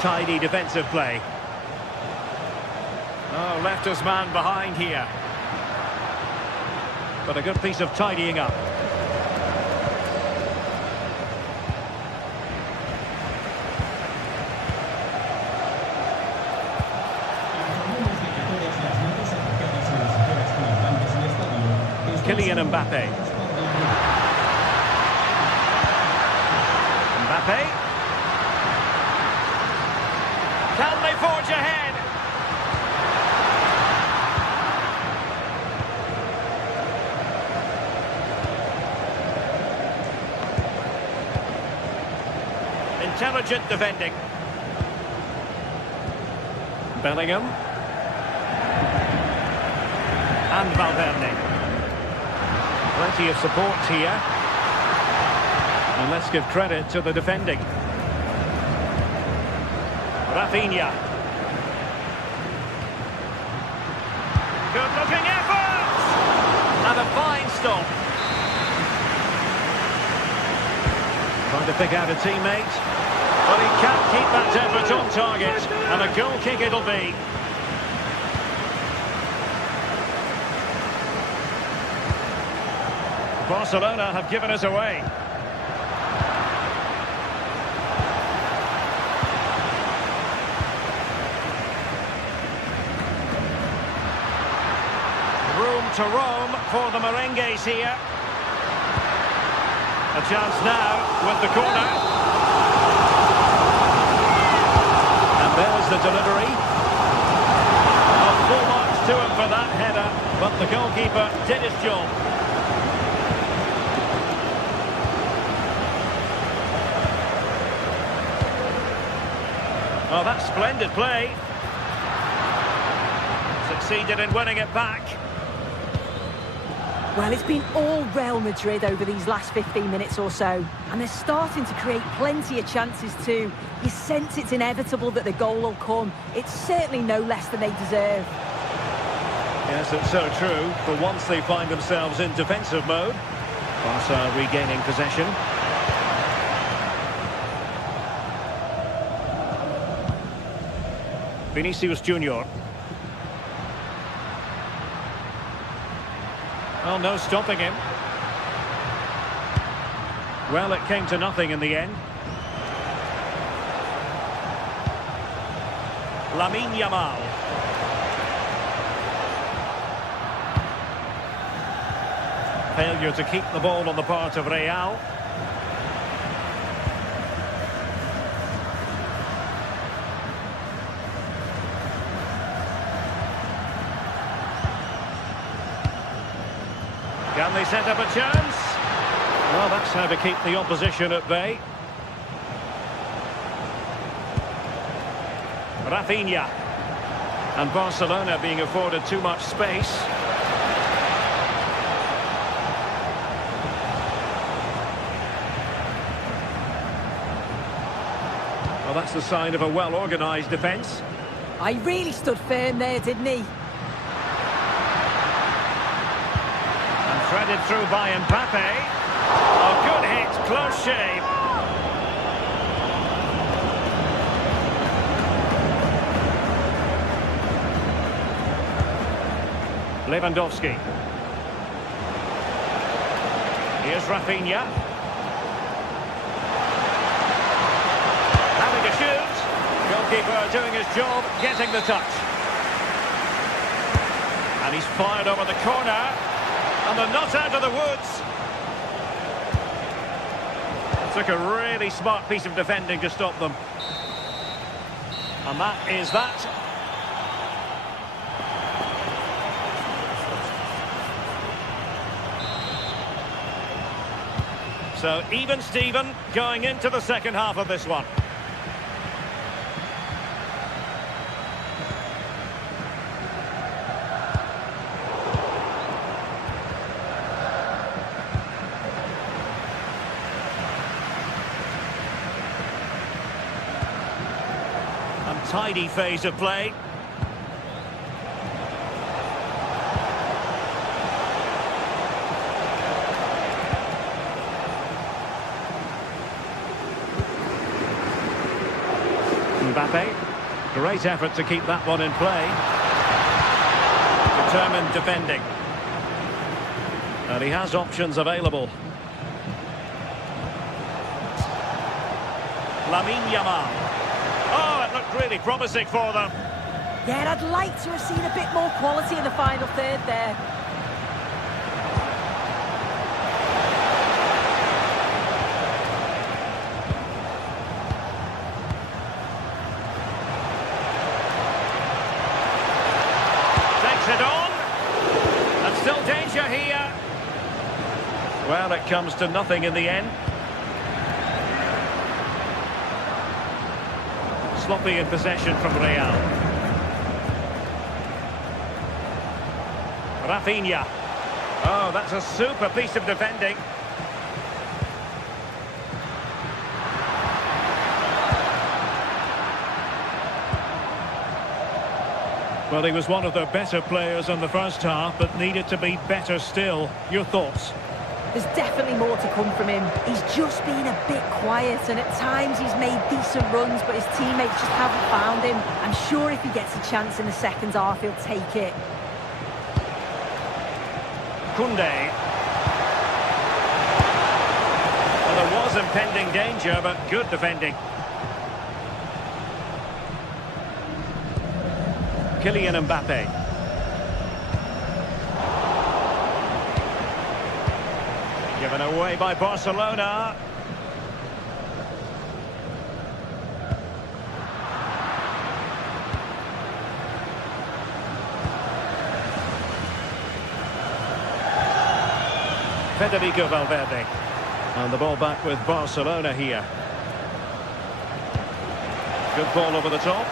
Tidy defensive play. Oh, left his man behind here. But a good piece of tidying up. Kylian Mbappe. Mbappe. Can they forge ahead? Intelligent defending. Bellingham. And Valverde. Plenty of support here. And let's give credit to the defending. Rafinha. Good looking effort! And a fine stop. Trying to pick out a teammate. But he can't keep that effort on target. And a goal kick it'll be. Barcelona have given us away. To roam for the Merengues here. A chance now with the corner. And there's the delivery. Full marks to him for that header, but the goalkeeper did his job. Oh, that's splendid play. Succeeded in winning it back. Well, it's been all Real Madrid over these last 15 minutes or so, and they're starting to create plenty of chances too. You sense it's inevitable that the goal will come. It's certainly no less than they deserve. Yes, it's so true. For once they find themselves in defensive mode. Barca regaining possession. Vinicius Junior. Well, no stopping him. Well, it came to nothing in the end. Lamine Yamal. Failure to keep the ball on the part of Real. Can they set up a chance? Well, that's how to keep the opposition at bay. Rafinha. And Barcelona being afforded too much space. Well, that's the sign of a well-organised defence. I really stood firm there, didn't he? And threaded through by Mbappe. Oh, good hit, close shave. Lewandowski. Here's Rafinha. Having a shoot. Goalkeeper doing his job, getting the touch. And he's fired over the corner. And they're not out of the woods. It took a really smart piece of defending to stop them. And that is that. So even Steven going into the second half of this one. Untidy phase of play. Mbappe, great effort to keep that one in play. Determined defending. And he has options available. Lamine Yamal. Oh, it looked really promising for them. Yeah, I'd like to have seen a bit more quality in the final third there. It on, and still danger here. Well, it comes to nothing in the end. Sloppy in possession from Real. Rafinha. Oh, that's a super piece of defending. Well, he was one of their better players in the first half, but needed to be better still. Your thoughts? There's definitely more to come from him. He's just been a bit quiet, and at times he's made decent runs, but his teammates just haven't found him. I'm sure if he gets a chance in the second half, he'll take it. Koundé. Well, there was impending danger, but good defending. Kylian Mbappe. Given away by Barcelona. Federico Valverde. And the ball back with Barcelona here. Good ball over the top.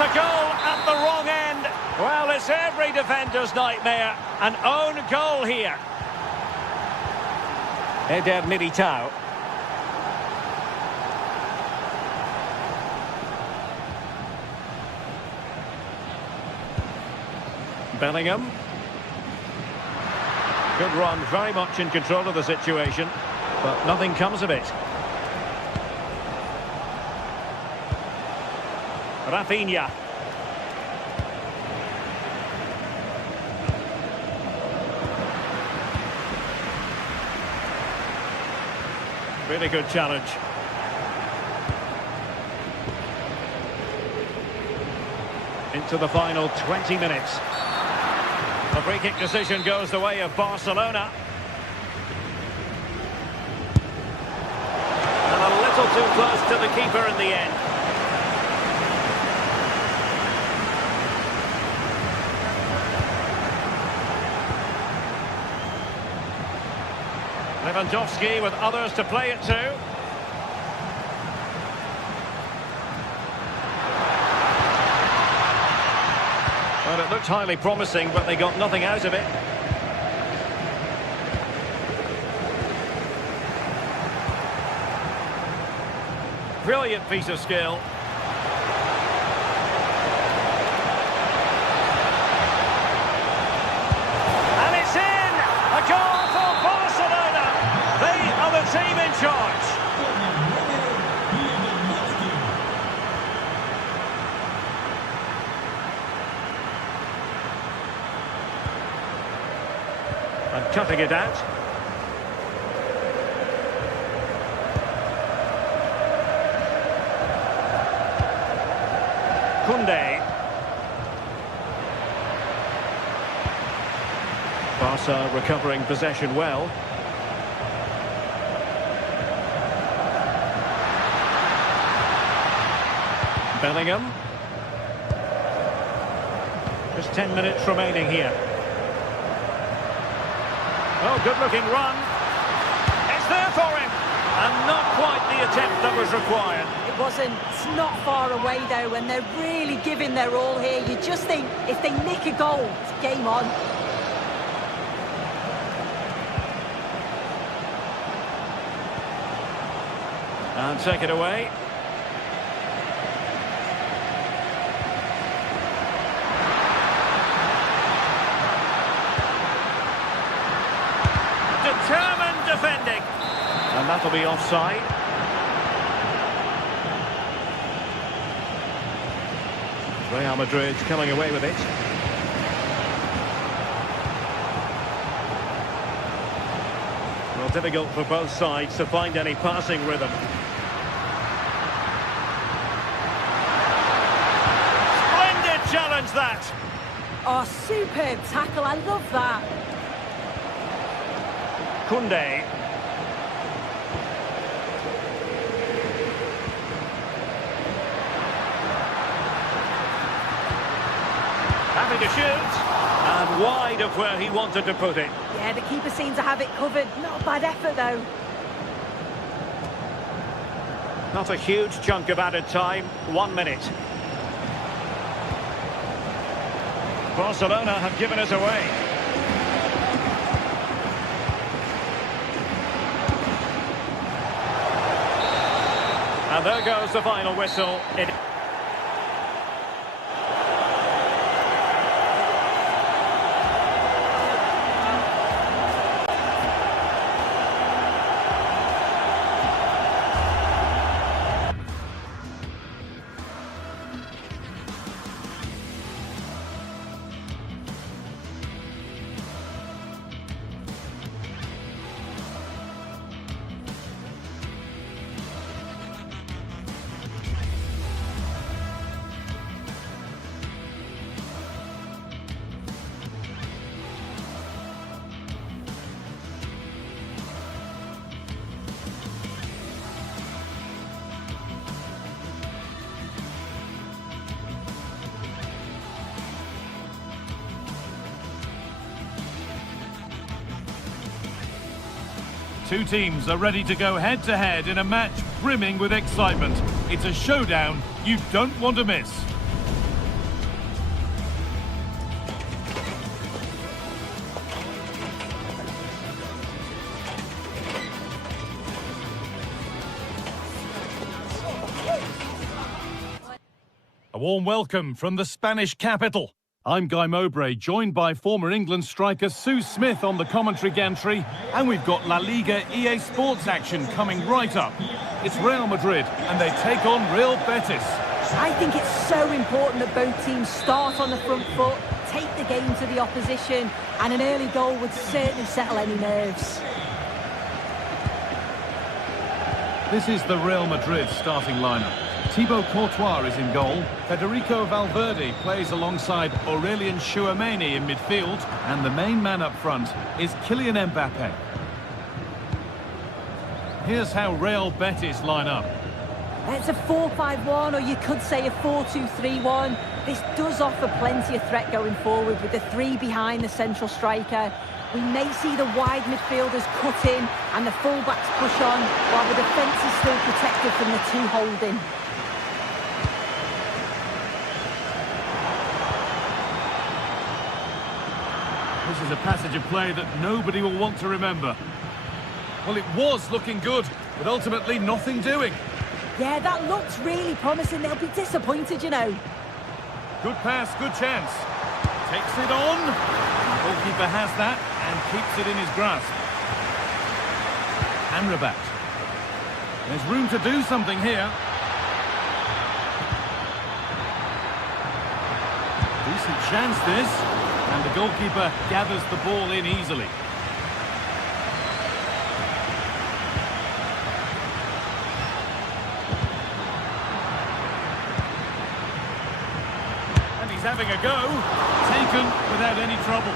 A goal at the wrong end. Well, it's every defender's nightmare. An own goal here. Eder Militao. Bellingham. Good run, very much in control of the situation, but nothing comes of it. Rafinha. Really good challenge. Into the final 20 minutes. The free kick decision goes the way of Barcelona. And a little too close to the keeper in the end. Lewandowski with others to play it to. Well, it looked highly promising, but they got nothing out of it. Brilliant piece of skill. And it's in! A goal for Barcelona! They are the team in charge. And cutting it out. Barca recovering possession well. Bellingham. Just 10 minutes remaining here. Oh, good-looking run. It's there for him. And not quite the attempt that was required. It wasn't. It's not far away, though, and they're really giving their all here. You just think, if they nick a goal, it's game on. And take it away. Determined defending. And that'll be offside. Real Madrid coming away with it. Well, difficult for both sides to find any passing rhythm. Splendid challenge that. Oh, superb tackle. I love that. Koundé. Having to shoot. And wide of where he wanted to put it. Yeah, the keeper seemed to have it covered. Not a bad effort, though. Not a huge chunk of added time. 1 minute. Barcelona have given it away. And there goes the final whistle. Two teams are ready to go head-to-head in a match brimming with excitement. It's a showdown you don't want to miss. A warm welcome from the Spanish capital. I'm Guy Mowbray, joined by former England striker Sue Smith on the commentary gantry, and we've got La Liga EA Sports action coming right up. It's Real Madrid, and they take on Real Betis. I think it's so important that both teams start on the front foot, take the game to the opposition, and an early goal would certainly settle any nerves. This is the Real Madrid starting lineup. Thibaut Courtois is in goal. Federico Valverde plays alongside Aurelien Tchouameni in midfield. And the main man up front is Kylian Mbappe. Here's how Real Betis line up. It's a 4-5-1, or you could say a 4-2-3-1. This does offer plenty of threat going forward with the three behind the central striker. We may see the wide midfielders cut in and the full-backs push on, while the defence is still protected from the two holding. This is a passage of play that nobody will want to remember. Well, it was looking good, but ultimately nothing doing. Yeah, that looks really promising. They'll be disappointed, you know. Good pass, good chance. Takes it on. The goalkeeper has that and keeps it in his grasp. Amrabat. There's room to do something here. Decent chance this. And the goalkeeper gathers the ball in easily. And he's having a go. Taken without any trouble.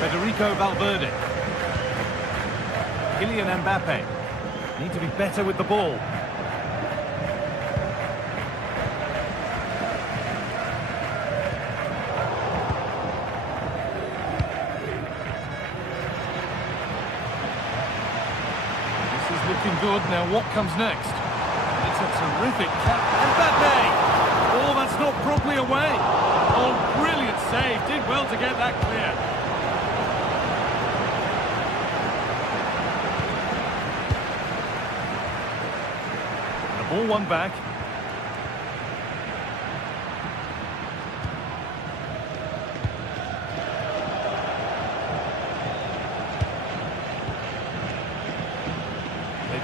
Federico Valverde. Kylian Mbappe. Need to be better with the ball. Looking good. Now what comes next? It's a terrific cap. Mbappe! Oh, that's not properly away. Oh, brilliant save. Did well to get that clear. The ball won back.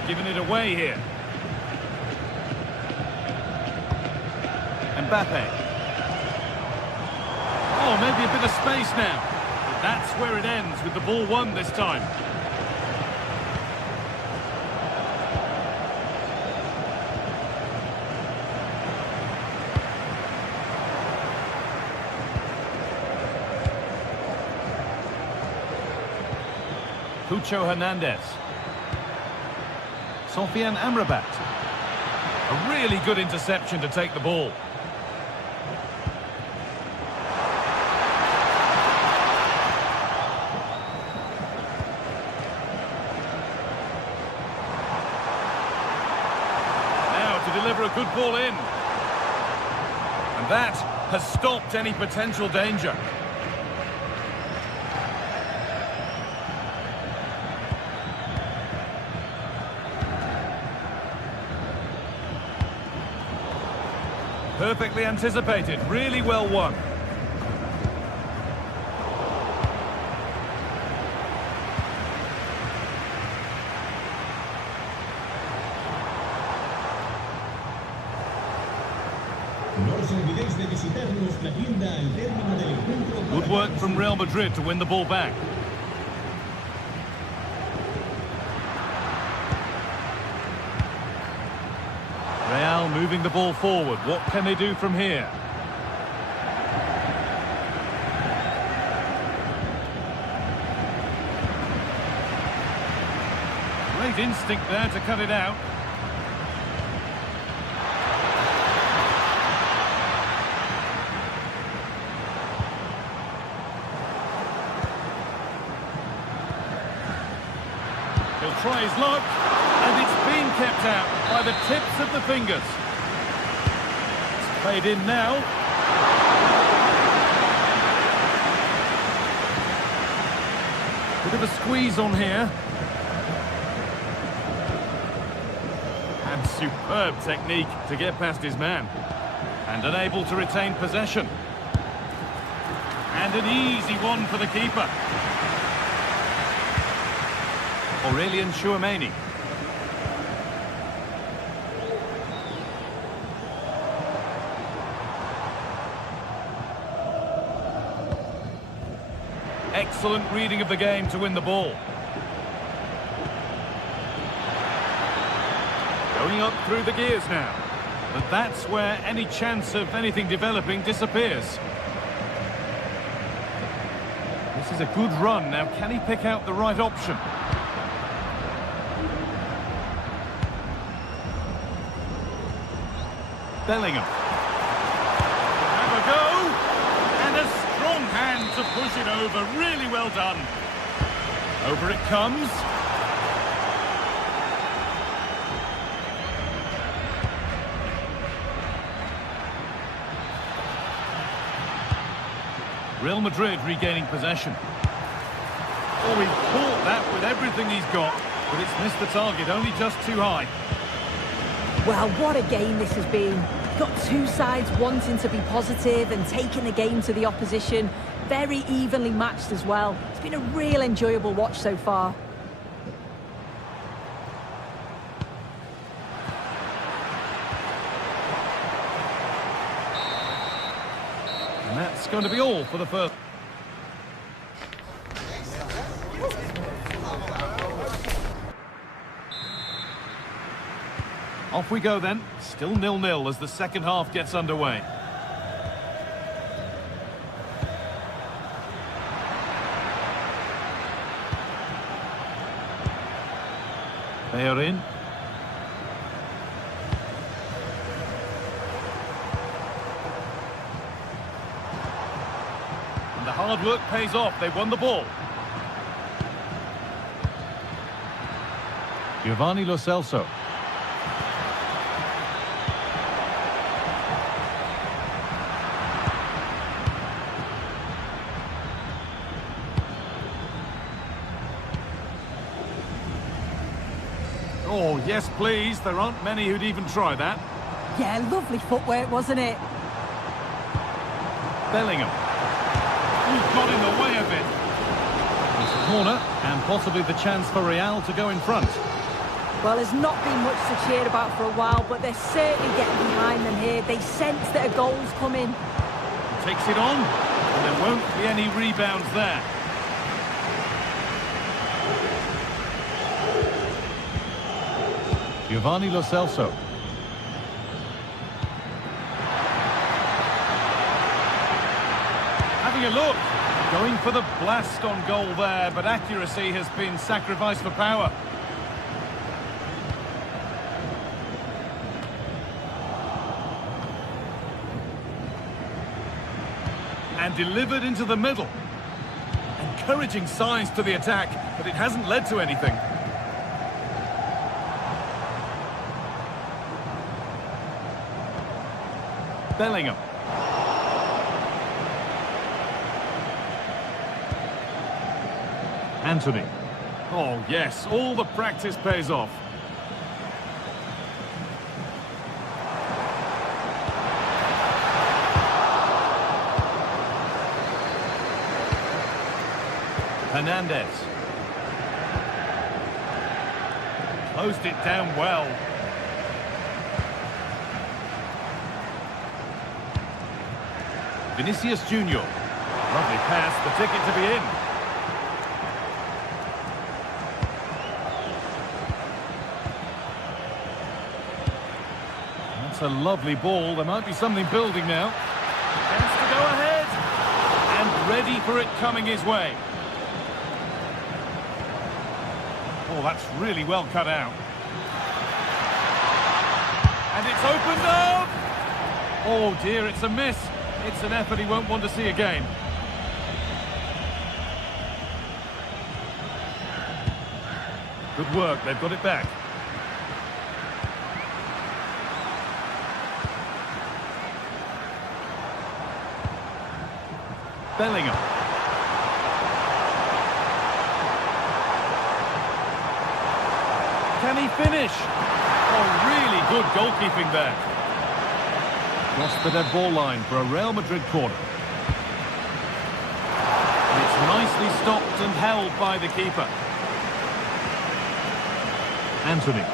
Giving it away here. Mbappe. Oh, maybe a bit of space now. But that's where it ends, with the ball won this time. Cucho Hernandez. Sofian Amrabat. A really good interception to take the ball. Now to deliver a good ball in. And that has stopped any potential danger. Perfectly anticipated, really well won. Good work from Real Madrid to win the ball back. Real moving the ball forward. What can they do from here? Great instinct there to cut it out. He'll try his luck. And it's been kept out by the tips of the fingers. It's played in now. Bit of a squeeze on here. And superb technique to get past his man. And unable to retain possession. And an easy one for the keeper. Aurelien Tchouameni. Excellent reading of the game to win the ball. Going up through the gears now. But that's where any chance of anything developing disappears. This is a good run. Now, can he pick out the right option? Bellingham. Have a go. And a Strong hand to push it over. Really well done. Over it comes. Real Madrid regaining possession. Oh, he caught that with everything he's got, but it's missed the target, only just too high. Well, what a game this has been. Got two sides wanting to be positive and taking the game to the opposition. Very evenly matched as well. It's been a real enjoyable watch so far. And that's going to be all for the first. Off we go then. Still 0-0 as the second half gets underway. They are in. And the hard work pays off. They won the ball. Giovanni Lo Celso. Oh, yes, please. There aren't many who'd even try that. Yeah, lovely footwork, wasn't it? Bellingham. He's got in the way of it. It's a corner and possibly the chance for Real to go in front. Well, there's not been much to cheer about for a while, but they're certainly getting behind them here. They sense that a goal's coming. Takes it on, and there won't be any rebounds there. Giovanni Lo Celso. Having a look. Going for the blast on goal there, but accuracy has been sacrificed for power. And delivered into the middle. Encouraging signs to the attack, but it hasn't led to anything. Bellingham. Anthony. Oh, yes, all the practice pays off. Hernandez. Closed it down well. Vinicius Junior. Lovely pass, the ticket to be in. That's a lovely ball. There might be something building now. Chance to go ahead. And ready for it coming his way. Oh, that's really well cut out. And it's opened up! Oh dear, it's a miss. It's an effort he won't want to see again. Good work, they've got it back. Bellingham. Can he finish? Oh, really good goalkeeping there. Crossed the dead ball line for a Real Madrid corner. And it's nicely stopped and held by the keeper. Anthony.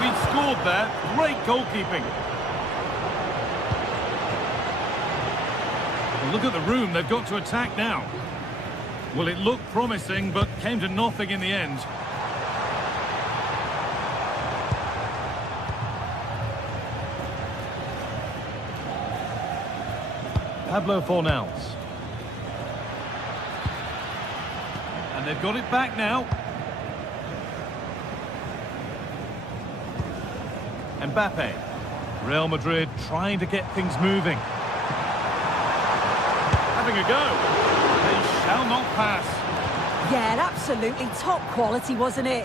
He'd scored there. Great goalkeeping. Well, look at the room they've got to attack now. Well, it looked promising, but came to nothing in the end. Pablo Fornals. And they've got it back now. Mbappe. Real Madrid trying to get things moving. Having a go. They shall not pass. Yeah, absolutely top quality, wasn't it?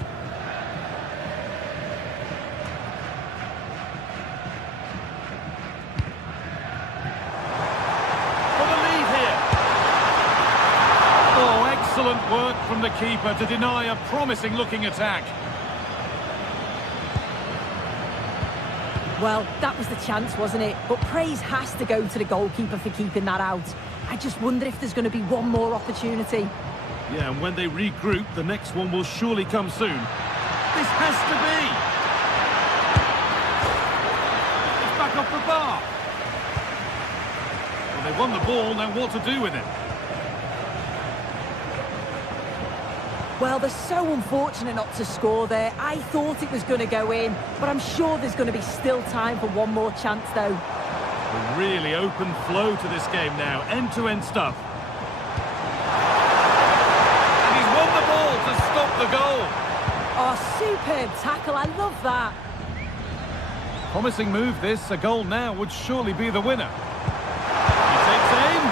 For the lead here. Oh, excellent work from the keeper to deny a promising looking attack. Well, that was the chance, wasn't it? But praise has to go to the goalkeeper for keeping that out. I just wonder if there's going to be one more opportunity. Yeah, and when they regroup, the next one will surely come soon. This has to be! It's back off the bar. Well, they won the ball, now what to do with it? Well, they're so unfortunate not to score there. I thought it was going to go in, but I'm sure there's going to be still time for one more chance, though. A really open flow to this game now, end-to-end stuff. And he's won the ball to stop the goal. Oh, superb tackle, I love that. Promising move this, a goal now would surely be the winner. He takes aim.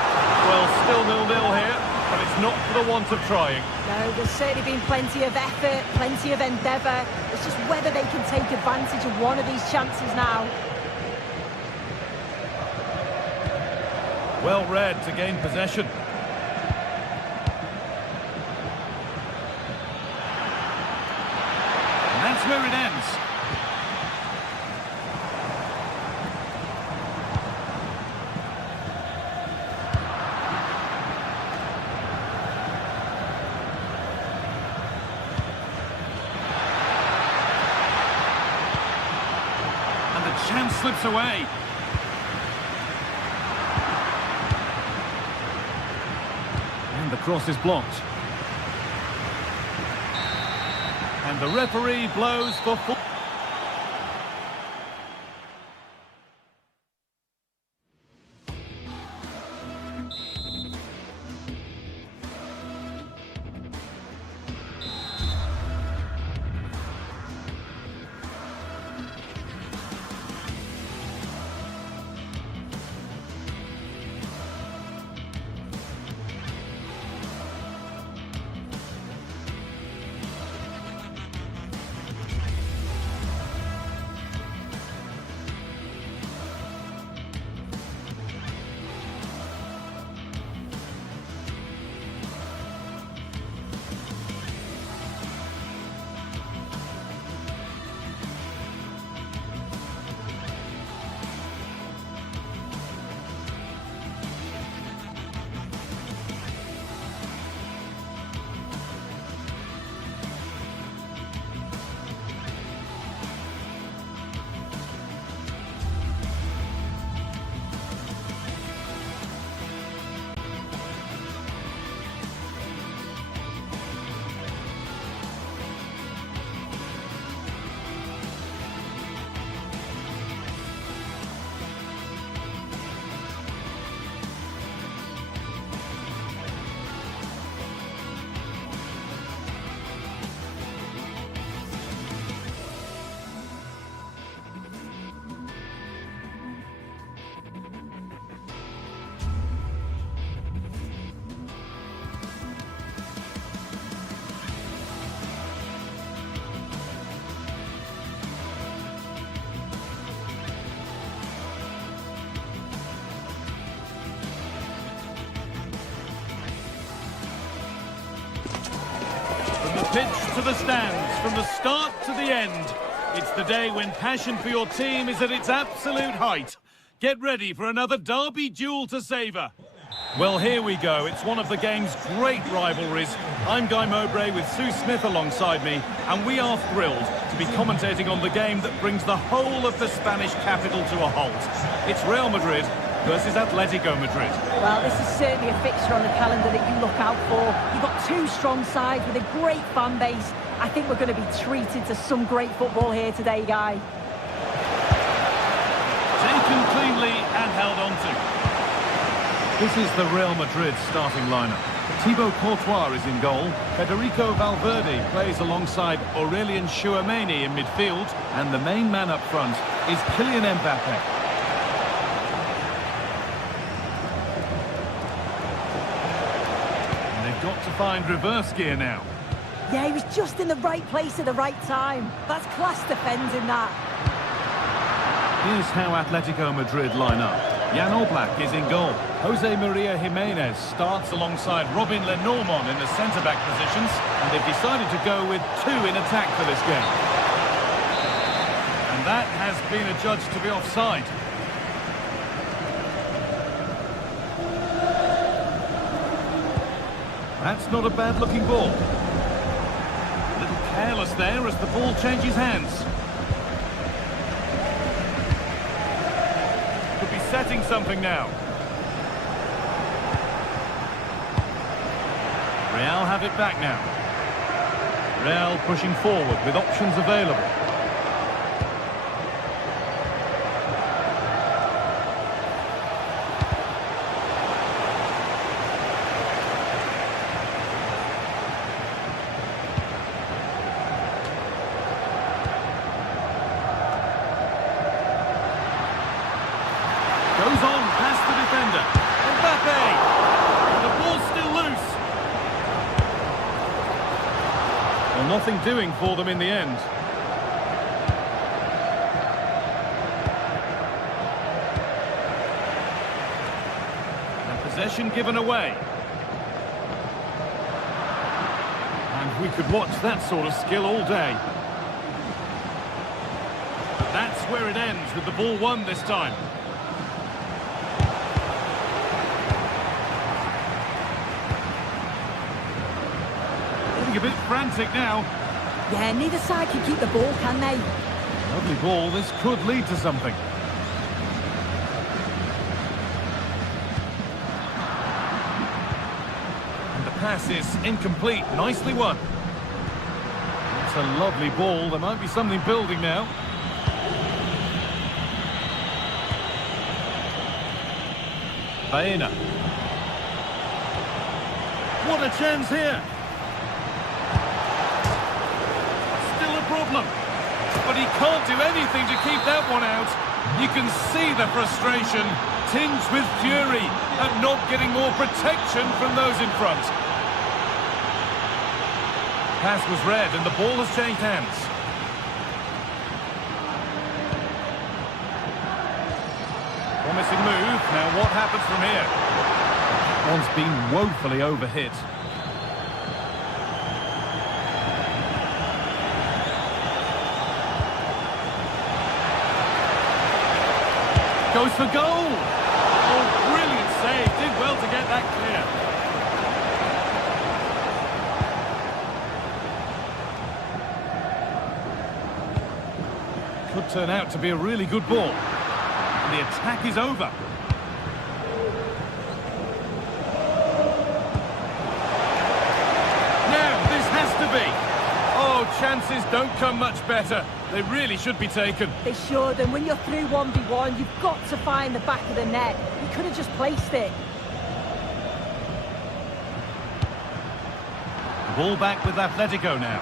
Well, still 0-0 here, but it's not for the want of trying. No, there's certainly been plenty of effort, plenty of endeavour. It's just whether they can take advantage of one of these chances now. Well read to gain possession. And that's where it ends. And the chance slips away. The cross is blocked. And the referee blows for full. Pitch to the stands, from the start to the end. It's the day when passion for your team is at its absolute height. Get ready for another derby duel to savour. Well, here we go. It's one of the game's great rivalries. I'm Guy Mowbray with Sue Smith alongside me, and we are thrilled to be commentating on the game that brings the whole of the Spanish capital to a halt. It's Real Madrid versus Atletico Madrid. Well, this is certainly a fixture on the calendar that you look out for. You've got two strong sides with a great fan base. I think we're going to be treated to some great football here today, Guy. Taken cleanly and held on to. This is the Real Madrid starting lineup. Thibaut Courtois is in goal. Federico Valverde plays alongside Aurelien Tchouameni in midfield. And the main man up front is Kylian Mbappe. And they've got to find reverse gear now. Yeah, he was just in the right place at the right time. That's class defending, that. Here's how Atletico Madrid line up. Jan Oblak is in goal. Jose Maria Jimenez starts alongside Robin Lenormand in the centre-back positions. And they've decided to go with two in attack for this game. And that has been adjudged to be offside. That's not a bad-looking ball. A little careless there as the ball changes hands. Could be setting something now. Real have it back now. Real pushing forward with options available. Goes on past the defender. Mbappe! The ball's still loose. Well, nothing doing for them in the end. And possession given away. And we could watch that sort of skill all day. But that's where it ends, with the ball won this time. A bit frantic now. Yeah, neither side can keep the ball, can they? Lovely ball. This could lead to something. And the pass is incomplete. Nicely won. It's a lovely ball. There might be something building now. Baena. What a chance here. Problem, but he can't do anything to keep that one out. You can see the frustration, tinged with fury at not getting more protection from those in front. Pass was read and the ball has changed hands. Promising move. Now what happens from here? One's been woefully overhit. Goes for goal! Oh, brilliant save. Did well to get that clear. Could turn out to be a really good ball. And the attack is over. Now, this has to be. Oh, chances don't come much better. They really should be taken. They should, and when you're through 1v1, you've got to find the back of the net. He could have just placed it. The ball back with Atletico now.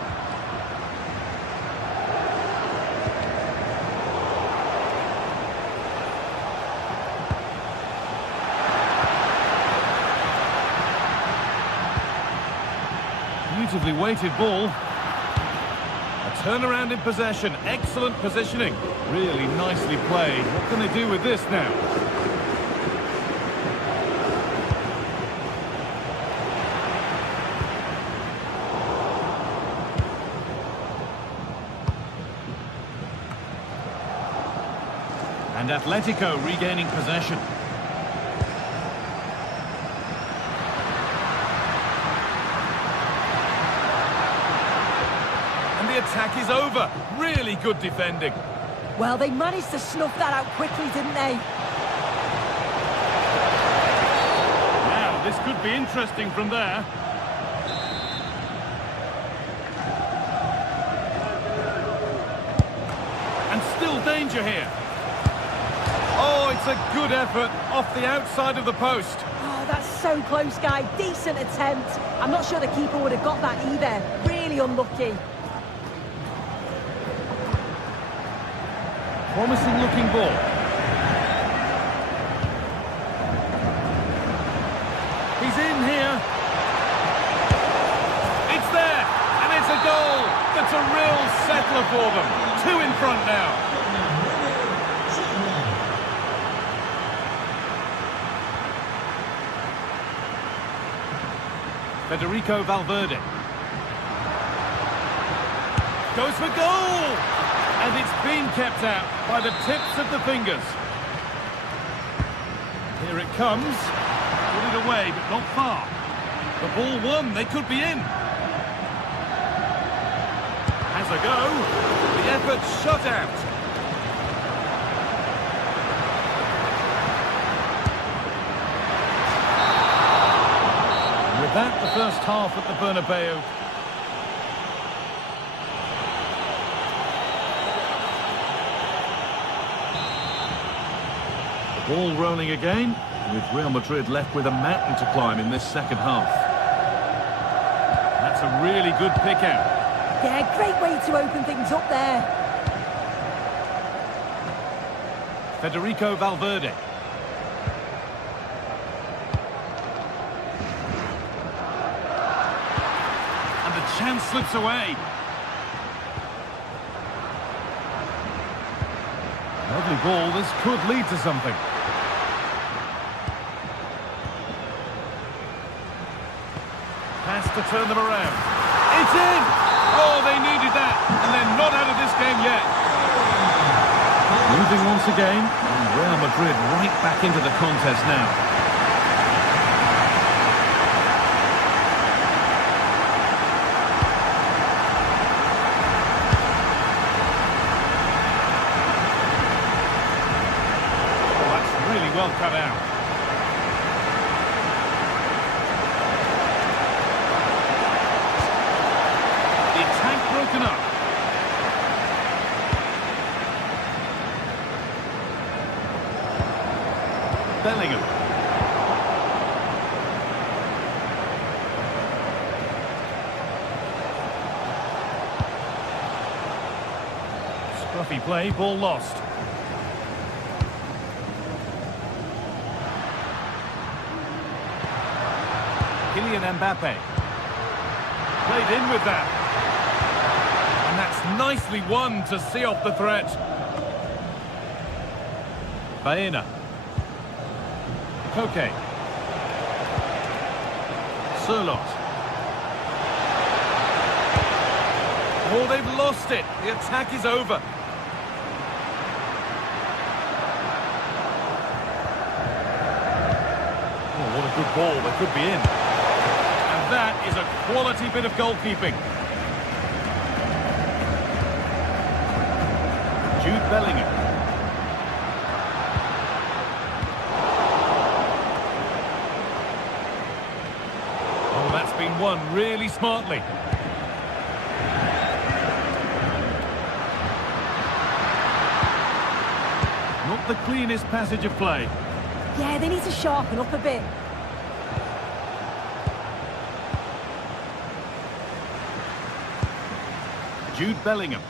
Beautifully weighted ball. Turnaround in possession, excellent positioning. Really nicely played. What can they do with this now? And Atletico regaining possession. Attack is over. Really good defending. Well, they managed to snuff that out quickly, didn't they? Now, this could be interesting from there. And still danger here. Oh, it's a good effort off the outside of the post. Oh, that's so close, guy. Decent attempt. I'm not sure the keeper would have got that either. Really unlucky. Promising looking ball. He's in here. It's there, and it's a goal. That's a real settler for them. 2 in front now. Federico Valverde. Goes for goal! And it's been kept out by the tips of the fingers. Here it comes. Put it away, but not far. The ball won. They could be in. Has a go. The effort shut out. And with that, the first half at the Bernabeu. The ball rolling again, with Real Madrid left with a mountain to climb in this second half. That's a really good pick out. Yeah, great way to open things up there. Federico Valverde. And the chance slips away. Lovely ball, this could lead to something. Has to turn them around. It's in! Oh, they needed that, and they're not out of this game yet. Moving once again, and Real Madrid right back into the contest now. Oh, that's really well cut out. Broken up. Bellingham. Scruffy play, ball lost. Kylian Mbappe. Played in with that. And that's nicely won to see off the threat. Baena. Koke. Surlot. Oh, they've lost it. The attack is over. Oh, what a good ball. They could be in. And that is a quality bit of goalkeeping. Jude Bellingham. Oh, that's been won really smartly. Not the cleanest passage of play. Yeah, they need to sharpen up a bit. Jude Bellingham.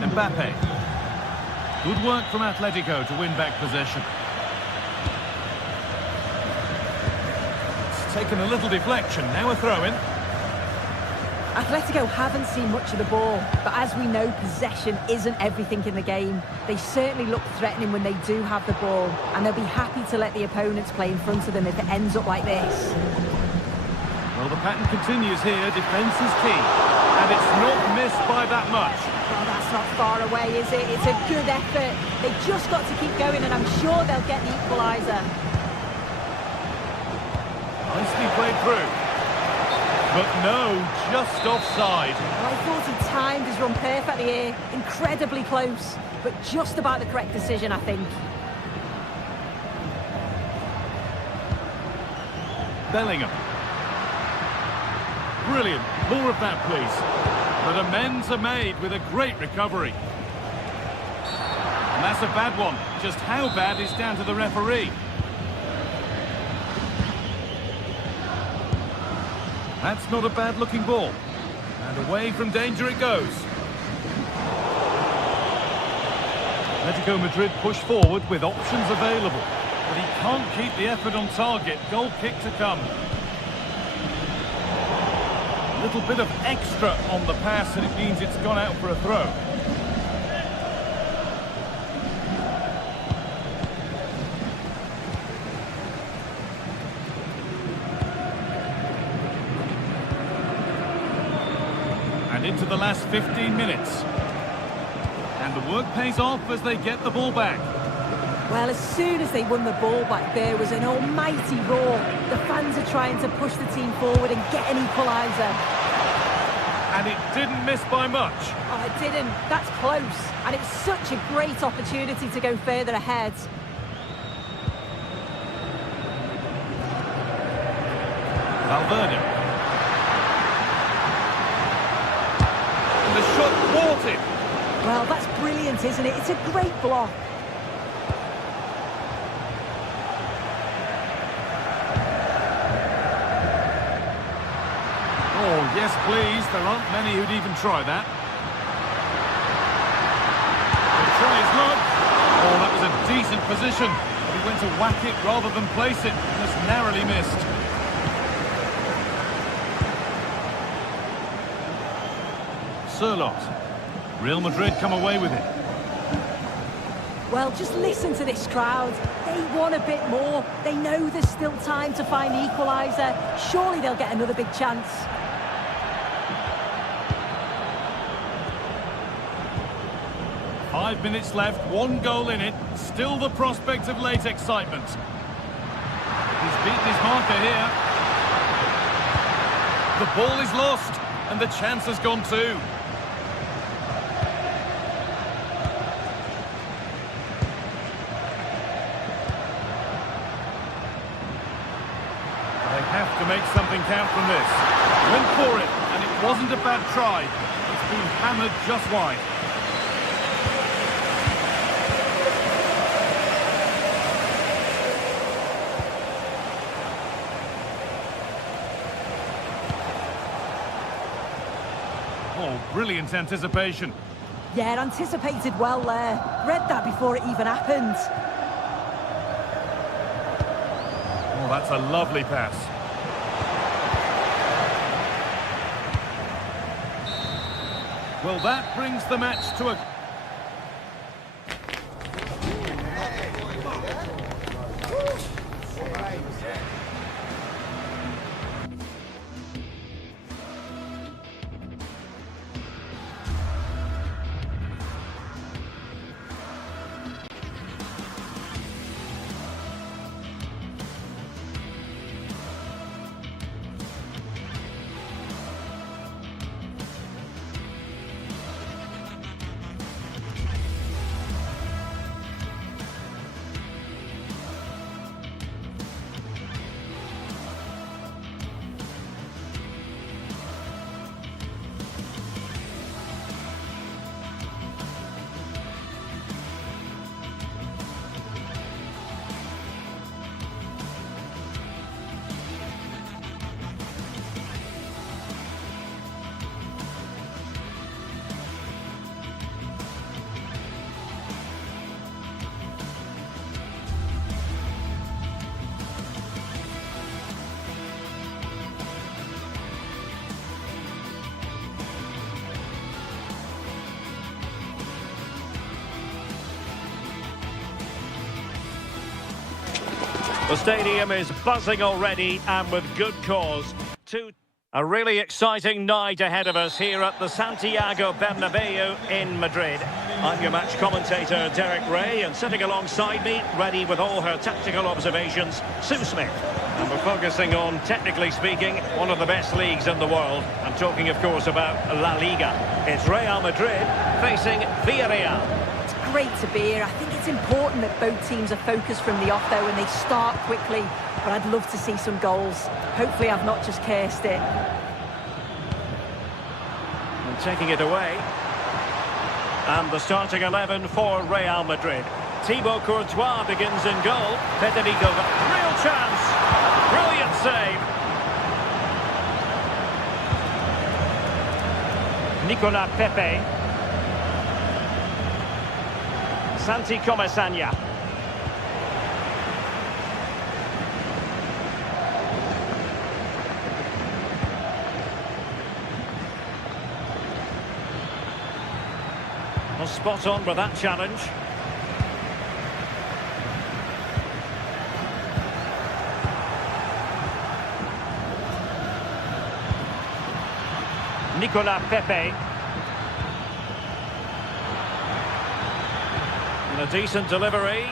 Mbappe. Good work from Atletico to win back possession. It's taken a little deflection, now a throw-in. Atletico haven't seen much of the ball, but as we know, possession isn't everything in the game. They certainly look threatening when they do have the ball, and they'll be happy to let the opponents play in front of them if it ends up like this. Well, the pattern continues here. Defence is key. And it's not missed by that much. Well, that's not far away, is it? It's a good effort. They've just got to keep going, and I'm sure they'll get the equaliser. Nicely played through. But no, just offside. Well, I thought he timed his run perfectly here. Incredibly close, but just about the correct decision, I think. Bellingham. Brilliant. More of that, please. But amends are made with a great recovery. And that's a bad one. Just how bad is down to the referee. That's not a bad-looking ball. And away from danger it goes. Atletico Madrid push forward with options available. But he can't keep the effort on target. Goal kick to come. A little bit of extra on the pass, and it means it's gone out for a throw. And into the last 15 minutes. And the work pays off as they get the ball back. Well, as soon as they won the ball back, there was an almighty roar. The fans are trying to push the team forward and get an equaliser. And it didn't miss by much. Oh, it didn't. That's close. And it's such a great opportunity to go further ahead. Valverde. And the shot thwarted. Well, that's brilliant, isn't it? It's a great block. Oh, yes, please. There aren't many who'd even try that. He'll try his luck. Oh, that was a decent position. But he went to whack it rather than place it. And just narrowly missed. Sørloth. Real Madrid come away with it. Well, just listen to this crowd. They want a bit more. They know there's still time to find the equaliser. Surely they'll get another big chance. Five minutes left, one goal in it. Still the prospect of late excitement. He's beaten his marker here. The ball is lost, and the chance has gone too. They have to make something count from this. Went for it, and it wasn't a bad try. It's been hammered just wide. Oh, brilliant anticipation. Yeah, anticipated well there. Read that before it even happened. Oh, that's a lovely pass. Well, that brings the match to a... The stadium is buzzing already, and with good cause. A really exciting night ahead of us here at the Santiago Bernabeu in Madrid. I'm your match commentator, Derek Ray, and sitting alongside me, ready with all her tactical observations, Sue Smith. And we're focusing on, technically speaking, one of the best leagues in the world. I'm talking, of course, about La Liga. It's Real Madrid facing Villarreal. It's great to be here. I think it's important that both teams are focused from the off, though, and they start quickly. But I'd love to see some goals. Hopefully I've not just cursed it. And taking it away. And the starting 11 for Real Madrid. Thibaut Courtois begins in goal. Federico, real chance. Brilliant save. Nicolas Pepe. Santi Comesaña. Well, spot on with that challenge. Nicolas Pepe. And a decent delivery.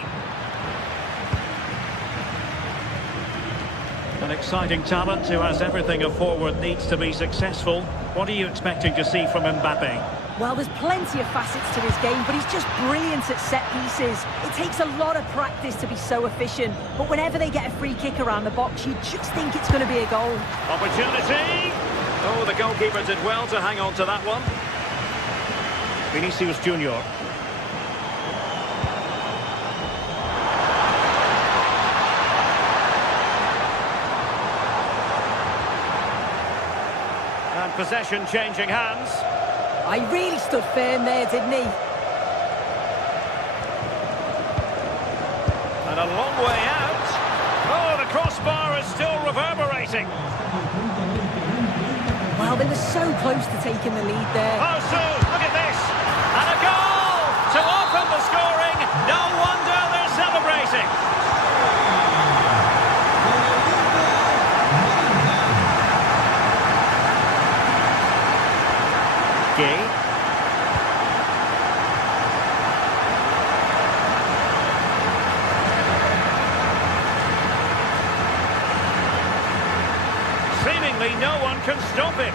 An exciting talent who has everything a forward needs to be successful. What are you expecting to see from Mbappe? Well, there's plenty of facets to his game, but he's just brilliant at set pieces. It takes a lot of practice to be so efficient, but whenever they get a free kick around the box, you just think it's going to be a goal. Opportunity! Oh, the goalkeeper did well to hang on to that one. Vinicius Junior. And possession changing hands. He really stood firm there, didn't he? And a long way out. Oh, the crossbar is still reverberating. Well, they were so close to taking the lead there. Oh, so, look at this. And a goal to open the scoring. No wonder they're celebrating. Gay. Seemingly no one can stop him.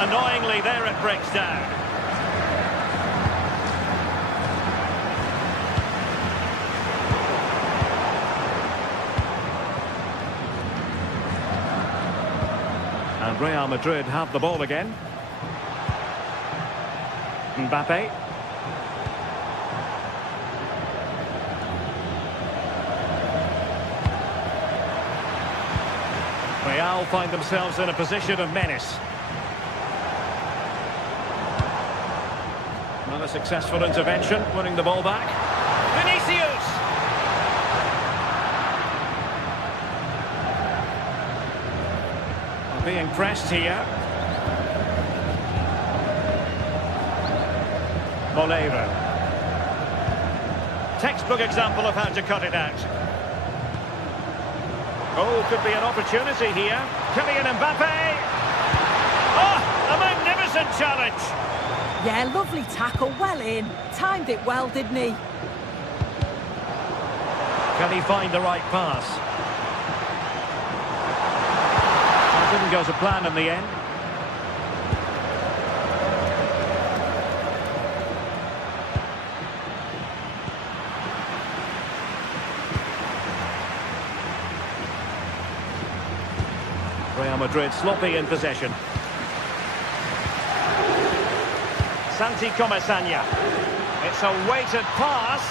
Annoyingly, there it breaks down. And Real Madrid have the ball again. Mbappe. Real find themselves in a position of menace. Not a successful intervention, winning the ball back. Vinicius! Being pressed here. Bodo. Textbook example of how to cut it out. Oh, could be an opportunity here. Kylian Mbappe! Oh, a magnificent challenge! Yeah, lovely tackle, well in. Timed it well, didn't he? Can he find the right pass? It didn't go to plan in the end. Real Madrid sloppy in possession. Santi Comesaña. It's a weighted pass.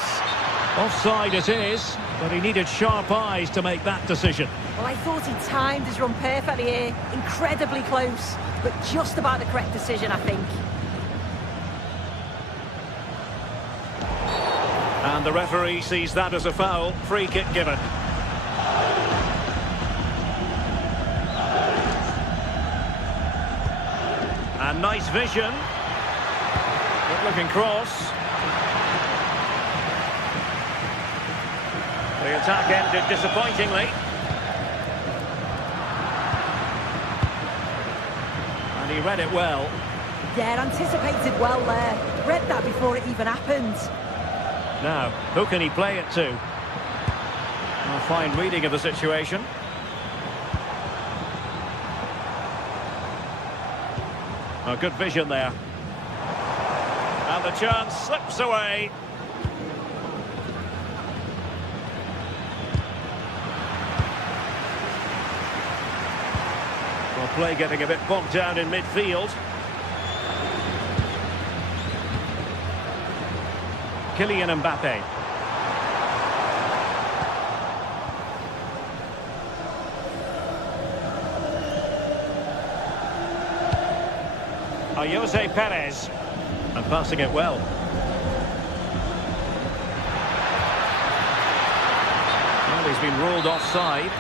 Offside it is, but he needed sharp eyes to make that decision. Well, I thought he timed his run perfectly here. Incredibly close, but just about the correct decision, I think. And the referee sees that as a foul. Free kick given. And nice vision. Good looking cross. The attack ended disappointingly. And he read it well. Yeah, anticipated well there. Read that before it even happened. Now, who can he play it to? A fine reading of the situation. A good vision there. And the chance slips away. Well, play getting a bit bogged down in midfield. Kylian Mbappe. Jose Perez. And passing it well. Well, he's been ruled offside.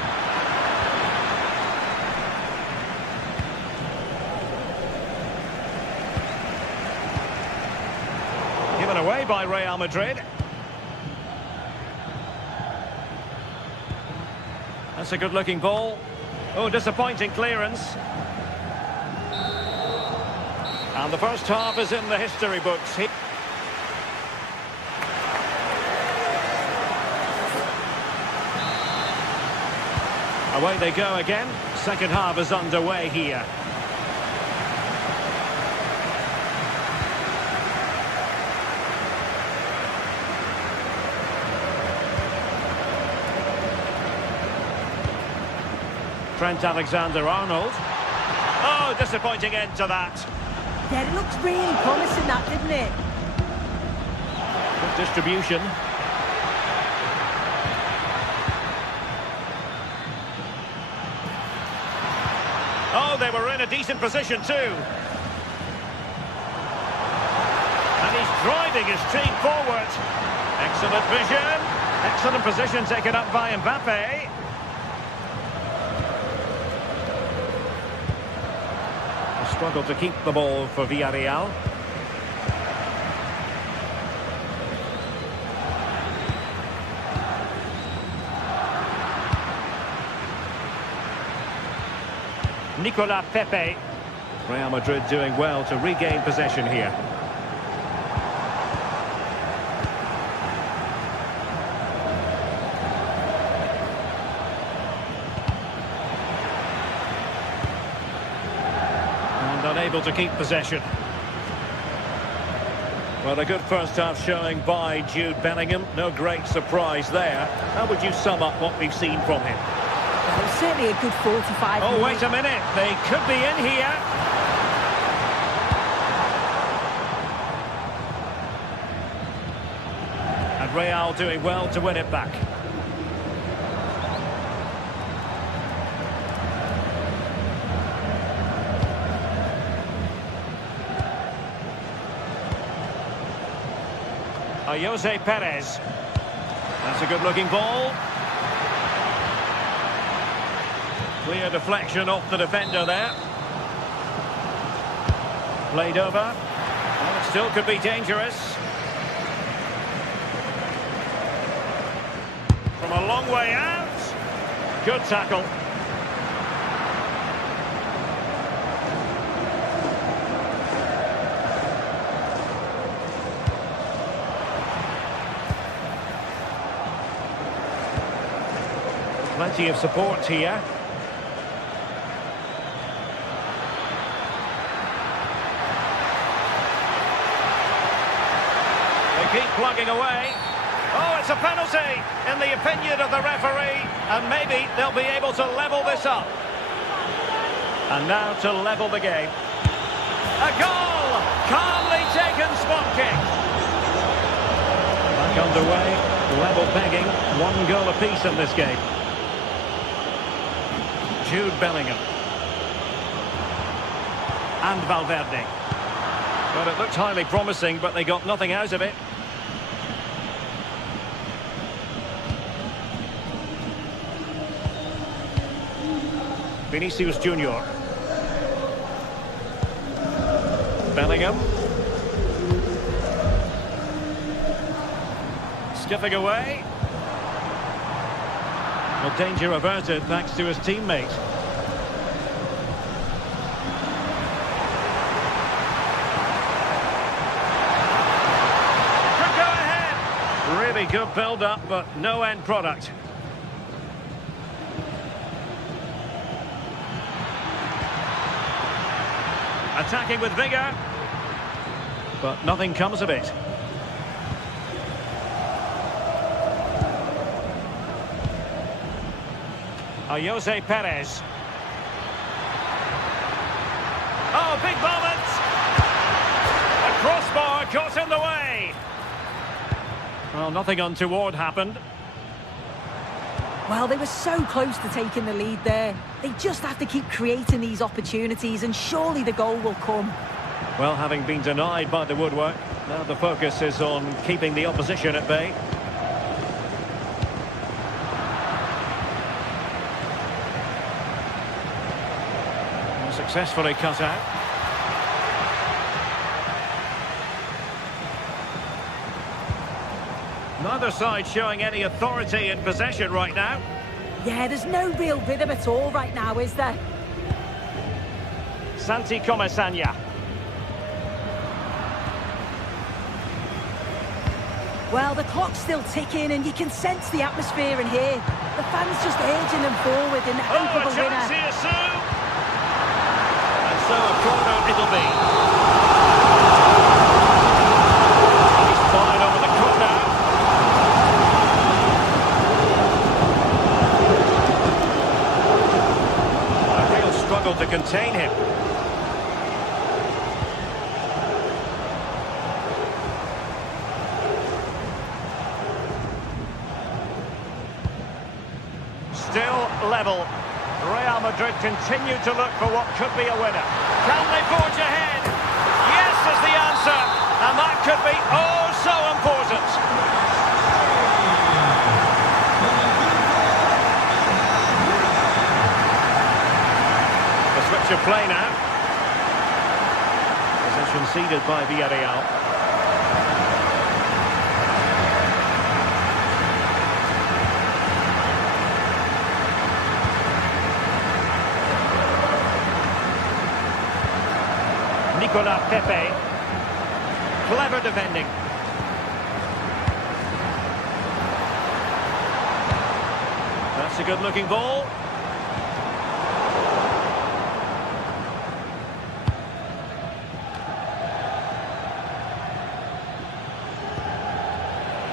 Given away by Real Madrid. That's a good-looking ball. Oh, disappointing clearance. And the first half is in the history books. Away they go again. Second half is underway here. Trent Alexander-Arnold. Oh, disappointing end to that. Yeah, it looks really promising, that, didn't it? Good distribution. Oh, they were in a decent position too. And he's driving his team forward. Excellent vision. Excellent position taken up by Mbappe. Struggle to keep the ball for Villarreal. Nicolas Pepe. Real Madrid doing well to regain possession here. Unable to keep possession. Well, a good first half showing by Jude Bellingham. No great surprise there. How would you sum up what we've seen from him? Well, certainly a good 45 Oh, minutes. wait a minute. They could be in here. And Real doing well to win it back. Jose Perez. That's a good-looking ball. Clear deflection off the defender there. Played over. Well, it still could be dangerous. From a long way out. Good tackle. Plenty of support here. They keep plugging away. Oh, it's a penalty in the opinion of the referee, and maybe they'll be able to level this up. And now to level the game. A goal! Calmly taken spot kick. Back underway, level pegging, 1 goal apiece in this game. Jude Bellingham. And Valverde. Well, it looked highly promising, but they got nothing out of it. Vinicius Junior. Bellingham. Skipping away. Well, danger averted thanks to his teammate. Could go ahead. Really good build-up, but no end product. Attacking with vigour, but nothing comes of it. Jose Perez. Oh, big moment! A crossbar caught in the way. Well, nothing untoward happened. Well, they were so close to taking the lead there. They just have to keep creating these opportunities, and surely the goal will come. Well, having been denied by the woodwork, now the focus is on keeping the opposition at bay. And successfully cut out. Neither side showing any authority in possession right now. Yeah, there's no real rhythm at all right now, is there? Santi Comesanya. Well, the clock's still ticking and you can sense the atmosphere in here. The fans just urging them forward in the hope of a winner. Here soon. And so a corner it'll be. He's fired over the corner. A real struggle to contain him. Still level. Real Madrid continue to look for what could be a winner. Can they forge ahead? Yes is the answer. And that could be oh so important. The switch of play now. Possession ceded by Villarreal. Nicolas Pepe. Clever defending. That's a good-looking ball.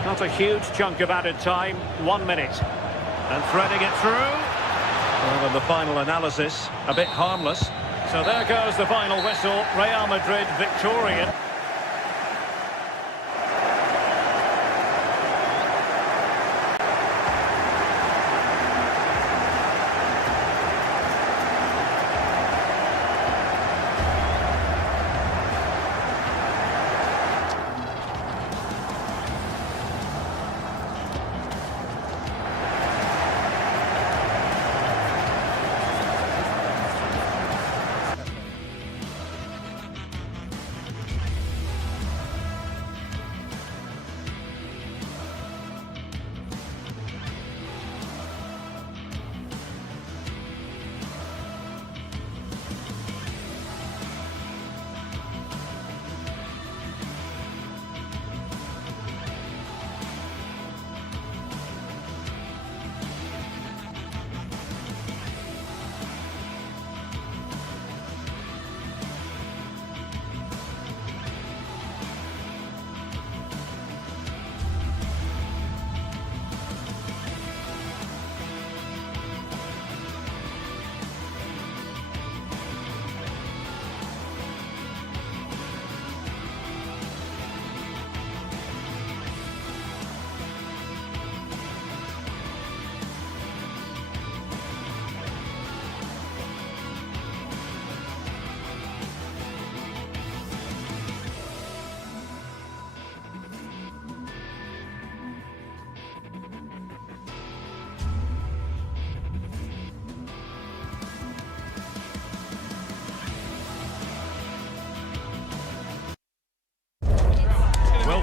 Not a huge chunk of added time. 1 minute. And threading it through. Well, in the final analysis, a bit harmless. So there goes the final whistle. Real Madrid victorious.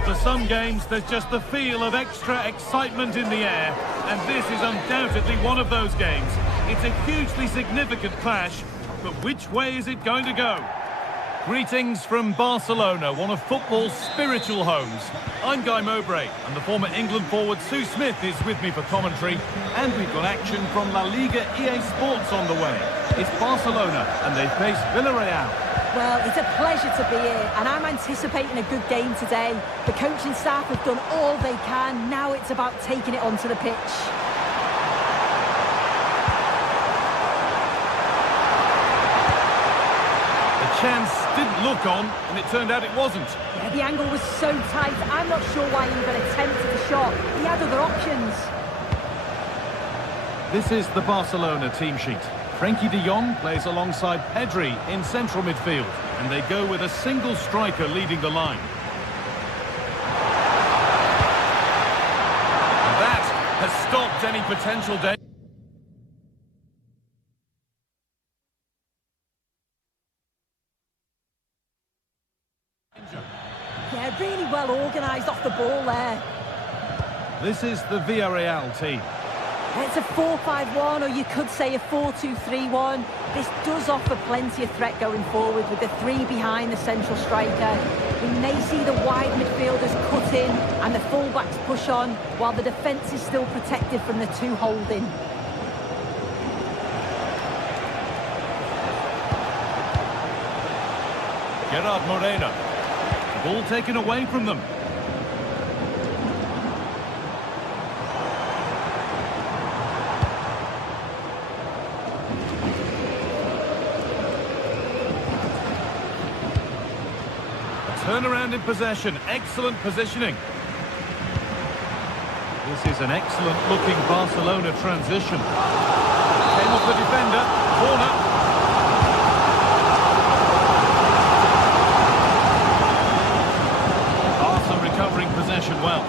For some games, there's just the feel of extra excitement in the air, and this is undoubtedly one of those games. It's a hugely significant clash, but which way is it going to go? Greetings from Barcelona, one of football's spiritual homes. I'm Guy Mowbray, and the former England forward Sue Smith is with me for commentary, and we've got action from La Liga EA Sports on the way. It's Barcelona, and they face Villarreal. Well, it's a pleasure to be here, and I'm anticipating a good game today. The coaching staff have done all they can. Now it's about taking it onto the pitch. The chance didn't look on, and it turned out it wasn't. Yeah, the angle was so tight. I'm not sure why he even attempted the shot. He had other options. This is the Barcelona team sheet. Frenkie de Jong plays alongside Pedri in central midfield, and they go with a single striker leading the line. And that has stopped any potential danger. Yeah, really well organised off the ball there. This is the Villarreal team. It's a 4-5-1, or you could say a 4-2-3-1. This does offer plenty of threat going forward with the three behind the central striker. We may see the wide midfielders cut in and the fullbacks push on, while the defence is still protected from the two holding. Gerard Moreno. Ball taken away from them. Turnaround in possession, excellent positioning. This is an excellent looking Barcelona transition. Came off the defender, corner. Barca recovering possession well.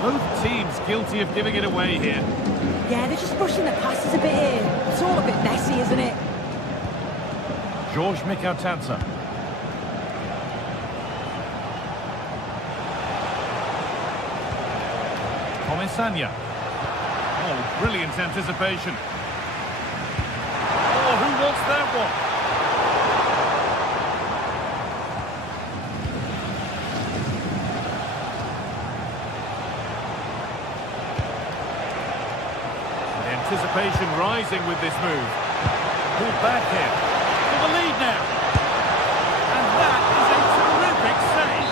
Both teams guilty of giving it away here. Yeah, they're just pushing the passes a bit here. It's all a bit messy, isn't it? George Mikautanza. Comesaña. Oh, brilliant anticipation. Oh, who wants that one? Anticipation rising with this move. Pulled back here. For the lead now. And that is a terrific save.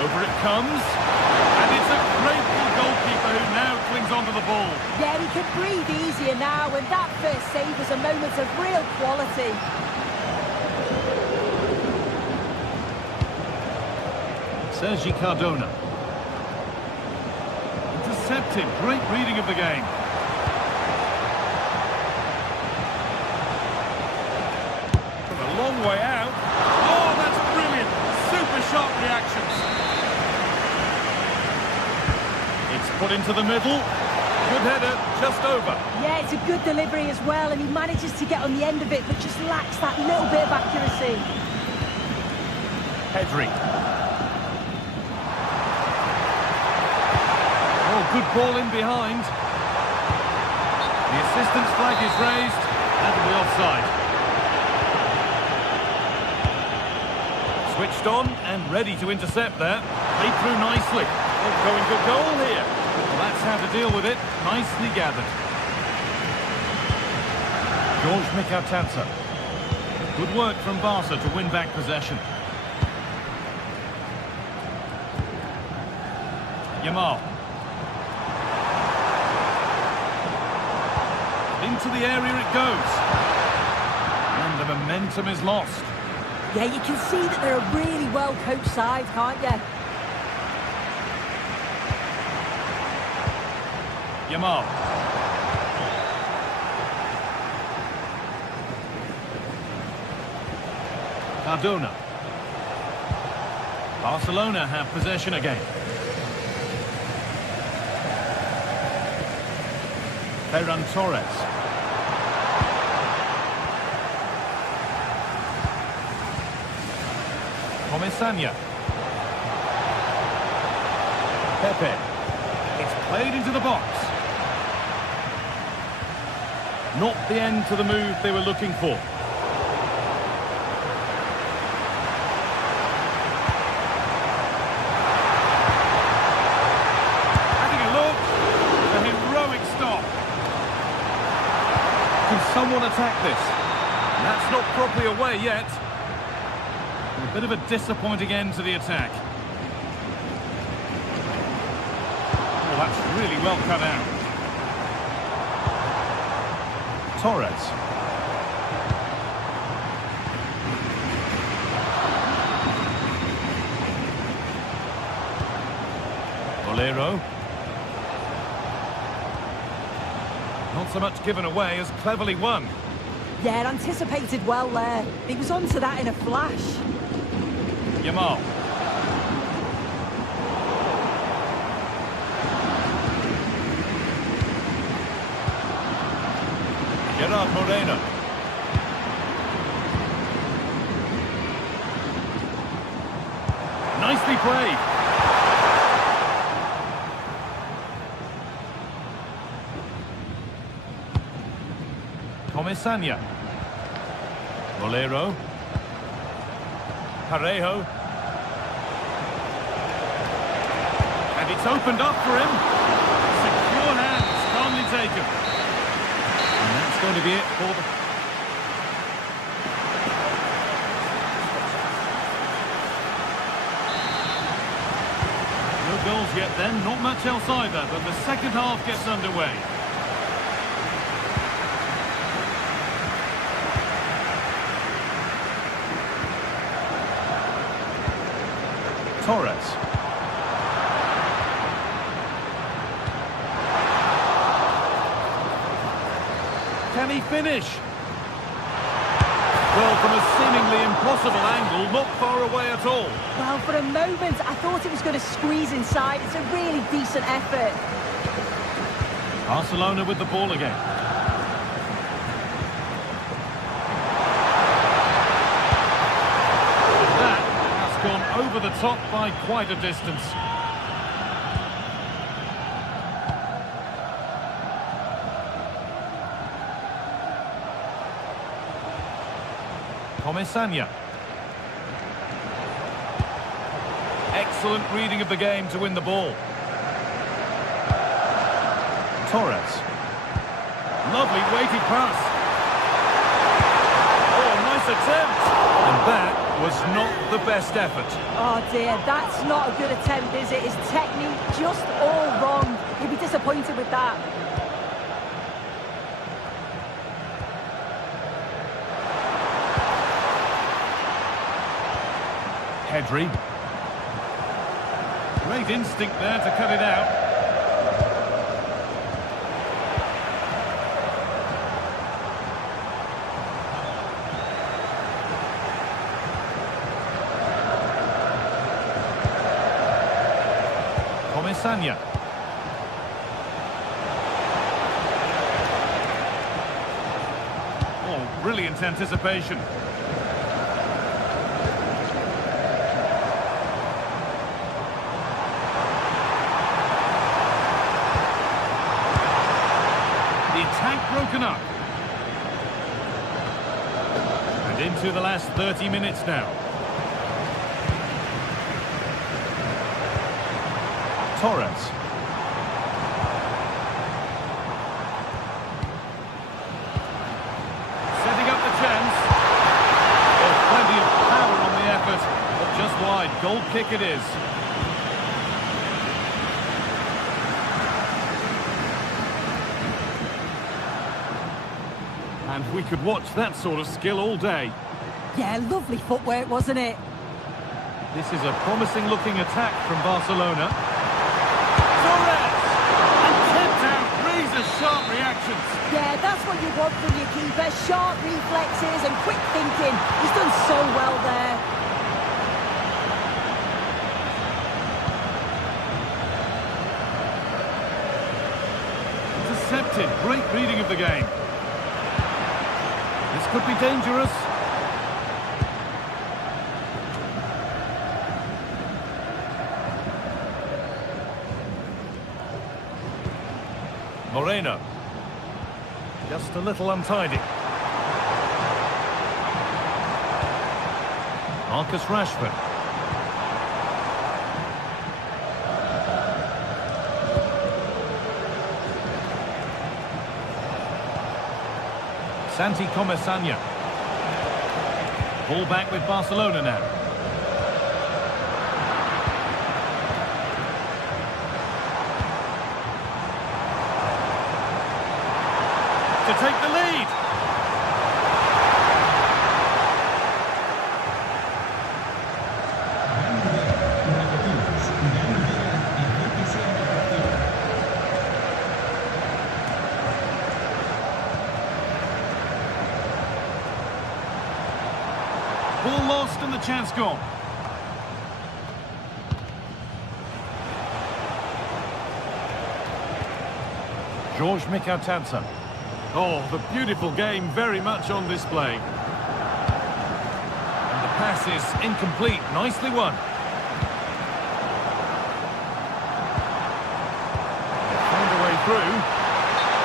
Over it comes. And it's a grateful goalkeeper who now clings onto the ball. Yeah, he can breathe easier now, and that first save was a moment of real quality. Sergi Cardona. Intercepted. Great reading of the game. From a long way out. Oh, that's brilliant. Super sharp reactions. It's put into the middle. Good header, just over. Yeah, it's a good delivery as well, and he manages to get on the end of it, but just lacks that little bit of accuracy. Pedri. Oh, good ball in behind. The assistant's flag is raised, and the offside. Switched on and ready to intercept there. Played through nicely. Oh, going good goal here. Well, that's how to deal with it. Nicely gathered. George Mikautanza. Good work from Barca to win back possession. Yamal. Into the area it goes. And the momentum is lost. Yeah, you can see that they're a really well-coached side, can't you? Yamal. Cardona. Barcelona have possession again. Ferran Torres. Comesaña. Pepe. It's played into the box. Not the end to the move they were looking for. Having a look. A heroic stop. Can someone attack this? That's not properly away yet. A bit of a disappointing end to the attack. Oh, that's really well cut out. Torres. Bolero. Not so much given away as cleverly won. Yeah, anticipated well there. He was onto that in a flash. Yamal. Gerard Moreno. Nicely played. Comesaña. Bolero. Parejo. And it's opened up for him. Secure hands, calmly taken. And that's going to be it for the... No goals yet then, not much else either, but the second half gets underway. Torres. Can he finish? Well, from a seemingly impossible angle, not far away at all. Well, for a moment, I thought it was going to squeeze inside. It's a really decent effort. Barcelona with the ball again. Gone over the top by quite a distance. Comesaña. Excellent reading of the game to win the ball. Torres. Lovely weighted pass. Oh, nice attempt. And that was not the best effort. Oh dear, that's not a good attempt, is it? His technique just all wrong. He'll be disappointed with that. Pedri. Great instinct there to cut it out. Comesaña. Oh, brilliant anticipation. The attack broken up. And into the last 30 minutes now. Torres. Setting up the chance. There's plenty of power on the effort, but just wide. Goal kick it is. And we could watch that sort of skill all day. Yeah, lovely footwork, wasn't it? This is a promising looking attack from Barcelona. Torres! And tipped out, razor sharp reactions. Yeah, that's what you want from your keeper. Sharp reflexes and quick thinking. He's done so well there. Intercepted, great reading of the game. This could be dangerous. Moreno. Just a little untidy. Marcus Rashford. Santi Comesaña. Ball back with Barcelona now. to take the lead. Ball lost and the chance gone. George Mikautadze. Oh, the beautiful game very much on display. And the pass is incomplete. Nicely won. They found a way through.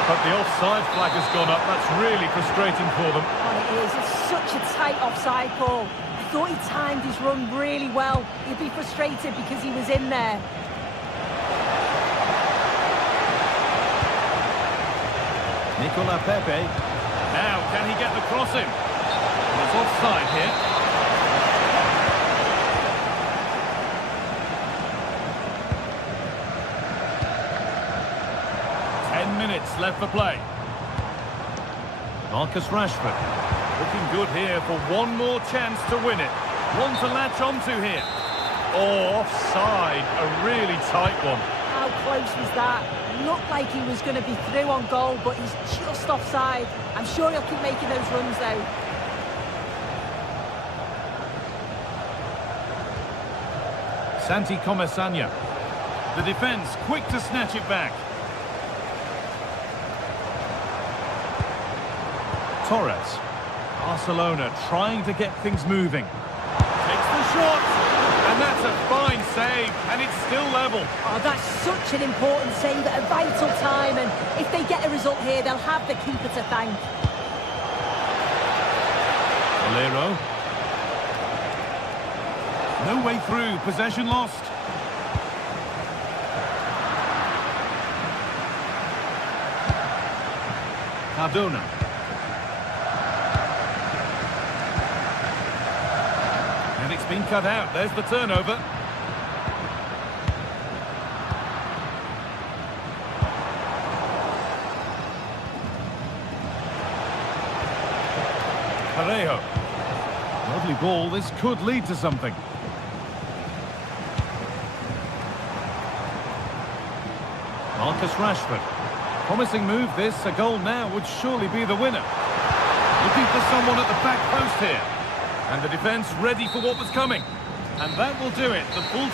But the offside flag has gone up. That's really frustrating for them. Oh, it is. It's such a tight offside call. I thought he timed his run really well. He'd be frustrated because he was in there. Nicola Pepe. Now, can he get the cross in? It's offside here. Left for play. Marcus Rashford. Looking good here for one more chance to win it. One to latch onto here. Oh, offside. A really tight one. How close was that? Looked like he was going to be through on goal, but he's just offside. I'm sure he'll keep making those runs, though. Santi Comesanya. The defence quick to snatch it back. Torres. Barcelona trying to get things moving. Takes the shot. And that's a fine save. And it's still level. Oh, that's such an important save at a vital time. And if they get a result here, they'll have the keeper to thank. Valero. No way through. Possession lost. Cardona. And it's been cut out. There's the turnover. Parejo. Lovely ball. This could lead to something. Marcus Rashford. Promising move this. A goal now would surely be the winner. Looking for someone at the back post here. And the defence ready for what was coming. And that will do it. The full...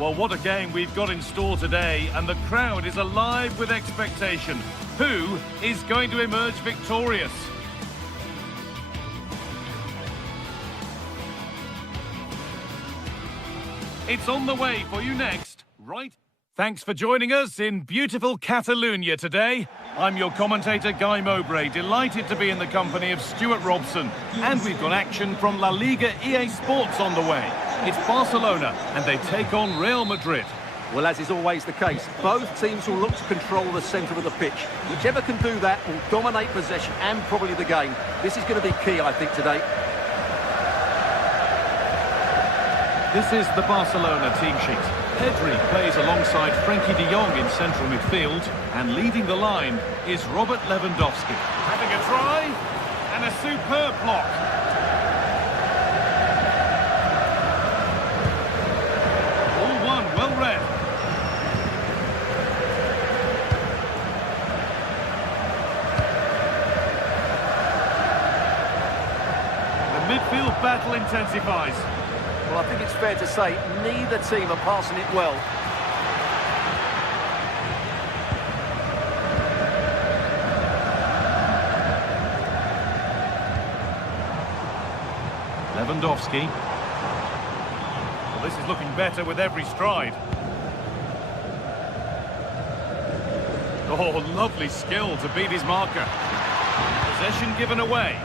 Well, what a game we've got in store today, and the crowd is alive with expectation. Who is going to emerge victorious? It's on the way for you next, right? Thanks for joining us in beautiful Catalonia today. I'm your commentator, Guy Mowbray, delighted to be in the company of Stuart Robson. And we've got action from La Liga EA Sports on the way. It's Barcelona, and they take on Real Madrid. Well, as is always the case, both teams will look to control the centre of the pitch. Whichever can do that will dominate possession and probably the game. This is going to be key, I think, today. This is the Barcelona team sheet. Pedri plays alongside Frenkie de Jong in central midfield, and leading the line is Robert Lewandowski. Having a try, and a superb block. All one, well read. battle intensifies. Well, I think it's fair to say neither team are passing it well. Lewandowski. Well, this is looking better with every stride. Oh, lovely skill to beat his marker. Possession given away.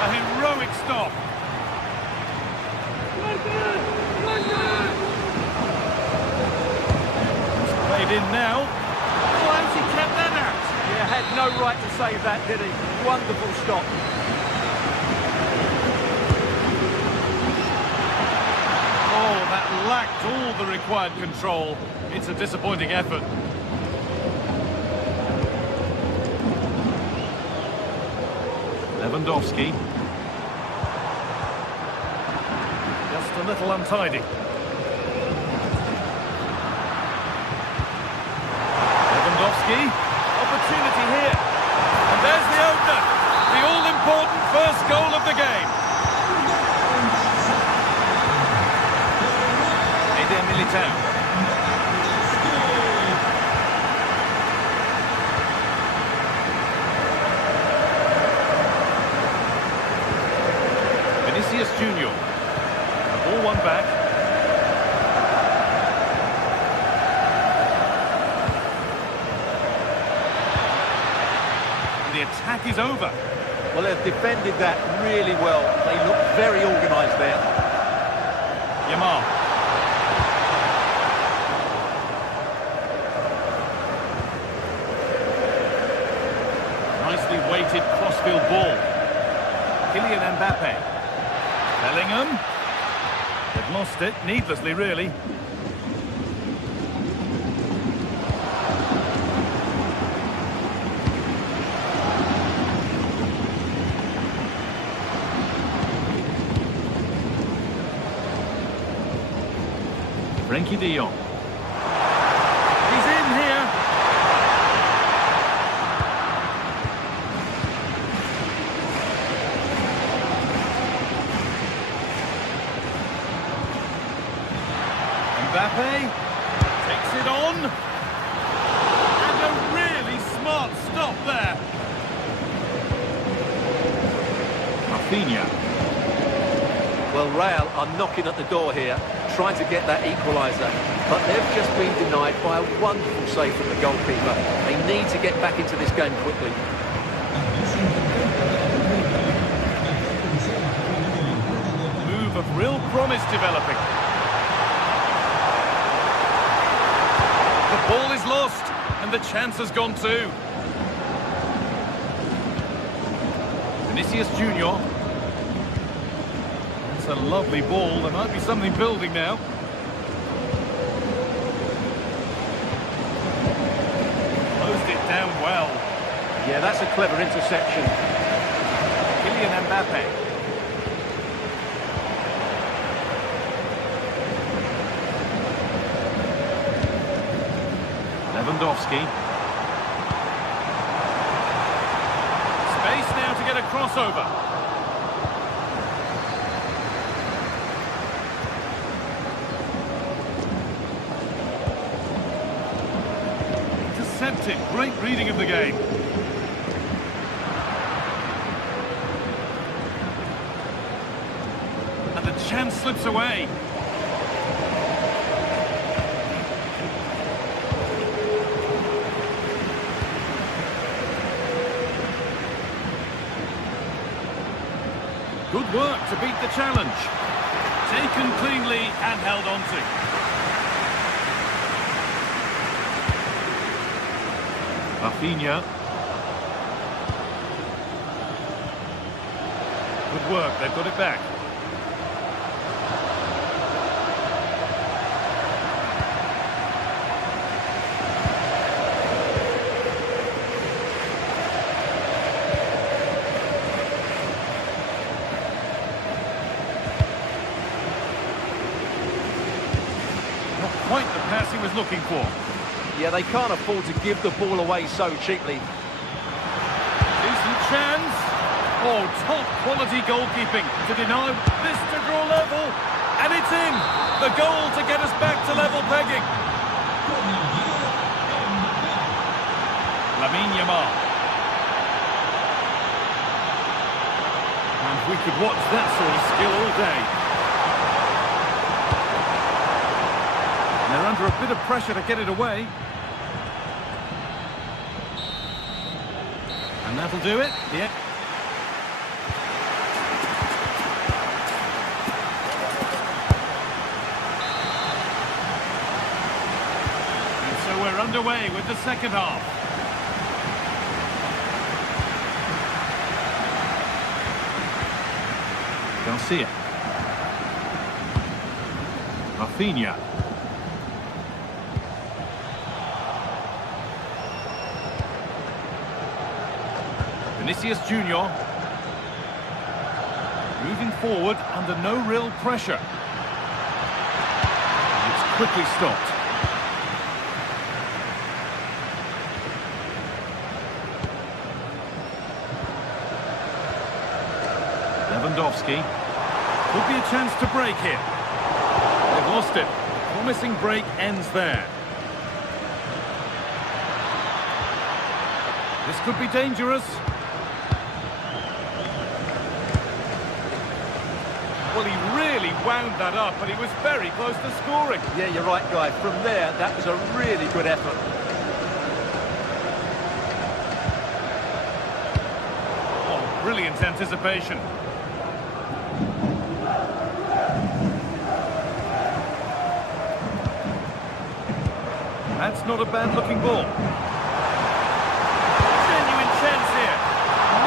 A heroic stop. It's played in now. He kept that out. Yeah, had no right to save that, did he? Wonderful stop. Oh, that lacked all the required control. It's a disappointing effort. Lewandowski. Just a little untidy. Opportunity here. And there's the opener. The all-important first goal of the game. Eder Militao. Vinicius Junior. Ball won back. The attack is over. Well, they've defended that really well. They look very organised there. Yamal. Nicely weighted crossfield ball. Kylian Mbappe. Bellingham. They've lost it, needlessly really. Frenkie de Jong. He's in here. Mbappe takes it on. And a really smart stop there. Rafinha. Well, Real are knocking at the door here, trying to get that equaliser, but they've just been denied by a wonderful save from the goalkeeper. They need to get back into this game quickly. Move of real promise developing. The ball is lost, and the chance has gone too. Vinicius Junior. That's a lovely ball. There might be something building now. Closed it down well. Yeah, that's a clever interception. Kylian Mbappe. Lewandowski. Space now to get a crossover. Intercepted. Great reading of the game. And the chance slips away. Good work to beat the challenge. Taken cleanly and held on to. Rafinha. Good work, they've got it back. quite the pass he was looking for. Yeah, they can't afford to give the ball away so cheaply. Decent chance. Oh, top quality goalkeeping to deny this to draw level. And it's in. The goal to get us back to level pegging. Lamine Yamal. And we could watch that sort of skill all day. And they're under a bit of pressure to get it away. And that'll do it. Yeah. And so we're underway with the second half. Garcia. Rafinha. Vinicius Junior. Moving forward under no real pressure. It's quickly stopped. Lewandowski. Could be a chance to break here. They've lost it. The promising break ends there. This could be dangerous. Well, he really wound that up, but he was very close to scoring. Yeah, you're right, Guy. From there, that was a really good effort. Oh, brilliant anticipation. That's not a bad-looking ball. Genuine chance here.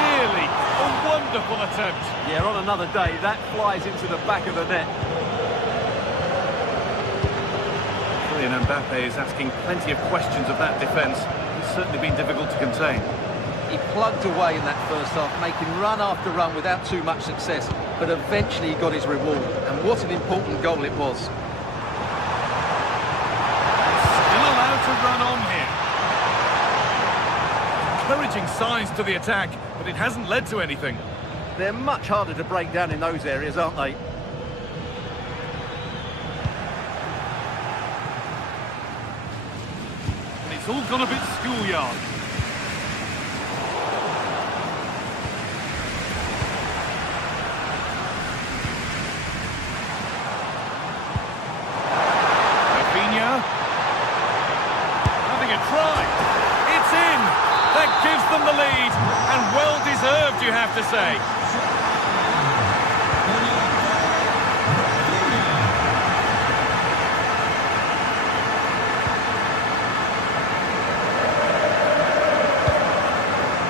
Nearly. A wonderful attempt. Yeah, on another day, that flies into the back of the net. Kylian Mbappe is asking plenty of questions of that defence. He's certainly been difficult to contain. He plugged away in that first half, making run after run without too much success, but eventually he got his reward. And what an important goal it was. Still allowed to run on here. Encouraging signs to the attack, but it hasn't led to anything. They're much harder to break down in those areas, aren't they? And it's all gone a bit schoolyard. Rafinha. Having a try. It's in. That gives them the lead. And well deserved, you have to say.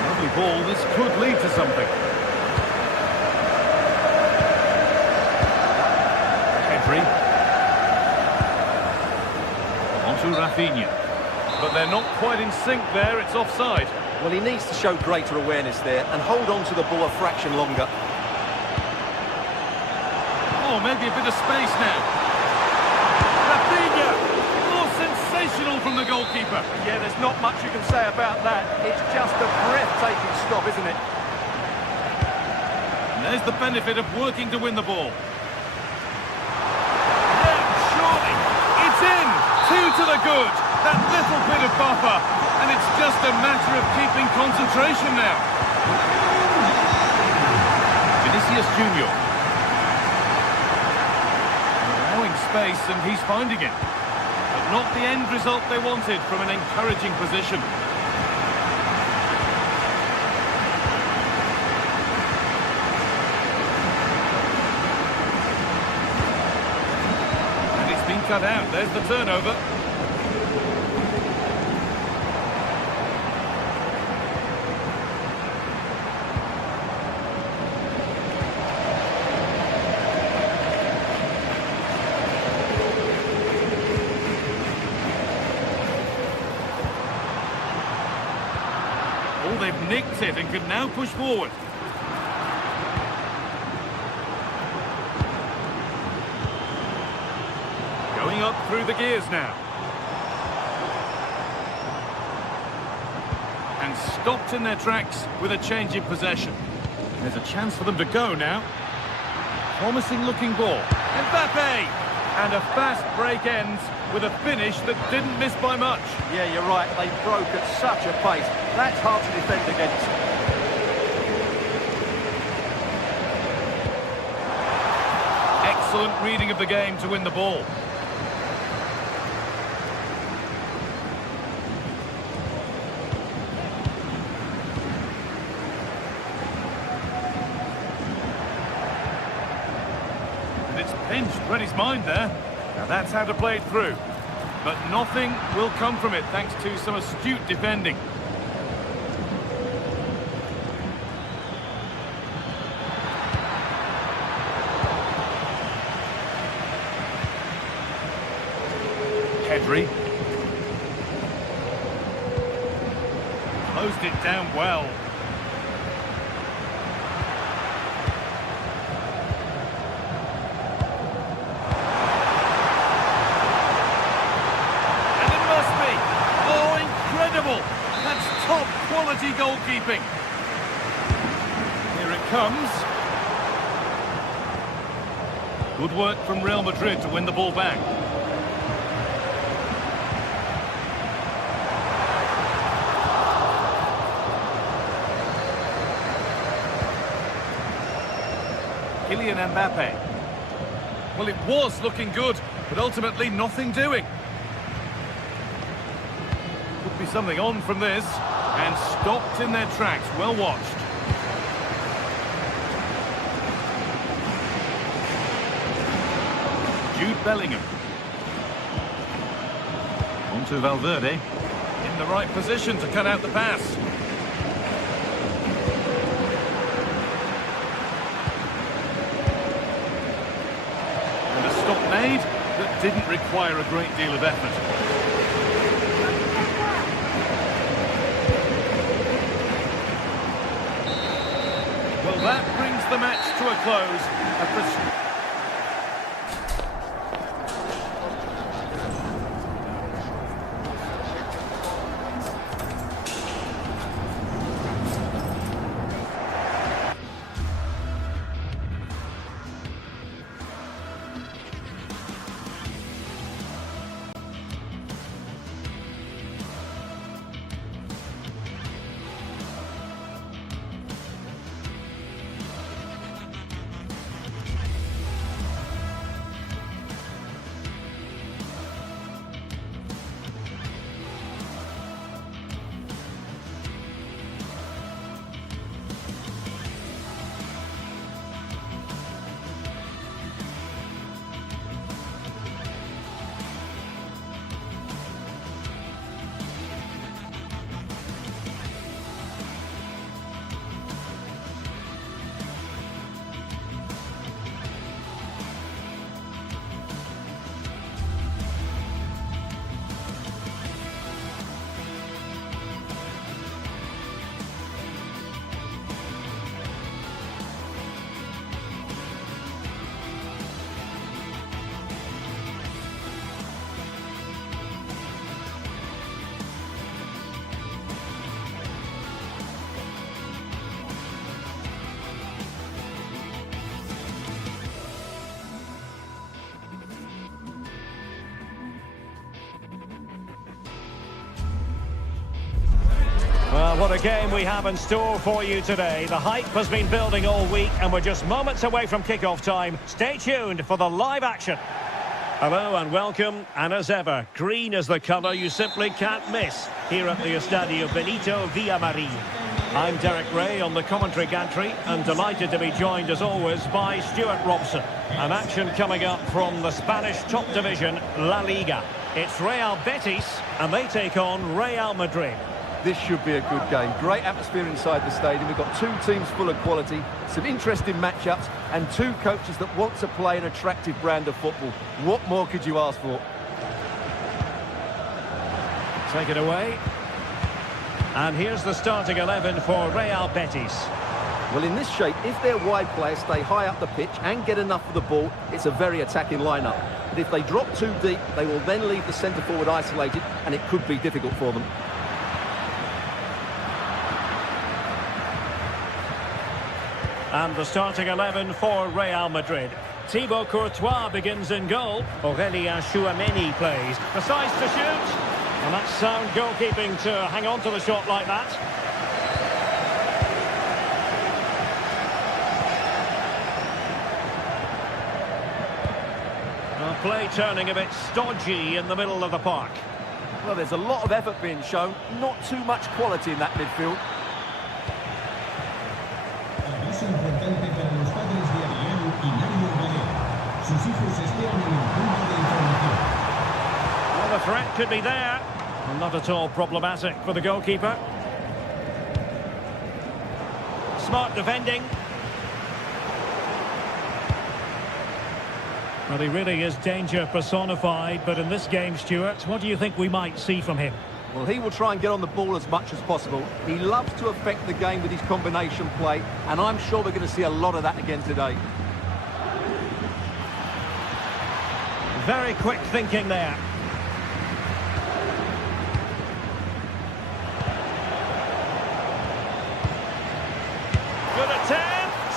Lovely ball. This could lead to something. Pedri. Onto Rafinha. But they're not quite in sync there. It's offside. Well, he needs to show greater awareness there and hold on to the ball a fraction longer. Oh, maybe a bit of space now. Rafinha! Oh, sensational from the goalkeeper. Yeah, there's not much you can say about that. It's just a breathtaking stop, isn't it? And there's the benefit of working to win the ball. Yeah, surely. It's in. 2 to the good. That little bit of buffer. And it's just a matter of keeping concentration now. Vinicius Junior. Allowing space, and he's finding it. But not the end result they wanted from an encouraging position. And it's been cut out. There's the turnover. Oh, they've nicked it and can now push forward. Going up up through the gears now. And stopped in their tracks with a change in possession. There's a chance for them to go now. Promising looking ball. Mbappe! And a fast break ends with a finish that didn't miss by much. Yeah, you're right. They broke at such a pace. That's hard to defend against. Excellent reading of the game to win the ball. And it's pinched, read his mind there. Now that's how to play it through. But nothing will come from it thanks to some astute defending. Pedri. Closed it down well. And it must be. Oh, incredible. That's top quality goalkeeping. Here it comes. Good work from Real Madrid to win the ball back. Kylian Mbappe. Well, it was looking good, but ultimately nothing doing. Could be something on from this. And stopped in their tracks. Well watched. Jude Bellingham. On to Valverde. In the right position to cut out the pass. Made that didn't require a great deal of effort. Well, that brings the match to a close. Well, what a game we have in store for you today. The hype has been building all week and we're just moments away from kick-off time. Stay tuned for the live action. Hello and welcome, and as ever, green is the colour you simply can't miss here at the Estadio Benito Villamarín. I'm Derek Ray on the commentary gantry and delighted to be joined as always by Stuart Robson. An action coming up from the Spanish top division, La Liga. It's Real Betis and they take on Real Madrid. This should be a good game. Great atmosphere inside the stadium. We've got two teams full of quality, some interesting matchups, and two coaches that want to play an attractive brand of football. What more could you ask for? Take it away. And here's the starting 11 for Real Betis. Well, in this shape, if their wide players stay high up the pitch and get enough of the ball, it's a very attacking lineup. But if they drop too deep, they will then leave the centre-forward isolated, and it could be difficult for them. And the starting 11 for Real Madrid. Thibaut Courtois begins in goal. Aurélien Tchouameni plays. Decides to shoot. And that's sound goalkeeping to hang on to the shot like that. Well, play turning a bit stodgy in the middle of the park. Well, there's a lot of effort being shown, not too much quality in that midfield. Aviso importante para los padres de Ariel y Mario Galera. Sus hijos esperan en el punto de información. Well, the threat could be there. And not at all problematic for the goalkeeper. Smart defending. Well, he really is danger personified, but in this game, Stuart, what do you think we might see from him? Well, he will try and get on the ball as much as possible. He loves to affect the game with his combination play, and I'm sure we're going to see a lot of that again today. Very quick thinking there. Good attempt!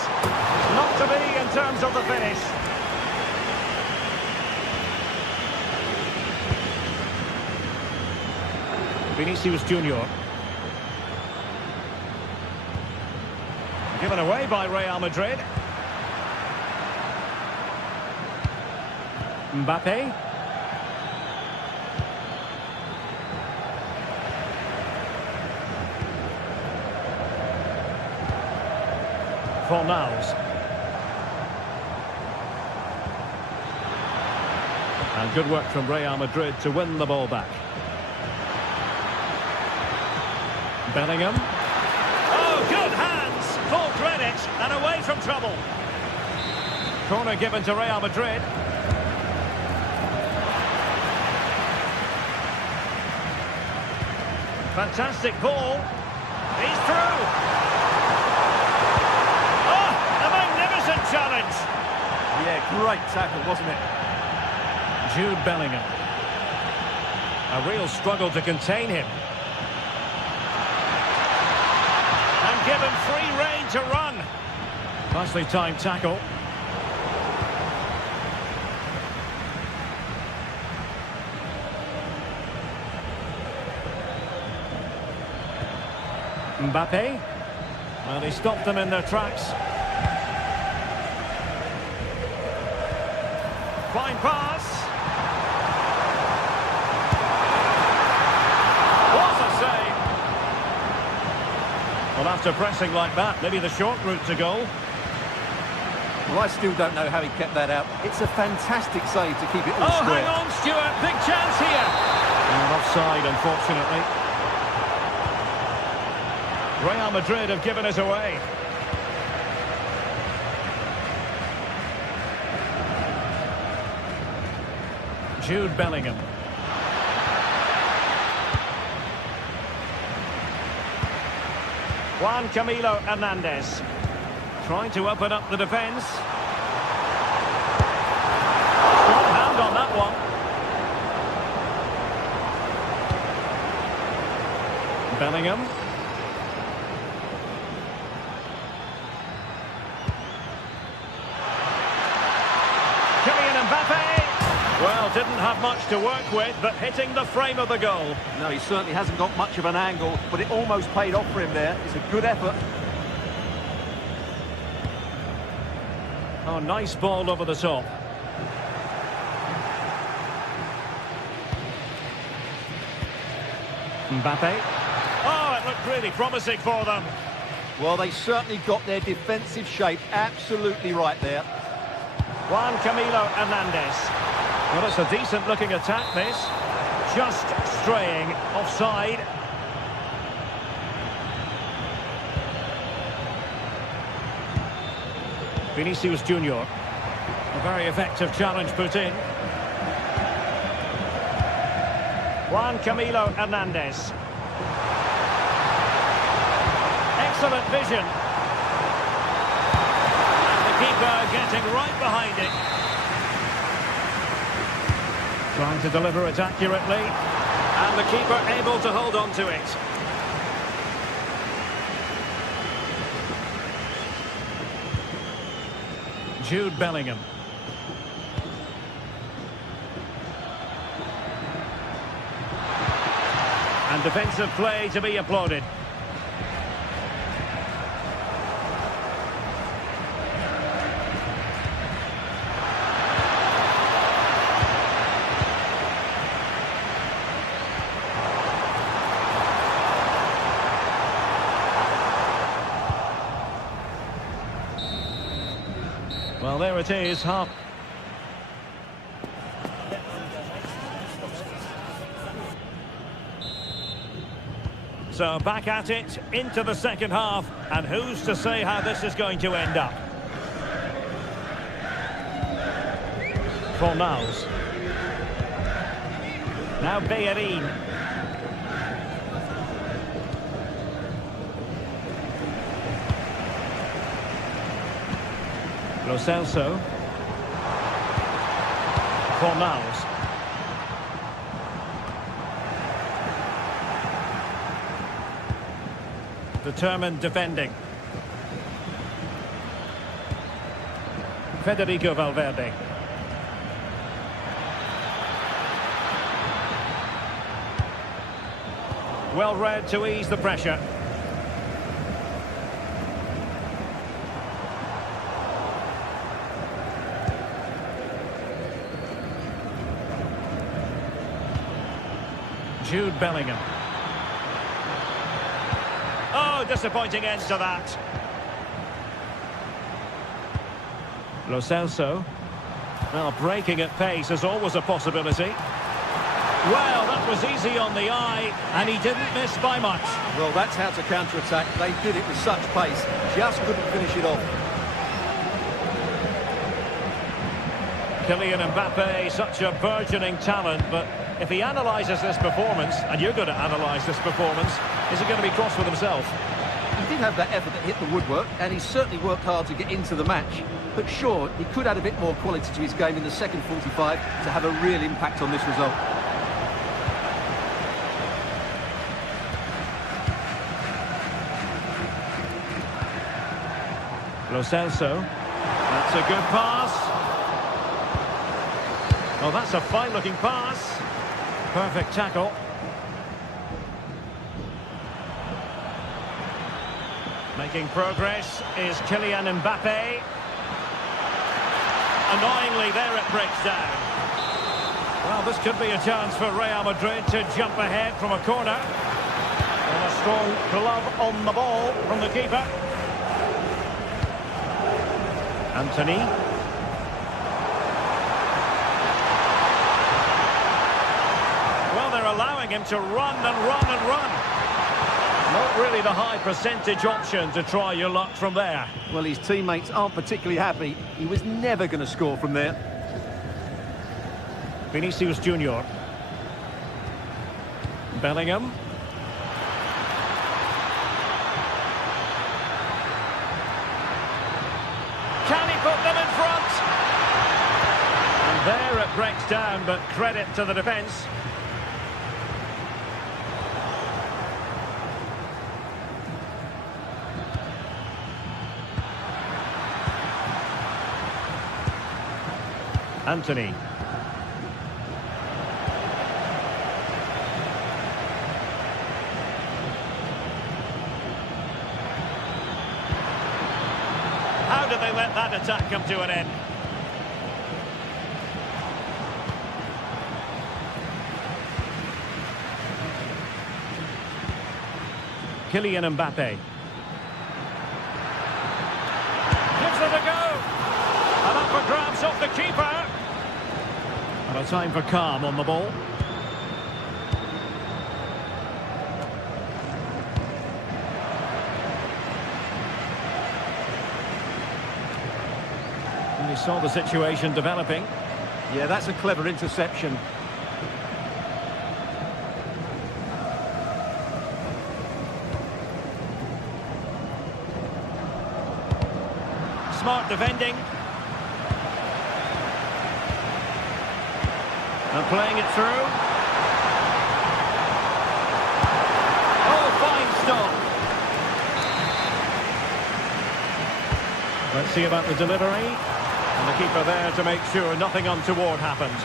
Not to be in terms of the finish. Vinicius Junior. Given away by Real Madrid. Mbappe. Fornals. And good work from Real Madrid to win the ball back. Bellingham. Oh, good hands! Full credit and away from trouble. Corner given to Real Madrid. Fantastic ball. He's through. Oh, a magnificent challenge. Yeah, great tackle, wasn't it? Jude Bellingham. A real struggle to contain him. And give him free rein to run. Nicely timed tackle. Mbappe. Well, he stopped them in their tracks. Fine pass. What a save. Well, after pressing like that, maybe the short route to goal. Well, I still don't know how he kept that out. It's a fantastic save to keep it all square. Hang on, Stuart. Big chance here. And offside, unfortunately. Real Madrid have given it away. Jude Bellingham. Juan Camilo Hernandez. Trying to open up the defence. Strong hand on that one. Bellingham. Well, didn't have much to work with, but hitting the frame of the goal. No, he certainly hasn't got much of an angle, but it almost paid off for him there. It's a good effort. Oh, nice ball over the top. Mbappe. Oh, it looked really promising for them. Well, they certainly got their defensive shape absolutely right there. Juan Camilo Hernandez. Well, it's a decent-looking attack, this. Just straying offside. Vinicius Junior. A very effective challenge put in. Juan Camilo Hernandez. Excellent vision. And the keeper getting right behind it. Trying to deliver it accurately. And the keeper able to hold on to it. Jude Bellingham. And defensive play to be applauded. Well, there it is, half. So back at it, into the second half, and who's to say how this is going to end up? Fornals. Now Bayern. Lo Celso. Fornals. Determined defending. Federico Valverde. Well read to ease the pressure. Jude Bellingham. Oh, disappointing end to that. Lo Celso. Well, breaking at pace is always a possibility. Well, that was easy on the eye, and he didn't miss by much. Well, that's how to counter-attack. They did it with such pace, just couldn't finish it off. Kylian Mbappe, such a burgeoning talent, but if he analyses this performance, and you're going to analyse this performance, is he going to be cross with himself? He did have that effort that hit the woodwork, and he certainly worked hard to get into the match. But sure, he could add a bit more quality to his game in the second 45 to have a real impact on this result. Lo Celso. That's a good pass. Oh, that's a fine-looking pass. Perfect tackle. Making progress is Kylian Mbappe. Annoyingly, there it breaks down. Well, this could be a chance for Real Madrid to jump ahead from a corner. And a strong glove on the ball from the keeper. Anthony. Well, they're allowing him to run and run and run. Not really the high percentage option to try your luck from there. Well, his teammates aren't particularly happy. He was never going to score from there. Vinicius Junior. Bellingham. Can he put them in front? And there it breaks down, but credit to the defence. Anthony. How did they let that attack come to an end? Kylian Mbappe. Gives it a go. And up for grabs off the keeper. And a time for calm on the ball. And we saw the situation developing. Yeah, that's a clever interception. Smart defending. And playing it through. Oh, fine stop. Let's see about the delivery. And the keeper there to make sure nothing untoward happened.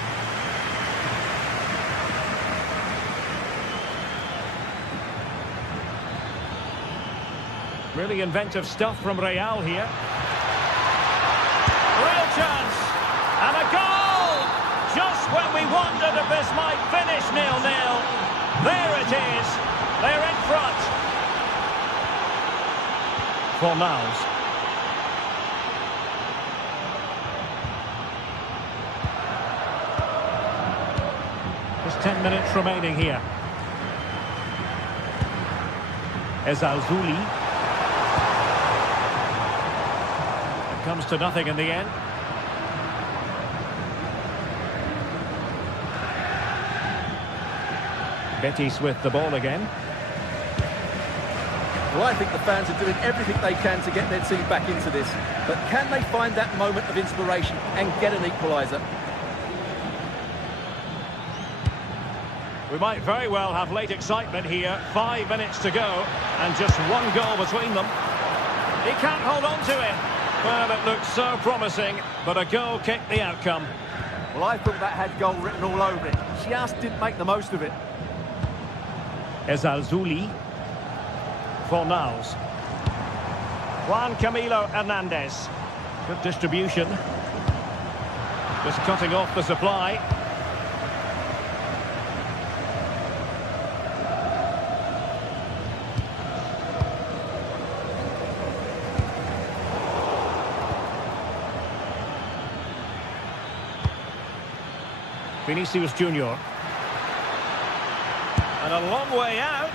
Really inventive stuff from Real here. Real chance. And a goal! Just when we wondered if this might finish 0-0. There it is. They're in front. For Niles. Just 10 minutes remaining here. Ezalzouli. It comes to nothing in the end. Betis with the ball again. Well, I think the fans are doing everything they can to get their team back into this. But can they find that moment of inspiration and get an equaliser? We might very well have late excitement here. 5 minutes to go and just one goal between them. He can't hold on to it. Well, it looks so promising, but a goal kicked the outcome. Well, I thought that had goal written all over it. Just didn't make the most of it. Ezalzouli. For Niles. Juan Camilo Hernandez. Good distribution. Just cutting off the supply. Vinicius Junior. And a long way out.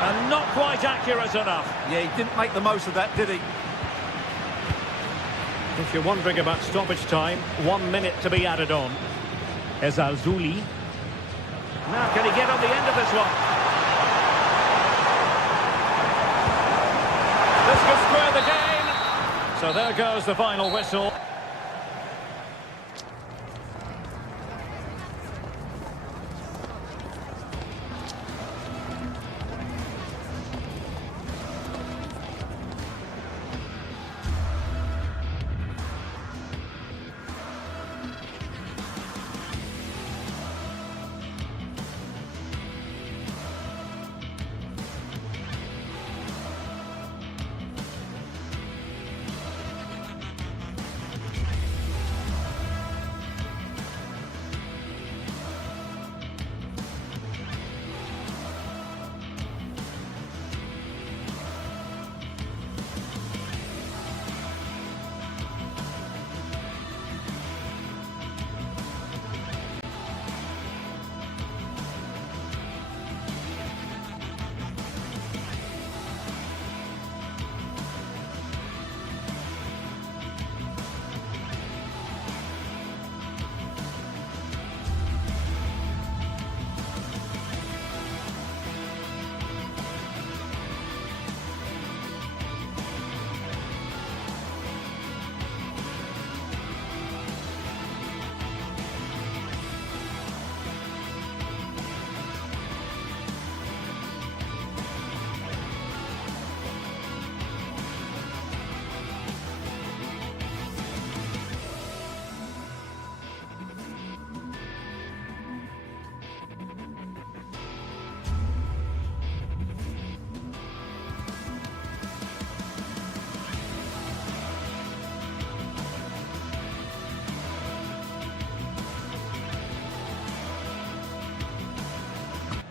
And not quite accurate enough. Yeah, he didn't make the most of that, did he? If you're wondering about stoppage time, 1 minute to be added on. Ezalzouli. Now, can he get on the end of this one? This could square the game. So there goes the final whistle.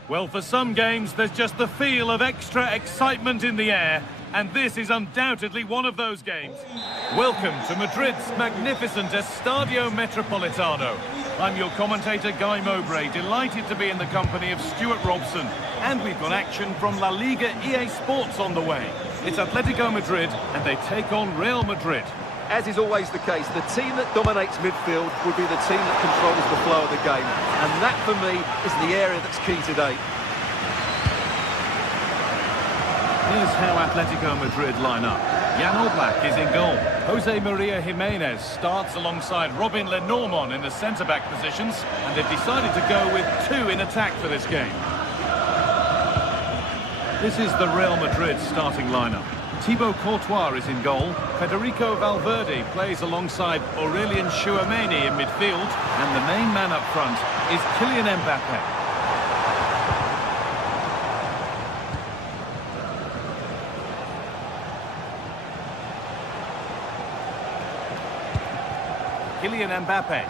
Well, for some games, there's just the feel of extra excitement in the air, and this is undoubtedly one of those games. Welcome to Madrid's magnificent Estadio Metropolitano. I'm your commentator, Guy Mowbray, delighted to be in the company of Stuart Robson. And we've got action from La Liga GTSports on the way. It's Atletico Madrid, and they take on Real Madrid. As is always the case, the team that dominates midfield will be the team that controls the flow of the game. And that, for me, is the area that's key today. Here's how Atletico Madrid line up. Jan Oblak is in goal. Jose Maria Jimenez starts alongside Robin Lenormand in the centre-back positions, and they've decided to go with two in attack for this game. This is the Real Madrid starting lineup. Thibaut Courtois is in goal. Federico Valverde plays alongside Aurelien Chouameni in midfield, and the main man up front is Kylian Mbappe. Kylian Mbappe,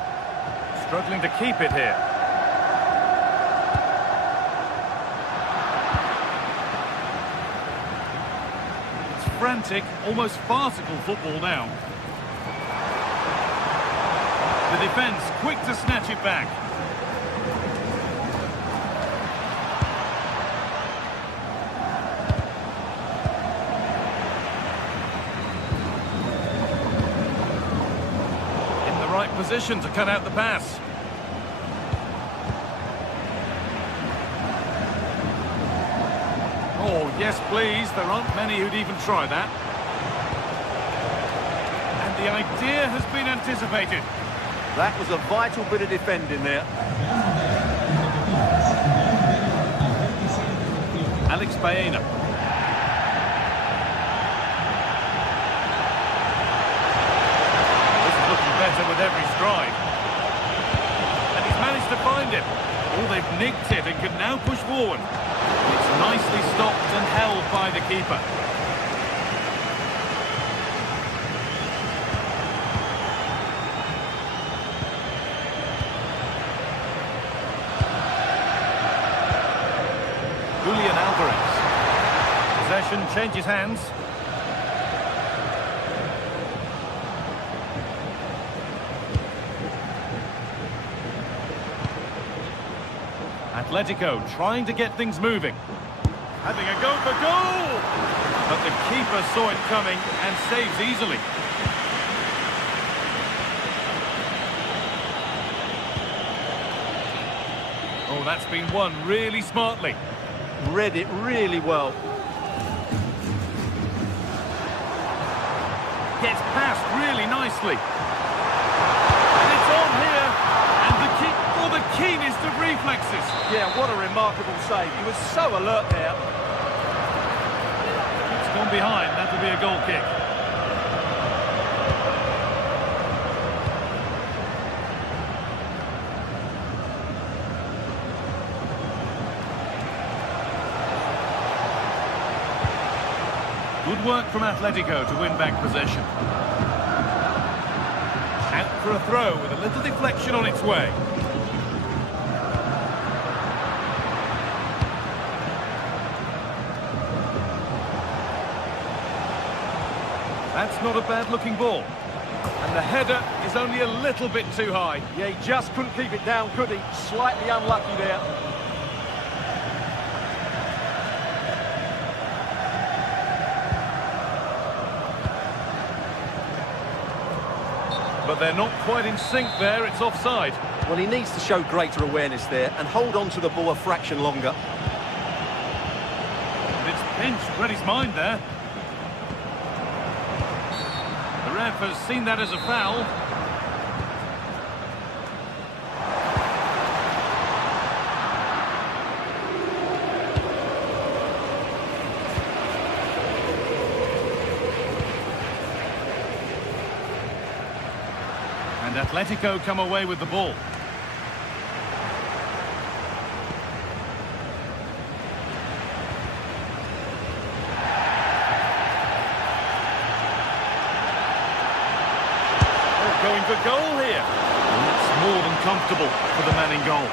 struggling to keep it here. It's frantic, almost farcical football now. The defence quick to snatch it back. Position to cut out the pass. Oh, yes, please. There aren't many who'd even try that. And the idea has been anticipated. That was a vital bit of defending there. Alex Baena. Better with every stride. And he's managed to find him. Oh, they've nicked it and can now push forward. It's nicely stopped and held by the keeper. Julian Alvarez. Possession changes hands. Atletico trying to get things moving. Having a go for goal! But the keeper saw it coming and saves easily. Oh, that's been won really smartly. Read it really well. Gets past really nicely. And it's on here. And the keenest of reflexes. Yeah, what a remarkable save. He was so alert there. It's gone behind. That'll be a goal kick. Good work from Atletico to win back possession. Out for a throw with a little deflection on its way. That's not a bad-looking ball. And the header is only a little bit too high. Yeah, he just couldn't keep it down, could he? Slightly unlucky there. But they're not quite in sync there. It's offside. Well, he needs to show greater awareness there and hold on to the ball a fraction longer. And it's pinched Reddy's mind there. The ref has seen that as a foul. And Atletico come away with the ball. Going for goal here. And that's more than comfortable for the man in goal.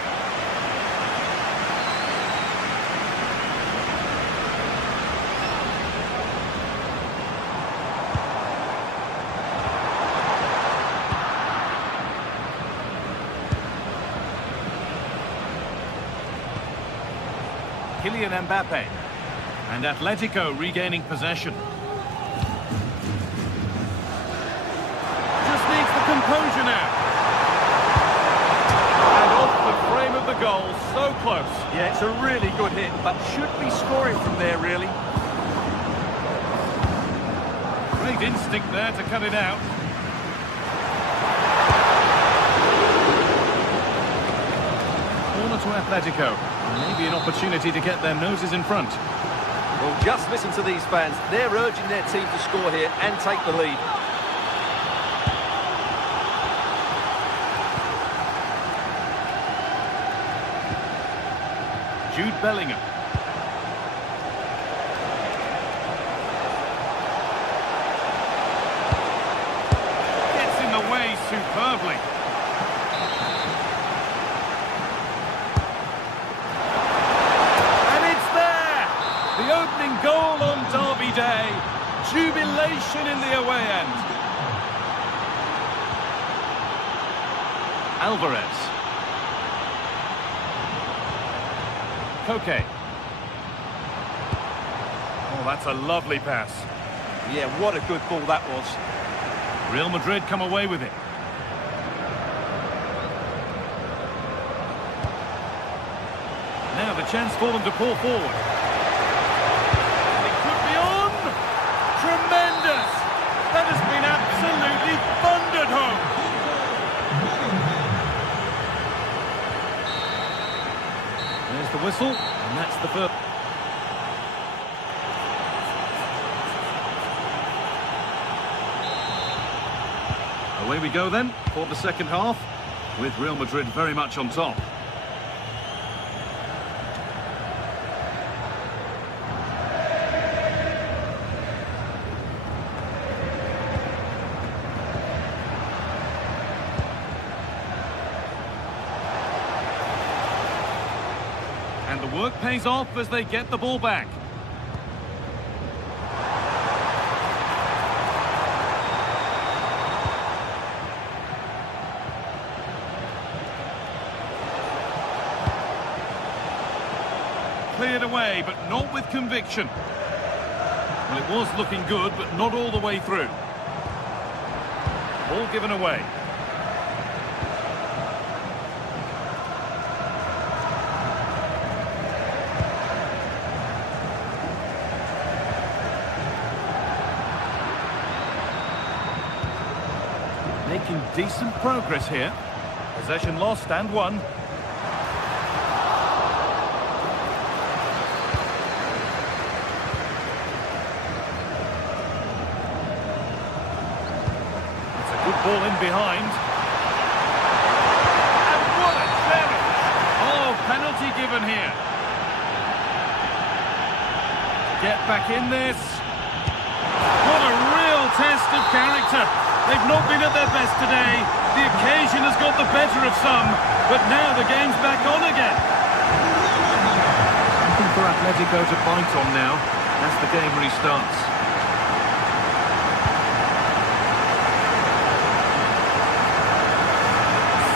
Kylian Mbappe. And Atletico regaining possession. Composure now. And off the frame of the goal, so close. Yeah, it's a really good hit, but should be scoring from there, really. Great instinct there to cut it out. Corner to Atletico. Maybe an opportunity to get their noses in front. Well, just listen to these fans. They're urging their team to score here and take the lead. Jude Bellingham. Gets in the way superbly. And it's there! The opening goal on Derby Day. Jubilation in the away end. Alvarez. Koke. Oh, that's a lovely pass. Yeah, what a good ball that was. Real Madrid come away with it. Now the chance for them to pull forward. And it could be on! Tremendous! That has been absolutely thundered home! There's the whistle, and that's the first. Away we go then for the second half, with Real Madrid very much on top. And the work pays off as they get the ball back. Cleared away, but not with conviction. Well, it was looking good, but not all the way through. Ball given away. Making decent progress here. Possession lost and won. It's a good ball in behind. And what a challenge! Oh, penalty given here. Get back in this. What a real test of character. They've not been at their best today. The occasion has got the better of some, but now the game's back on again. Something for Atletico to bite on now as the game restarts.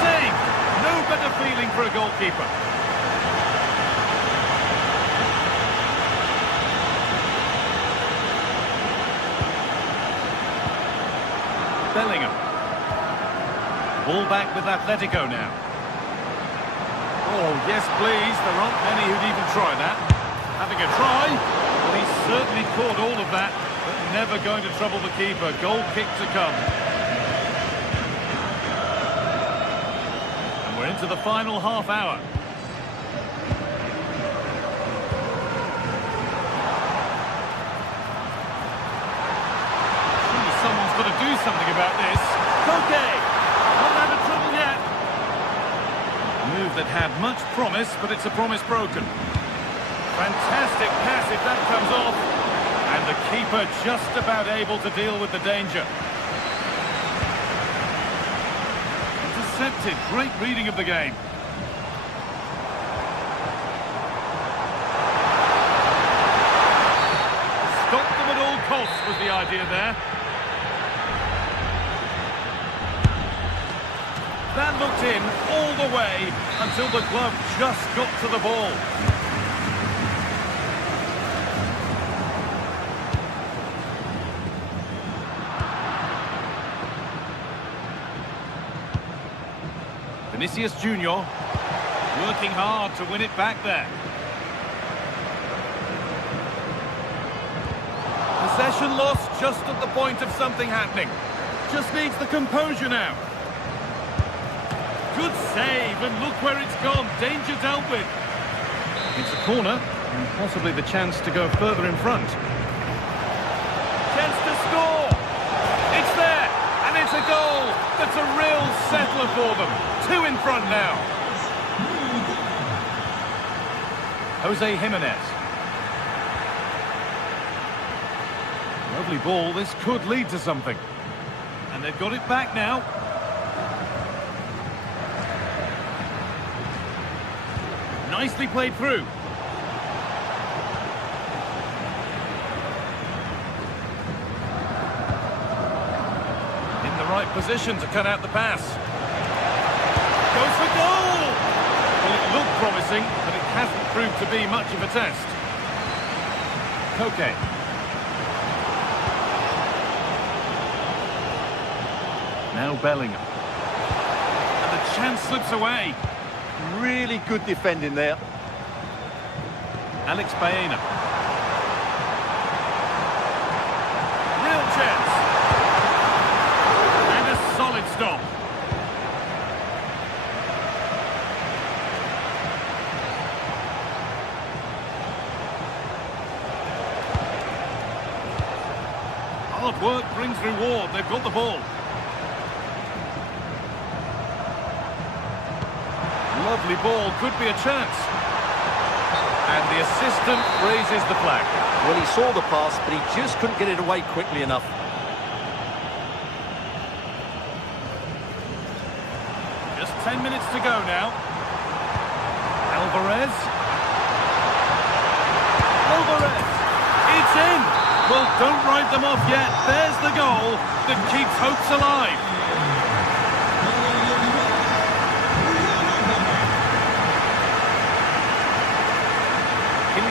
Save! No better feeling for a goalkeeper. Bellingham. Ball back with Atletico now. Oh, yes, please. There aren't many who'd even try that. Having a try. Well, he's certainly caught all of that, but never going to trouble the keeper. Goal kick to come. And we're into the final half hour. Someone's got to do something about this. Koke! Not out of trouble yet. Move that had much promise, but it's a promise broken. Fantastic pass if that comes off. And the keeper just about able to deal with the danger. Intercepted. Great reading of the game. Stop them at all costs was the idea there. That looked in all the way until the glove just got to the ball. Vinicius Junior working hard to win it back there. The Possession lost just at the point of something happening. Just needs the composure now. Good save, and look where it's gone. Danger dealt with. It's a corner, and possibly the chance to go further in front. Chance to score! It's there, and it's a goal. That's a real settler for them. 2 in front now. Jose Jimenez. Lovely ball. This could lead to something. And they've got it back now. Nicely played through. In the right position to cut out the pass. Goes for goal! Well, it looked promising, but it hasn't proved to be much of a test. Koke. Now Bellingham. And the chance slips away. Really good defending there. Alex Baena. Real chance. And a solid stop. Hard work brings reward. They've got the ball. Lovely ball, could be a chance. And the assistant raises the flag. Well, he saw the pass, but he just couldn't get it away quickly enough. Just 10 minutes to go now. Alvarez. Alvarez. It's in. Well, don't write them off yet. There's the goal that keeps hopes alive.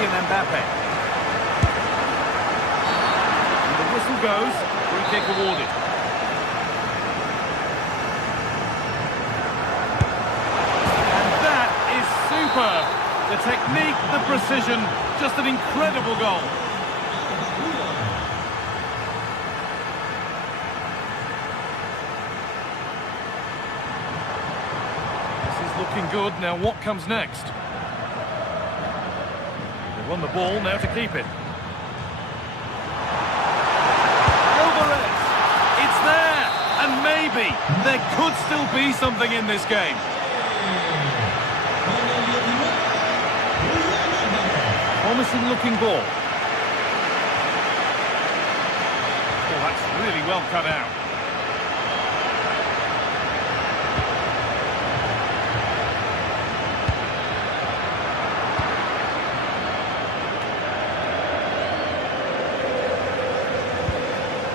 Mbappe. And the whistle goes, free kick awarded. And that is superb. The technique, the precision, just an incredible goal. This is looking good. Now what comes next? Won the ball, now to keep it. Alvarez! It's there! And maybe there could still be something in this game. Promising looking ball. Oh, that's really well cut out.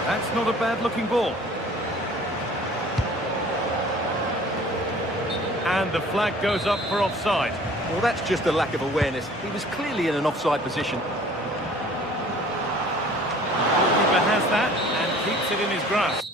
That's not a bad-looking ball. And the flag goes up for offside. Well, that's just a lack of awareness. He was clearly in an offside position. The goalkeeper has that and keeps it in his grasp.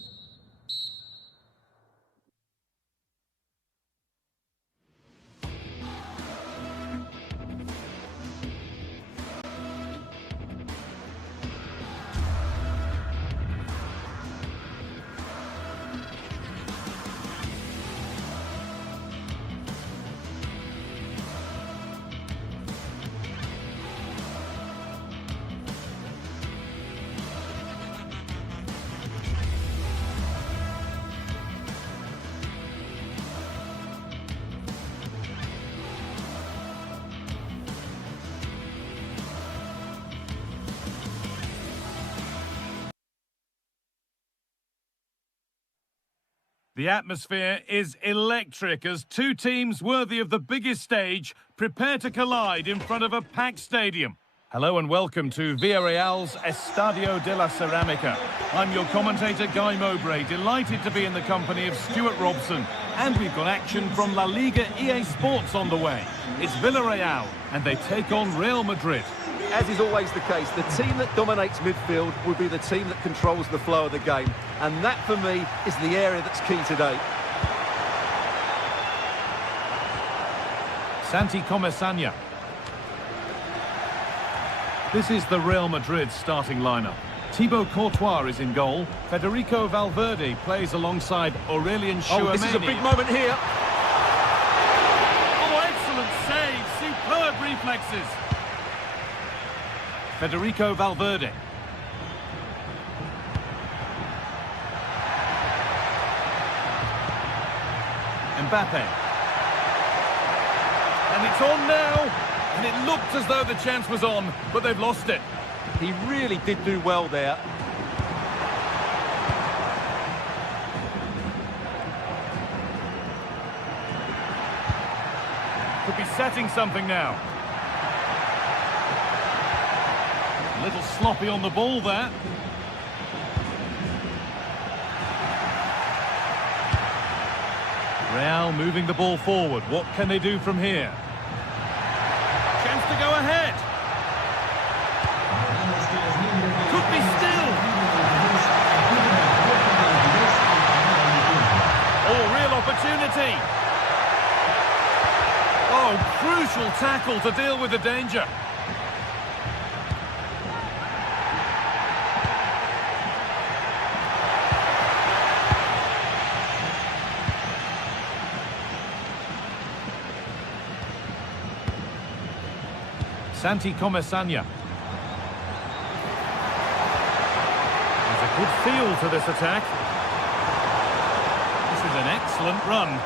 The atmosphere is electric as two teams worthy of the biggest stage prepare to collide in front of a packed stadium. Hello and welcome to Villarreal's Estadio de la Ceramica. I'm your commentator, Guy Mowbray, delighted to be in the company of Stuart Robson. And we've got action from La Liga GTSports on the way. It's Villarreal, and they take on Real Madrid. As is always the case, the team that dominates midfield will be the team that controls the flow of the game. And that, for me, is the area that's key today. Santi Comesaña. This is the Real Madrid starting lineup. Thibaut Courtois is in goal. Federico Valverde plays alongside Aurelien Tchouameni. Oh, this is a big moment here. Oh, excellent save. Superb reflexes. Federico Valverde. Mbappe. And it's on now. And it looked as though the chance was on, but they've lost it. He really did do well there. Could be setting something now. A little sloppy on the ball there. Real moving the ball forward. What can they do from here? Chance to go ahead. Could be still. Oh, real opportunity. Oh, crucial tackle to deal with the danger. Santi Comesanya. There's a good feel to this attack. This is an excellent run.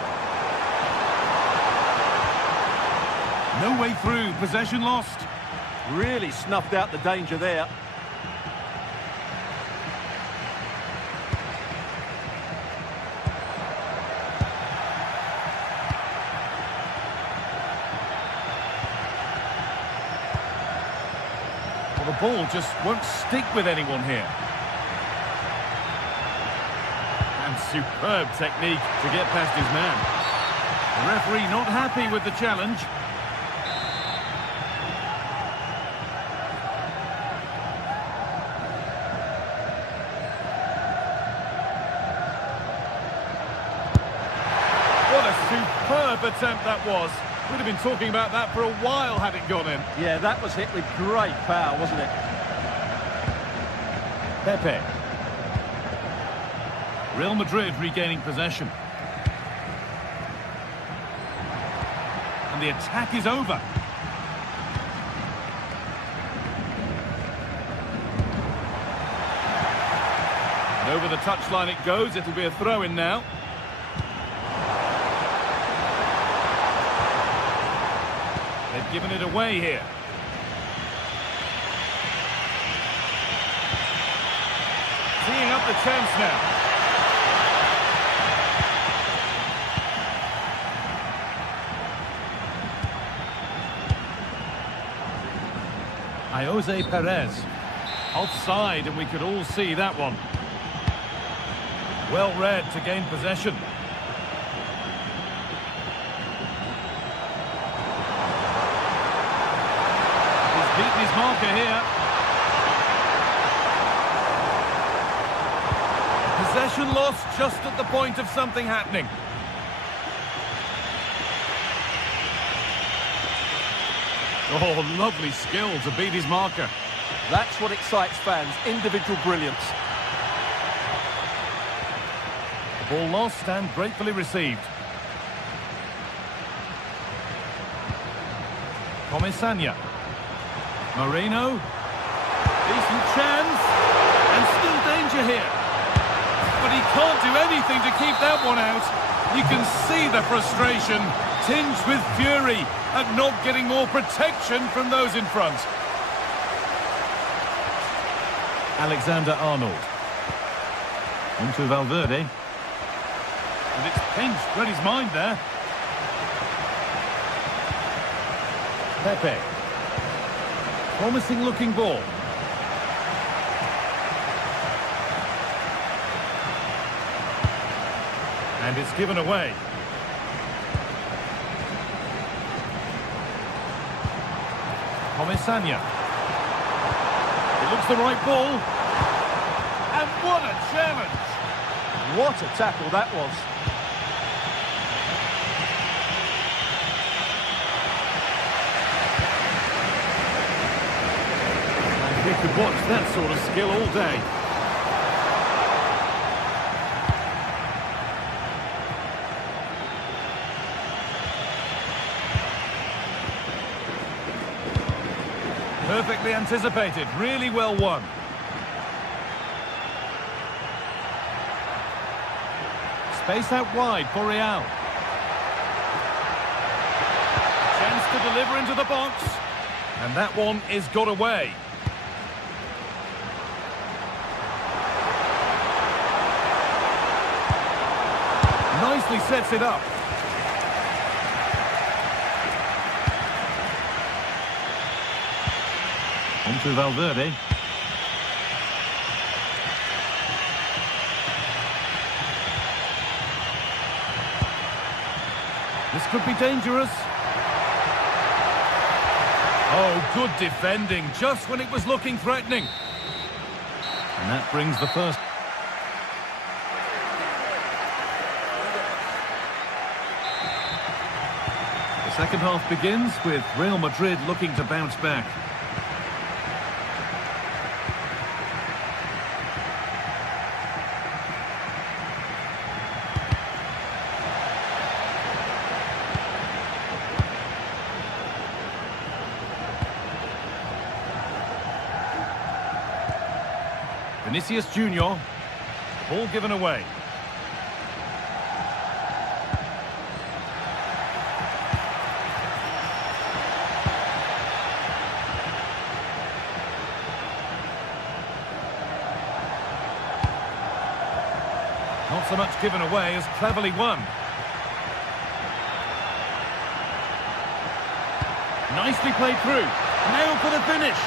No way through, possession lost. Really snuffed out the danger there. Well, the ball just won't stick with anyone here. And superb technique to get past his man. The referee not happy with the challenge. Superb attempt that was. We'd have been talking about that for a while had it gone in. Yeah, that was hit with great power, wasn't it? Pepe. Real Madrid regaining possession. And the attack is over. And over the touchline it goes. It'll be a throw-in now. They've given it away here. Teeing up the chance now. Jose Perez. Offside, and we could all see that one. Well read to gain possession. Beaten his marker here. Possession lost just at the point of something happening. Oh, lovely skill to beat his marker. That's what excites fans, individual brilliance. The ball lost and gratefully received. Comesanya. Moreno, decent chance, and still danger here. But he can't do anything to keep that one out. You can see the frustration, tinged with fury, at not getting more protection from those in front. Alexander-Arnold. Into Valverde. And it's pinched, read his mind there. Pepe. Promising looking ball. And it's given away. Comesanya. It looks the right ball. And what a challenge! What a tackle that was. You could watch that sort of skill all day. Perfectly anticipated, really well won. Space out wide for Real. Chance to deliver into the box. And that one is got away. Nicely sets it up. On to Valverde. This could be dangerous. Oh, good defending, just when it was looking threatening. And that brings the first. The second half begins with Real Madrid looking to bounce back. Vinicius Junior, ball given away. Not so much given away as cleverly won. Nicely played through. Now for the finish.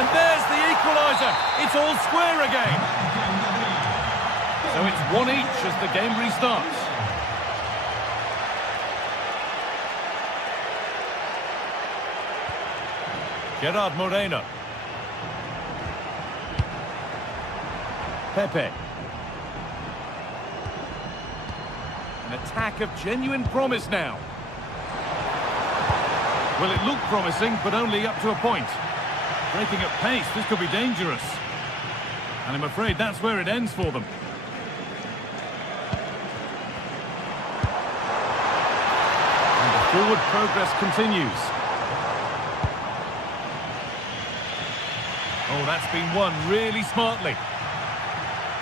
And there's the equaliser. It's all square again. So it's 1 each as the game restarts. Gerard Moreno. Pepe. An attack of genuine promise now. Well, it looked promising, but only up to a point. Breaking at pace, this could be dangerous. And I'm afraid that's where it ends for them. And the forward progress continues. Oh, that's been won really smartly.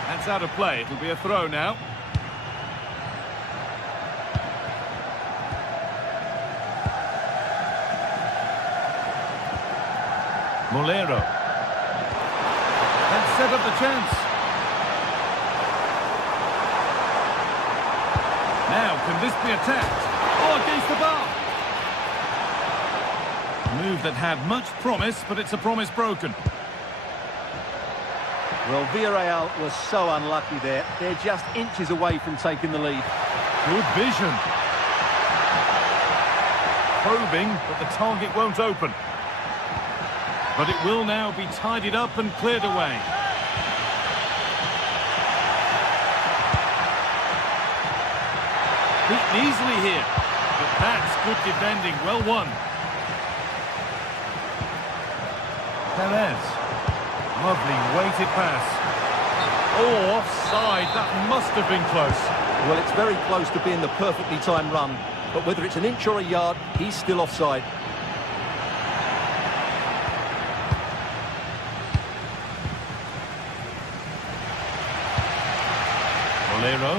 That's out of play. It'll be a throw now. Molero. That set up the chance. Now, can this be attacked? Oh, against the bar. A move that had much promise, but it's a promise broken. Well, Villarreal was so unlucky there. They're just inches away from taking the lead. Good vision. Probing, but the target won't open. But it will now be tidied up and cleared away. Beaten easily here. But that's good defending. Well won. Perez. Lovely weighted pass. Oh, offside. That must have been close. Well, it's very close to being the perfectly timed run. But whether it's an inch or a yard, he's still offside. Molero.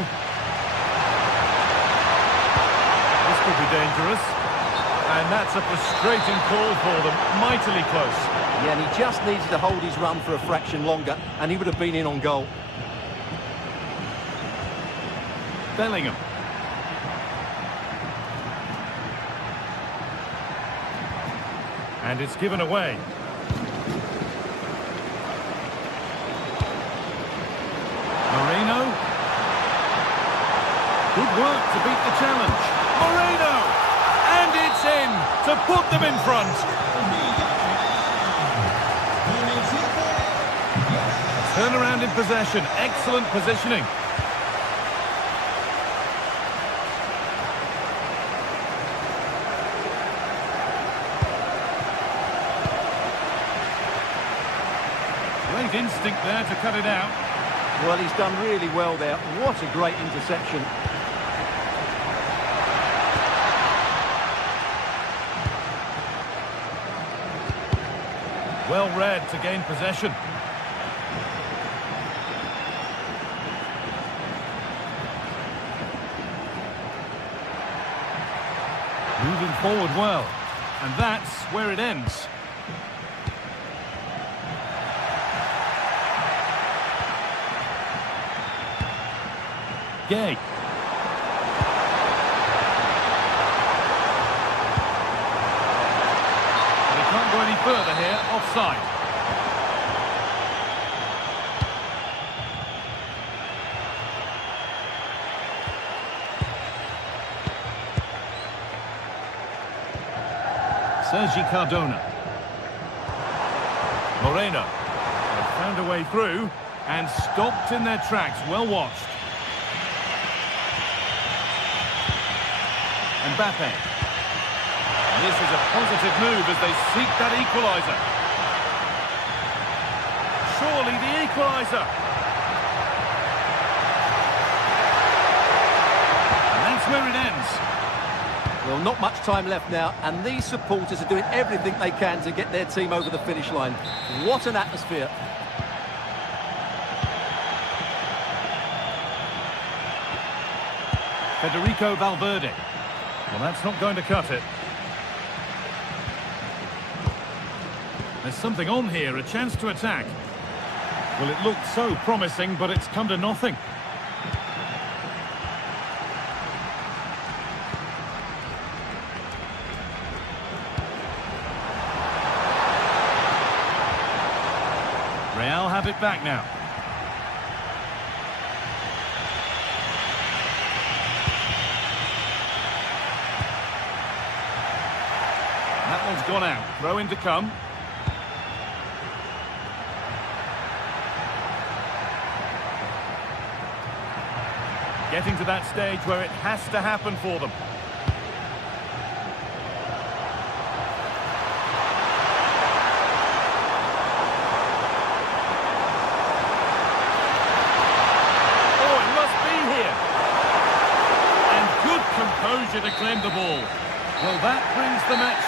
This could be dangerous. And that's a frustrating call for them. Mightily close. Yeah, and he just needed to hold his run for a fraction longer, and he would have been in on goal. Bellingham. And it's given away. Moreno. Good work to beat the challenge. Moreno! And it's in to put them in front. Turnaround in possession. Excellent positioning. great instinct there to cut it out. Well, he's done really well there. What a great interception. Well read to gain possession. Moving forward well. And that's where it ends. Gay. He can't go any further here, offside. Sergi Cardona. Moreno. They've found a way through and stopped in their tracks. Well watched. Mbappe. This is a positive move as they seek that equaliser. Surely the equaliser. And that's where it ends. Well, not much time left now, and these supporters are doing everything they can to get their team over the finish line. What an atmosphere. Federico Valverde. Well, that's not going to cut it. There's something on here, a chance to attack. Well, it looked so promising, but it's come to nothing. Real have it back now. That one's gone out. Throw in to come. Getting to that stage where it has to happen for them. Oh, it must be here. And good composure to claim the ball. Well, that brings the match